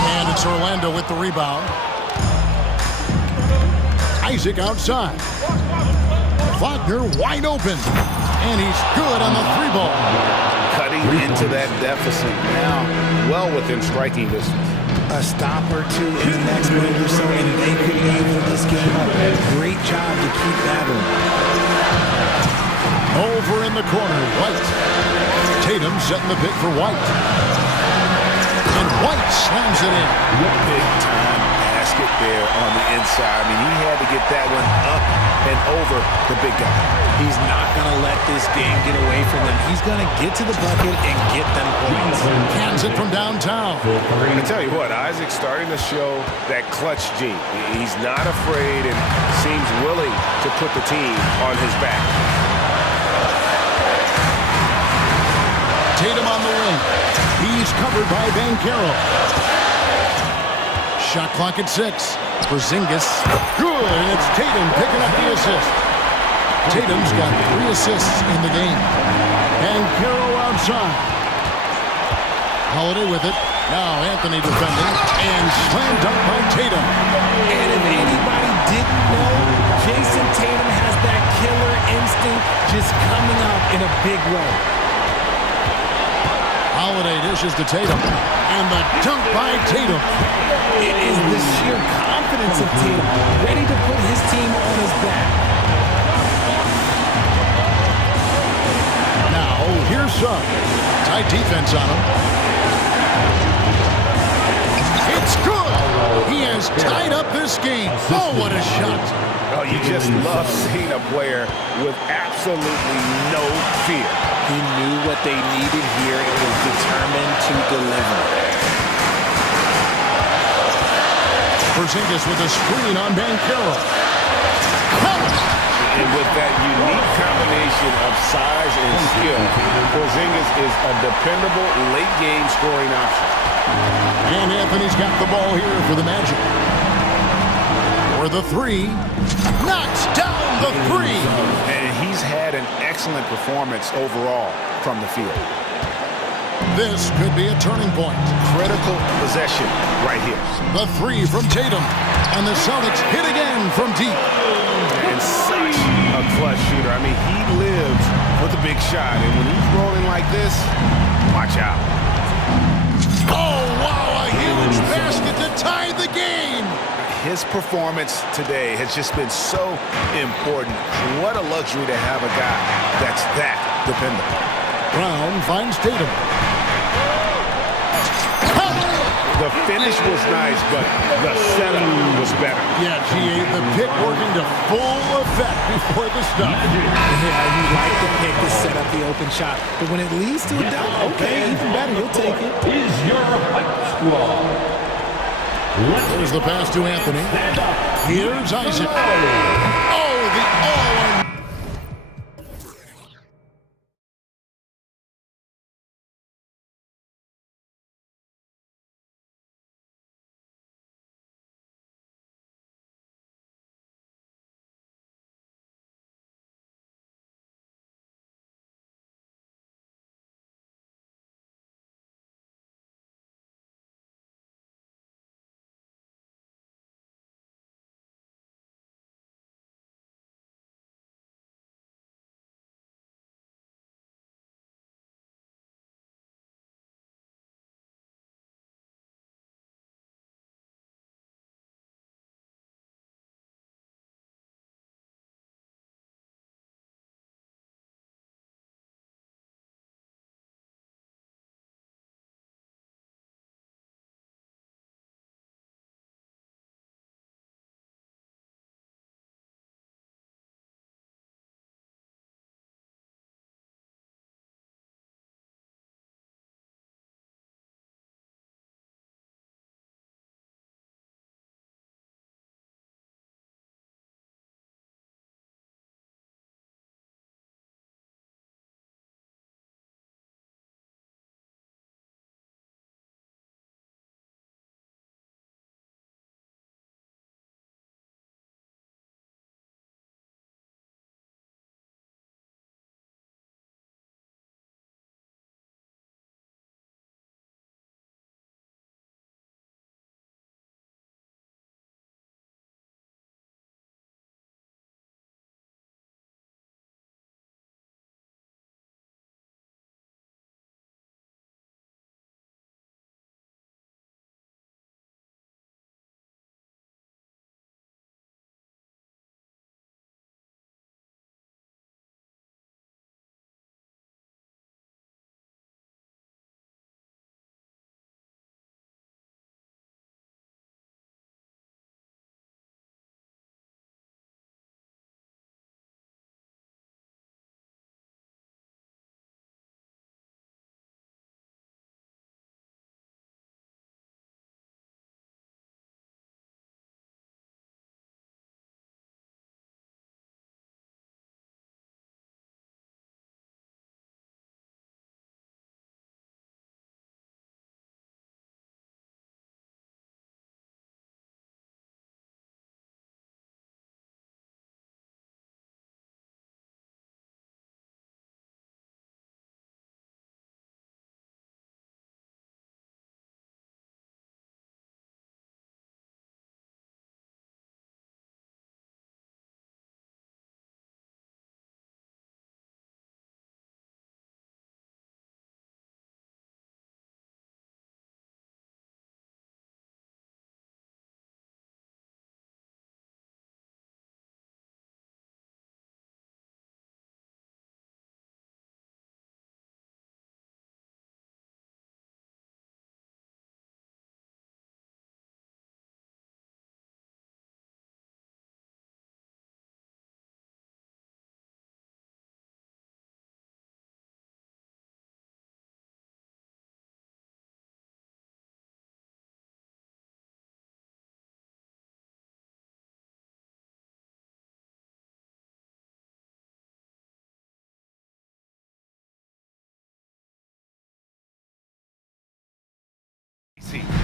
And it's Orlando with the rebound. Isaac outside. Wagner wide open. And he's good on the 3-ball. Cutting into that deficit now, well within striking distance. A stop or two in the next minute or so, and they could even this game up. Great job to keep battling. Over in the corner, White. Tatum setting the pick for White. And White slams it in. Big time basket there on the inside. I mean, he had to get that one up and over the big guy. He's not going to let this game get away from him. He's going to get to the bucket and get them points. Cans it from downtown. I tell you what, Isaac's starting to show that clutch gene. He's not afraid and seems willing to put the team on his back. Tatum on the wing. He's covered by Banchero. Shot clock at 6. Porzingis. Good, and it's Tatum picking up the assist. Tatum's got 3 assists in the game. Banchero outside. Holiday with it. Now Anthony defending. And slammed up by Tatum. And if anybody didn't know, Jason Tatum has that killer instinct just coming up in a big way. Holiday dishes to Tatum. And the dunk by Tatum. It is the sheer confidence of Tatum, ready to put his team on his back. Now, here's Suggs. Tight defense on him. It's good. He has tied up this game. Oh, what a shot. Oh, you just love seeing a player with absolutely no fear. He knew what they needed here and was determined to deliver. Porzingis with a screen on Banchero. And with that unique combination of size and skill, Porzingis is a dependable late-game scoring option. And Anthony's got the ball here for the Magic. For the 3. Knocks down the 3. And he's had an excellent performance overall from the field. This could be a turning point. Critical possession right here. The 3 from Tatum. And the Celtics hit again from deep. And such a clutch shooter. I mean, he lives for the big shot. And when he's rolling like this, watch out. Oh, wow, a huge basket to tie his performance today has just been so important. What a luxury to have a guy that's that dependable. Brown finds Tatum. The finish was nice, but the setup was better. Yeah, GA, the pick working to full effect before the stop. Yeah, you like the pick to set up the open shot, but when it leads to a dunk, okay, even better, you'll take it. Is your hype squad. There's the pass to Anthony. Here's Isaac. Oh, the all-in.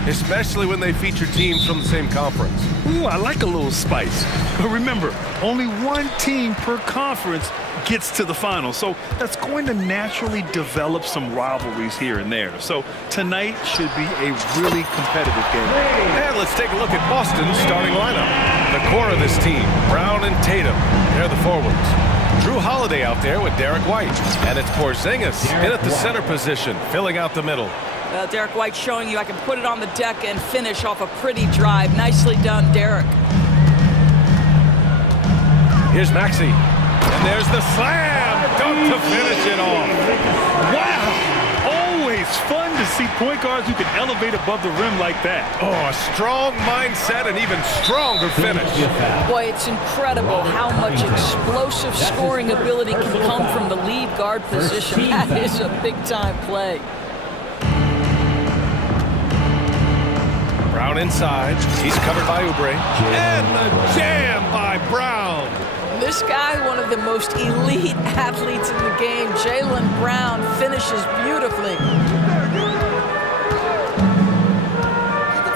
Especially when they feature teams from the same conference. Ooh, I like a little spice. But remember, only one team per conference gets to the final. So that's going to naturally develop some rivalries here and there. So tonight should be a really competitive game. And let's take a look at Boston's starting lineup. The core of this team, Brown and Tatum. They're the forwards. Drew Holiday out there with Derek White. And it's Porzingis in at the center position, filling out the middle. Derek White showing you I can put it on the deck and finish off a pretty drive. Nicely done, Derek. Here's Maxey. And there's the slam. Dunk to finish it off. Wow. Always fun to see point guards who can elevate above the rim like that. Oh, a strong mindset and even stronger finish. Boy, it's incredible how much explosive scoring ability can come from the lead guard position. That is a big-time play. Brown inside. He's covered by Oubre. And the jam by Brown. This guy, one of the most elite athletes in the game, Jaylen Brown, finishes beautifully.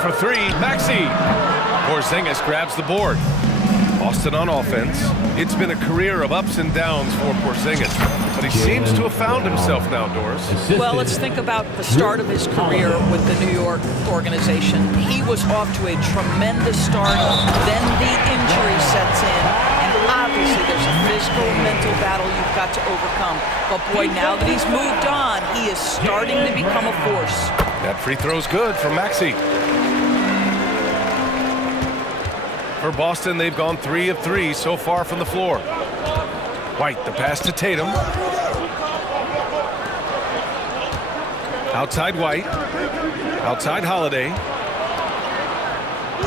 For three, Maxey. Porzingis grabs the board. Boston on offense. It's been a career of ups and downs for Porzingis, but he seems to have found himself now, Doris. Well, let's think about the start of his career with the New York organization. He was off to a tremendous start, then the injury sets in, and obviously there's a physical, mental battle you've got to overcome. But boy, now that he's moved on, he is starting to become a force. That free throw's good for Maxey. For Boston, they've gone 3 of 3 so far from the floor. White, the pass to Tatum. Outside White. Outside Holiday.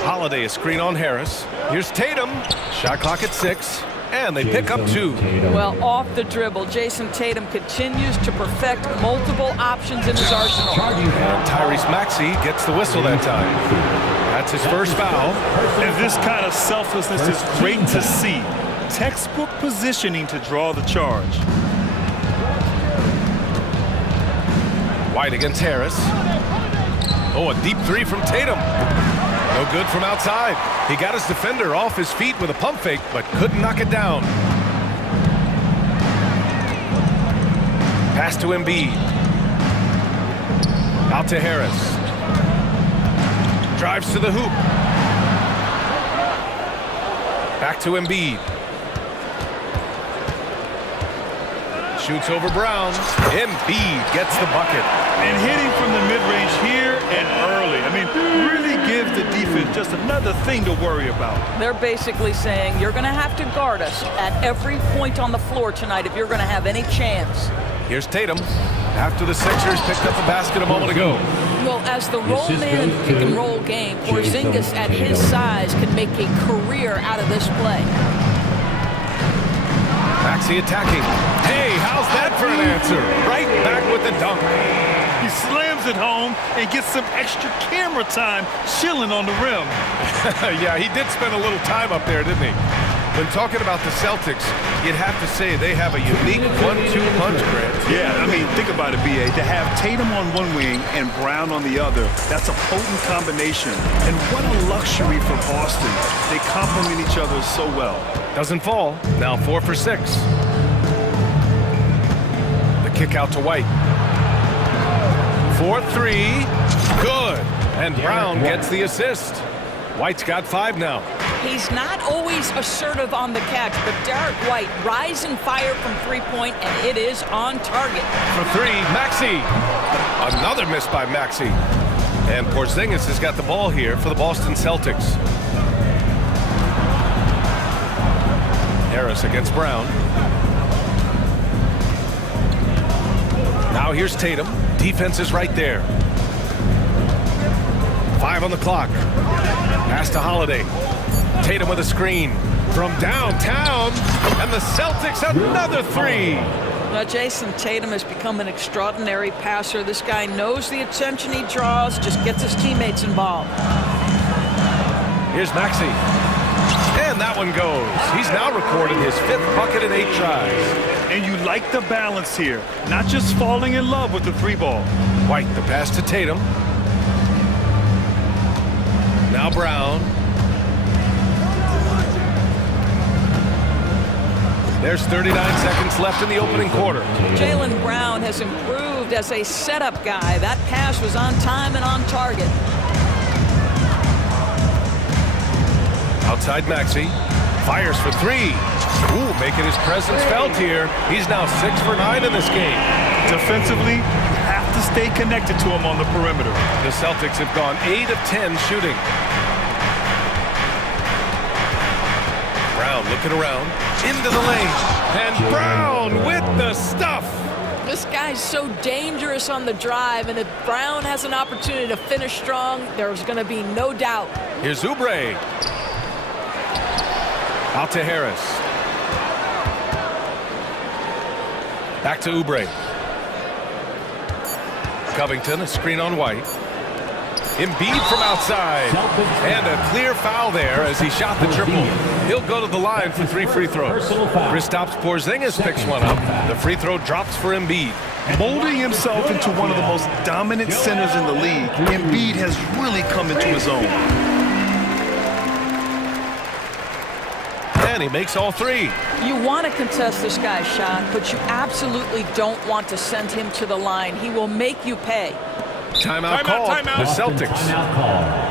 Holiday, a screen on Harris. Here's Tatum. Shot clock at 6. And they pick up 2. Well, off the dribble, Jason Tatum continues to perfect multiple options in his arsenal. And Tyrese Maxey gets the whistle that time. That's his first foul. And this kind of selflessness is great to see. Textbook positioning to draw the charge. White against Harris. Oh, a deep three from Tatum. No good from outside. He got his defender off his feet with a pump fake, but couldn't knock it down. Pass to Embiid. Out to Harris. Drives to the hoop. Back to Embiid. Shoots over Brown. Embiid gets the bucket. And hitting from the mid-range here and early. I mean, really gives the defense just another thing to worry about. They're basically saying you're going to have to guard us at every point on the floor tonight if you're going to have any chance. Here's Tatum. After the Sixers picked up the basket a moment ago. Well, as the roll man in pick and roll game, Porzingis at his size can make a career out of this play. Maxey attacking. Hey, how's that for an answer? Right back with the dunk. He slams it home and gets some extra camera time chilling on the rim. Yeah, he did spend a little time up there, didn't he? When talking about the Celtics, you'd have to say they have a unique 1-2 punch, Grant. Yeah, I mean, think about it, B.A. To have Tatum on one wing and Brown on the other, that's a potent combination. And what a luxury for Boston. They complement each other so well. Doesn't fall. Now 4 for 6. The kick out to White. 4-3. Good. And Brown gets the assist. White's got 5 now. He's not always assertive on the catch, but Derek White rising fire from three-point, and it is on target. For 3, Maxey. Another miss by Maxey. And Porzingis has got the ball here for the Boston Celtics. Harris against Brown. Now here's Tatum. Defense is right there. 5 on the clock. Pass to Holiday. Tatum with a screen from downtown, and the Celtics another 3. Now, Jason Tatum has become an extraordinary passer. This guy knows the attention he draws, just gets his teammates involved. Here's Maxey. And that one goes. He's now recorded his 5th bucket in 8 tries. And you like the balance here, not just falling in love with the 3-ball. White, the pass to Tatum. Now Brown. There's 39 seconds left in the opening quarter. Jaylen Brown has improved as a setup guy. That pass was on time and on target. Outside Maxey. Fires for 3. Ooh, making his presence felt here. He's now 6 for 9 in this game. Defensively, you have to stay connected to him on the perimeter. The Celtics have gone 8 of 10 shooting. Brown looking around, into the lane, and Brown with the stuff. This guy's so dangerous on the drive, and if Brown has an opportunity to finish strong, there's going to be no doubt. Here's Oubre. Out to Harris. Back to Oubre. Covington, a screen on White. Embiid from outside. And a clear foul there as he shot the triple. He'll go to the line for 3 free throws. Kristaps Porzingis picks one up. The free throw drops for Embiid. Molding himself into one of the most dominant centers in the league, Embiid has really come into his own. And he makes all 3. You want to contest this guy's shot, but you absolutely don't want to send him to the line. He will make you pay. Timeout called. The Celtics.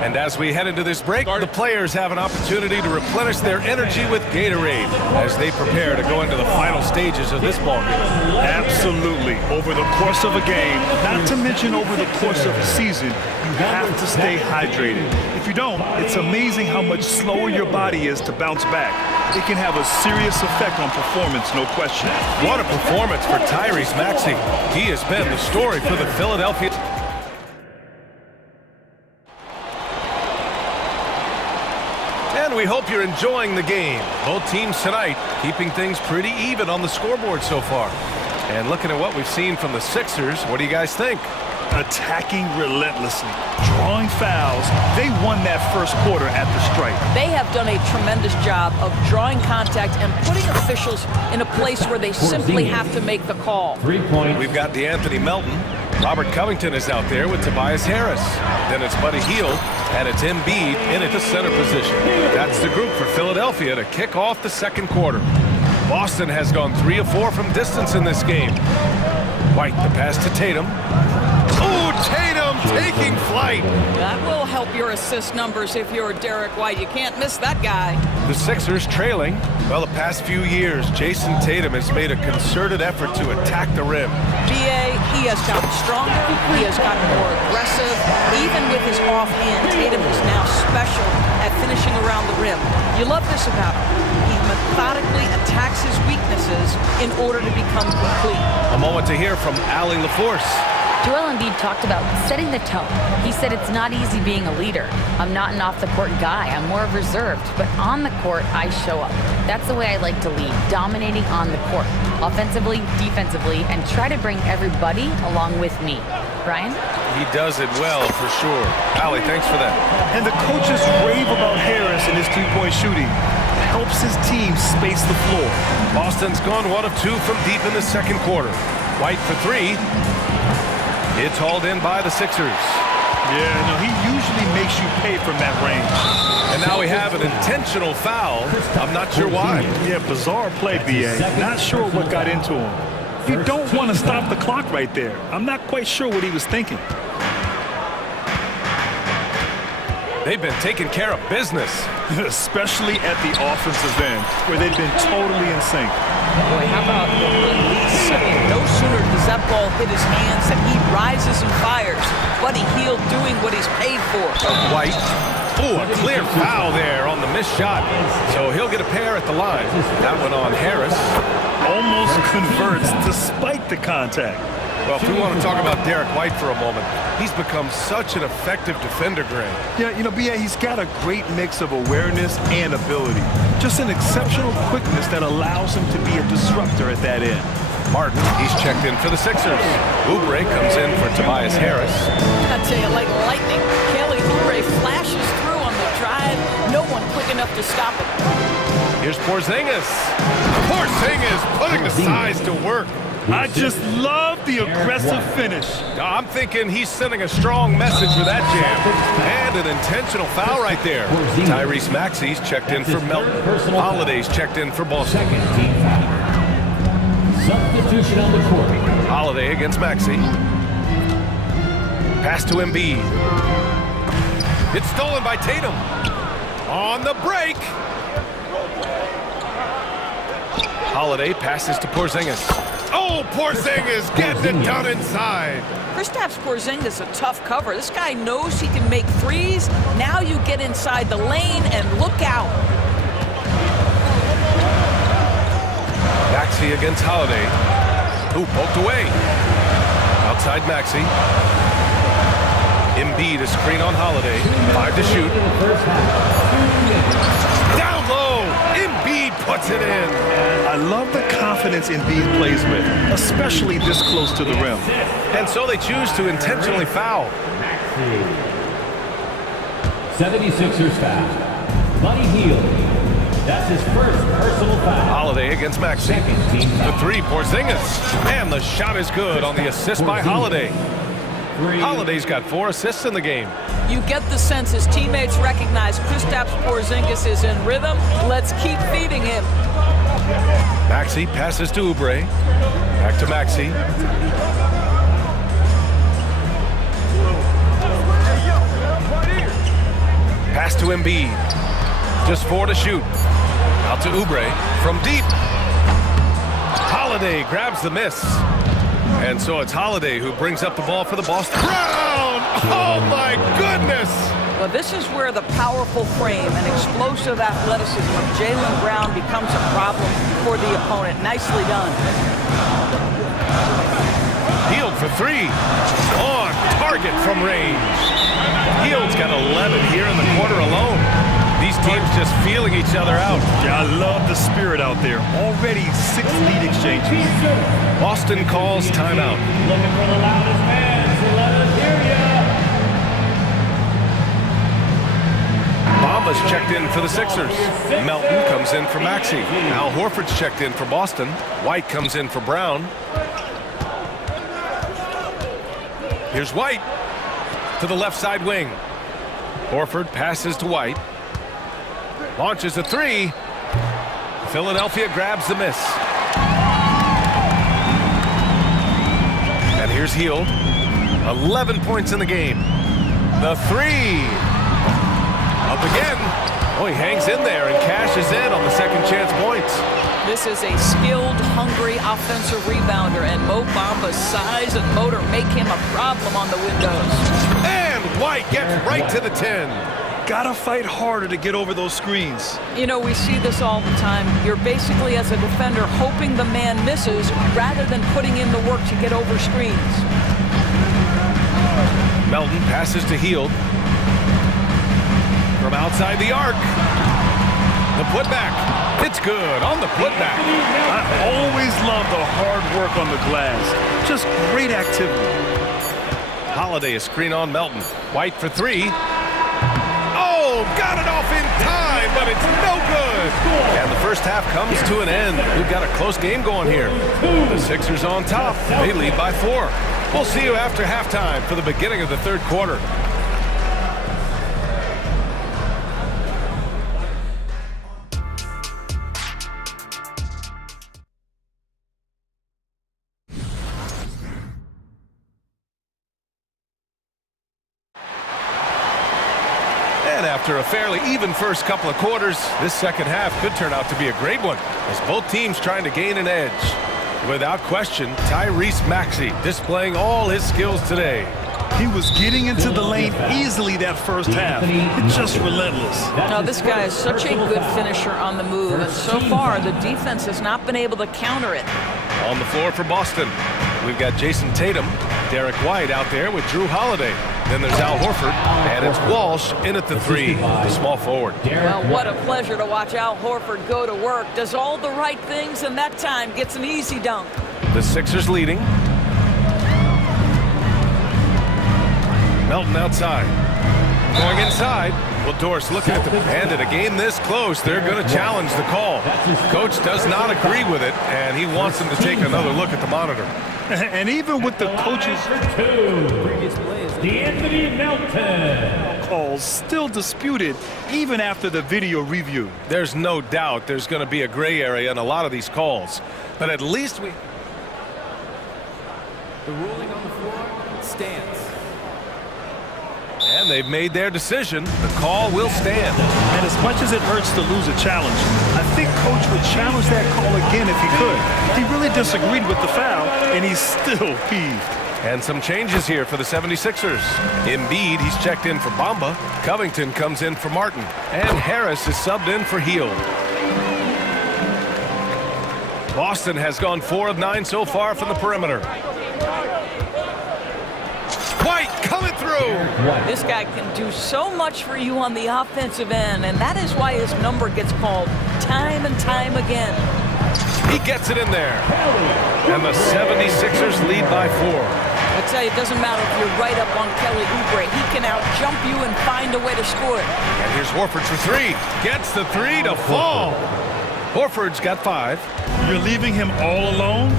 And as we head into this break, the players have an opportunity to replenish their energy with Gatorade as they prepare to go into the final stages of this ballgame. Absolutely. Over the course of a game, not to mention over the course of a season, you have to stay hydrated. If you don't, it's amazing how much slower your body is to bounce back. It can have a serious effect on performance, no question. What a performance for Tyrese Maxey. He has been the story for the Philadelphia. And we hope you're enjoying the game. Both teams tonight keeping things pretty even on the scoreboard so far. And looking at what we've seen from the Sixers, what do you guys think? Attacking relentlessly, drawing fouls. They won that first quarter at the stripe. They have done a tremendous job of drawing contact and putting officials in a place where they simply have to make the call. 3 points. We've got DeAnthony Melton. Robert Covington is out there with Tobias Harris. Then it's Buddy Hield, and it's Embiid in at the center position. That's the group for Philadelphia to kick off the second quarter. Boston has gone 3 of 4 from distance in this game. White, the pass to Tatum. Oh, Tatum taking flight. That will help your assist numbers if you're Derek White. You can't miss that guy. The Sixers trailing. Well, the past few years, Jason Tatum has made a concerted effort to attack the rim. BA, he has gotten stronger. He has gotten more aggressive. Even with his offhand, Tatum is now special at finishing around the rim. You love this about him. He methodically attacks his weaknesses in order to become complete. A moment to hear from Allie LaForce. Joel Embiid talked about setting the tone. He said it's not easy being a leader. I'm not an off-the-court guy. I'm more reserved. But on the court, I show up. That's the way I like to lead, dominating on the court, offensively, defensively, and try to bring everybody along with me. Brian? He does it well, for sure. Allie, thanks for that. And the coaches rave about Harris and his three-point shooting. Helps his team space the floor. Boston's gone 1 of 2 from deep in the second quarter. White for 3. It's hauled in by the Sixers. Yeah, no, he usually makes you pay from that range. And now we have an intentional foul. I'm not sure why. Yeah, bizarre play, BA. Not sure what got into him. You don't want to stop the clock right there. I'm not quite sure what he was thinking. They've been taking care of business. Especially at the offensive end, where they've been totally in sync. Boy, how about the release? I mean, no sooner does that ball hit his hands than he rises and fires. Buddy Hield doing what he's paid for. White. Oh, a clear foul there on the missed shot. So he'll get a pair at the line. That one on Harris. Almost converts despite the contact. Well, if we want to talk about Derek White for a moment, he's become such an effective defender, Greg. Yeah, you know, BA, he's got a great mix of awareness and ability. Just an exceptional quickness that allows him to be a disruptor at that end. Martin, he's checked in for the Sixers. Oubre comes in for Tobias Harris. I tell you, like lightning, Kelly Oubre flashes through on the drive. No one quick enough to stop him. Here's Porzingis. Porzingis putting the size to work. I just love the aggressive finish. I'm thinking he's sending a strong message with that jam. And an intentional foul right there. Tyrese Maxey's checked in for Melton. Holiday's checked in for Boston. Substitution on the court. Holiday against Maxey. Pass to Embiid. It's stolen by Tatum. On the break. Holiday passes to Porzingis. Oh, Porzingis getting it done inside. Kristaps Porzingis a tough cover. This guy knows he can make threes. Now you get inside the lane and look out. Maxey against Holiday. Ooh, poked away. Outside Maxey. Embiid a screen on Holiday. 5 to shoot. Down low. Embiid puts it in. I love the confidence Embiid plays with, especially this close to the rim. And so they choose to intentionally foul. 76ers foul. Buddy Hield. That's his first personal foul. Holiday against Maxey. The three, Porzingis. And the shot is good on the assist by Holiday. Holiday's got 4 assists in the game. You get the sense his teammates recognize Kristaps Porzingis is in rhythm. Let's keep feeding him. Maxey passes to Oubre. Back to Maxey. Pass to Embiid. Just 4 to shoot. Out to Oubre from deep. Holiday grabs the miss. And so it's Holiday who brings up the ball for the Boston. Brown! Oh my goodness! Well, this is where the powerful frame and explosive athleticism of Jaylen Brown becomes a problem for the opponent. Nicely done. Hield for 3. On target from range. Hield's got 11 here in the quarter alone. These teams just feeling each other out. Yeah, I love the spirit out there. Already 6 lead exchanges. Boston calls timeout. Looking for the loudest fans to let us hear ya. Bamba's checked in for the Sixers. Melton comes in for Maxey. Al Horford's checked in for Boston. White comes in for Brown. Here's White to the left side wing. Horford passes to White. Launches a 3. Philadelphia grabs the miss. And here's Hield. 11 points in the game. The 3. Up again. Oh, he hangs in there and cashes in on the second chance points. This is a skilled, hungry offensive rebounder, and Mo Bamba's size and motor make him a problem on the windows. And White gets right to the 10. Gotta fight harder to get over those screens. You know, we see this all the time. You're basically, as a defender, hoping the man misses rather than putting in the work to get over screens. Melton passes to Hield. From outside the arc. The putback. It's good on the putback. I always love the hard work on the glass. Just great activity. Holiday a screen on Melton. White for 3. Got it off in time, but it's no good. And the first half comes to an end. We've got a close game going here. The Sixers on top. They lead by 4. We'll see you after halftime for the beginning of the third quarter. After a fairly even first couple of quarters, this second half could turn out to be a great one as both teams trying to gain an edge. Without question, Tyrese Maxey displaying all his skills today. He was getting into the lane easily that first half. It's just relentless. Now, this guy is such a good finisher on the move, and so far the defense has not been able to counter it. On the floor for Boston, we've got Jason Tatum, Derek White out there with Drew Holiday. Then there's Al Horford, and it's Walsh in at the 3, the small forward. Well, what a pleasure to watch Al Horford go to work. Does all the right things, and that time gets an easy dunk. The Sixers leading. Melton outside. Going inside. Well, Doris looking at the and at a game this close, they're going to challenge the call. Coach does not agree with it, and he wants them to take another look at the monitor. And even with the coaches' D'Anthony Melton calls still disputed even after the video review. There's no doubt there's going to be a gray area in a lot of these calls, but at least we... The ruling on the floor stands. And they've made their decision. The call will stand. And as much as it hurts to lose a challenge, I think Coach would challenge that call again if he could. He really disagreed with the foul, and he's still peeved. And some changes here for the 76ers. Embiid, he's checked in for Bamba. Covington comes in for Martin. And Harris is subbed in for Heel. Boston has gone 4 of 9 so far from the perimeter. White coming through. This guy can do so much for you on the offensive end, and that is why his number gets called time and time again. He gets it in there. And the 76ers lead by 4. I tell you, it doesn't matter if you're right up on Kelly Oubre. He can out-jump you and find a way to score it. And here's Horford for 3. Gets the 3 to fall. Horford's got 5. You're leaving him all alone?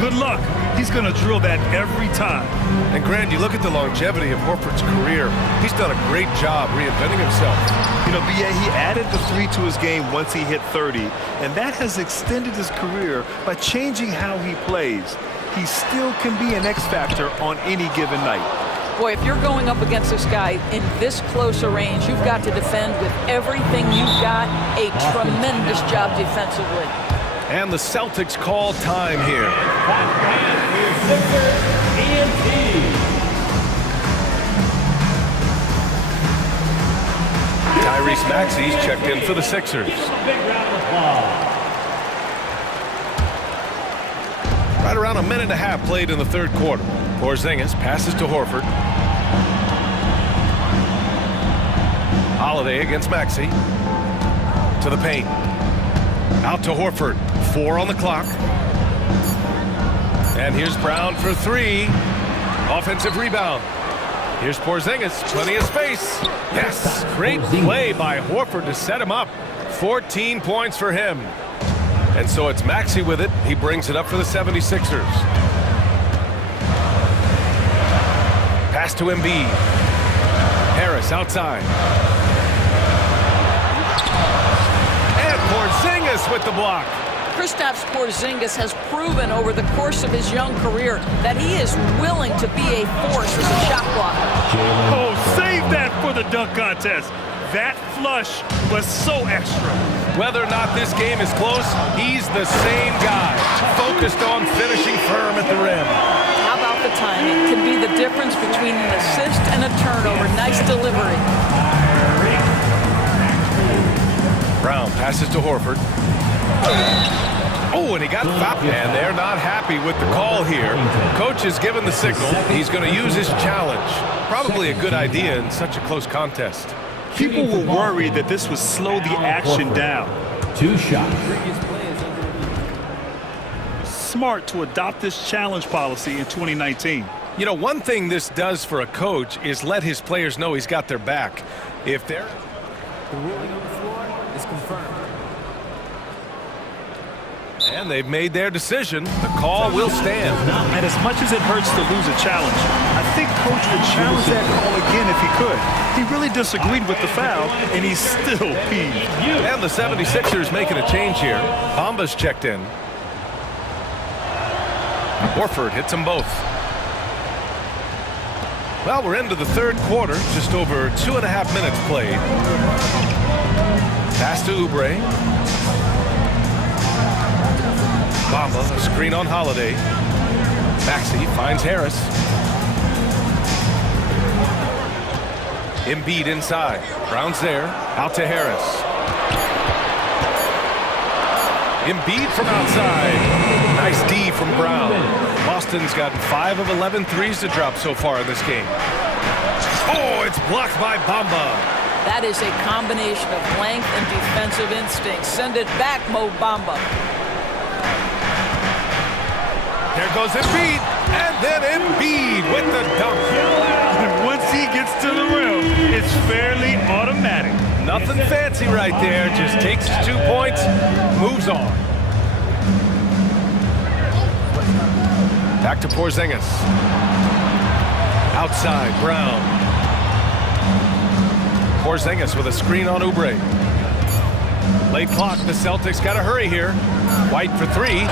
Good luck. He's going to drill that every time. And Grant, you look at the longevity of Horford's career. He's done a great job reinventing himself. You know, B.A., he added the 3 to his game once he hit 30, and that has extended his career by changing how he plays. He still can be an X factor on any given night. Boy, if you're going up against this guy in this close a range, you've got to defend with everything you've got. A tremendous job defensively. And the Celtics call time here. Tyrese Maxey's checked in for the Sixers. Right around a minute and a half played in the third quarter. Porzingis passes to Horford. Holiday against Maxey. To the paint. Out to Horford. 4 on the clock. And here's Brown for 3. Offensive rebound. Here's Porzingis. Plenty of space. Yes. Great play by Horford to set him up. 14 points for him. And so it's Maxey with it. He brings it up for the 76ers. Pass to Embiid. Harris outside. And Porzingis with the block. Kristaps Porzingis has proven over the course of his young career that he is willing to be a force as a shot blocker. Oh, save that for the dunk contest. That flush was so extra. Whether or not this game is close, he's the same guy, focused on finishing firm at the rim. How about the timing? Can be the difference between an assist and a turnover. Nice delivery. Brown passes to Horford. Oh, and he got fouled. And they're not happy with the call here. Coach has given the signal. He's going to use his challenge. Probably a good idea in such a close contest. People were worried that this would slow the action down. 2 shots. Smart to adopt this challenge policy in 2019. You know, one thing this does for a coach is let his players know he's got their back. If they're... The ruling on the floor is confirmed. And they've made their decision. The call will stand. And as much as it hurts to lose a challenge, I think Coach would challenge that call again if he could. He really disagreed with the foul, and he's still peeved. And the 76ers making a change here. Bamba's checked in. Horford hits them both. Well, we're into the third quarter. Just over 2.5 minutes played. Pass to Oubre. Bamba, a screen on Holiday. Maxey finds Harris. Embiid inside. Brown's there. Out to Harris. Embiid from outside. Nice D from Brown. Boston's gotten 5 of 11 threes to drop so far in this game. Oh, it's blocked by Bamba. That is a combination of length and defensive instinct. Send it back, Mo Bamba. There goes Embiid, and then Embiid with the dunk. And once he gets to the rim, it's fairly automatic. Nothing fancy right there, just takes his 2 points, moves on. Back to Porzingis. Outside, Brown. Porzingis with a screen on Oubre. Late clock, the Celtics got to hurry here. White for 3.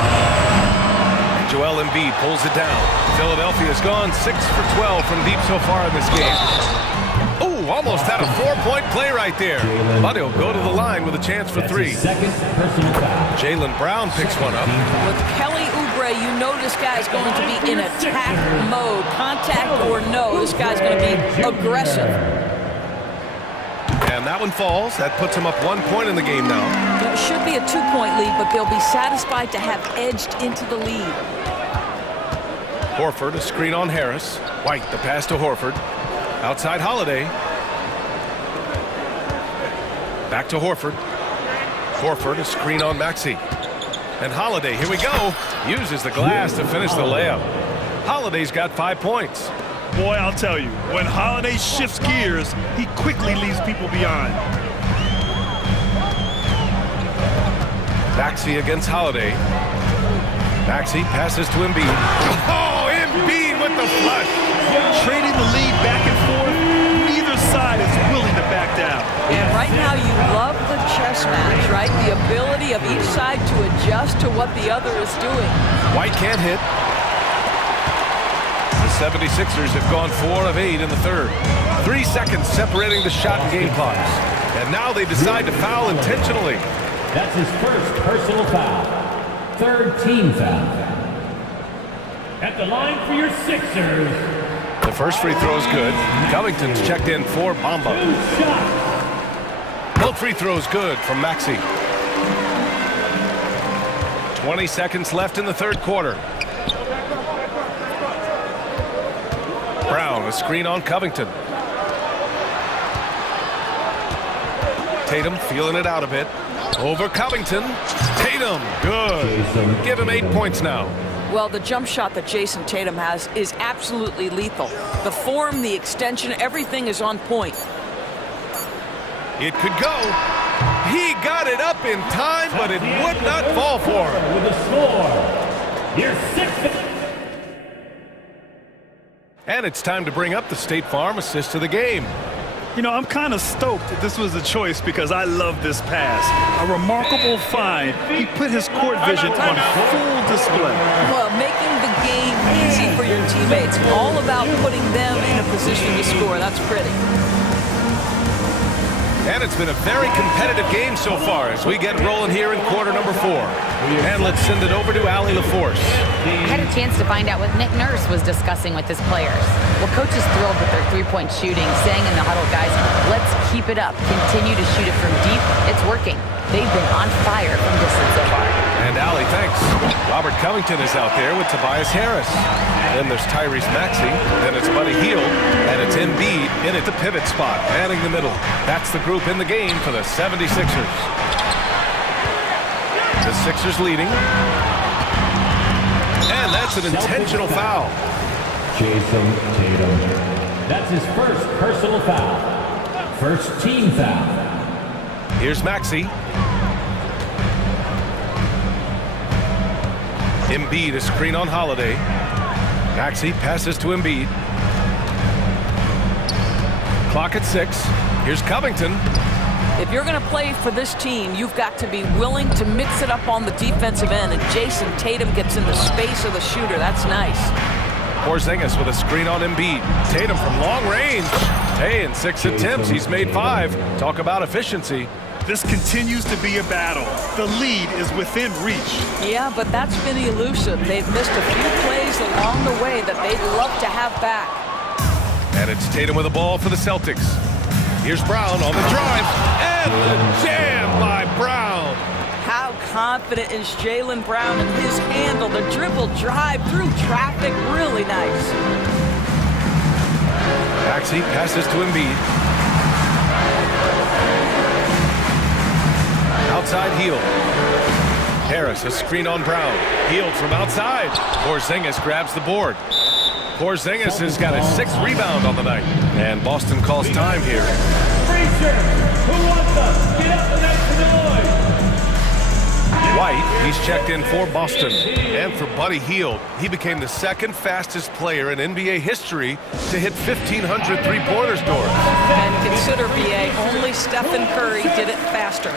Joel Embiid pulls it down. Philadelphia's gone 6 for 12 from deep so far in this game. Oh, almost had a 4-point play right there. But he'll go to the line with a chance for 3. Jaylen Brown picks one up. With Kelly Oubre Trey, you know this guy's going to be in attack mode. Contact or no, this guy's going to be aggressive. And that one falls. That puts him up 1 point in the game now. It should be a 2-point lead, but they'll be satisfied to have edged into the lead. Horford, a screen on Harris. White, the pass to Horford. Outside Holiday. Back to Horford. Horford, a screen on Maxey. And Holiday, here we go. Uses the glass to finish the layup. Holiday's got 5 points. Boy, I'll tell you, when Holiday shifts gears, he quickly leaves people behind. Maxey against Holiday. Maxey passes to Embiid. Oh, Embiid with the flush. Trading the lead back and forth, neither side is willing to back down. And right now you love the chess match, right? The ability of each side to adjust to what the other is doing. White can't hit. The 76ers have gone 4 of 8 in the third. 3 seconds separating the shot and game clocks. And now they decide to foul intentionally. That's his first personal foul. Third team foul. At the line for your Sixers. The first free throw is good. Covington's checked in for Bamba. Both free throws good from Maxey. 20 seconds left in the third quarter. Brown, a screen on Covington. Tatum feeling it out a bit. Over Covington. Tatum, good. Give him 8 points now. Well, the jump shot that Jason Tatum has is absolutely lethal. The form, the extension, everything is on point. It could go. He got it up in time, but it would not fall for him. With a score, your sixth. And it's time to bring up the State Farm assist of the game. You know, I'm kind of stoked that this was a choice because I love this pass. A remarkable find. He put his court vision on full display. Well, making the game easy for your teammates. All about putting them in a position to score. That's pretty. And it's been a very competitive game so far as we get rolling here in quarter number 4. And let's send it over to Allie LaForce. I had a chance to find out what Nick Nurse was discussing with his players. Well, coach is thrilled with their three-point shooting, saying in the huddle, guys, let's keep it up. Continue to shoot it from deep. It's working. They've been on fire from distance so far. And Allie, thanks. Robert Covington is out there with Tobias Harris. Then there's Tyrese Maxey. Then it's Buddy Hield. And it's Embiid in at the pivot spot, manning the middle. That's the group in the game for the 76ers. The Sixers leading. And that's an intentional foul. Jason Tatum. That's his first personal foul. First team foul. Here's Maxey. Embiid, a screen on Holiday. Maxey passes to Embiid. Clock at 6. Here's Covington. If you're going to play for this team, you've got to be willing to mix it up on the defensive end. And Jason Tatum gets in the space of the shooter. That's nice. Porzingis with a screen on Embiid. Tatum from long range. Hey, in 6 attempts, he's made 5. Talk about efficiency. This continues to be a battle. The lead is within reach. Yeah, but that's been elusive. They've missed a few plays along the way that they'd love to have back. And it's Tatum with the ball for the Celtics. Here's Brown on the drive. And the jam by Brown. How confident is Jaylen Brown in his handle? The dribble drive through traffic, really nice. Maxey passes to Embiid. Outside Hield. Harris, a screen on Brown. Hield from outside. Porzingis grabs the board. Porzingis has got his 6th rebound on the night. And Boston calls time here. Who wants us? Get up and make some noise. White, he's checked in for Boston. And for Buddy Hield, he became the 2nd fastest player in NBA history to hit 1,500 three-pointers doors. And consider, BA, only Stephen Curry did it faster.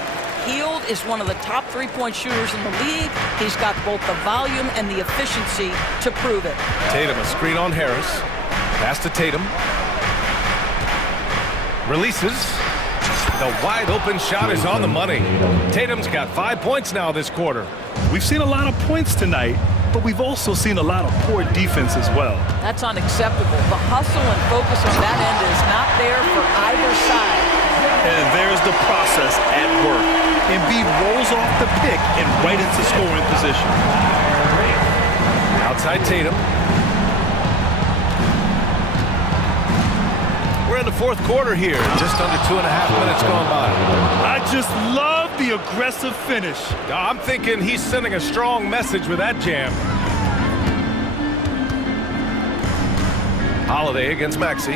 Hield is one of the top three-point shooters in the league. He's got both the volume and the efficiency to prove it. Tatum, a screen on Harris. Pass to Tatum. Releases. The wide-open shot is on the money. Tatum's got 5 points now this quarter. We've seen a lot of points tonight, but we've also seen a lot of poor defense as well. That's unacceptable. The hustle and focus on that end is not there for either side. And there's the process at work. Embiid rolls off the pick and right into scoring position. Outside Tatum. We're in the fourth quarter here. Just under 2.5 minutes gone by. I just love the aggressive finish. I'm thinking he's sending a strong message with that jam. Holiday against Maxey.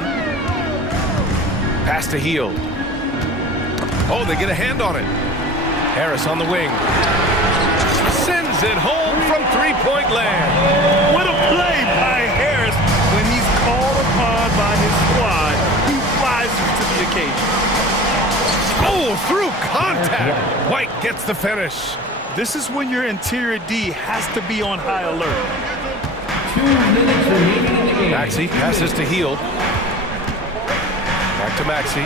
Pass to Hield. Oh, they get a hand on it. Harris on the wing. Sends it home from three-point land. What a play by Harris. When he's called upon by his squad, he flies to the occasion. Oh, through contact. White gets the finish. This is when your interior D has to be on high alert. 2 minutes remaining in the game. Maxey passes to Hield. Back to Maxey.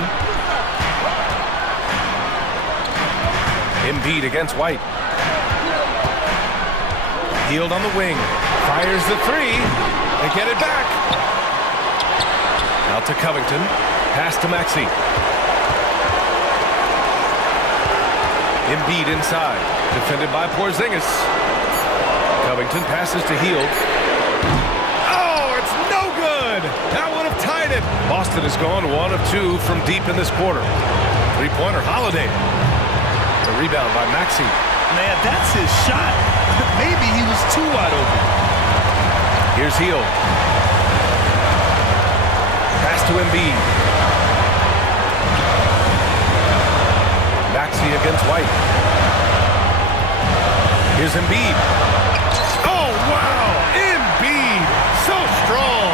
Embiid against White. Hield on the wing. Fires the three. They get it back. Out to Covington. Pass to Maxey. Embiid inside. Defended by Porzingis. Covington passes to Hield. Oh, it's no good. That would have tied it. Boston has gone 1 of 2 from deep in this quarter. Three-pointer Holiday. The rebound by Maxey. Man, that's his shot. Maybe he was too wide open. Here's Hield. Pass to Embiid. Maxey against White. Here's Embiid. Oh, wow! Embiid! So strong!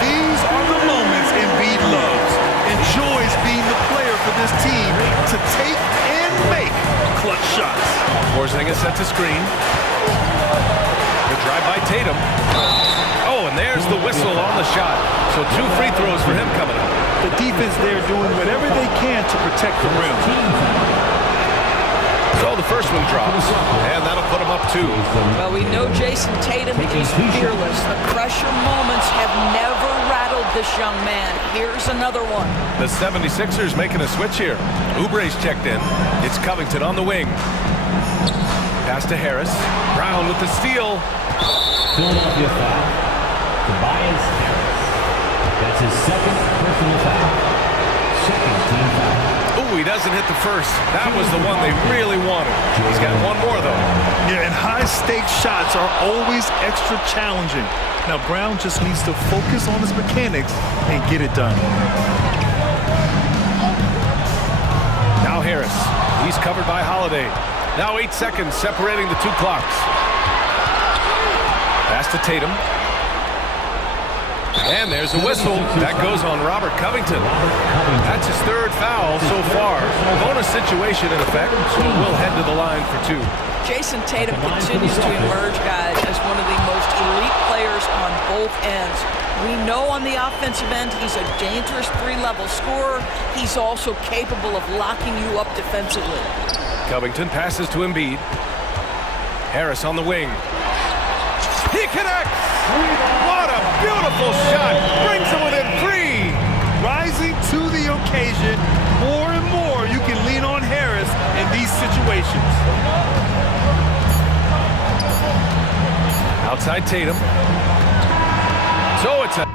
These are the moments Embiid loves. Enjoys being the player for this team to take and make clutch shots. Porzingis sets a screen. The drive by Tatum. Oh, and there's the whistle on the shot. So 2 free throws for him coming up. The defense there doing whatever they can to protect the rim. So the first one drops, and that'll put him up 2. Well, we know Jason Tatum is fearless. The pressure moments have never rattled this young man. Here's another one. The 76ers making a switch here. Oubre's checked in. It's Covington on the wing. Pass to Harris. Brown with the steal. Philadelphia foul. Tobias Harris. That's his second personal foul. Second team foul. Ooh, he doesn't hit the first. That was the one they really wanted. He's got one more, though. Yeah, and high-stakes shots are always extra challenging. Now, Brown just needs to focus on his mechanics and get it done. Now Harris. He's covered by Holiday. Now 8 seconds separating the 2 clocks. Pass to Tatum. And there's a whistle. That goes on Robert Covington. That's his 3rd foul so far. Bonus situation in effect, so we'll head to the line for 2. Jason Tatum continues to emerge, guys, as one of the most elite players on both ends. We know on the offensive end he's a dangerous 3-level scorer. He's also capable of locking you up defensively. Covington passes to Embiid. Harris on the wing. He connects! What a beautiful shot! Brings him within 3! Rising to the occasion. More and more you can lean on Harris in these situations. Outside Tatum. So it's a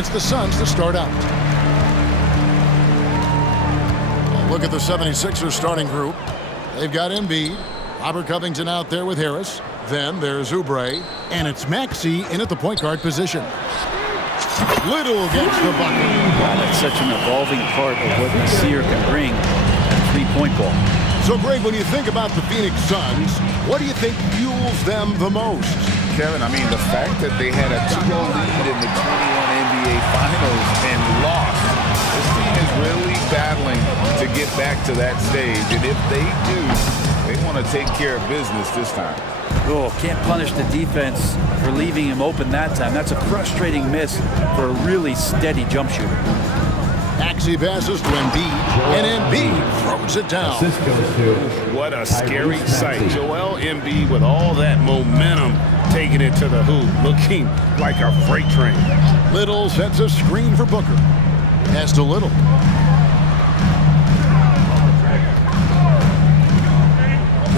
it's the Suns to start out. Look at the 76ers starting group. They've got Embiid, Robert Covington out there with Harris. Then there's Oubre, and it's Maxey in at the point guard position. Little gets the bucket. Wow, that's such an evolving part of what Nasir can bring at a three-point ball. So, Greg, when you think about the Phoenix Suns, what do you think fuels them the most? Kevin, I mean, the fact that they had a 2-0 lead in the 21 NBA Finals and lost. This team is really battling to get back to that stage. And if they do, they want to take care of business this time. Oh, can't punish the defense for leaving him open that time. That's a frustrating miss for a really steady jump shooter. Maxey passes to Embiid, and Embiid throws it down. What a scary sight. Joel Embiid with all that momentum taking it to the hoop, looking like a freight train. Little sets a screen for Booker. Pass to Little.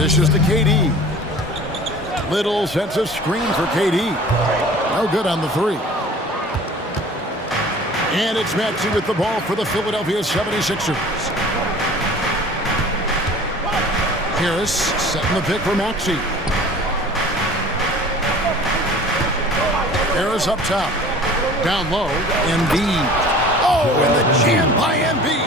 This is to KD. Little sets a screen for KD. No good on the three. And it's Maxey with the ball for the Philadelphia 76ers. Harris setting the pick for Maxey. Harris up top. Down low, Embiid. Oh, and the jam by Embiid.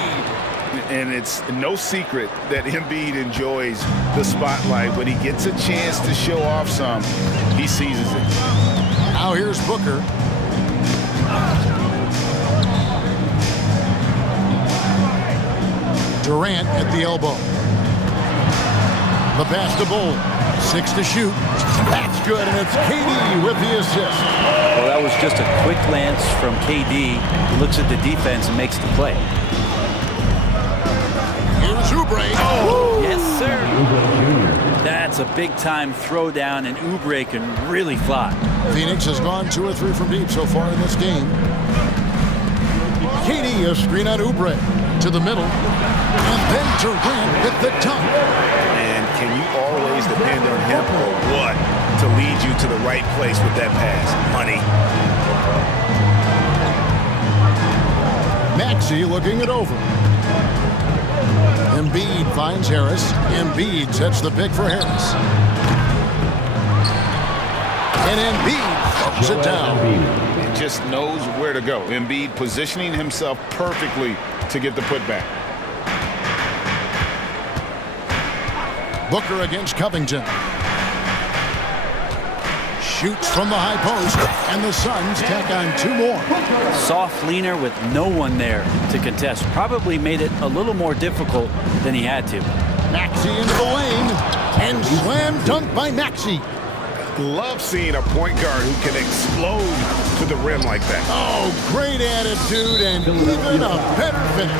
And it's no secret that Embiid enjoys the spotlight. When he gets a chance to show off some, he seizes it. Now here's Booker. Durant at the elbow. The pass to Bull. 6 to shoot. That's good, and it's KD with the assist. Well, that was just a quick glance from KD. He looks at the defense and makes the play. Here's Oubre. Oh, yes, sir. That's a big-time throwdown, and Oubre can really fly. Phoenix has gone 2 or 3 from deep so far in this game. KD, a screen on Oubre. To the middle. And then Durant with the dunk. And can you always depend on him or what to lead you to the right place with that pass? Money. Maxey looking it over. Embiid finds Harris. Embiid sets the pick for Harris. And Embiid throws it down. He just knows where to go. Embiid positioning himself perfectly to get the putback. Booker against Covington. Shoots from the high post, and the Suns tack on 2 more. Soft leaner with no one there to contest. Probably made it a little more difficult than he had to. Maxey into the lane, and slam dunk by Maxey. Love seeing a point guard who can explode to the rim like that. Oh, great attitude and even a better finish.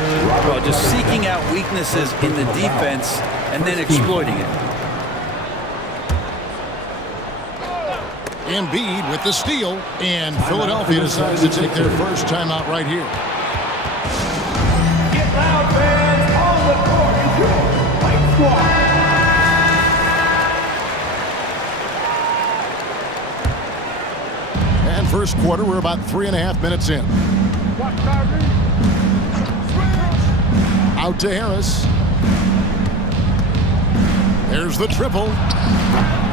Well, just seeking out weaknesses in the defense and then exploiting it. Embiid with the steal, and Philadelphia decides to take their first timeout right here. Get loud, fans! On the court is your Fight Squad. And first quarter, we're about 3.5 minutes in. Out to Harris. There's the triple.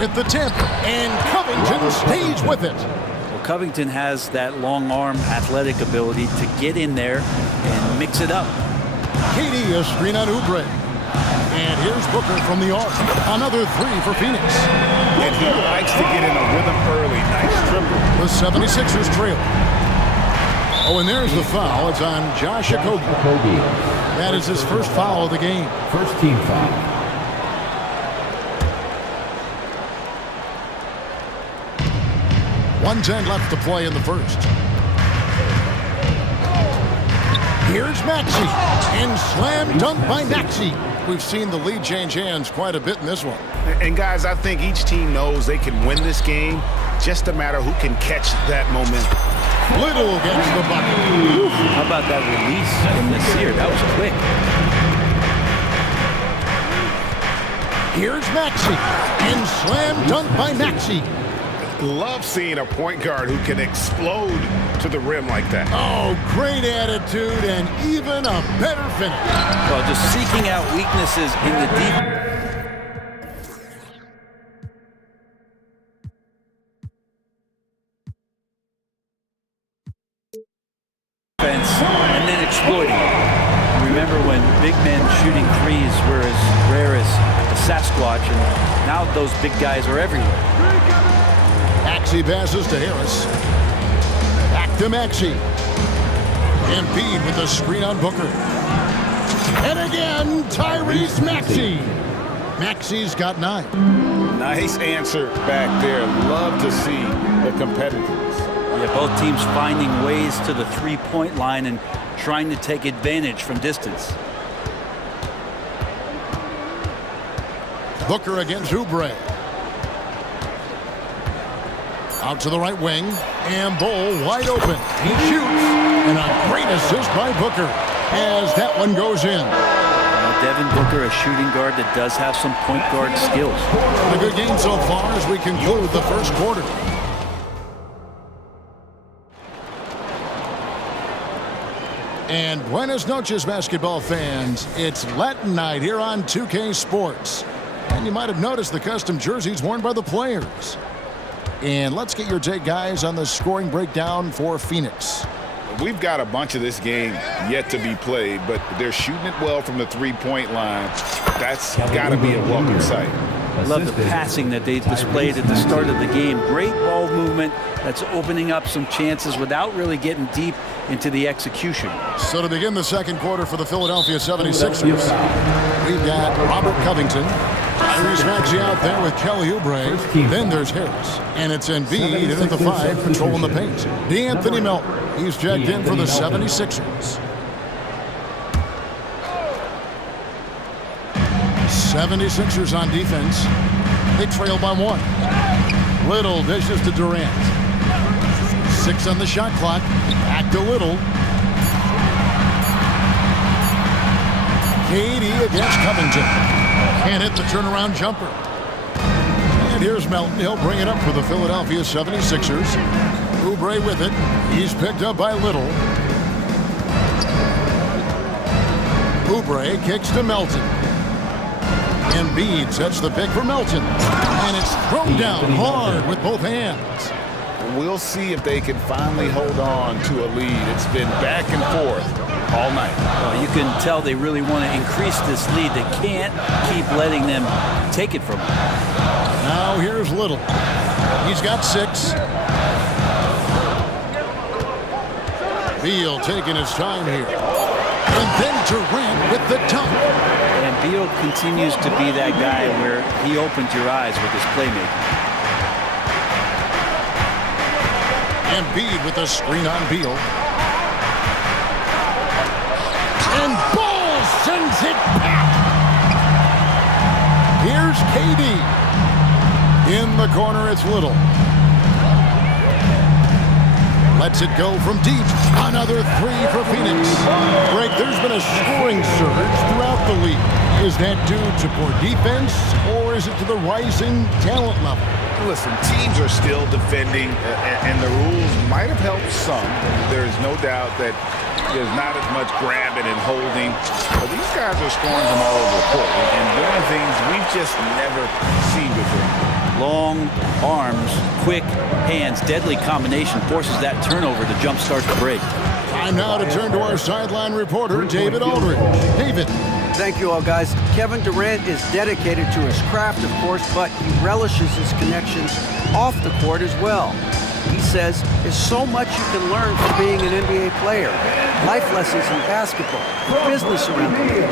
At the tip, and Covington stays with it. Well, Covington has that long arm athletic ability to get in there and mix it up. KD, a screen on Oubre. And here's Booker from the arc. Another 3 for Phoenix. And he likes to get in a rhythm early. Nice triple. The 76ers trail. Oh, and there's the foul. It's on Josh Okogie. That is his first foul of the game. First team foul. .110 left to play in the first. Here's Maxey, and slam dunk by Maxey. We've seen the lead change hands quite a bit in this one. And guys, I think each team knows they can win this game. Just a matter who can catch that momentum. Little gets the bucket. How about that release from Nasir? That was quick. Here's Maxey, and slam dunk by Maxey. Love seeing a point guard who can explode to the rim like that. Oh, great attitude and even a better finish. Well, just seeking out weaknesses in the defense. And then exploiting it. Remember when big men shooting threes were as rare as the Sasquatch, and now those big guys are everywhere. Maxey passes to Harris. Back to Maxey. Embiid with the screen on Booker. And again, Tyrese Maxey. Maxey's got 9. Nice answer back there. Love to see the competitiveness. Yeah, both teams finding ways to the three-point line and trying to take advantage from distance. Booker against Oubre. Out to the right wing. And Bull wide open. He shoots. And a great assist by Booker as that one goes in. Devin Booker, a shooting guard that does have some point guard skills. A good game so far as we conclude the first quarter. And buenas noches, basketball fans. It's Latin night here on 2K Sports. And you might have noticed the custom jerseys worn by the players. And let's get your take, guys, on the scoring breakdown for Phoenix. We've got a bunch of this game yet to be played, but they're shooting it well from the three-point line. That's got to be a welcome sight. I love the passing that they displayed at the start of the game. Great ball movement that's opening up some chances without really getting deep into the execution. So to begin the second quarter for the Philadelphia 76ers, we've got Robert Covington, Tyrese Maxey out there with Kelly Oubre. Then there's Harris. And it's Embiid in at the 5, controlling the paint. DeAnthony Melton, he's checked in for the 76ers. 76ers on defense. They trail by 1. Little dishes to Durant. 6 on the shot clock. Back to Little. KD against Covington. Can't hit the turnaround jumper. And here's Melton. He'll bring it up for the Philadelphia 76ers. Oubre with it. He's picked up by Little. Oubre kicks to Melton. Embiid sets the pick for Melton. And it's thrown down hard with both hands. We'll see if they can finally hold on to a lead. It's been back and forth all night. Well, you can tell they really want to increase this lead. They can't keep letting them take it from them. Now here's Little. He's got 6. Beal taking his time here. And then Durant with the dunk. And Beal continues to be that guy where he opens your eyes with his playmaking. Embiid with a screen on Beal. And Ball sends it back. Here's KD. In the corner, it's Little. Lets it go from deep. Another 3 for Phoenix. Greg, there's been a scoring surge throughout the league. Is that due to poor defense, or is it to the rising talent level? Listen, teams are still defending, and the rules might have helped some. There's no doubt that there's not as much grabbing and holding. But these guys are scoring from all over the court and doing things we've just never seen before. Long arms, quick hands, deadly combination forces that turnover to jumpstart the break. Time now to turn to our sideline reporter, David Aldridge. David. Thank you all, guys. Kevin Durant is dedicated to his craft, of course, but he relishes his connections off the court as well. He says there's so much you can learn from being an NBA player. Life lessons in basketball, business around the league.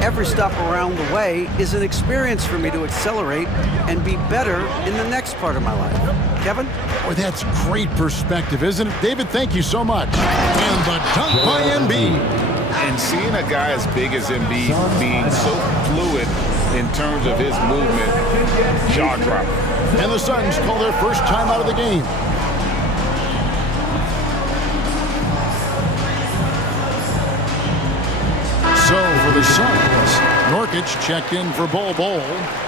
Every stop around the way is an experience for me to accelerate and be better in the next part of my life. Kevin? Boy, that's great perspective, isn't it? David, thank you so much. And the dunk by Embiid. And seeing a guy as big as Embiid being so fluid in terms of his movement, jaw-dropping. And the Suns call their first time out of the game. So for the Suns, Nurkic checked in for Bol Bol.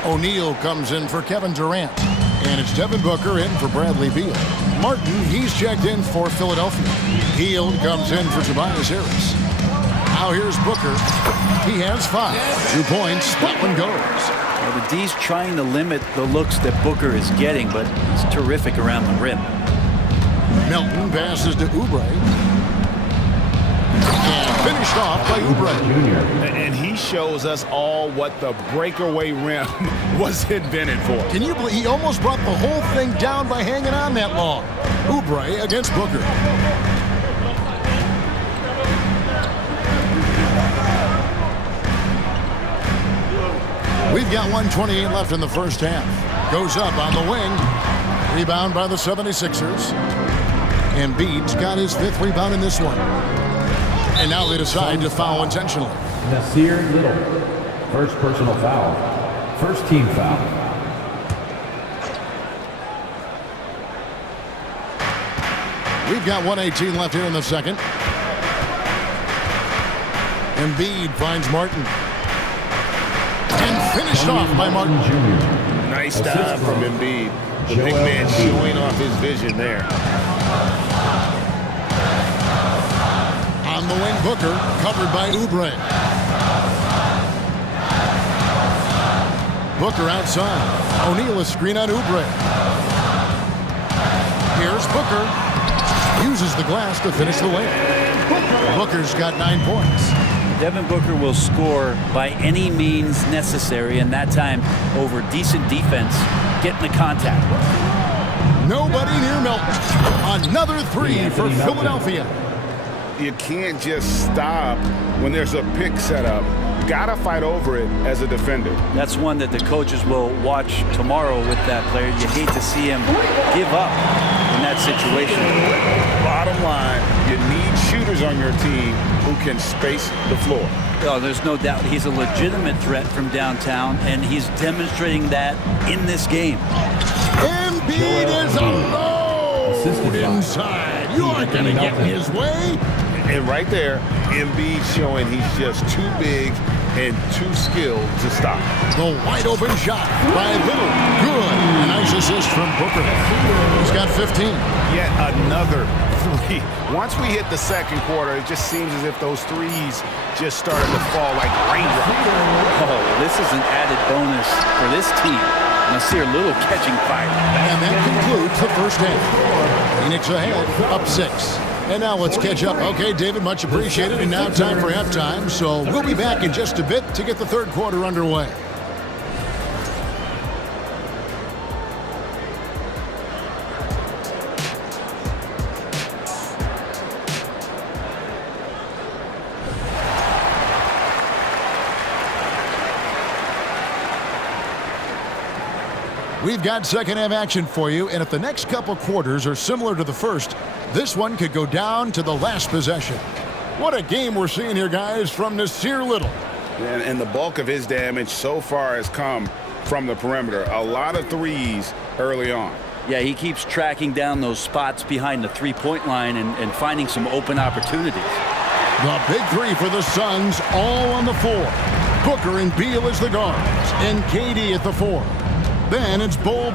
O'Neal comes in for Kevin Durant. And it's Devin Booker in for Bradley Beal. Martin, he's checked in for Philadelphia. Hield comes in for Tobias Harris. Now here's Booker. He has 5. 2 points. That one goes. Well, the D's trying to limit the looks that Booker is getting, but he's terrific around the rim. Melton passes to Oubre. And finished off by Oubre. And he shows us all what the breakaway rim was invented for. Can you believe he almost brought the whole thing down by hanging on that long? Oubre against Booker. We've got 1:28 left in the first half. Goes up on the wing. Rebound by the 76ers. Embiid's got his 5th rebound in this one. And now they decide to foul intentionally. Nasir Little, first personal foul. First team foul. We've got 1:18 left here in the second. Embiid finds Martin. And finished off by Martin. Nice dive from Embiid. The big man showing off his vision there. On the wing, Booker, covered by Oubre. Booker outside. O'Neal a screen on Oubre. Here's Booker. Uses the glass to finish the layup. Booker's got 9 points. Devin Booker will score by any means necessary, and that time over decent defense, getting the contact. Nobody near Melton. Another 3 for Philadelphia. You can't just stop when there's a pick set up. Gotta fight over it as a defender. That's one that the coaches will watch tomorrow with that player. You hate to see him give up in that situation. Bottom line, you need shooters on your team who can space the floor. Oh, there's no doubt he's a legitimate threat from downtown, and he's demonstrating that in this game. Embiid is alone inside. You aren't going to get in his way. And right there, Embiid showing he's just too big and too skilled to stop. The wide open shot by Little. Good. A nice assist from Booker. He's got 15. Yet another 3. Once we hit the second quarter, it just seems as if those threes just started to fall like raindrops. Oh, this is an added bonus for this team. Nasir Little catching fire. And that concludes the first half. Phoenix ahead, up 6. And now let's catch up. Okay, David, much appreciated. And now time for halftime. So we'll be back in just a bit to get the third quarter underway. We've got second half action for you, and if the next couple quarters are similar to the first, this one could go down to the last possession. What a game we're seeing here, guys, from Nasir Little. And the bulk of his damage so far has come from the perimeter. A lot of threes early on. Yeah, he keeps tracking down those spots behind the three-point line and finding some open opportunities. The big 3 for the Suns, all on the floor. Booker and Beal as the guards, and KD at the 4. Then it's Bol,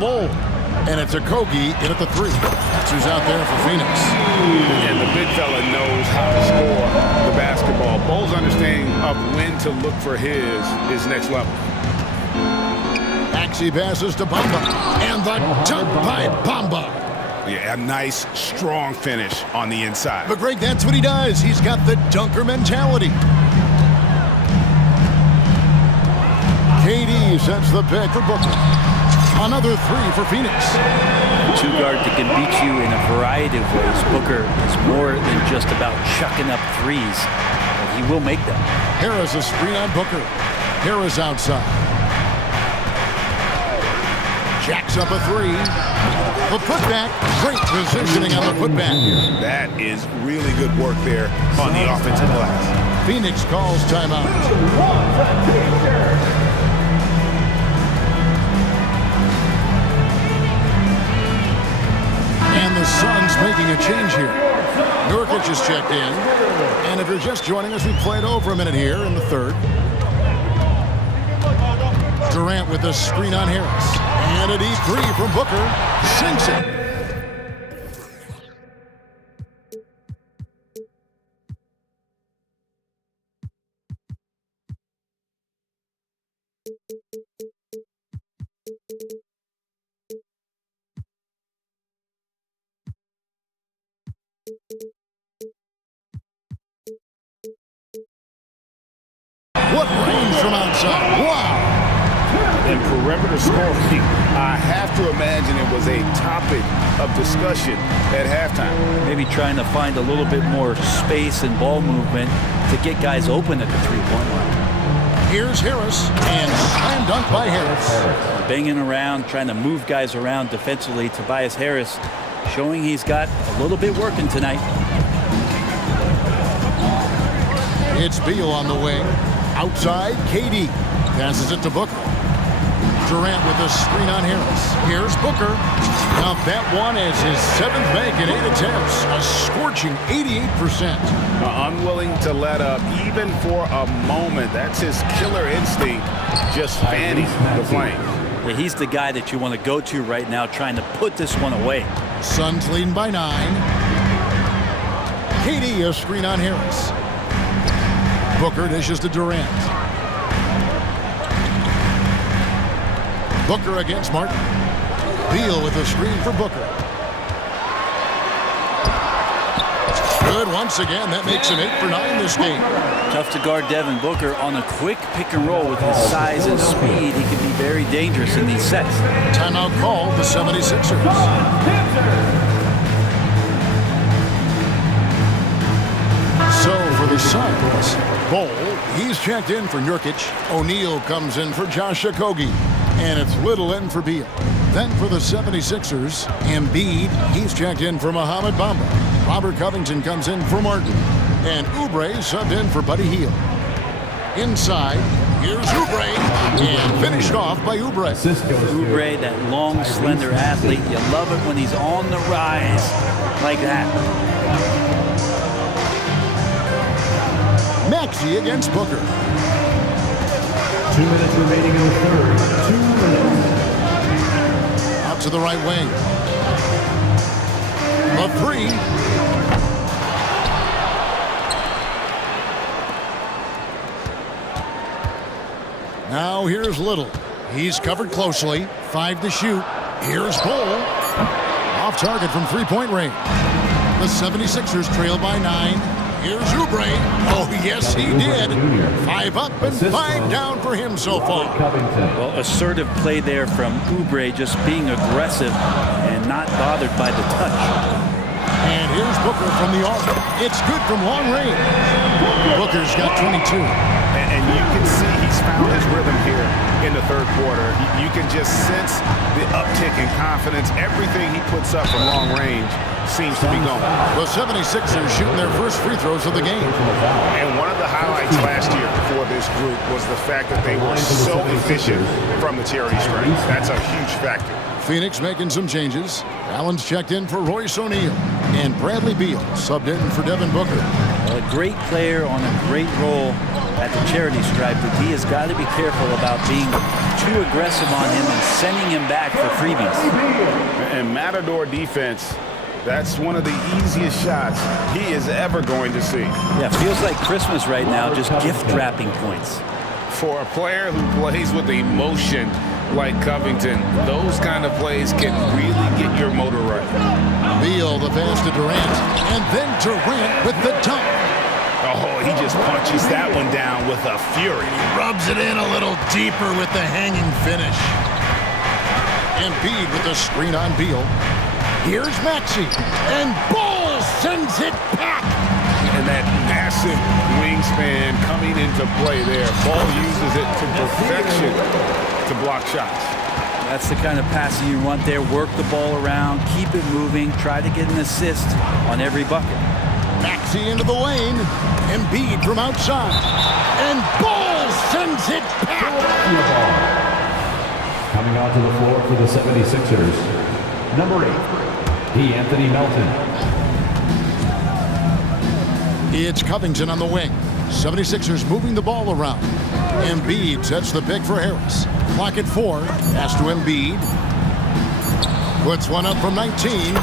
and it's Okogie in at the 3. That's who's out there for Phoenix. And the big fella knows how to score the basketball. Bol's understanding of when to look for his next level. Maxey passes to Bamba, and the dunk by Bamba. Yeah, a nice, strong finish on the inside. But Greg, that's what he does. He's got the dunker mentality. KD sets the pick for Booker. Another 3 for Phoenix. A 2-guard that can beat you in a variety of ways. Booker is more than just about chucking up threes. But he will make them. Harris a screen on Booker. Harris outside. Jacks up a 3. The putback. Great positioning on the putback. That is really good work there on the offensive glass. Phoenix calls timeout. And the Suns making a change here. Nurkic is checked in. And if you're just joining us, we played over a minute here in the third. Durant with the screen on Harris. And a deep three from Booker. Sinks it. What range from outside. Wow. And perimeter scoring, I have to imagine it was a topic of discussion at halftime. Maybe trying to find a little bit more space and ball movement to get guys open at the three-point line. Here's Harris, and slam dunk by Harris. Banging around, trying to move guys around defensively. Tobias Harris showing he's got a little bit working tonight. It's Beal on the wing. Outside, KD passes it to Booker. Durant with the screen on Harris. Here's Booker. Now that one is his 7th make in 8 attempts. A scorching 88%. Unwilling to let up even for a moment. That's his killer instinct, just fanning the flame. Yeah, he's the guy that you want to go to right now, trying to put this one away. Suns leading by 9. KD a screen on Harris. Booker dishes to Durant. Booker against Martin. Beal with the screen for Booker. Good once again. That makes him 8 for 9 this game. Tough to guard Devin Booker on a quick pick and roll with his size and speed. He can be very dangerous in these sets. Timeout called the 76ers. So for the Suns, Bol, he's checked in for Nurkic. O'Neal comes in for Josh Okogie. And it's Little in for Beal. Then for the 76ers, Embiid, he's checked in for Mohamed Bamba. Robert Covington comes in for Martin. And Oubre subbed in for Buddy Hield. Inside, here's Oubre. And finished off by Oubre. Oubre, that long, slender athlete. You love it when he's on the rise like that. Maxey against Booker. 2 minutes remaining in the third. 2 minutes. Out to the right wing. A three. Now here's Little. He's covered closely. 5 to shoot. Here's Bol. Off target from three-point range. The 76ers trail by 9. Here's Oubre. Oh, yes, he did. 5 up and 5 down for him so far. Well, assertive play there from Oubre, just being aggressive and not bothered by the touch. And here's Booker from the arc. It's good from long range. Booker's got 22. And you can see he's found his rhythm here in the third quarter. You can just sense the uptick in confidence. Everything he puts up from long range seems to be going. The 76ers shooting their first free throws of the game. And one of the highlights last year for this group was the fact that they were so efficient from the charity stripe. That's a huge factor. Phoenix making some changes. Allen's checked in for Royce O'Neal. And Bradley Beal subbed in for Devin Booker. A great player on a great role at the charity stripe, but he has got to be careful about being too aggressive on him and sending him back for freebies. And Matador defense, that's one of the easiest shots he is ever going to see. Yeah, feels like Christmas right now, just gift wrapping points. For a player who plays with emotion like Covington, those kind of plays can really get your motor right. Beal the pass to Durant, and then Durant with the dunk. Oh, he just punches that one down with a fury. Rubs it in a little deeper with the hanging finish. Embiid with the screen on Beal. Here's Maxey, and Bol sends it back. And that massive wingspan coming into play there. Ball uses it to perfection to block shots. That's the kind of passing you want there. Work the ball around, keep it moving, try to get an assist on every bucket. Maxey into the lane. Embiid from outside. And Bol sends it back. Coming onto the floor for the 76ers, number 8, Anthony Melton. It's Covington on the wing. 76ers moving the ball around. Embiid sets the pick for Harris. clock at 4. Pass to Embiid. Puts one up from 19.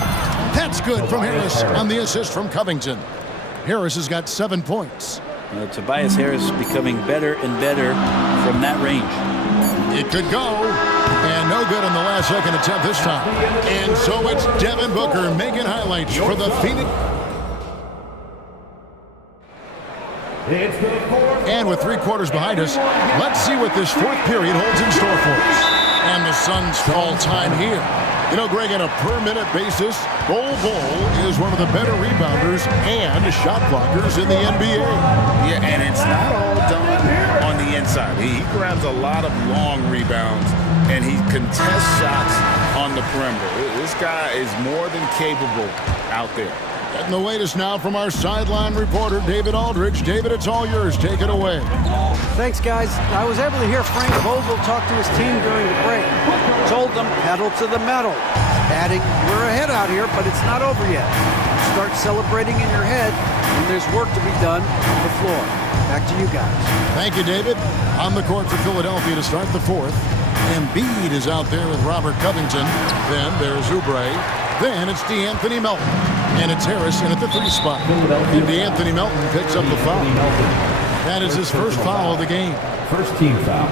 That's good from Harris on the assist from Covington. Harris has got 7 points. Tobias Harris becoming better and better from that range. It could go, and no good on the last second attempt this time. And so it's Devin Booker making highlights for the Phoenix. And with 3 quarters behind us, let's see what this 4th period holds in store for us. And the Suns fall time here. You know, Greg, on a per-minute basis, Bol is one of the better rebounders and shot blockers in the NBA. Yeah, and it's not all done on the inside. He grabs a lot of long rebounds, and he contests shots on the perimeter. This guy is more than capable out there. And the latest now from our sideline reporter, David Aldridge. David, it's all yours. Take it away. Thanks, guys. I was able to hear Frank Vogel talk to his team during the break. Told them, pedal to the metal. Adding, we're ahead out here, but it's not over yet. Start celebrating in your head, and there's work to be done on the floor. Back to you guys. Thank you, David. On the court for Philadelphia to start the 4th. Embiid is out there with Robert Covington. Then there's Oubre. Then it's DeAnthony Melton. And it's Harris in at the 3 spot. And DeAnthony Melton picks up the foul. That is his first foul of the game. First team foul.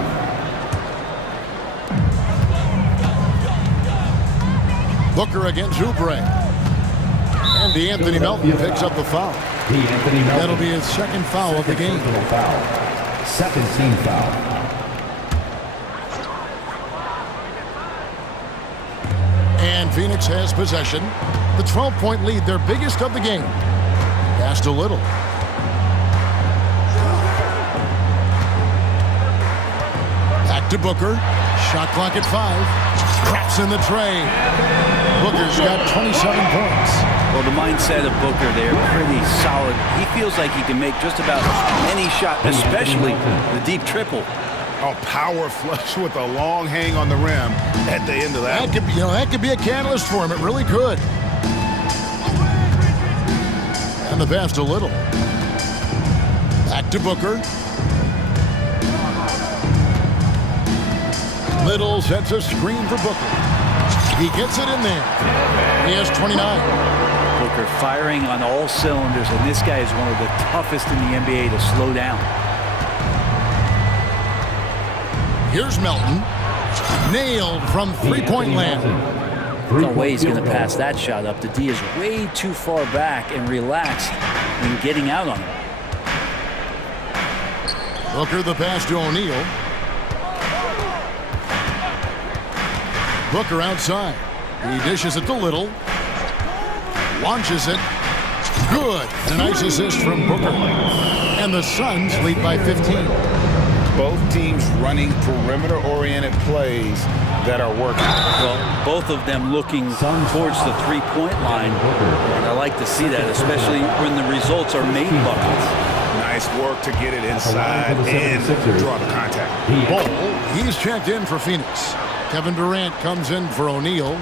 Booker against Oubre. And DeAnthony Melton picks up the foul. That'll be his 2nd foul of the game. Second team foul. And Phoenix has possession. The 12-point lead, their biggest of the game. Passed a little. Back to Booker. Shot clock at 5. Traps in the tray. Booker's got 27 points. Well, the mindset of Booker there, pretty solid. He feels like he can make just about any shot, especially the deep triple. A power flush with a long hang on the rim at the end of that. That could be a catalyst for him. It really could. And the pass a little. Back to Booker. Little sets a screen for Booker. He gets it in there. He has 29. Booker firing on all cylinders, and this guy is one of the toughest in the NBA to slow down. Here's Melton. Nailed from three-point land. No way he's going to pass that shot up. The D is way too far back and relaxed in getting out on him. Booker the pass to O'Neal. Booker outside. He dishes it to Little. Launches it. Good. And a nice assist from Booker. And the Suns lead by 15. Both teams running perimeter-oriented plays that are working. Well, both of them looking towards the three-point line. And I like to see that, especially when the results are made buckets. Nice work to get it inside and draw the contact. Ball, he's checked in for Phoenix. Kevin Durant comes in for O'Neal.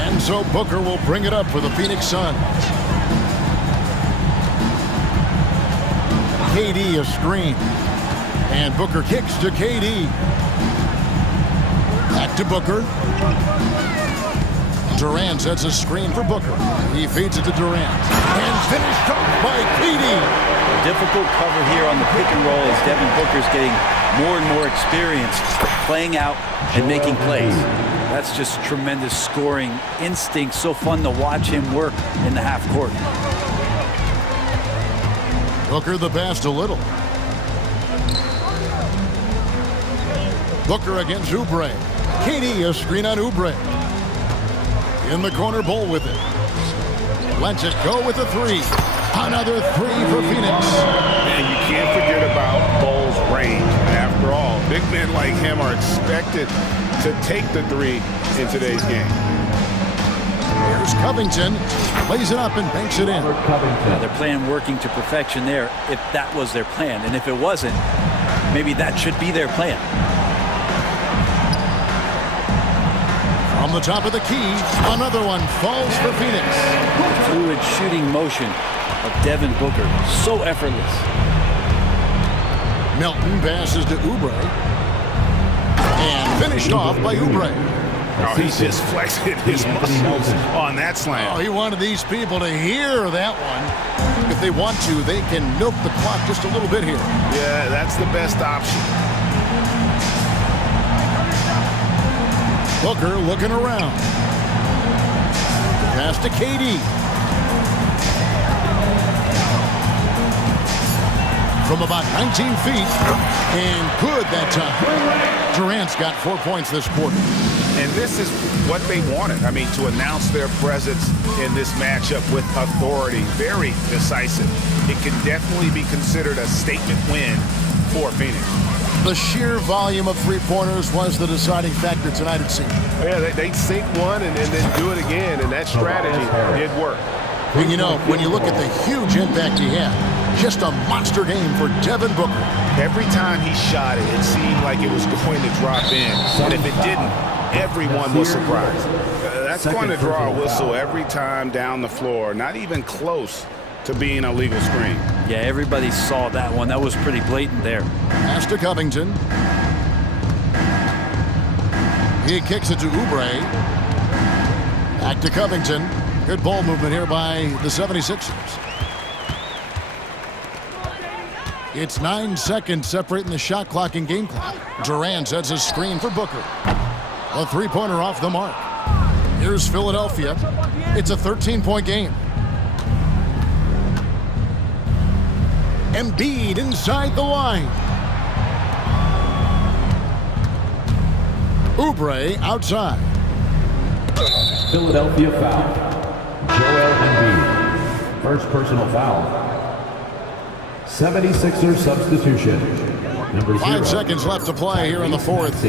And so Booker will bring it up for the Phoenix Suns. KD a screen. And Booker kicks to KD. Back to Booker. Durant sets a screen for Booker. He feeds it to Durant. And finished up by KD. A difficult cover here on the pick and roll as Devin Booker's getting more and more experience playing out and making plays. That's just tremendous scoring instinct. So fun to watch him work in the half court. Booker the pass to Little. Booker against Oubre. KD a screen on Oubre. In the corner, Bol with it. Lets it go with a three. Another three for Phoenix. And you can't forget about Bol's range. After all, big men like him are expected to take the three in today's game. Here's Covington. Plays it up and banks it in. Their plan working to perfection there, if that was their plan. And if it wasn't, maybe that should be their plan. From the top of the key, another one falls for Phoenix. Fluid shooting motion of Devin Booker. So effortless. Melton passes to Oubre. Finished off by Oubre. Oh, he's just flexing his muscles on that slam. Oh, he wanted these people to hear that one. If they want to, they can milk the clock just a little bit here. Yeah, that's the best option. Booker looking around. Pass to KD. From about 19 feet. And good that time. Durant's got 4 points this quarter. And this is what they wanted. I mean, to announce their presence in this matchup with authority. Very decisive. It can definitely be considered a statement win for Phoenix. The sheer volume of three-pointers was the deciding factor tonight, it seemed. Yeah, they'd sink one and then do it again, and that strategy did work. And you know, when you look at the huge impact he had, just a monster game for Devin Booker. Every time he shot it, it seemed like it was going to drop in. And if it didn't, everyone was surprised. That's going to draw a whistle every time down the floor, not even close to being a legal screen. Yeah, everybody saw that one. That was pretty blatant there. Pass to Covington. He kicks it to Oubre. Back to Covington. Good ball movement here by the 76ers. It's 9 seconds separating the shot clock and game clock. Durant sets a screen for Booker. A three-pointer off the mark. Here's Philadelphia. It's a 13-point game. Embiid inside the line. Oubre outside. Philadelphia foul. Joel Embiid. First personal foul. 76er substitution. Number 5 seconds left to play here in the fourth.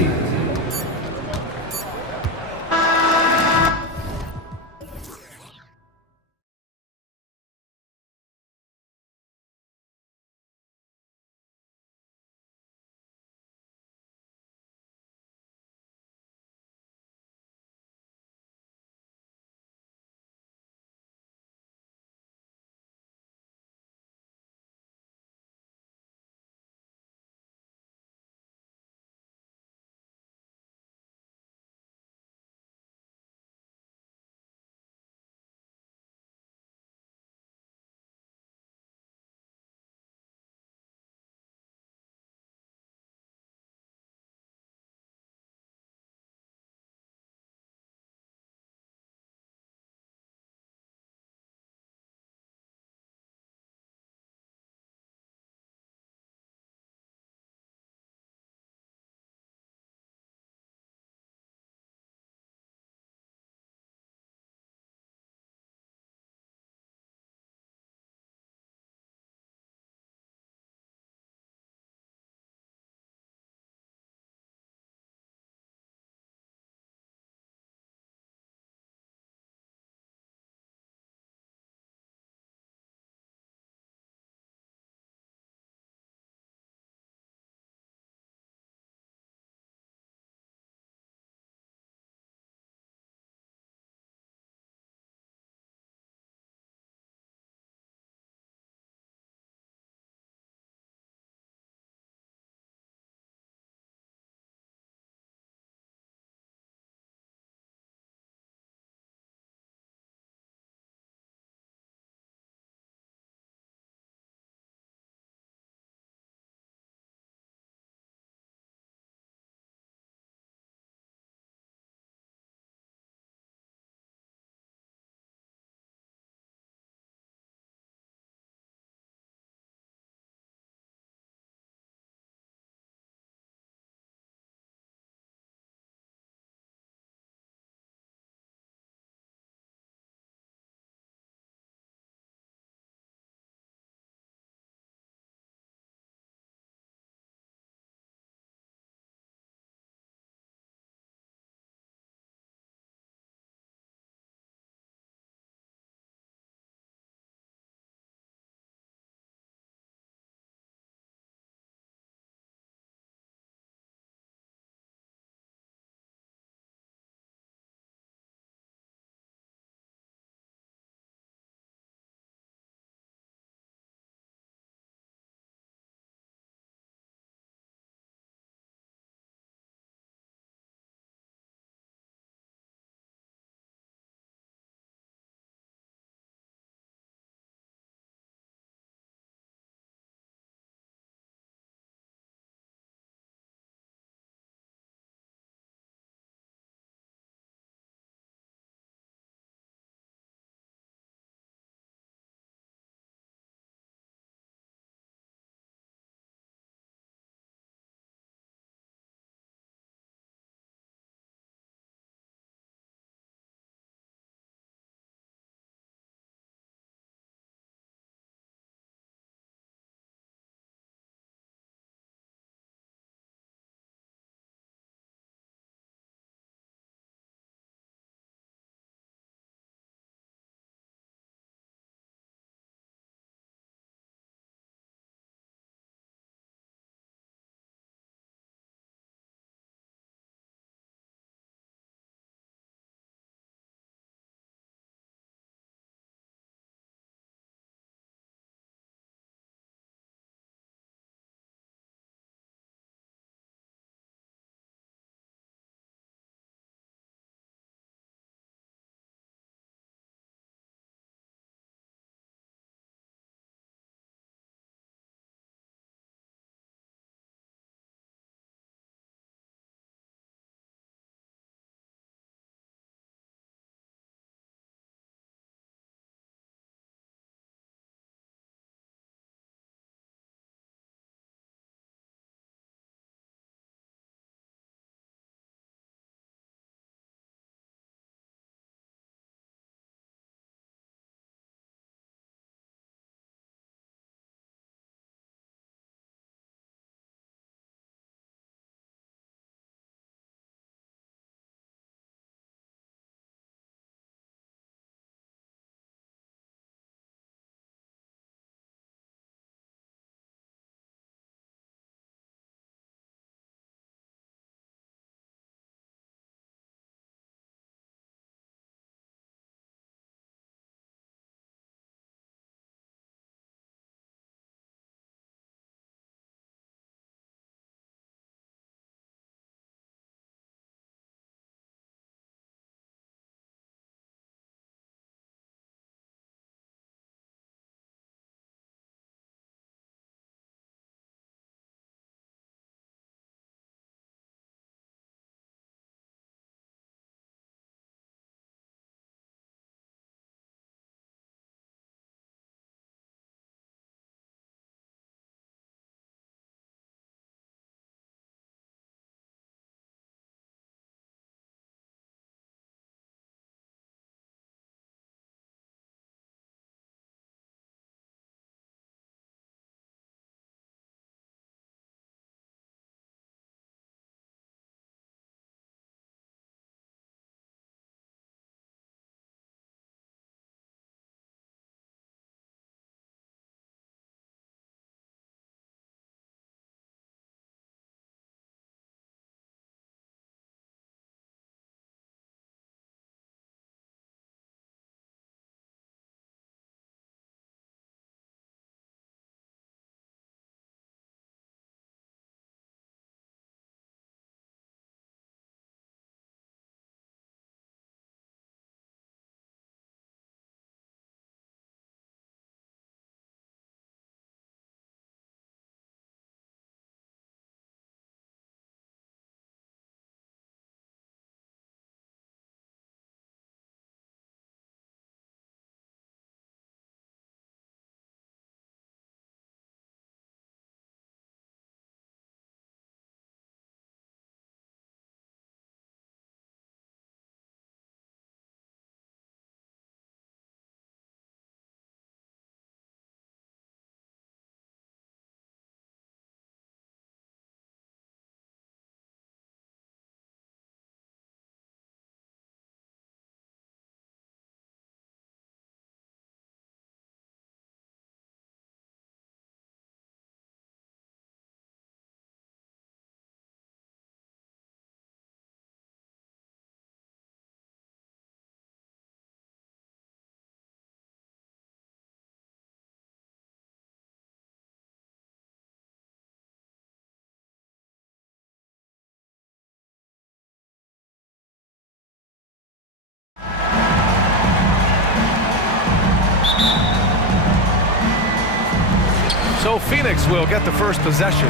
So Phoenix will get the first possession.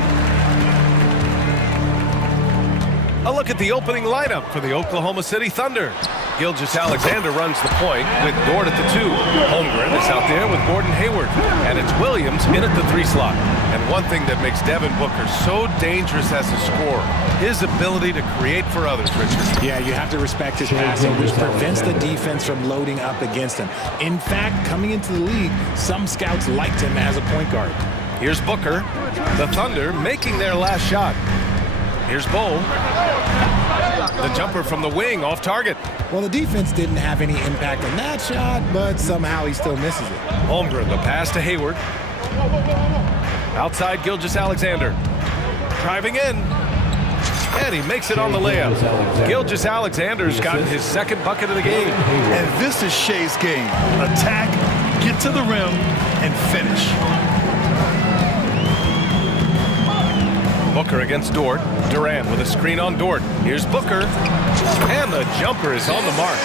A look at the opening lineup for the Oklahoma City Thunder. Gilgeous-Alexander runs the point with Dort at the 2. Holmgren is out there with Gordon Hayward. And it's Williams in at the 3 slot. And one thing that makes Devin Booker so dangerous as a scorer, his ability to create for others, Richard. Yeah, you have to respect his passing, which prevents the defense from loading up against him. In fact, coming into the league, some scouts liked him as a point guard. Here's Booker. The Thunder making their last shot. Here's Bowl. The jumper from the wing off target. Well, the defense didn't have any impact on that shot, but somehow he still misses it. Holmgren, the pass to Hayward. Outside Gilgeous-Alexander. Driving in. And he makes it on the layup. Gilgeous-Alexander's gotten his second bucket of the game. And this is Shea's game. Attack, get to the rim, and finish. Booker against Dort. Durant with a screen on Dort. Here's Booker. And the jumper is on the mark.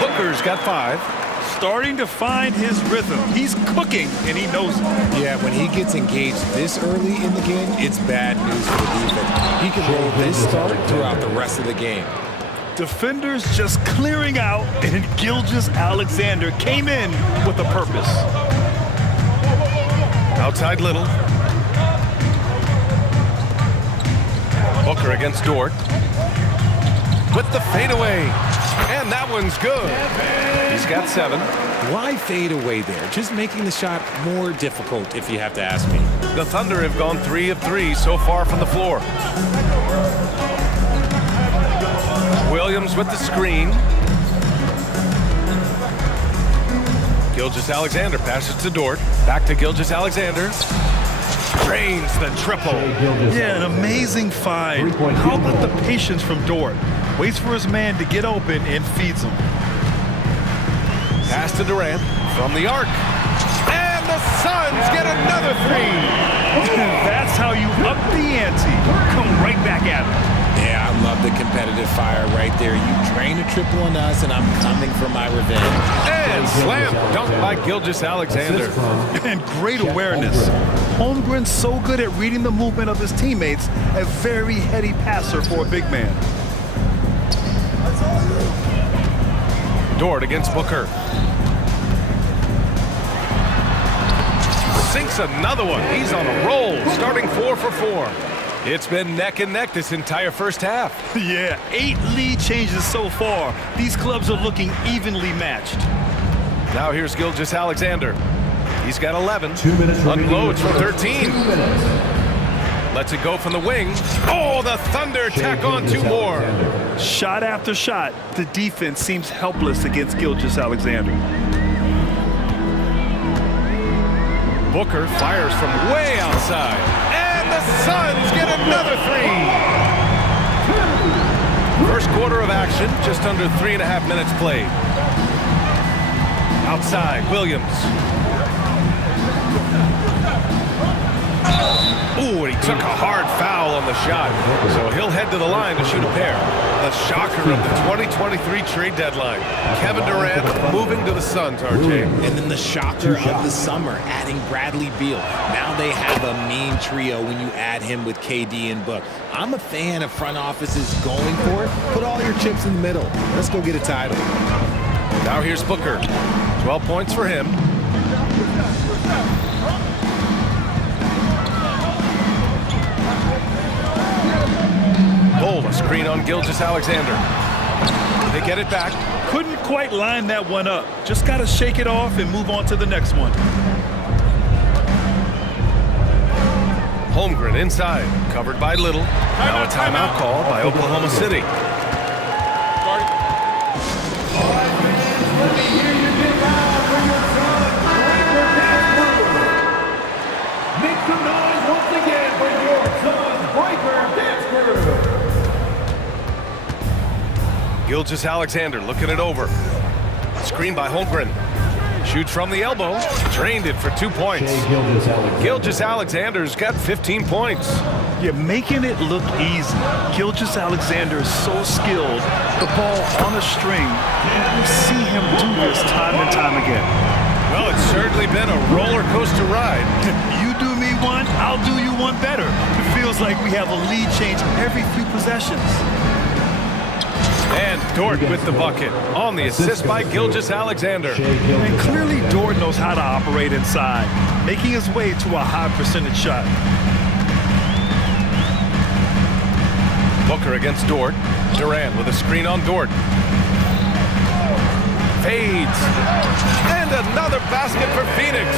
Booker's got 5. Starting to find his rhythm. He's cooking, and he knows it. Yeah, when he gets engaged this early in the game, it's bad news for the defense. He can roll this start throughout the rest of the game. Defenders just clearing out, and Gilgeous-Alexander came in with a purpose. Outside Little. Booker against Dort. With the fadeaway. And that one's good. He's got 7. Why fade away there? Just making the shot more difficult, if you have to ask me. The Thunder have gone 3 of 3 so far from the floor. Williams with the screen. Gilgeous-Alexander passes to Dort. Back to Gilgeous-Alexander. Drains the triple. Yeah, an amazing find. How about the patience from Dort? Waits for his man to get open and feeds him. Pass to Durant from the arc. And the Suns get another 3. That's how you up the ante. Come right back at him. Yeah, I love the competitive fire right there. You drain a triple on us, and I'm coming for my revenge. And slam dunk by Gilgeous-Alexander. And great awareness. Holmgren's so good at reading the movement of his teammates, a very heady passer for a big man. Dort against Booker. Sinks another one. He's on a roll, starting 4 for 4. It's been neck and neck this entire first half. Yeah, 8 lead changes so far. These clubs are looking evenly matched. Now here's Gilgeous-Alexander. He's got 11. 2 minutes. Unloads for 13. 2 minutes. Lets it go from the wing. Oh, the Thunder tack on 2 more. Shot after shot, the defense seems helpless against Gilgeous-Alexander. Booker fires from way outside. And the Suns get another 3. First quarter of action, just under 3.5 minutes played. Outside, Williams. Ooh, and he took a hard foul on the shot. So he'll head to the line to shoot a pair. The shocker of the 2023 trade deadline. Kevin Durant moving to the Suns, RJ. And then the shocker of the summer, adding Bradley Beal. Now they have a mean trio when you add him with KD and Book. I'm a fan of front offices going for it. Put all your chips in the middle. Let's go get a title. Now here's Booker. 12 points for him. Bowl, a screen on Gilgeous-Alexander. They get it back. Couldn't quite line that one up. Just got to shake it off and move on to the next one. Holmgren inside, covered by Little. Now a timeout call by Oklahoma City. Make some noise once again for your Suns Breaker Dance Crew. Gilgeous-Alexander looking it over. Screen by Holmgren. Shoots from the elbow. Drained it for 2 points. Gilgeous-Alexander's got 15 points. You're making it look easy. Gilgeous-Alexander is so skilled. The ball on a string. You see him do this time and time again. Well, it's certainly been a roller coaster ride. You do me I'll do you one better. It feels like we have a lead change every few possessions. And Dort with the bucket on the assist by Gilgeous-Alexander. And clearly Dort knows how to operate inside, making his way to a high percentage shot. Booker against Dort. Durant with a screen on Dort. Fades. And another basket for Phoenix.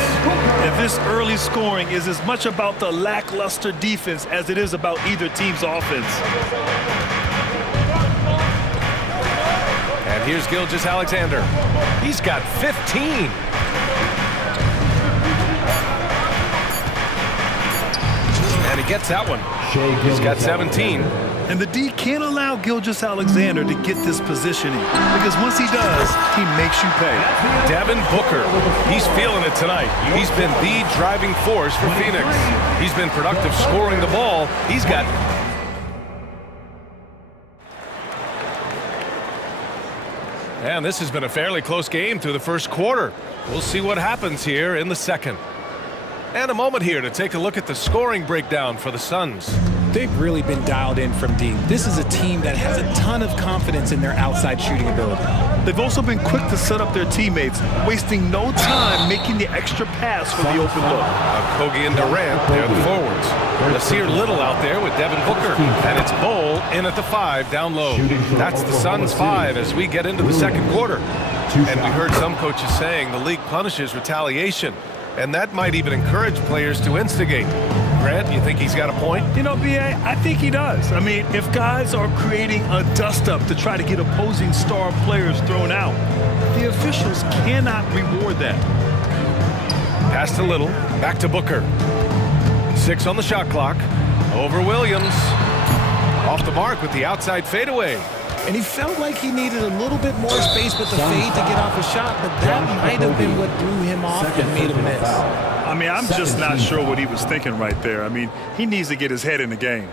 And this early scoring is as much about the lackluster defense as it is about either team's offense. And here's Gilgeous-Alexander. He's got 15. And he gets that one. He's got 17. And the D can't allow Gilgeous-Alexander to get this positioning, because once he does, he makes you pay. Devin Booker, he's feeling it tonight. He's been the driving force for Phoenix. He's been productive scoring the ball. He's got... And this has been a fairly close game through the first quarter. We'll see what happens here in the second. And a moment here to take a look at the scoring breakdown for the Suns. They've really been dialed in from deep. This is a team that has a ton of confidence in their outside shooting ability. They've also been quick to set up their teammates, wasting no time making the extra pass for the open look. Kogi and Durant, they're the forwards. Nasir Little out there with Devin Booker. And it's Bol in at the 5 down low. That's the Suns' 5 as we get into the second quarter. And we heard some coaches saying the league punishes retaliation. And that might even encourage players to instigate. Grant, you think he's got a point? You know, B.A., I think he does. I mean, if guys are creating a dust-up to try to get opposing star players thrown out, the officials cannot reward that. Pass to Little, back to Booker. 6 on the shot clock. Over Williams. Off the mark with the outside fadeaway. And he felt like he needed a little bit more space with the fade to get off a shot, but that might have been what threw him off and made him miss. I mean, I'm just not sure what he was thinking right there. I mean, he needs to get his head in the game.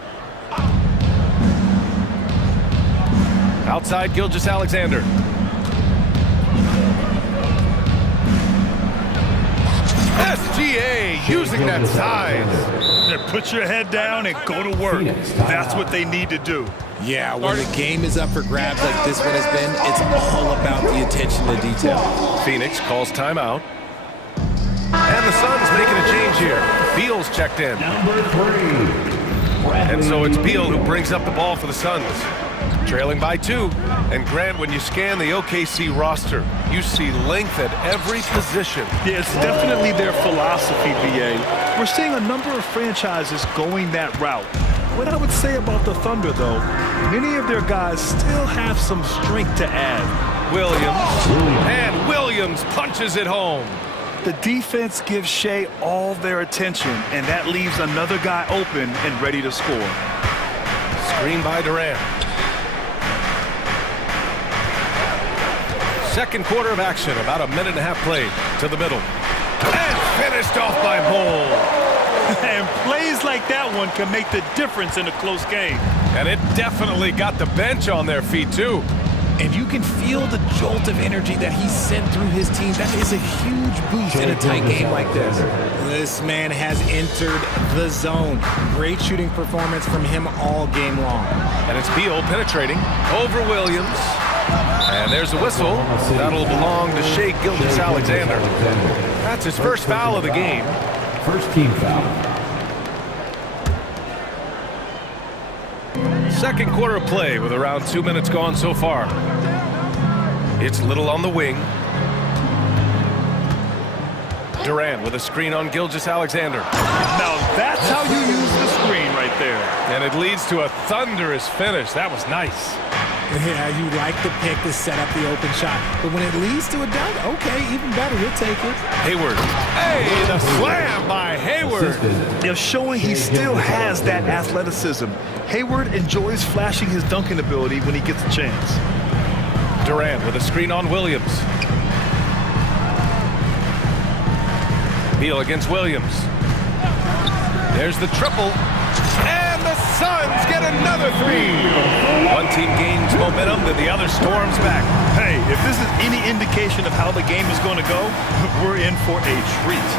Outside Gilgeous-Alexander. SGA using that size. Put your head down and go to work. That's what they need to do. Yeah, when the game is up for grabs like this one has been, it's all about the attention to detail. Phoenix calls timeout. And the Suns making a change here. Beal's checked in. And so it's Beal who brings up the ball for the Suns. Trailing by 2. And Grant, when you scan the OKC roster, you see length at every position. Yeah, it's definitely their philosophy, BA. We're seeing a number of franchises going that route. What I would say about the Thunder, though, many of their guys still have some strength to add. Williams. And Williams punches it home. The defense gives Shea all their attention, and that leaves another guy open and ready to score. Screen by Durant. Second quarter of action, about a minute and a half played to the middle. And finished off by Bol. And plays like that one can make the difference in a close game. And it definitely got the bench on their feet, too. And you can feel the jolt of energy that he sent through his team. That is a huge boost in a tight game like this. This man has entered the zone. Great shooting performance from him all game long. And it's Beal penetrating over Williams. And there's a whistle. That'll belong to Shea Gilgeous-Alexander. That's his first foul of the game. First team foul. Second quarter of play with around 2 minutes gone so far. It's Little on the wing. Durant with a screen on Gilgeous-Alexander. Now that's how you use the screen right there. And it leads to a thunderous finish. That was nice. Yeah, you like the pick to set up the open shot. But when it leads to a dunk, okay, even better, we'll take it. Hayward. Hey, the slam by Hayward. They're showing he still has that athleticism. Hayward enjoys flashing his dunking ability when he gets a chance. Durant with a screen on Williams. Beal against Williams. There's the triple. And the Suns get another 3. One team gains momentum, then the other storms back. Hey, if this is any indication of how the game is going to go, we're in for a treat.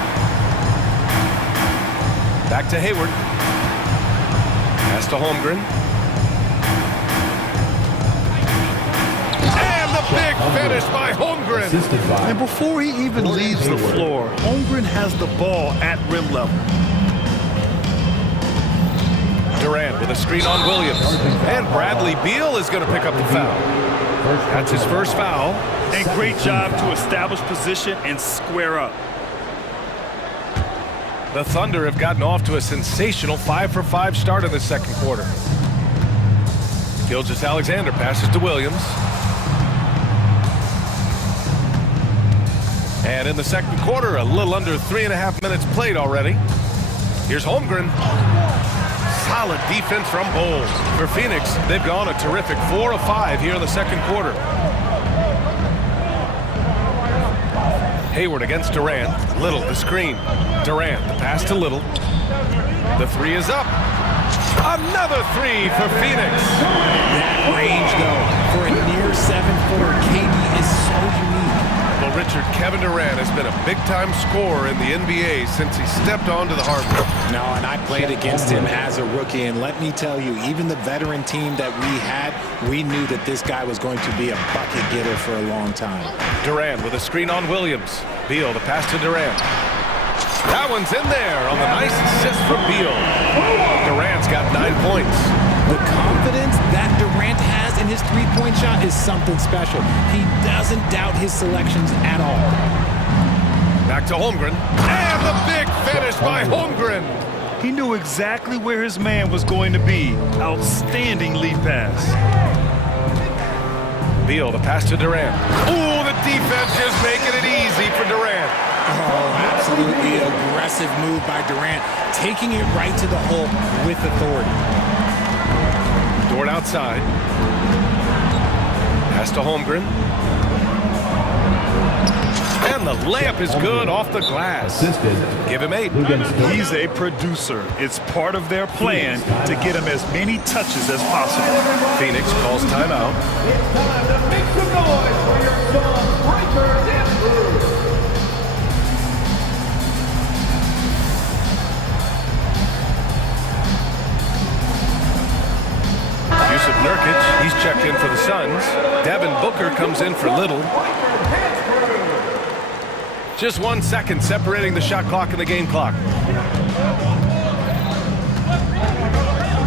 Back to Hayward. Pass to Holmgren. And the big finish by Holmgren. And before he even leaves the floor, Holmgren has the ball at rim level. Durant with a screen on Williams. And Bradley Beal is going to pick up the foul. That's his first foul. And great job to establish position and square up. The Thunder have gotten off to a sensational 5-for-5 start in the second quarter. Gilgeous-Alexander passes to Williams. And in the second quarter, a little under 3.5 minutes played already. Here's Holmgren. Solid defense from Bowles. For Phoenix, they've gone a terrific 4 of 5 here in the second quarter. Hayward against Durant. Little, the screen. Durant, the pass to Little. The three is up. Another three for Phoenix. That range, though, for a near 7-footer, KD is so unique. Well, Richard, Kevin Durant has been a big-time scorer in the NBA since he stepped onto the hardwood. No, and I played against him as a rookie, and let me tell you, even the veteran team that we had, we knew that this guy was going to be a bucket getter for a long time. Durant with a screen on Williams. Beal, the pass to Durant. That one's in there on the nice assist from Beal. Durant's got 9 points. The confidence that Durant has in his three-point shot is something special. He doesn't doubt his selections at all. Back to Holmgren. And the big finish by Holmgren. He knew exactly where his man was going to be. Outstanding lead pass. Beal, the pass to Durant. Ooh, the defense just making it easy for Durant. Oh, absolutely aggressive move by Durant, taking it right to the hole with authority. Dort outside. Pass to Holmgren. And the layup is good off the glass. Give him 8. He's a producer. It's part of their plan to get him as many touches as possible. Phoenix calls timeout. It's time to make some noise for your son, Breaker Denver. Yusuf Nurkic, he's checked in for the Suns. Devin Booker comes in for Little. Just 1 second separating the shot clock and the game clock.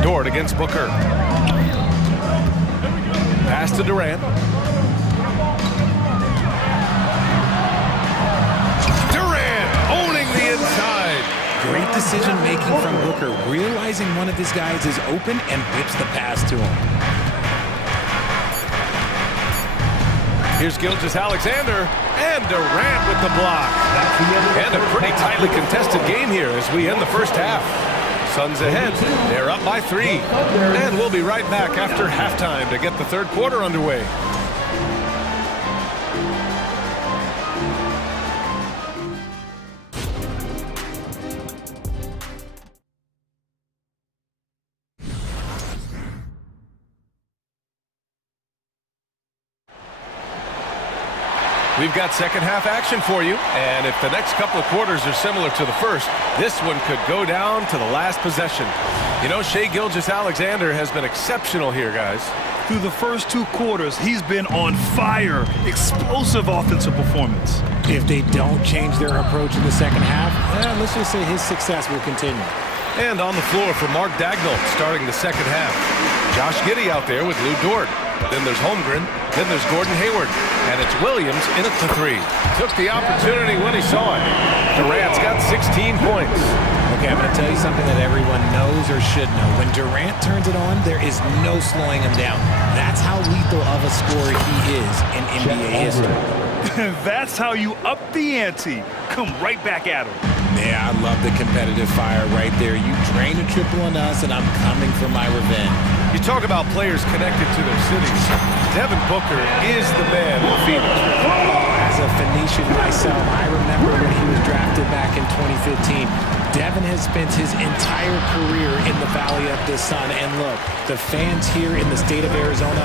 Dort against Booker. Pass to Durant. Durant owning the inside. Great decision making from Booker, realizing one of his guys is open and whips the pass to him. Here's Gilgeous-Alexander, and Durant with the block. And a pretty tightly contested game here as we end the first half. Suns ahead. They're up by 3. And we'll be right back after halftime to get the third quarter underway. We've got second half action for you, and if the next couple of quarters are similar to the first, this one could go down to the last possession. You know, Shai Gilgeous-Alexander has been exceptional here, guys. Through the first 2 quarters, he's been on fire. Explosive offensive performance. If they don't change their approach in the second half, let's just say his success will continue. And on the floor for Mark Dagnall starting the second half. Josh Giddey out there with Lou Dort. Then there's Holmgren. Then there's Gordon Hayward. And it's Williams in it to 3. Took the opportunity when he saw it. Durant's got 16 points. Okay, I'm going to tell you something that everyone knows or should know. When Durant turns it on, there is no slowing him down. That's how lethal of a scorer he is in NBA history. That's how you up the ante. Come right back at him. Yeah, I love the competitive fire right there. You drain a triple on us, and I'm coming for my revenge. You talk about players connected to their cities. Devin Booker is the man in Phoenix. As a Phoenician myself, I remember when he was drafted back in 2015. Devin has spent his entire career in the Valley of the Sun. And look, the fans here in the state of Arizona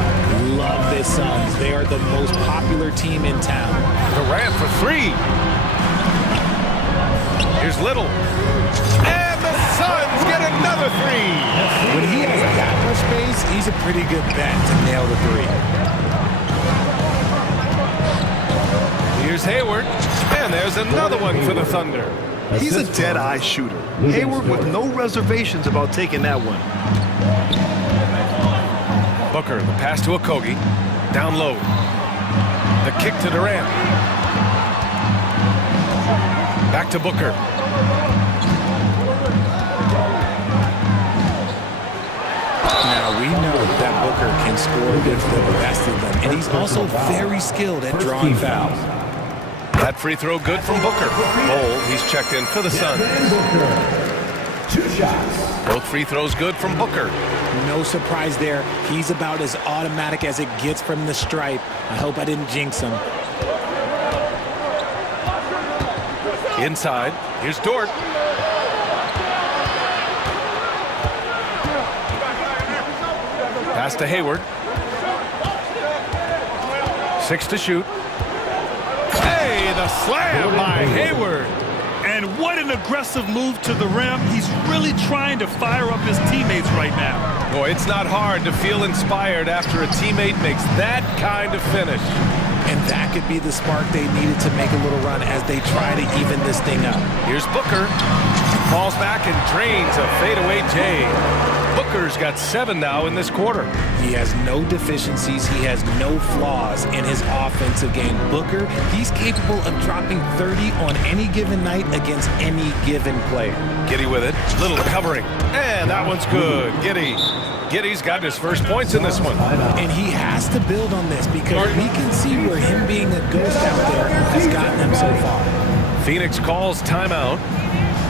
love the Suns. They are the most popular team in town. Durant for 3. Here's Little. And the Suns get another three. When he has that much space, he's a pretty good bet to nail the three. Here's Hayward, and there's another one for the Thunder. He's a dead-eye shooter. Hayward with no reservations about taking that one. Booker, the pass to Okogie. Down low. The kick to Durant. Back to Booker. Now, we know that Booker can score against the best of them, and he's also very skilled at drawing fouls. That free throw good from Booker. Bowl, he's checked in for the Suns. 2 shots. Both free throws good from Booker. No surprise there. He's about as automatic as it gets from the stripe. I hope I didn't jinx him. Inside, here's Dort. Pass to Hayward. 6 to shoot. Hey, the slam by Hayward. And what an aggressive move to the rim. He's really trying to fire up his teammates right now. Boy, it's not hard to feel inspired after a teammate makes that kind of finish. And that could be the spark they needed to make a little run as they try to even this thing up. Here's Booker. Falls back and drains a fadeaway J. Booker's got 7 now in this quarter. He has no deficiencies. He has no flaws in his offensive game. Booker, he's capable of dropping 30 on any given night against any given player. Giddey with it. Little covering. And that one's good. Giddey's got his first points in this one. And he has to build on this because we can see where him being a ghost out there has gotten him so far. Phoenix calls timeout.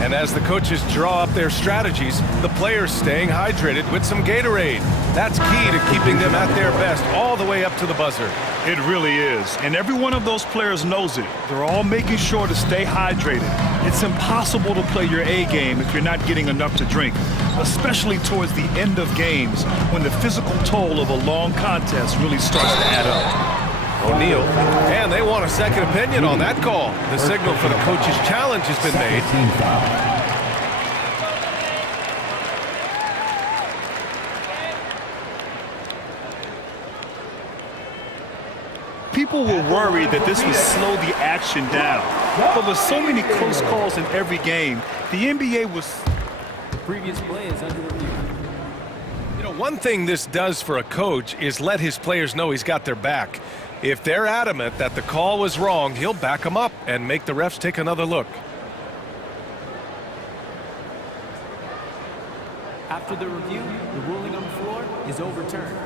And as the coaches draw up their strategies, the players staying hydrated with some Gatorade. That's key to keeping them at their best all the way up to the buzzer. It really is. And every one of those players knows it. They're all making sure to stay hydrated. It's impossible to play your A game if you're not getting enough to drink, especially towards the end of games when the physical toll of a long contest really starts to add up. O'Neal, and they want a second opinion on that call. The signal for the coach's challenge has been made. People were worried that this would slow the action down. But with so many close calls in every game, the NBA was... The previous play is under review. You know, one thing this does for a coach is let his players know he's got their back. If they're adamant that the call was wrong, he'll back them up and make the refs take another look. After the review, the ruling on the floor is overturned.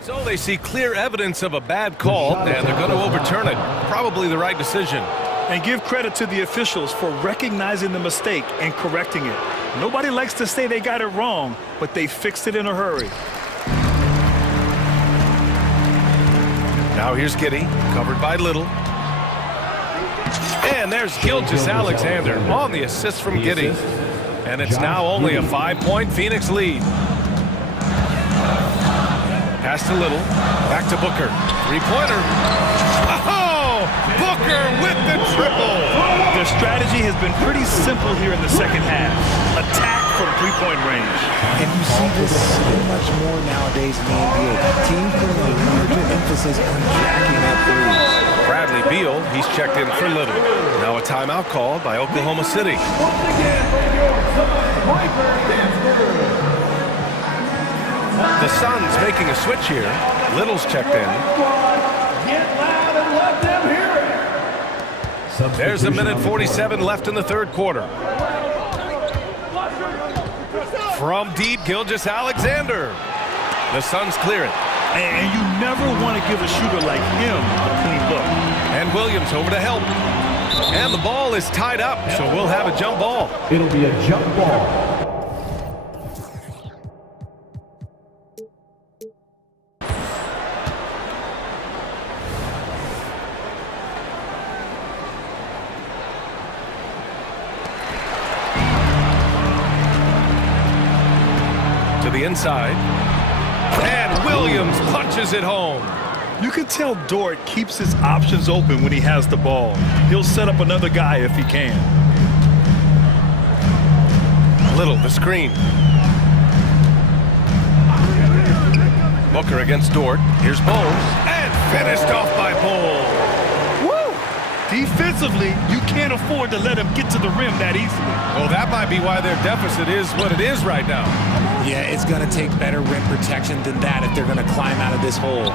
So they see clear evidence of a bad call, and they're going to overturn it. Probably the right decision. And give credit to the officials for recognizing the mistake and correcting it. Nobody likes to say they got it wrong, but they fixed it in a hurry. Now here's Giddey, covered by Little. And there's Gilgeous-Alexander on the assist from Giddey. And it's now only a 5-point Phoenix lead. Pass to Little, back to Booker. Three-pointer. Oh! Booker with the triple! Their strategy has been pretty simple here in the second half. Attack from three-point range. And you see this so much more nowadays in the NBA. Teams putting a larger emphasis on jacking up threes. Bradley Beal, he's checked in for Little. Now a timeout called by Oklahoma City. The Suns making a switch here. Little's checked in. There's a minute 47 left in the third quarter. From deep, Gilgeous-Alexander. The Suns clear it. And you never want to give a shooter like him a clean look. And Williams over to help. And the ball is tied up, so we'll have a jump ball. It'll be a jump ball. To the inside. And Williams punches it home. You can tell Dort keeps his options open when he has the ball. He'll set up another guy if he can. Little, the screen. Booker against Dort. Here's Bowles. And finished off by Bowles. Woo! Defensively, you can't afford to let him get to the rim that easily. Well, that might be why their deficit is what it is right now. Yeah, it's going to take better rim protection than that if they're going to climb out of this hole.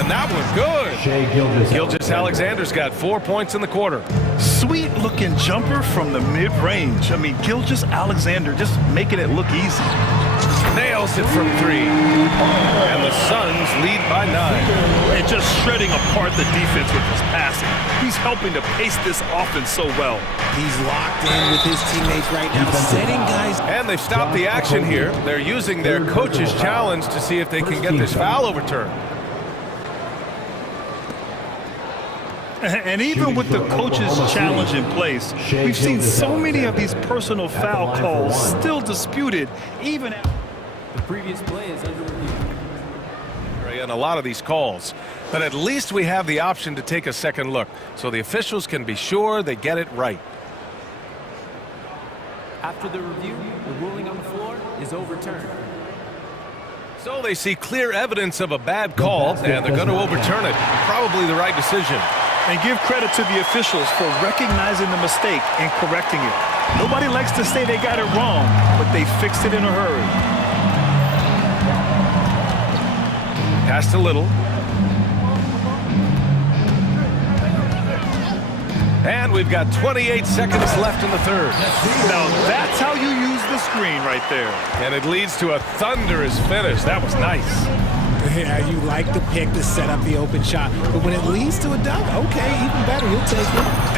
And that was good. Gilgeous-Alexander's got 4 points in the quarter. Sweet-looking jumper from the mid-range. I mean, Gilgeous-Alexander just making it look easy. Nails it from 3. And the Suns lead by 9. And just shredding apart the defense with his passing. He's helping to pace this offense so well. He's locked in with his teammates right now, setting guys. And they've stopped the action here. They're using their coach's challenge to see if they can get this foul overturned. And even with the coach's challenge in place, we've seen so many of these personal foul calls still disputed, even after the previous play is under review. And a lot of these calls, but at least we have the option to take a second look, so the officials can be sure they get it right. After the review, the ruling on the floor is overturned. So they see clear evidence of a bad call, and they're going to overturn it. Probably the right decision. And give credit to the officials for recognizing the mistake and correcting it. Nobody likes to say they got it wrong, but they fixed it in a hurry. Pass to Little. And we've got 28 seconds left in the third. Now that's how you use the screen right there. And it leads to a thunderous finish. That was nice. Yeah, you like the pick to set up the open shot, but when it leads to a dunk, okay, even better, you'll take it.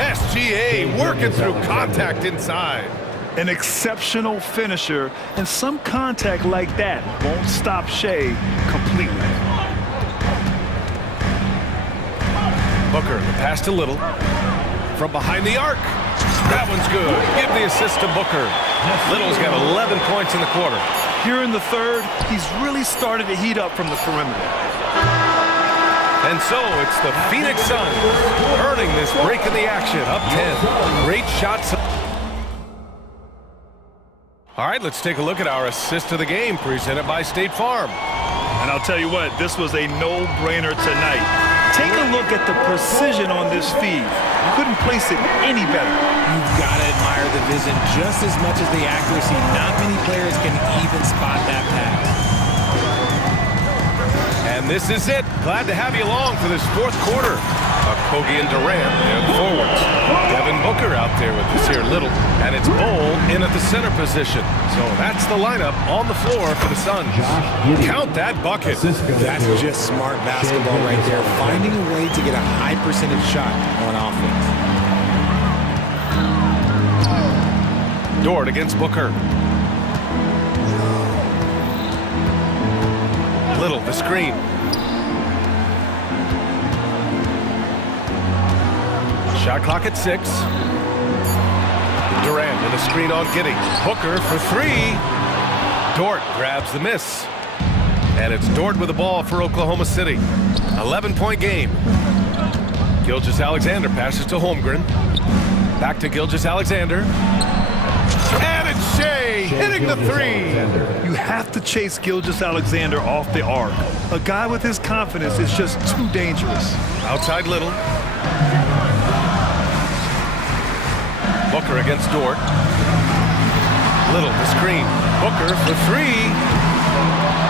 SGA working through contact inside. An exceptional finisher, and some contact like that won't stop Shea completely. Booker, the pass to Little. From behind the arc. That one's good. Give the assist to Booker. Little's got 11 points in the quarter. Here in the third, he's really started to heat up from the perimeter. And so it's the Phoenix Suns earning this break in the action. Up 10. Great shots. All right, let's take a look at our assist of the game presented by State Farm. And I'll tell you what, this was a no-brainer tonight. Take a look at the precision on this feed. Couldn't place it any better. You've got to admire the vision just as much as the accuracy. Not many players can even spot that pass. And this is it. Glad to have you along for this fourth quarter. Kogi and Durant, they're the forwards. Devin Booker out there with this here Little. And it's Bol in at the center position. So that's the lineup on the floor for the Suns. Count that bucket. That's just smart basketball right there. Finding a way to get a high percentage shot on offense. Dort against Booker. Little, the screen. Shot clock at 6. Durant with a screen on Giddey. Booker for 3. Dort grabs the miss. And it's Dort with the ball for Oklahoma City. 11-point game. Gilgeous-Alexander passes to Holmgren. Back to Gilgeous-Alexander. And it's Shea hitting the 3. You have to chase Gilgeous-Alexander off the arc. A guy with his confidence is just too dangerous. Outside Little. Booker against Dort. Little, the screen. Booker for 3.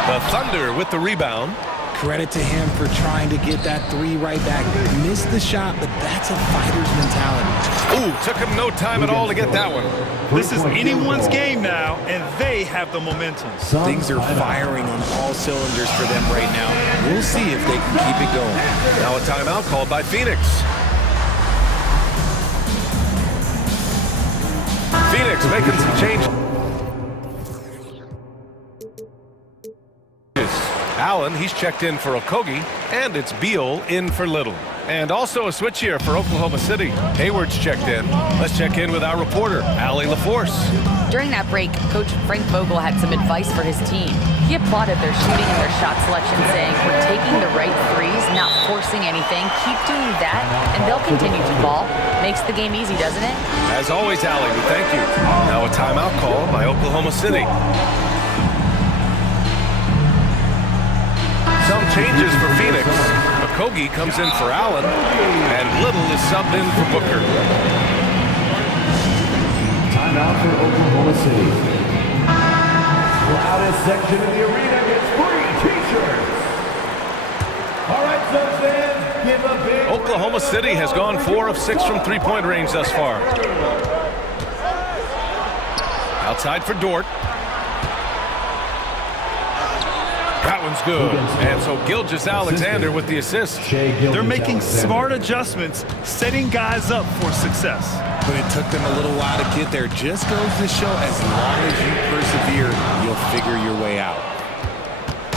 The Thunder with the rebound. Credit to him for trying to get that 3 right back. Missed the shot, but that's a fighter's mentality. Ooh, took him no time at all to get that one. This is anyone's game now, and they have the momentum. Things are firing on all cylinders for them right now. We'll see if they can keep it going. Now a timeout called by Phoenix. Phoenix making some changes. Allen, he's checked in for Okogie, and it's Beal in for Little. And also a switch here for Oklahoma City. Hayward's checked in. Let's check in with our reporter, Allie LaForce. During that break, Coach Frank Vogel had some advice for his team. He applauded their shooting and their shot selection, saying, "We're taking the right threes, not forcing anything. Keep doing that, and they'll continue to ball." Makes the game easy, doesn't it? As always, Allie, we thank you. Now a timeout call by Oklahoma City. Some changes for Phoenix. Okogie comes in for Allen, and Little is subbed in for Booker. Timeout for Oklahoma City. Loudest section in the arena gets free T-shirts. All right, Suns fans, give a big... Oklahoma City has gone 4 of 6 from three-point range thus far. Outside for Dort. That one's good. And so Gilgeous-Alexander with the assist. They're making smart adjustments, setting guys up for success. But it took them a little while to get there. Just goes to show, as long as you persevere, you'll figure your way out.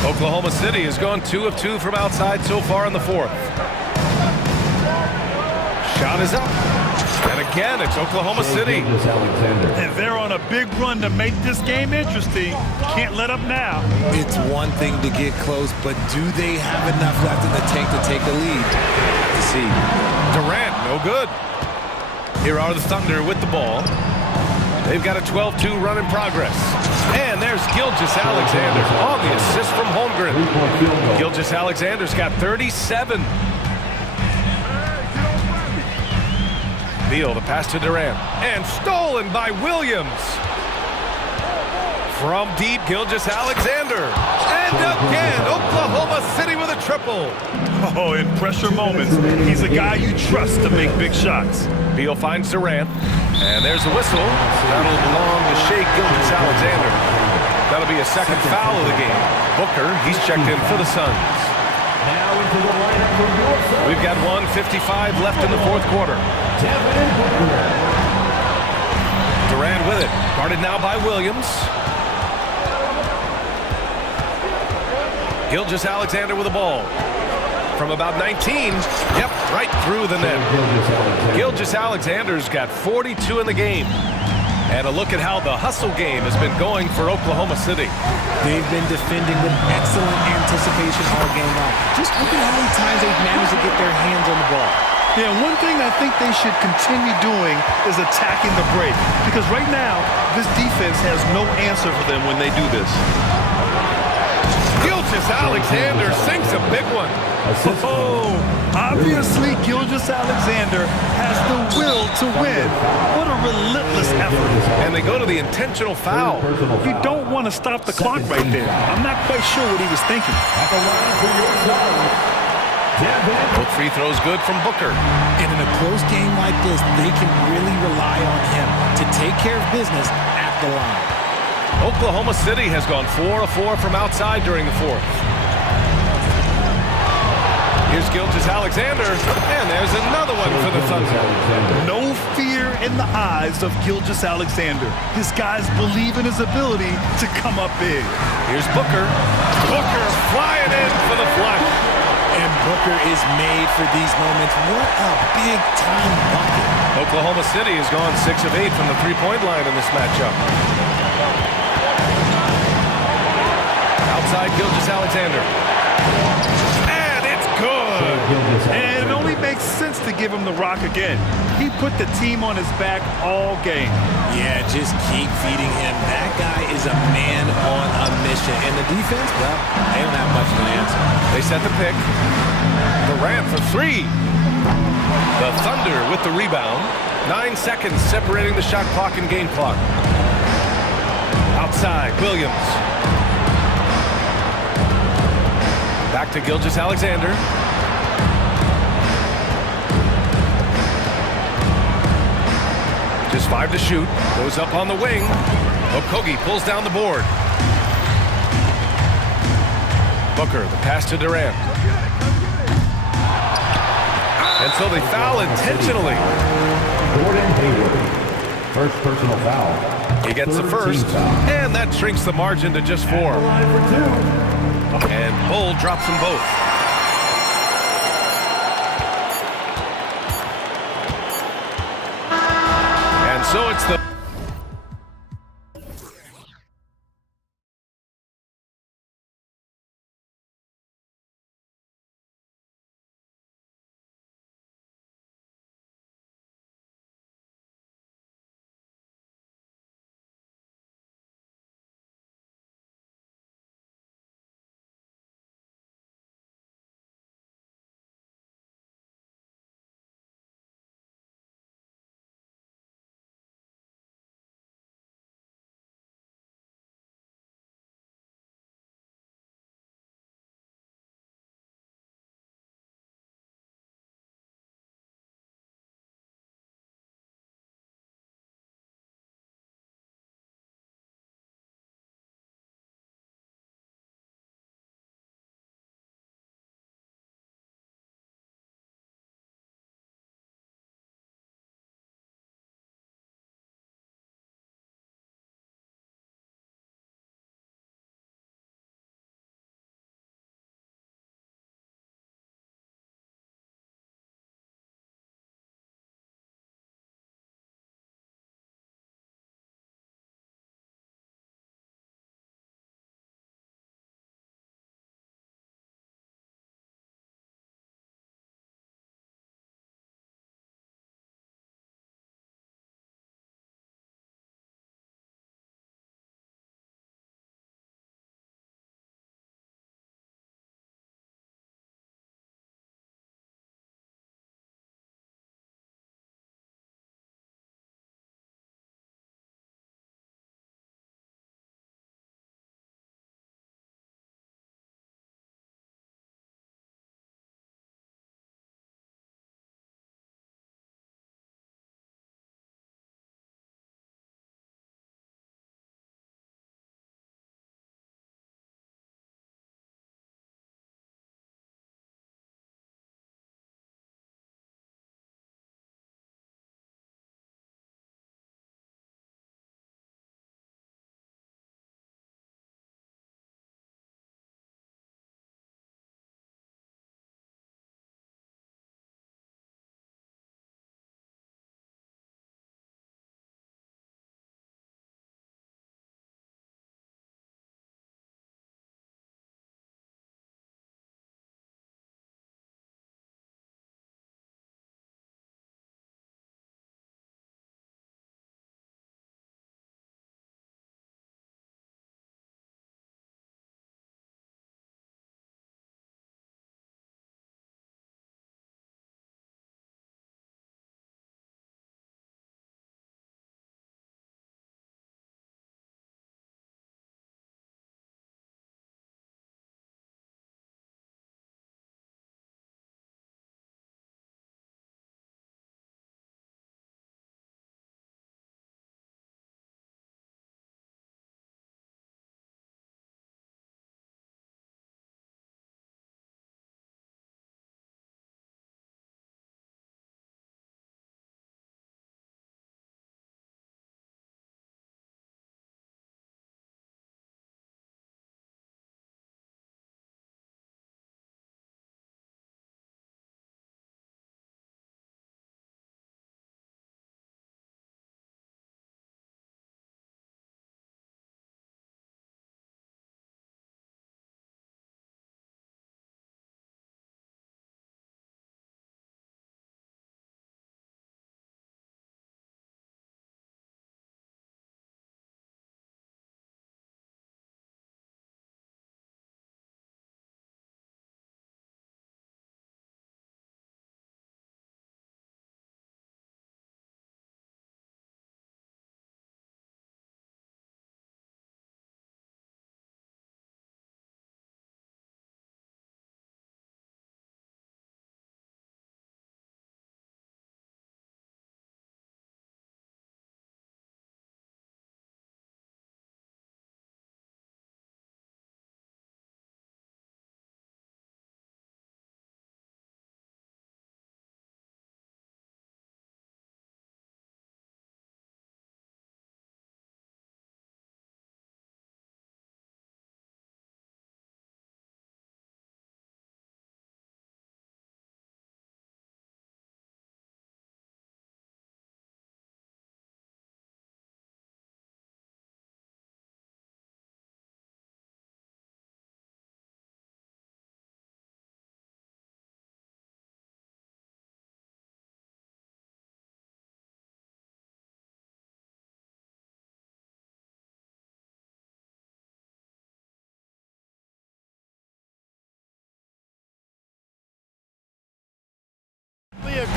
Oklahoma City has gone 2 of 2 from outside so far in the fourth. Shot is up. And again, it's Oklahoma City. And they're on a big run to make this game interesting. Can't let up now. It's one thing to get close, but do they have enough left in the tank to take the lead? Have to see. Durant, no good. Here are the Thunder with the ball. They've got a 12-2 run in progress. And there's Gilgeous-Alexander on the assist from Holmgren. Gilgeous-Alexander's got 37. Beal, the pass to Durant. And stolen by Williams. From deep, Gilgeous-Alexander. And again, Oklahoma City with a triple. Oh, in pressure moments, he's a guy you trust to make big shots. Beal finds Durant. And there's a whistle. That'll belong to Shai Gilgeous-Alexander. That'll be a second foul of the game. Booker, he's checked in for the Suns. We've got 1:55 left in the fourth quarter. Durant with it. Guarded now by Williams. Gilgeous-Alexander with the ball. From about 19. Yep, right through the net. Gilgeous-Alexander's got 42 in the game. And a look at how the hustle game has been going for Oklahoma City. They've been defending with excellent anticipation all game long. Just look at how many times they've managed to get their hands on the ball. Yeah, one thing I think they should continue doing is attacking the break. Because right now, this defense has no answer for them when they do this. Gilgeous-Alexander sinks a big one. Oh, obviously Gilgeous-Alexander has the will to win. What a relentless effort. And they go to the intentional foul. You don't want to stop the clock right there. I'm not quite sure what he was thinking. Both free throws good from Booker. And in a close game like this, they can really rely on him to take care of business at the line. Oklahoma City has gone 4 of 4 from outside during the fourth. Here's Gilgeous-Alexander, and there's another one for the Thunder. No fear in the eyes of Gilgeous-Alexander. His guys believe in his ability to come up big. Here's Booker. Booker flying in for the flush. And Booker is made for these moments. What a big-time bucket. Oklahoma City has gone 6 of 8 from the three-point line in this matchup. Outside Gilgeous-Alexander. And it's good. And it only makes sense to give him the rock again. He put the team on his back all game. Yeah, just keep feeding him. That guy is a man on a mission. And the defense, well, they don't have much of an answer. They set the pick. Durant for 3. The Thunder with the rebound. 9 seconds separating the shot clock and game clock. Outside, Williams. Back to Gilgeous-Alexander. Just 5 to shoot. Goes up on the wing. Okogie pulls down the board. Booker, the pass to Durant. And so they foul intentionally. Gordon Hayward. First personal foul. He gets the first, and that shrinks the margin to just 4. And Bull drops them both. And so it's the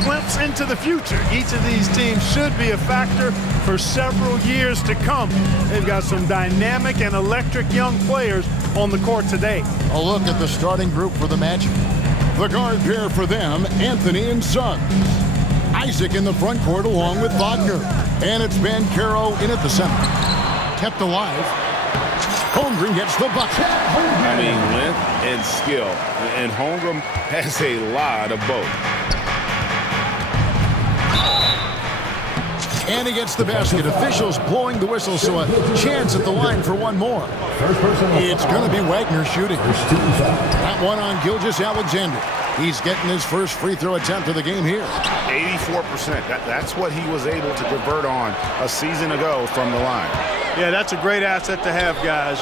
glimpse into the future. Each of these teams should be a factor for several years to come. They've got some dynamic and electric young players on the court today. A look at the starting group for the Magic. The guard pair for them, Anthony and Suggs. Isaac in the front court along with Wagner. And it's Banchero in at the center. Kept alive. Holmgren gets the bucket. I mean, length and skill. And Holmgren has a lot of both. And he gets the basket. Officials blowing the whistle, so a chance at the line for one more. It's going to be Wagner shooting. That one on Gilgeous-Alexander. He's getting his first free throw attempt of the game here. 84%. That's what he was able to convert on a season ago from the line. Yeah, that's a great asset to have, guys,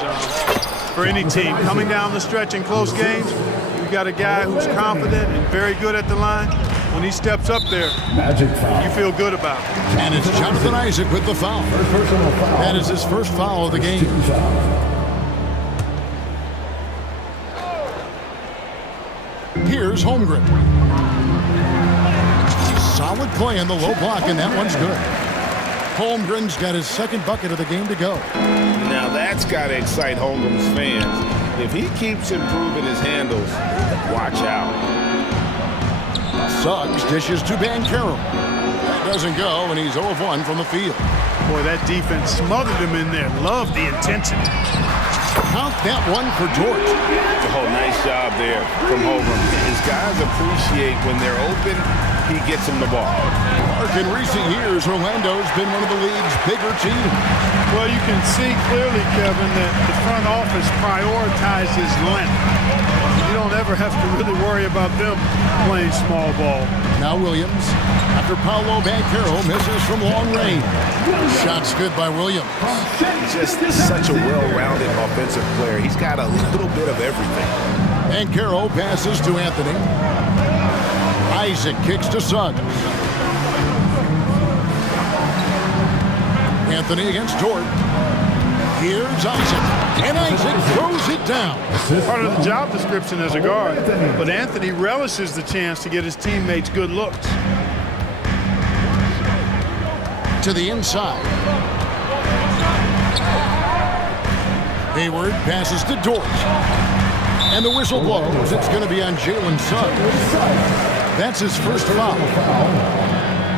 for any team. Coming down the stretch in close games, you've got a guy who's confident and very good at the line. When he steps up there, you feel good about it. And it's Jonathan Isaac with the foul. That is his first foul of the game. Here's Holmgren. Solid play in the low block, and that one's good. Holmgren's got his second bucket of the game to go. Now that's got to excite Holmgren's fans. If he keeps improving his handles, watch out. Suggs dishes to Banchero. That doesn't go, and he's 0 of 1 from the field. Boy, that defense smothered him in there. Love the intensity. Count that one for George. Oh, nice job there from Holmgren. His guys appreciate when they're open, he gets them the ball. Mark, in recent years, Orlando's been one of the league's bigger teams. Well, you can see clearly, Kevin, that the front office prioritizes length. You don't ever have to really worry about them playing small ball. Now Williams, after Paolo Banchero misses from long range. Shot's good by Williams. Just such a well-rounded offensive player. He's got a little bit of everything. Banchero passes to Anthony. Isaac kicks to Suggs. Anthony against Jordan. Here's Isaac. And Isaac throws it down. Part of the job description as a guard. But Anthony relishes the chance to get his teammates good looks. To the inside. Hayward passes to Dort. And the whistle blows. It's going to be on Jalen Suggs. That's his first foul.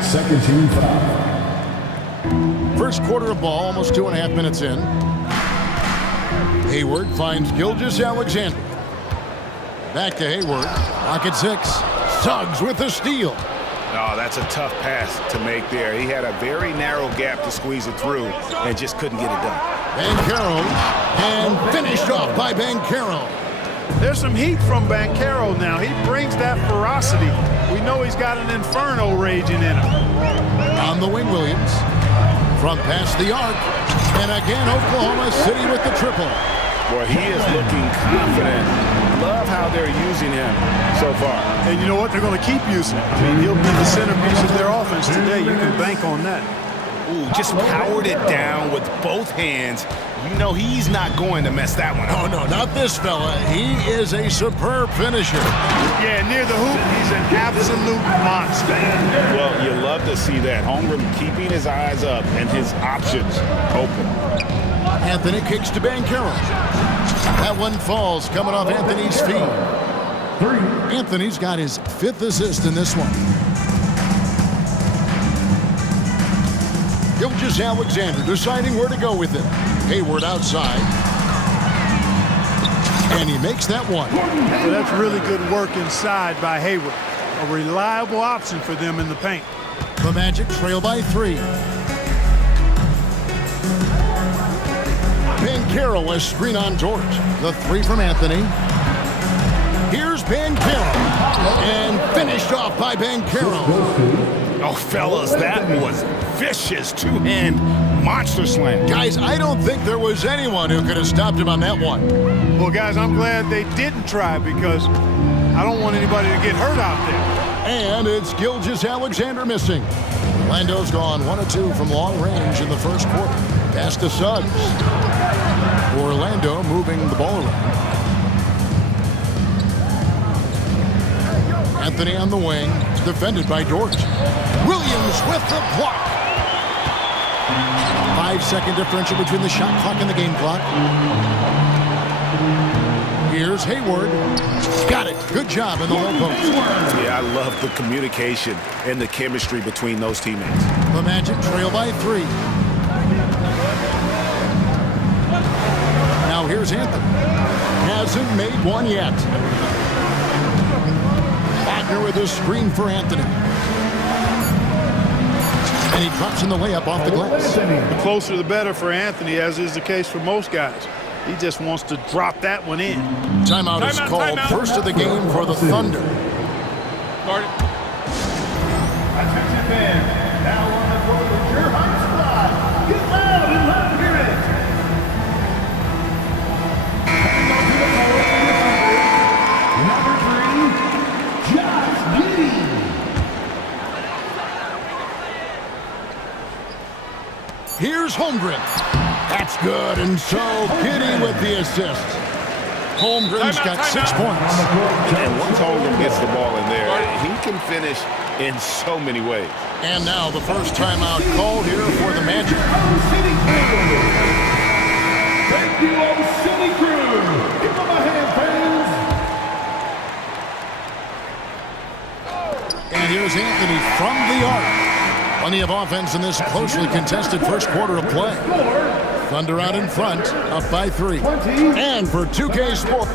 Second team foul. First quarter of ball, almost 2.5 minutes in. Hayward finds Gilgeous-Alexander. Back to Hayward. Lock at 6. Suggs with the steal. Oh, that's a tough pass to make there. He had a very narrow gap to squeeze it through and just couldn't get it done. Banchero, and finished off by Banchero. There's some heat from Banchero now. He brings that ferocity. We know he's got an inferno raging in him. On the wing, Williams. From past the arc. And again, Oklahoma City with the triple. Boy, he is looking confident. Love how they're using him so far. And you know what? They're going to keep using him. I mean, he'll be the centerpiece of their offense today. You can bank on that. Ooh, just powered it down with both hands. You know he's not going to mess that one up. Oh, no, not this fella. He is a superb finisher. Yeah, near the hoop, he's an absolute monster. Well, you love to see that. Holmgren keeping his eyes up and his options open. Anthony kicks to Banchero. That one falls coming off Anthony's feet. Anthony's got his 5th assist in this one. Gilgeous-Alexander deciding where to go with it. Hayward outside. And he makes that one. Well, that's really good work inside by Hayward. A reliable option for them in the paint. The Magic trail by 3. Banchero a screen on George. The 3 from Anthony. Here's Banchero. And finished off by Banchero. Oh, fellas, that was vicious two-hand monster slam. Guys, I don't think there was anyone who could have stopped him on that one. Well, guys, I'm glad they didn't try because I don't want anybody to get hurt out there. And it's Gilgeous-Alexander missing. Orlando's gone 1 of 2 from long range in the first quarter. Pass to Suggs. Orlando moving the ball around. Anthony on the wing, defended by Dort. Williams with the block. 5-second differential between the shot clock and the game clock. Here's Hayward. Got it. Good job in the low post. Yeah, I love the communication and the chemistry between those teammates. The Magic trail by 3. Now here's Anthony. Hasn't made one yet. Wagner with a screen for Anthony. And he drops in the layup off the glass. The closer the better for Anthony, as is the case for most guys. He just wants to drop that one in. Timeout is called. First of the game for the Thunder. Attention fans, now on the court with your hot squad. Get loud and let them hear it. Heading on to the floor, number 3, Josh Giddey. Here's Holmgren. That's good, and so Giddey with the assist. Holmgren's got 6 points. And once Holmgren gets the ball in there, he can finish in so many ways. And now the first timeout called here for the Magic. Thank you, old City Crew. Give them a hand, fans. And here's Anthony from the arc. Plenty of offense in this closely contested first quarter of play. Thunder out in front, up by 3. And for 2K Sports.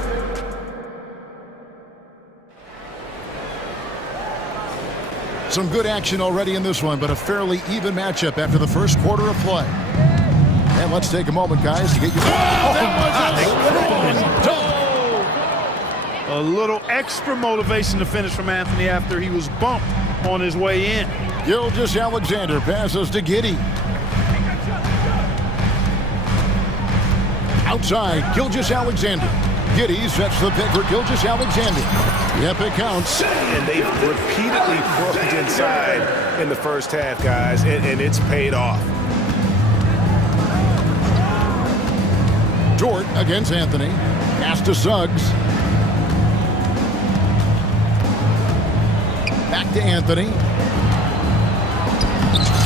Some good action already in this one, but a fairly even matchup after the first quarter of play. And let's take a moment, guys, to get you... A little extra motivation to finish from Anthony after he was bumped on his way in. Gilgeous-Alexander passes to Giddey. Outside, Gilgeous-Alexander. Giddey sets the pick for Gilgeous-Alexander. Yep, it counts. And they've repeatedly broken inside in the first half, guys, and it's paid off. Dort against Anthony. Pass to Suggs. Back to Anthony.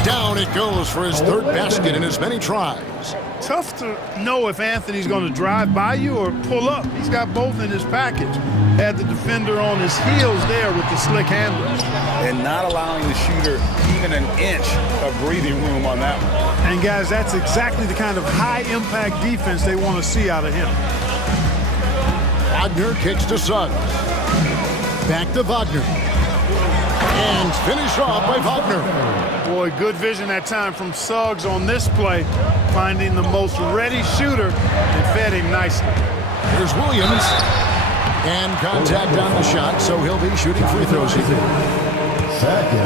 Down it goes for his third basket in as many tries. Tough to know if Anthony's going to drive by you or pull up. He's got both in his package. Had the defender on his heels there with the slick handles. And not allowing the shooter even an inch of breathing room on that one. And guys, that's exactly the kind of high-impact defense they want to see out of him. Wagner kicks to Suggs. Back to Wagner. And finished off by Wagner. Boy, good vision that time from Suggs on this play, finding the most ready shooter and fed him nicely. Here's Williams. And contact on the shot, so he'll be shooting free throws here.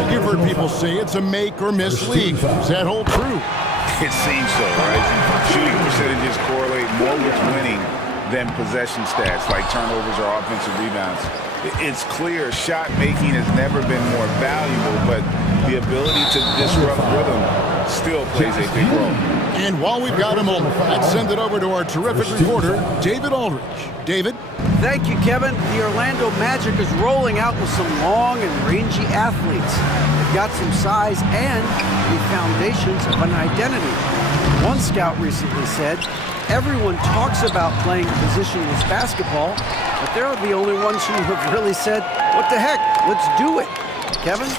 You've heard people say it's a make-or-miss league. Does that hold true? It seems so, right? Shooting percentages correlate more with winning than possession stats like turnovers or offensive rebounds. It's clear shot making has never been more valuable, but the ability to disrupt rhythm still plays a big role. And while we've got a moment, let's send it over to our terrific reporter, David Aldridge. David? Thank you, Kevin. The Orlando Magic is rolling out with some long and rangy athletes. They've got some size and the foundations of an identity. One scout recently said, everyone talks about playing positionless basketball, but they're the only ones who have really said, what the heck, let's do it. Kevin?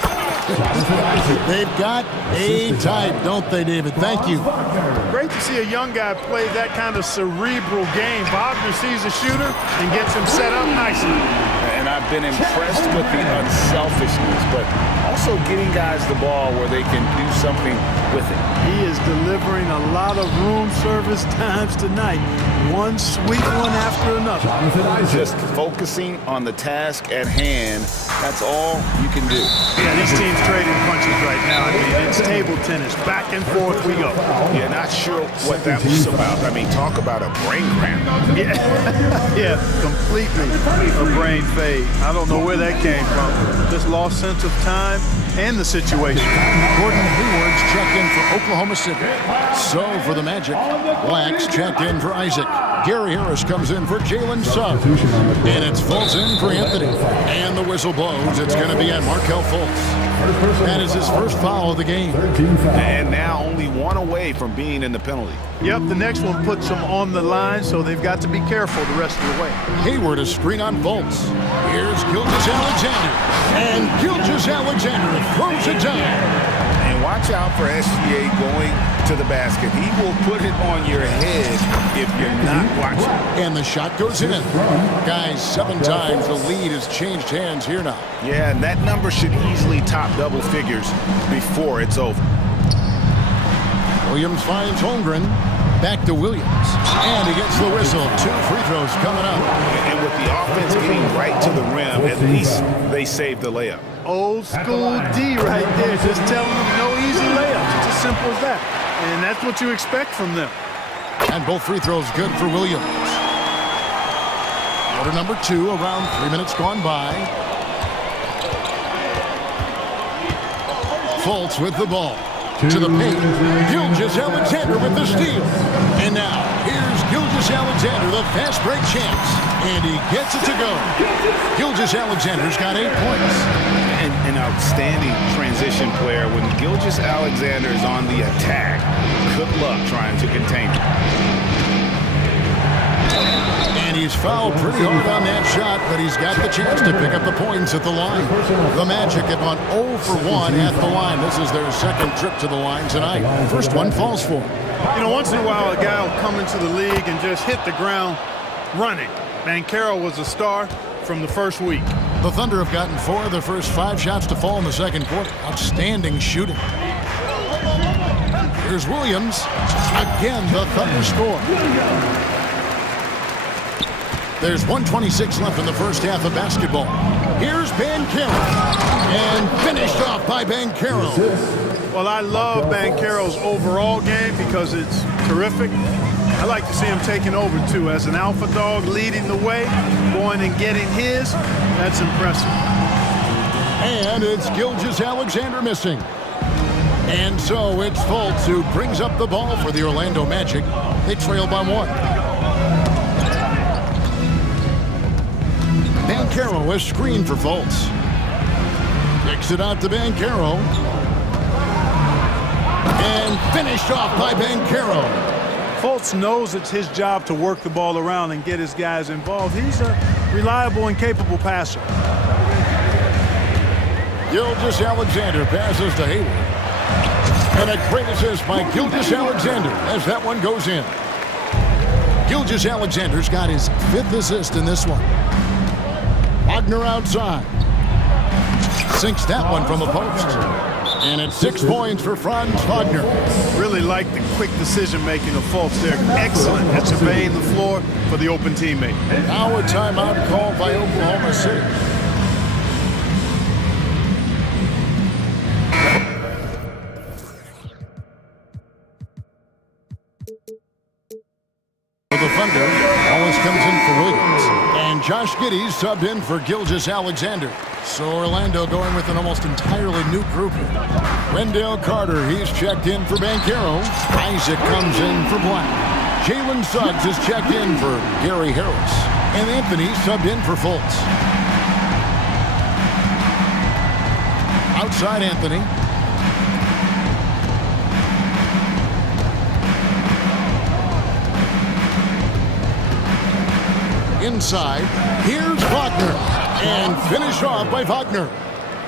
They've got a type, don't they, David? Thank you. Great to see a young guy play that kind of cerebral game. Wagner sees a shooter and gets him set up nicely. And I've been impressed with the unselfishness, but also getting guys the ball where they can do something with it. He is delivering a lot of room service times tonight. One sweet one after another. Just focusing on the task at hand, that's all you can do. Yeah, these teams trading punches right now. I mean, it's table tennis. Back and forth we go. Yeah, not sure what that was about. I mean, talk about a brain cramp. Yeah, yeah, completely a brain fade. I don't know where that came from. Just lost sense of time and the situation. Gordon Hayward's checked in for Oklahoma City. So for the Magic, Black's checked in for Isaac. Gary Harris comes in for Jalen Suggs. And it's Fultz in for Anthony. And the whistle blows. It's going to be on Markelle Fultz. That is his first foul of the game. And now only one away from being in the penalty. Yep, the next one puts them on the line, so they've got to be careful the rest of the way. Hayward a screen on Fultz. Here's Gilgeous-Alexander. And Gilgeous-Alexander throws it down. And watch out for SGA going to the basket. He will put it on your head if you're not watching. And the shot goes in. Guys, 7 times the lead has changed hands here now. Yeah, and that number should easily top double figures before it's over. Williams finds Holmgren. Back to Williams. And he gets the whistle. 2 free throws coming up. And with the offense getting right to the rim, at least they saved the layup. Old school D right there, just telling them no easy layups. It's as simple as that. And that's what you expect from them. And both free throws good for Williams. Quarter number 2, around 3 minutes gone by. Fultz with the ball. To the paint. Gilgeous-Alexander with the steal. And now, here's Gilgeous-Alexander, the fast break champs. And he gets it to go. Gilgeous-Alexander's got 8 points. An outstanding transition player. When Gilgeous-Alexander is on the attack, good luck trying to contain him. And he's fouled pretty hard on that shot, but he's got the chance to pick up the points at the line. The Magic have gone 0 for 1 at the line. This is their second trip to the line tonight. First one falls for him. You know, once in a while, a guy will come into the league and just hit the ground running. Banchero was a star from the first week. The Thunder have gotten 4 of their first 5 shots to fall in the second quarter. Outstanding shooting. Here's Williams. Again, the Thunder score. There's 1:26 left in the first half of basketball. Here's Banchero. And finished off by Banchero. Well, I love Banchero's overall game because it's terrific. I like to see him taking over, too, as an alpha dog, leading the way, going and getting his. That's impressive. And it's Gilgeous-Alexander missing. And so it's Fultz who brings up the ball for the Orlando Magic. They trail by 1. Banchero is screened for Fultz. Kicks it out to Banchero. And finished off by Banchero. Fultz knows it's his job to work the ball around and get his guys involved. He's a reliable and capable passer. Gilgeous-Alexander passes to Hayward. And a great assist by Gilgeous-Alexander as that one goes in. Gilgeous-Alexander's got his 5th assist in this one. Wagner outside. Sinks that one from the post. And it's 6 points for Franz Wagner. Really like the quick decision-making of Fultz there. Excellent at surveying the floor for the open teammate. Now a timeout called by Oklahoma City. For the Thunder, always comes in for Williams. And Josh Giddey subbed in for Gilgeous-Alexander. So Orlando going with an almost entirely new group here. Wendell Carter, he's checked in for Banchero. Isaac comes in for Black. Jalen Suggs is checked in for Gary Harris. And Anthony subbed in for Fultz. Outside Anthony. Inside, here's Wagner. And finish off by Wagner.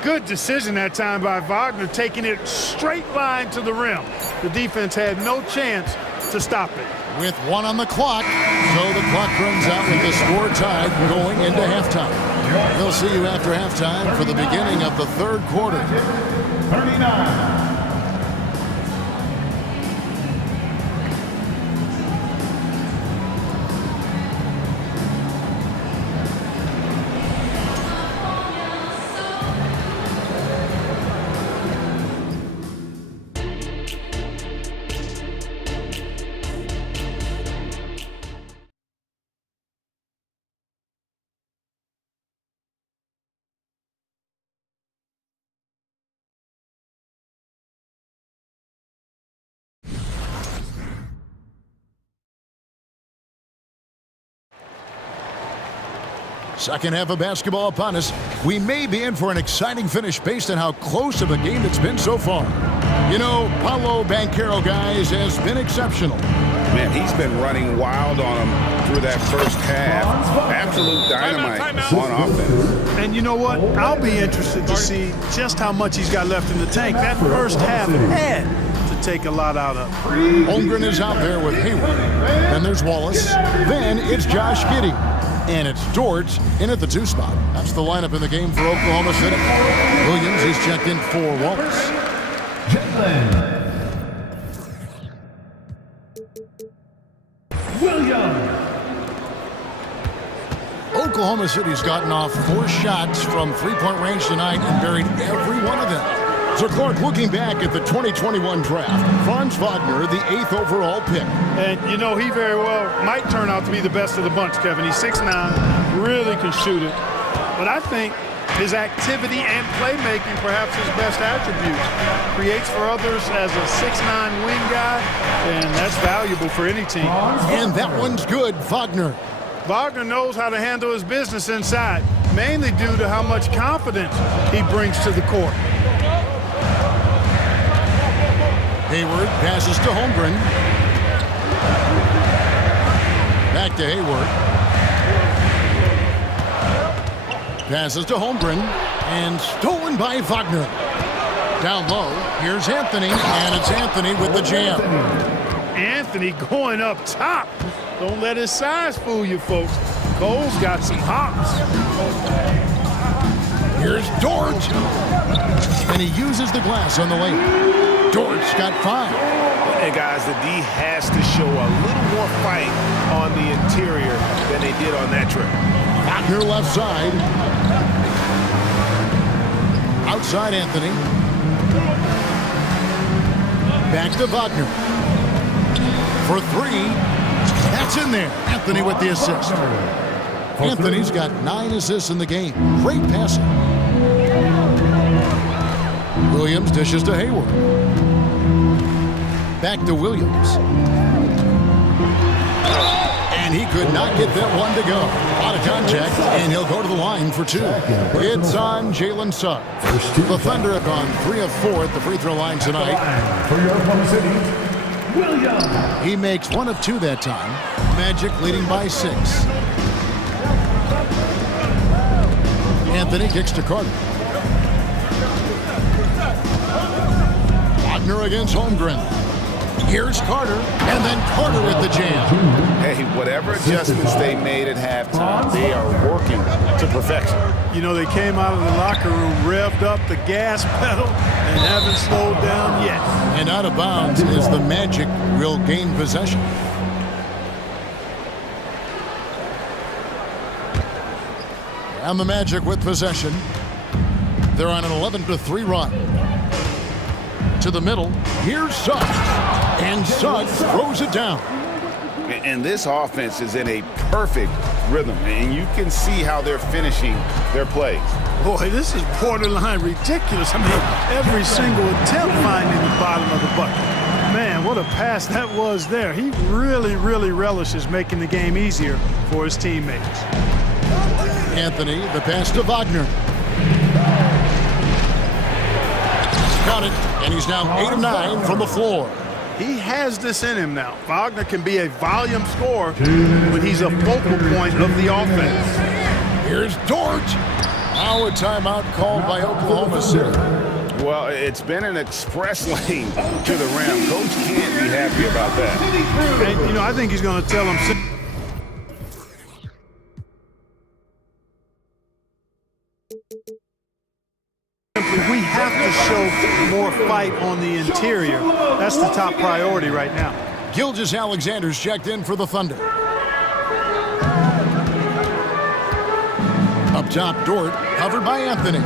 Good decision that time by Wagner, taking it straight line to the rim. The defense had no chance to stop it. With 1 on the clock, so the clock runs out with the score tied going into halftime. We'll see you after halftime for the beginning of the 3rd quarter. 39. Second half of basketball upon us. We may be in for an exciting finish based on how close of a game it's been so far. You know, Paolo Banchero, guys, has been exceptional. Man, he's been running wild on him through that first half. Absolute dynamite on offense. And you know what? I'll be interested to see just how much he's got left in the tank. That first half had to take a lot out of. Holmgren is out there with Hayward. Then there's Wallace. Then it's Josh Giddey. And it's Dort in at the 2 spot. That's the lineup in the game for Oklahoma City. Williams is checked in for Wallace. Oklahoma City's gotten off 4 shots from three-point range tonight and buried every one of them. So Clark, looking back at the 2021 draft, Franz Wagner, the 8th overall pick. And you know, he very well might turn out to be the best of the bunch, Kevin. He's 6'9", really can shoot it. But I think his activity and playmaking, perhaps his best attribute, creates for others as a 6'9" wing guy, and that's valuable for any team. And that one's good, Wagner. Wagner knows how to handle his business inside, mainly due to how much confidence he brings to the court. Hayward passes to Holmgren. Back to Hayward. Passes to Holmgren. And stolen by Wagner. Down low, here's Anthony. And it's Anthony with the jam. Anthony going up top. Don't let his size fool you, folks. Cole's got some hops. Here's Dort. And he uses the glass on the lane. Dort's got 5. And guys, the D has to show a little more fight on the interior than they did on that trip. Wagner left side. Outside Anthony. Back to Wagner. For 3. That's in there. Anthony with the assist. Anthony's got 9 assists in the game. Great passing. Williams dishes to Hayward. Back to Williams. And he could not get that one to go. Out of contact, and he'll go to the line for 2. It's on Jalen Suggs. The Thunder have gone 3 of 4 at the free throw line tonight. For your Oklahoma City, Williams. He makes 1 of 2 that time. Magic leading by 6. Anthony kicks to Carter. Wagner against Holmgren. Here's Carter, and then Carter with the jam. Hey, whatever adjustments they made at halftime, they are working to perfection. You know, they came out of the locker room, revved up the gas pedal, and haven't slowed down yet. And out of bounds is the Magic will gain possession. And the Magic with possession. They're on an 11-3 run. To the middle, here's Suggs. And Suggs throws it down. And this offense is in a perfect rhythm, and you can see how they're finishing their plays. Boy, this is borderline ridiculous. I mean, every single attempt finding the bottom of the bucket. Man, what a pass that was there. He really, really relishes making the game easier for his teammates. Anthony, the pass to Wagner. Got it, and he's now 8 of 9 from the floor. He has this in him now. Wagner can be a volume scorer when he's a focal point of the offense. Here's Dort. Now a timeout called by Oklahoma City. Well, it's been an express lane to the rim. Coach can't be happy about that. And, you know, I think he's going to tell him. We have to show more fight on the interior. That's the top priority right now. Gilgeous-Alexander's checked in for the Thunder. Up top, Dort, covered by Anthony.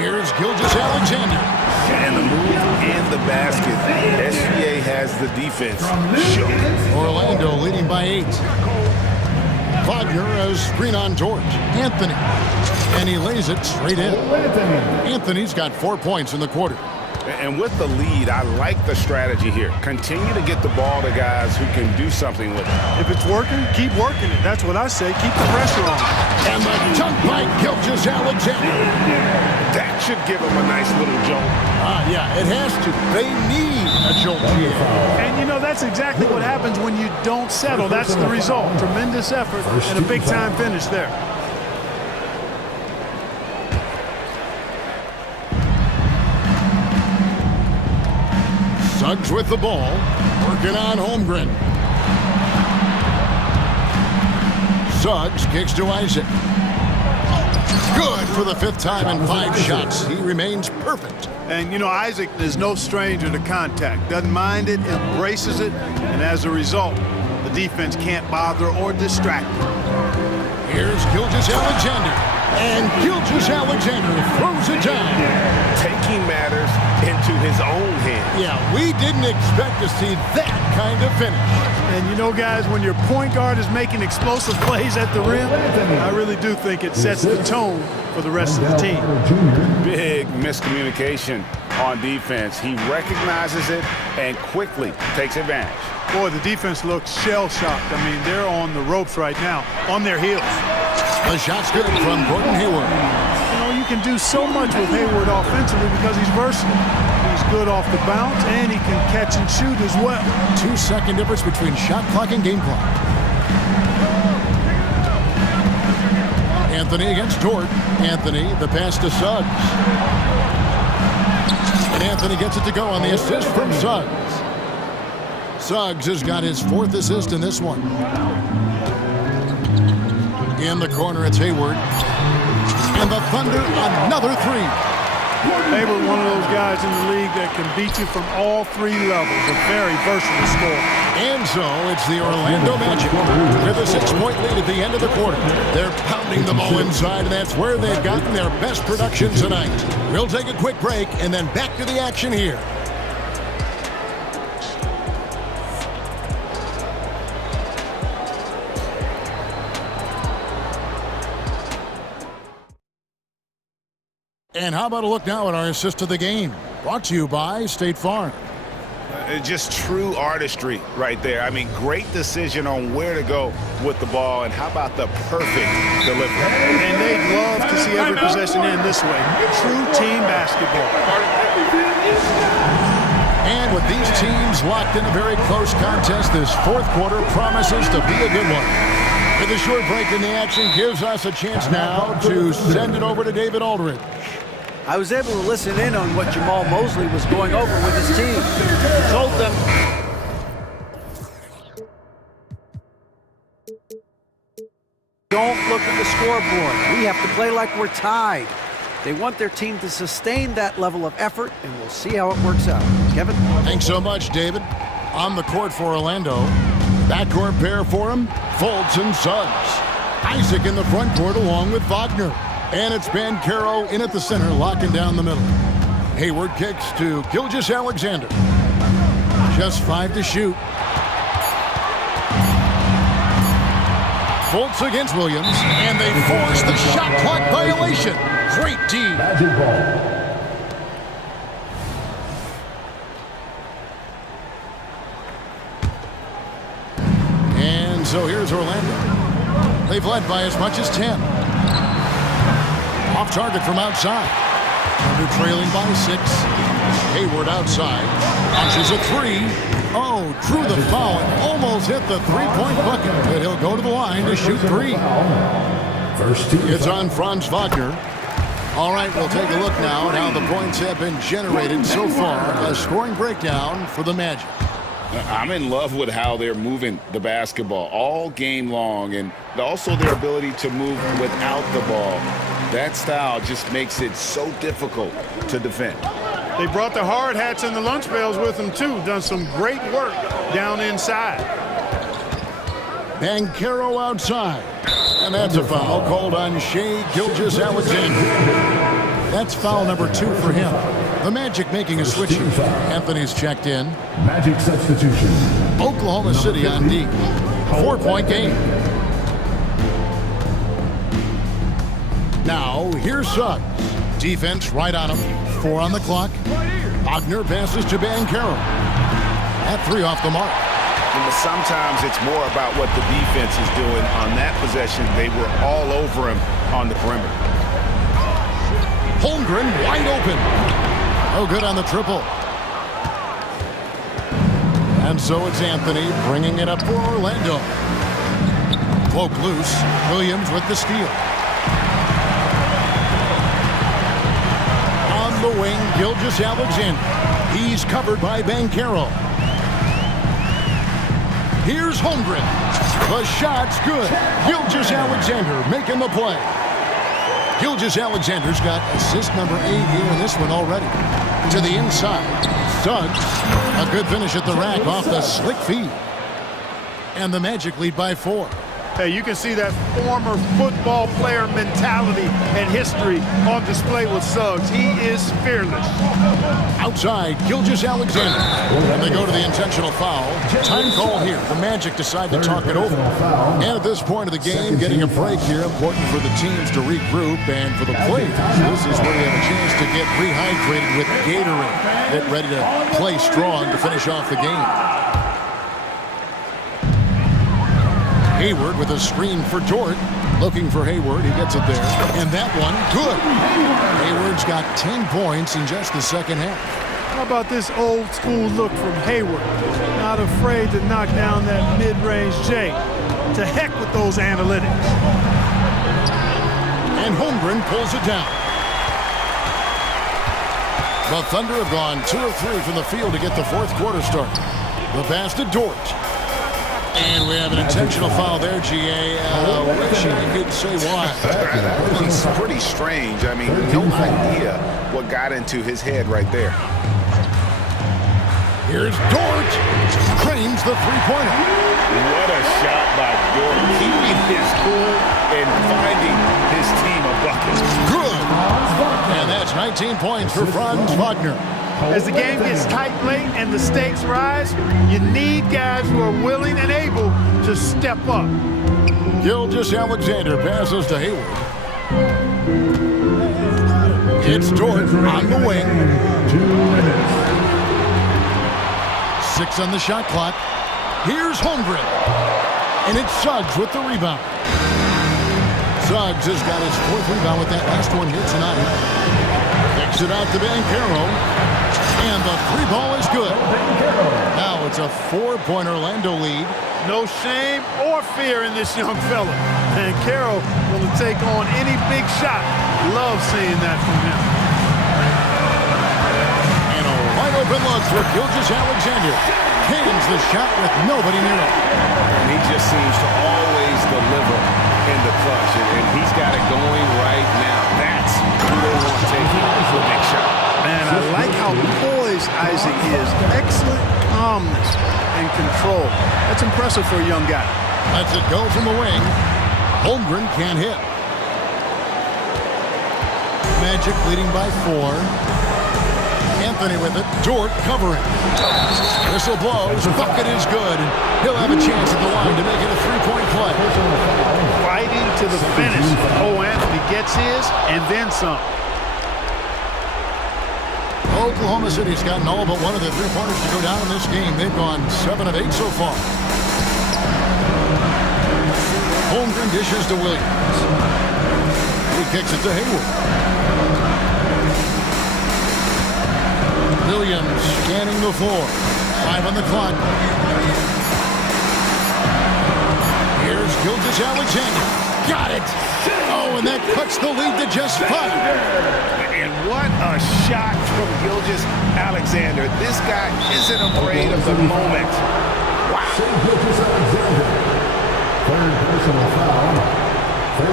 Here's Gilgeous-Alexander. And the move and the basket. SGA has the defense. Orlando leading by 8. Wagner has screen on Dort. Anthony. And he lays it straight in. Anthony's got 4 points in the quarter. And with the lead, I like the strategy here. Continue to get the ball to guys who can do something with it. If it's working, keep working it. That's what I say. Keep the pressure on. And the Dunk by Gilgeous-Alexander. That should give him a nice little jolt. Yeah, it has to. They need a jolt here. And, you know, that's exactly what happens when you don't settle. That's the result. Tremendous effort and a big-time finish there. Suggs with the ball, working on Holmgren. Suggs kicks to Isaac. Good for the 5th time in 5 shots. He remains perfect. And, you know, Isaac is no stranger to contact. Doesn't mind it, embraces it, and as a result, the defense can't bother or distract him. Here's Gilgeous-Alexander. And Gilgeous-Alexander throws it down. Taking matters into his own hands. Yeah, we didn't expect to see that kind of finish. And you know, guys, when your point guard is making explosive plays at the rim, I really do think it sets the tone for the rest of the team. Big miscommunication on defense. He recognizes it and quickly takes advantage. Boy, the defense looks shell-shocked. I mean, they're on the ropes right now, on their heels. The shot's good from Gordon Hayward. You know, you can do so much with Hayward offensively because he's versatile. He's good off the bounce, and he can catch and shoot as well. 2-second difference between shot clock and game clock. Anthony against Dort. Anthony, the pass to Suggs. And Anthony gets it to go on the assist from Suggs. Suggs has got his 4th assist in this one. In the corner, it's Hayward. And the Thunder, another 3. Hayward, one of those guys in the league that can beat you from all 3 levels. A very versatile scorer. And so it's the Orlando Magic with a 6-point lead at the end of the quarter. They're pounding the ball inside, and that's where they've gotten their best production tonight. We'll take a quick break and then back to the action here. And how about a look now at our assist of the game? Brought to you by State Farm. Just true artistry right there. I mean, great decision on where to go with the ball, and how about the perfect delivery? And they'd love to see every possession end this way. True team basketball. And with these teams locked in a very close contest, this 4th quarter promises to be a good one. With a short break in the action gives us a chance now to send it over to David Aldridge. I was able to listen in on what Jamal Mosley was going over with his team. He told them, don't look at the scoreboard. We have to play like we're tied. They want their team to sustain that level of effort, and we'll see how it works out. Kevin? Thanks so much, David. On the court for Orlando. Backcourt pair for him, Fultz and Suggs. Isaac in the front court along with Wagner. And it's Banchero in at the center, locking down the middle. Hayward kicks to Gilgeous-Alexander. Just 5 to shoot. Fultz against Williams, and they force the shot clock violation. Great D. And so here's Orlando. They've led by as much as 10. Off target from outside. Thunder trailing by 6. Hayward outside. Launches a 3. Oh, drew the foul and almost hit the 3-point bucket. But he'll go to the line to shoot 3. It's on Franz Wagner. All right, we'll take a look now at how the points have been generated so far. A scoring breakdown for the Magic. I'm in love with how they're moving the basketball all game long, and also their ability to move without the ball. That style just makes it so difficult to defend. They brought the hard hats and the lunch pails with them, too. Done some great work down inside. Banchero outside. And that's a foul called on Shai Gilgeous-Alexander. That's foul number 2 for him. The Magic making a switch here. Anthony's checked in. Magic substitution. Oklahoma City on D. 4-point game. Now, here's Suggs. Defense right on him. 4 on the clock. Wagner passes to Banchero. At 3 off the mark. Sometimes it's more about what the defense is doing. On that possession, they were all over him on the perimeter. Holmgren wide open. Oh, good on the triple. And so it's Anthony bringing it up for Orlando. Poke loose. Williams with the steal. On the wing, Gilgeous-Alexander. He's covered by Banchero. Here's Holmgren. The shot's good. Gilgeous-Alexander making the play. Gilgeous-Alexander's got assist number 8 here in this one already. To the inside. Suggs. A good finish at the rack off the slick feed. And the Magic lead by 4. Hey, you can see that former football player mentality and history on display with Suggs. He is fearless. Outside, Gilgeous-Alexander. And they go to the intentional foul. Time call here. The Magic decide to talk it over. And at this point of the game, getting a break here. Important for the teams to regroup and for the players. This is where they have a chance to get rehydrated with Gatorade. Get ready to play strong to finish off the game. Hayward with a screen for Dort. Looking for Hayward. He gets it there. And that one, good. Hayward's got 10 points in just the second half. How about this old school look from Hayward? Not afraid to knock down that mid-range J. To heck with those analytics. And Holmgren pulls it down. The Thunder have gone 2 of 3 from the field to get the fourth quarter started. The pass to Dort. And we have an intentional foul there, GA. Wish I could say why. That one's pretty strange. I mean, no idea what got into his head right there. Here's Dort. Claims the three-pointer. What a shot by Dort. Keeping his cool and finding his team a bucket. Good. And that's 19 points for Franz Wagner. As the game gets tight late and the stakes rise, you need guys who are willing and able to step up. Gilgeous-Alexander passes to Hayward. It's Dort on the wing. 6 on the shot clock. Here's Holmgren. And it's Suggs with the rebound. Suggs has got his 4th rebound with that last one here tonight. Kicks it out to Banchero. And the 3-ball is good. Now it's a 4-point Orlando lead. No shame or fear in this young fella. And Banchero will take on any big shot. Love seeing that from him. And a wide open look for Gilgeous-Alexander. Cans the shot with nobody near him. And he just seems to always deliver in the clutch. And he's got it going right now. That's who they want taking the big shot. Man, I like how poised Isaac is. Excellent calmness and control. That's impressive for a young guy. Lets it go from the wing. Holmgren can't hit. Magic leading by 4. Anthony with it. Dort covering. Whistle blows. Bucket is good. He'll have a chance at the line to make it a 3-point play. Fighting to the finish. Oh, Anthony gets his and then some. Oklahoma City's gotten all but one of the 3-pointers to go down in this game. They've gone 7 of 8 so far. Holmgren dishes to Williams. He kicks it to Hayward. Williams scanning the floor. 5 on the clock. Here's Gilgeous-Alexander. Got it. Oh, and that cuts the lead to just 5. And what a shot from Gilgeous-Alexander. This guy isn't afraid of the moment. Wow. Gilgeous-Alexander. 3rd personal foul.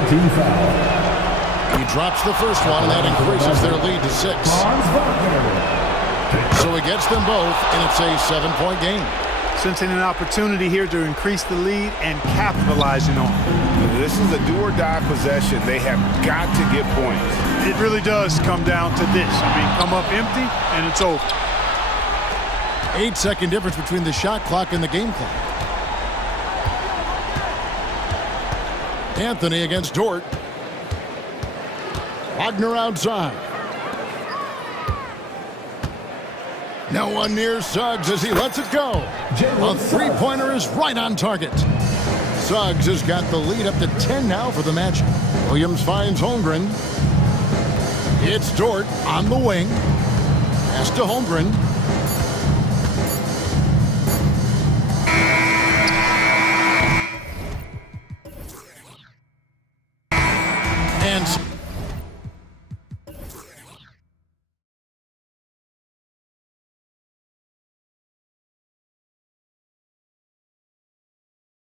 13 foul. He drops the first one, and that increases their lead to 6. So he gets them both, and it's a 7-point game. Sensing an opportunity here to increase the lead and capitalizing on it. This is a do-or-die possession. They have got to get points. It really does come down to this. I mean, come up empty, and it's over. 8-second difference between the shot clock and the game clock. Anthony against Dort. Wagner outside. Now one near Suggs as he lets it go. A 3-pointer is right on target. Suggs has got the lead up to 10 now for the Magic. Williams finds Holmgren. It's Dort on the wing. Pass to Holmgren.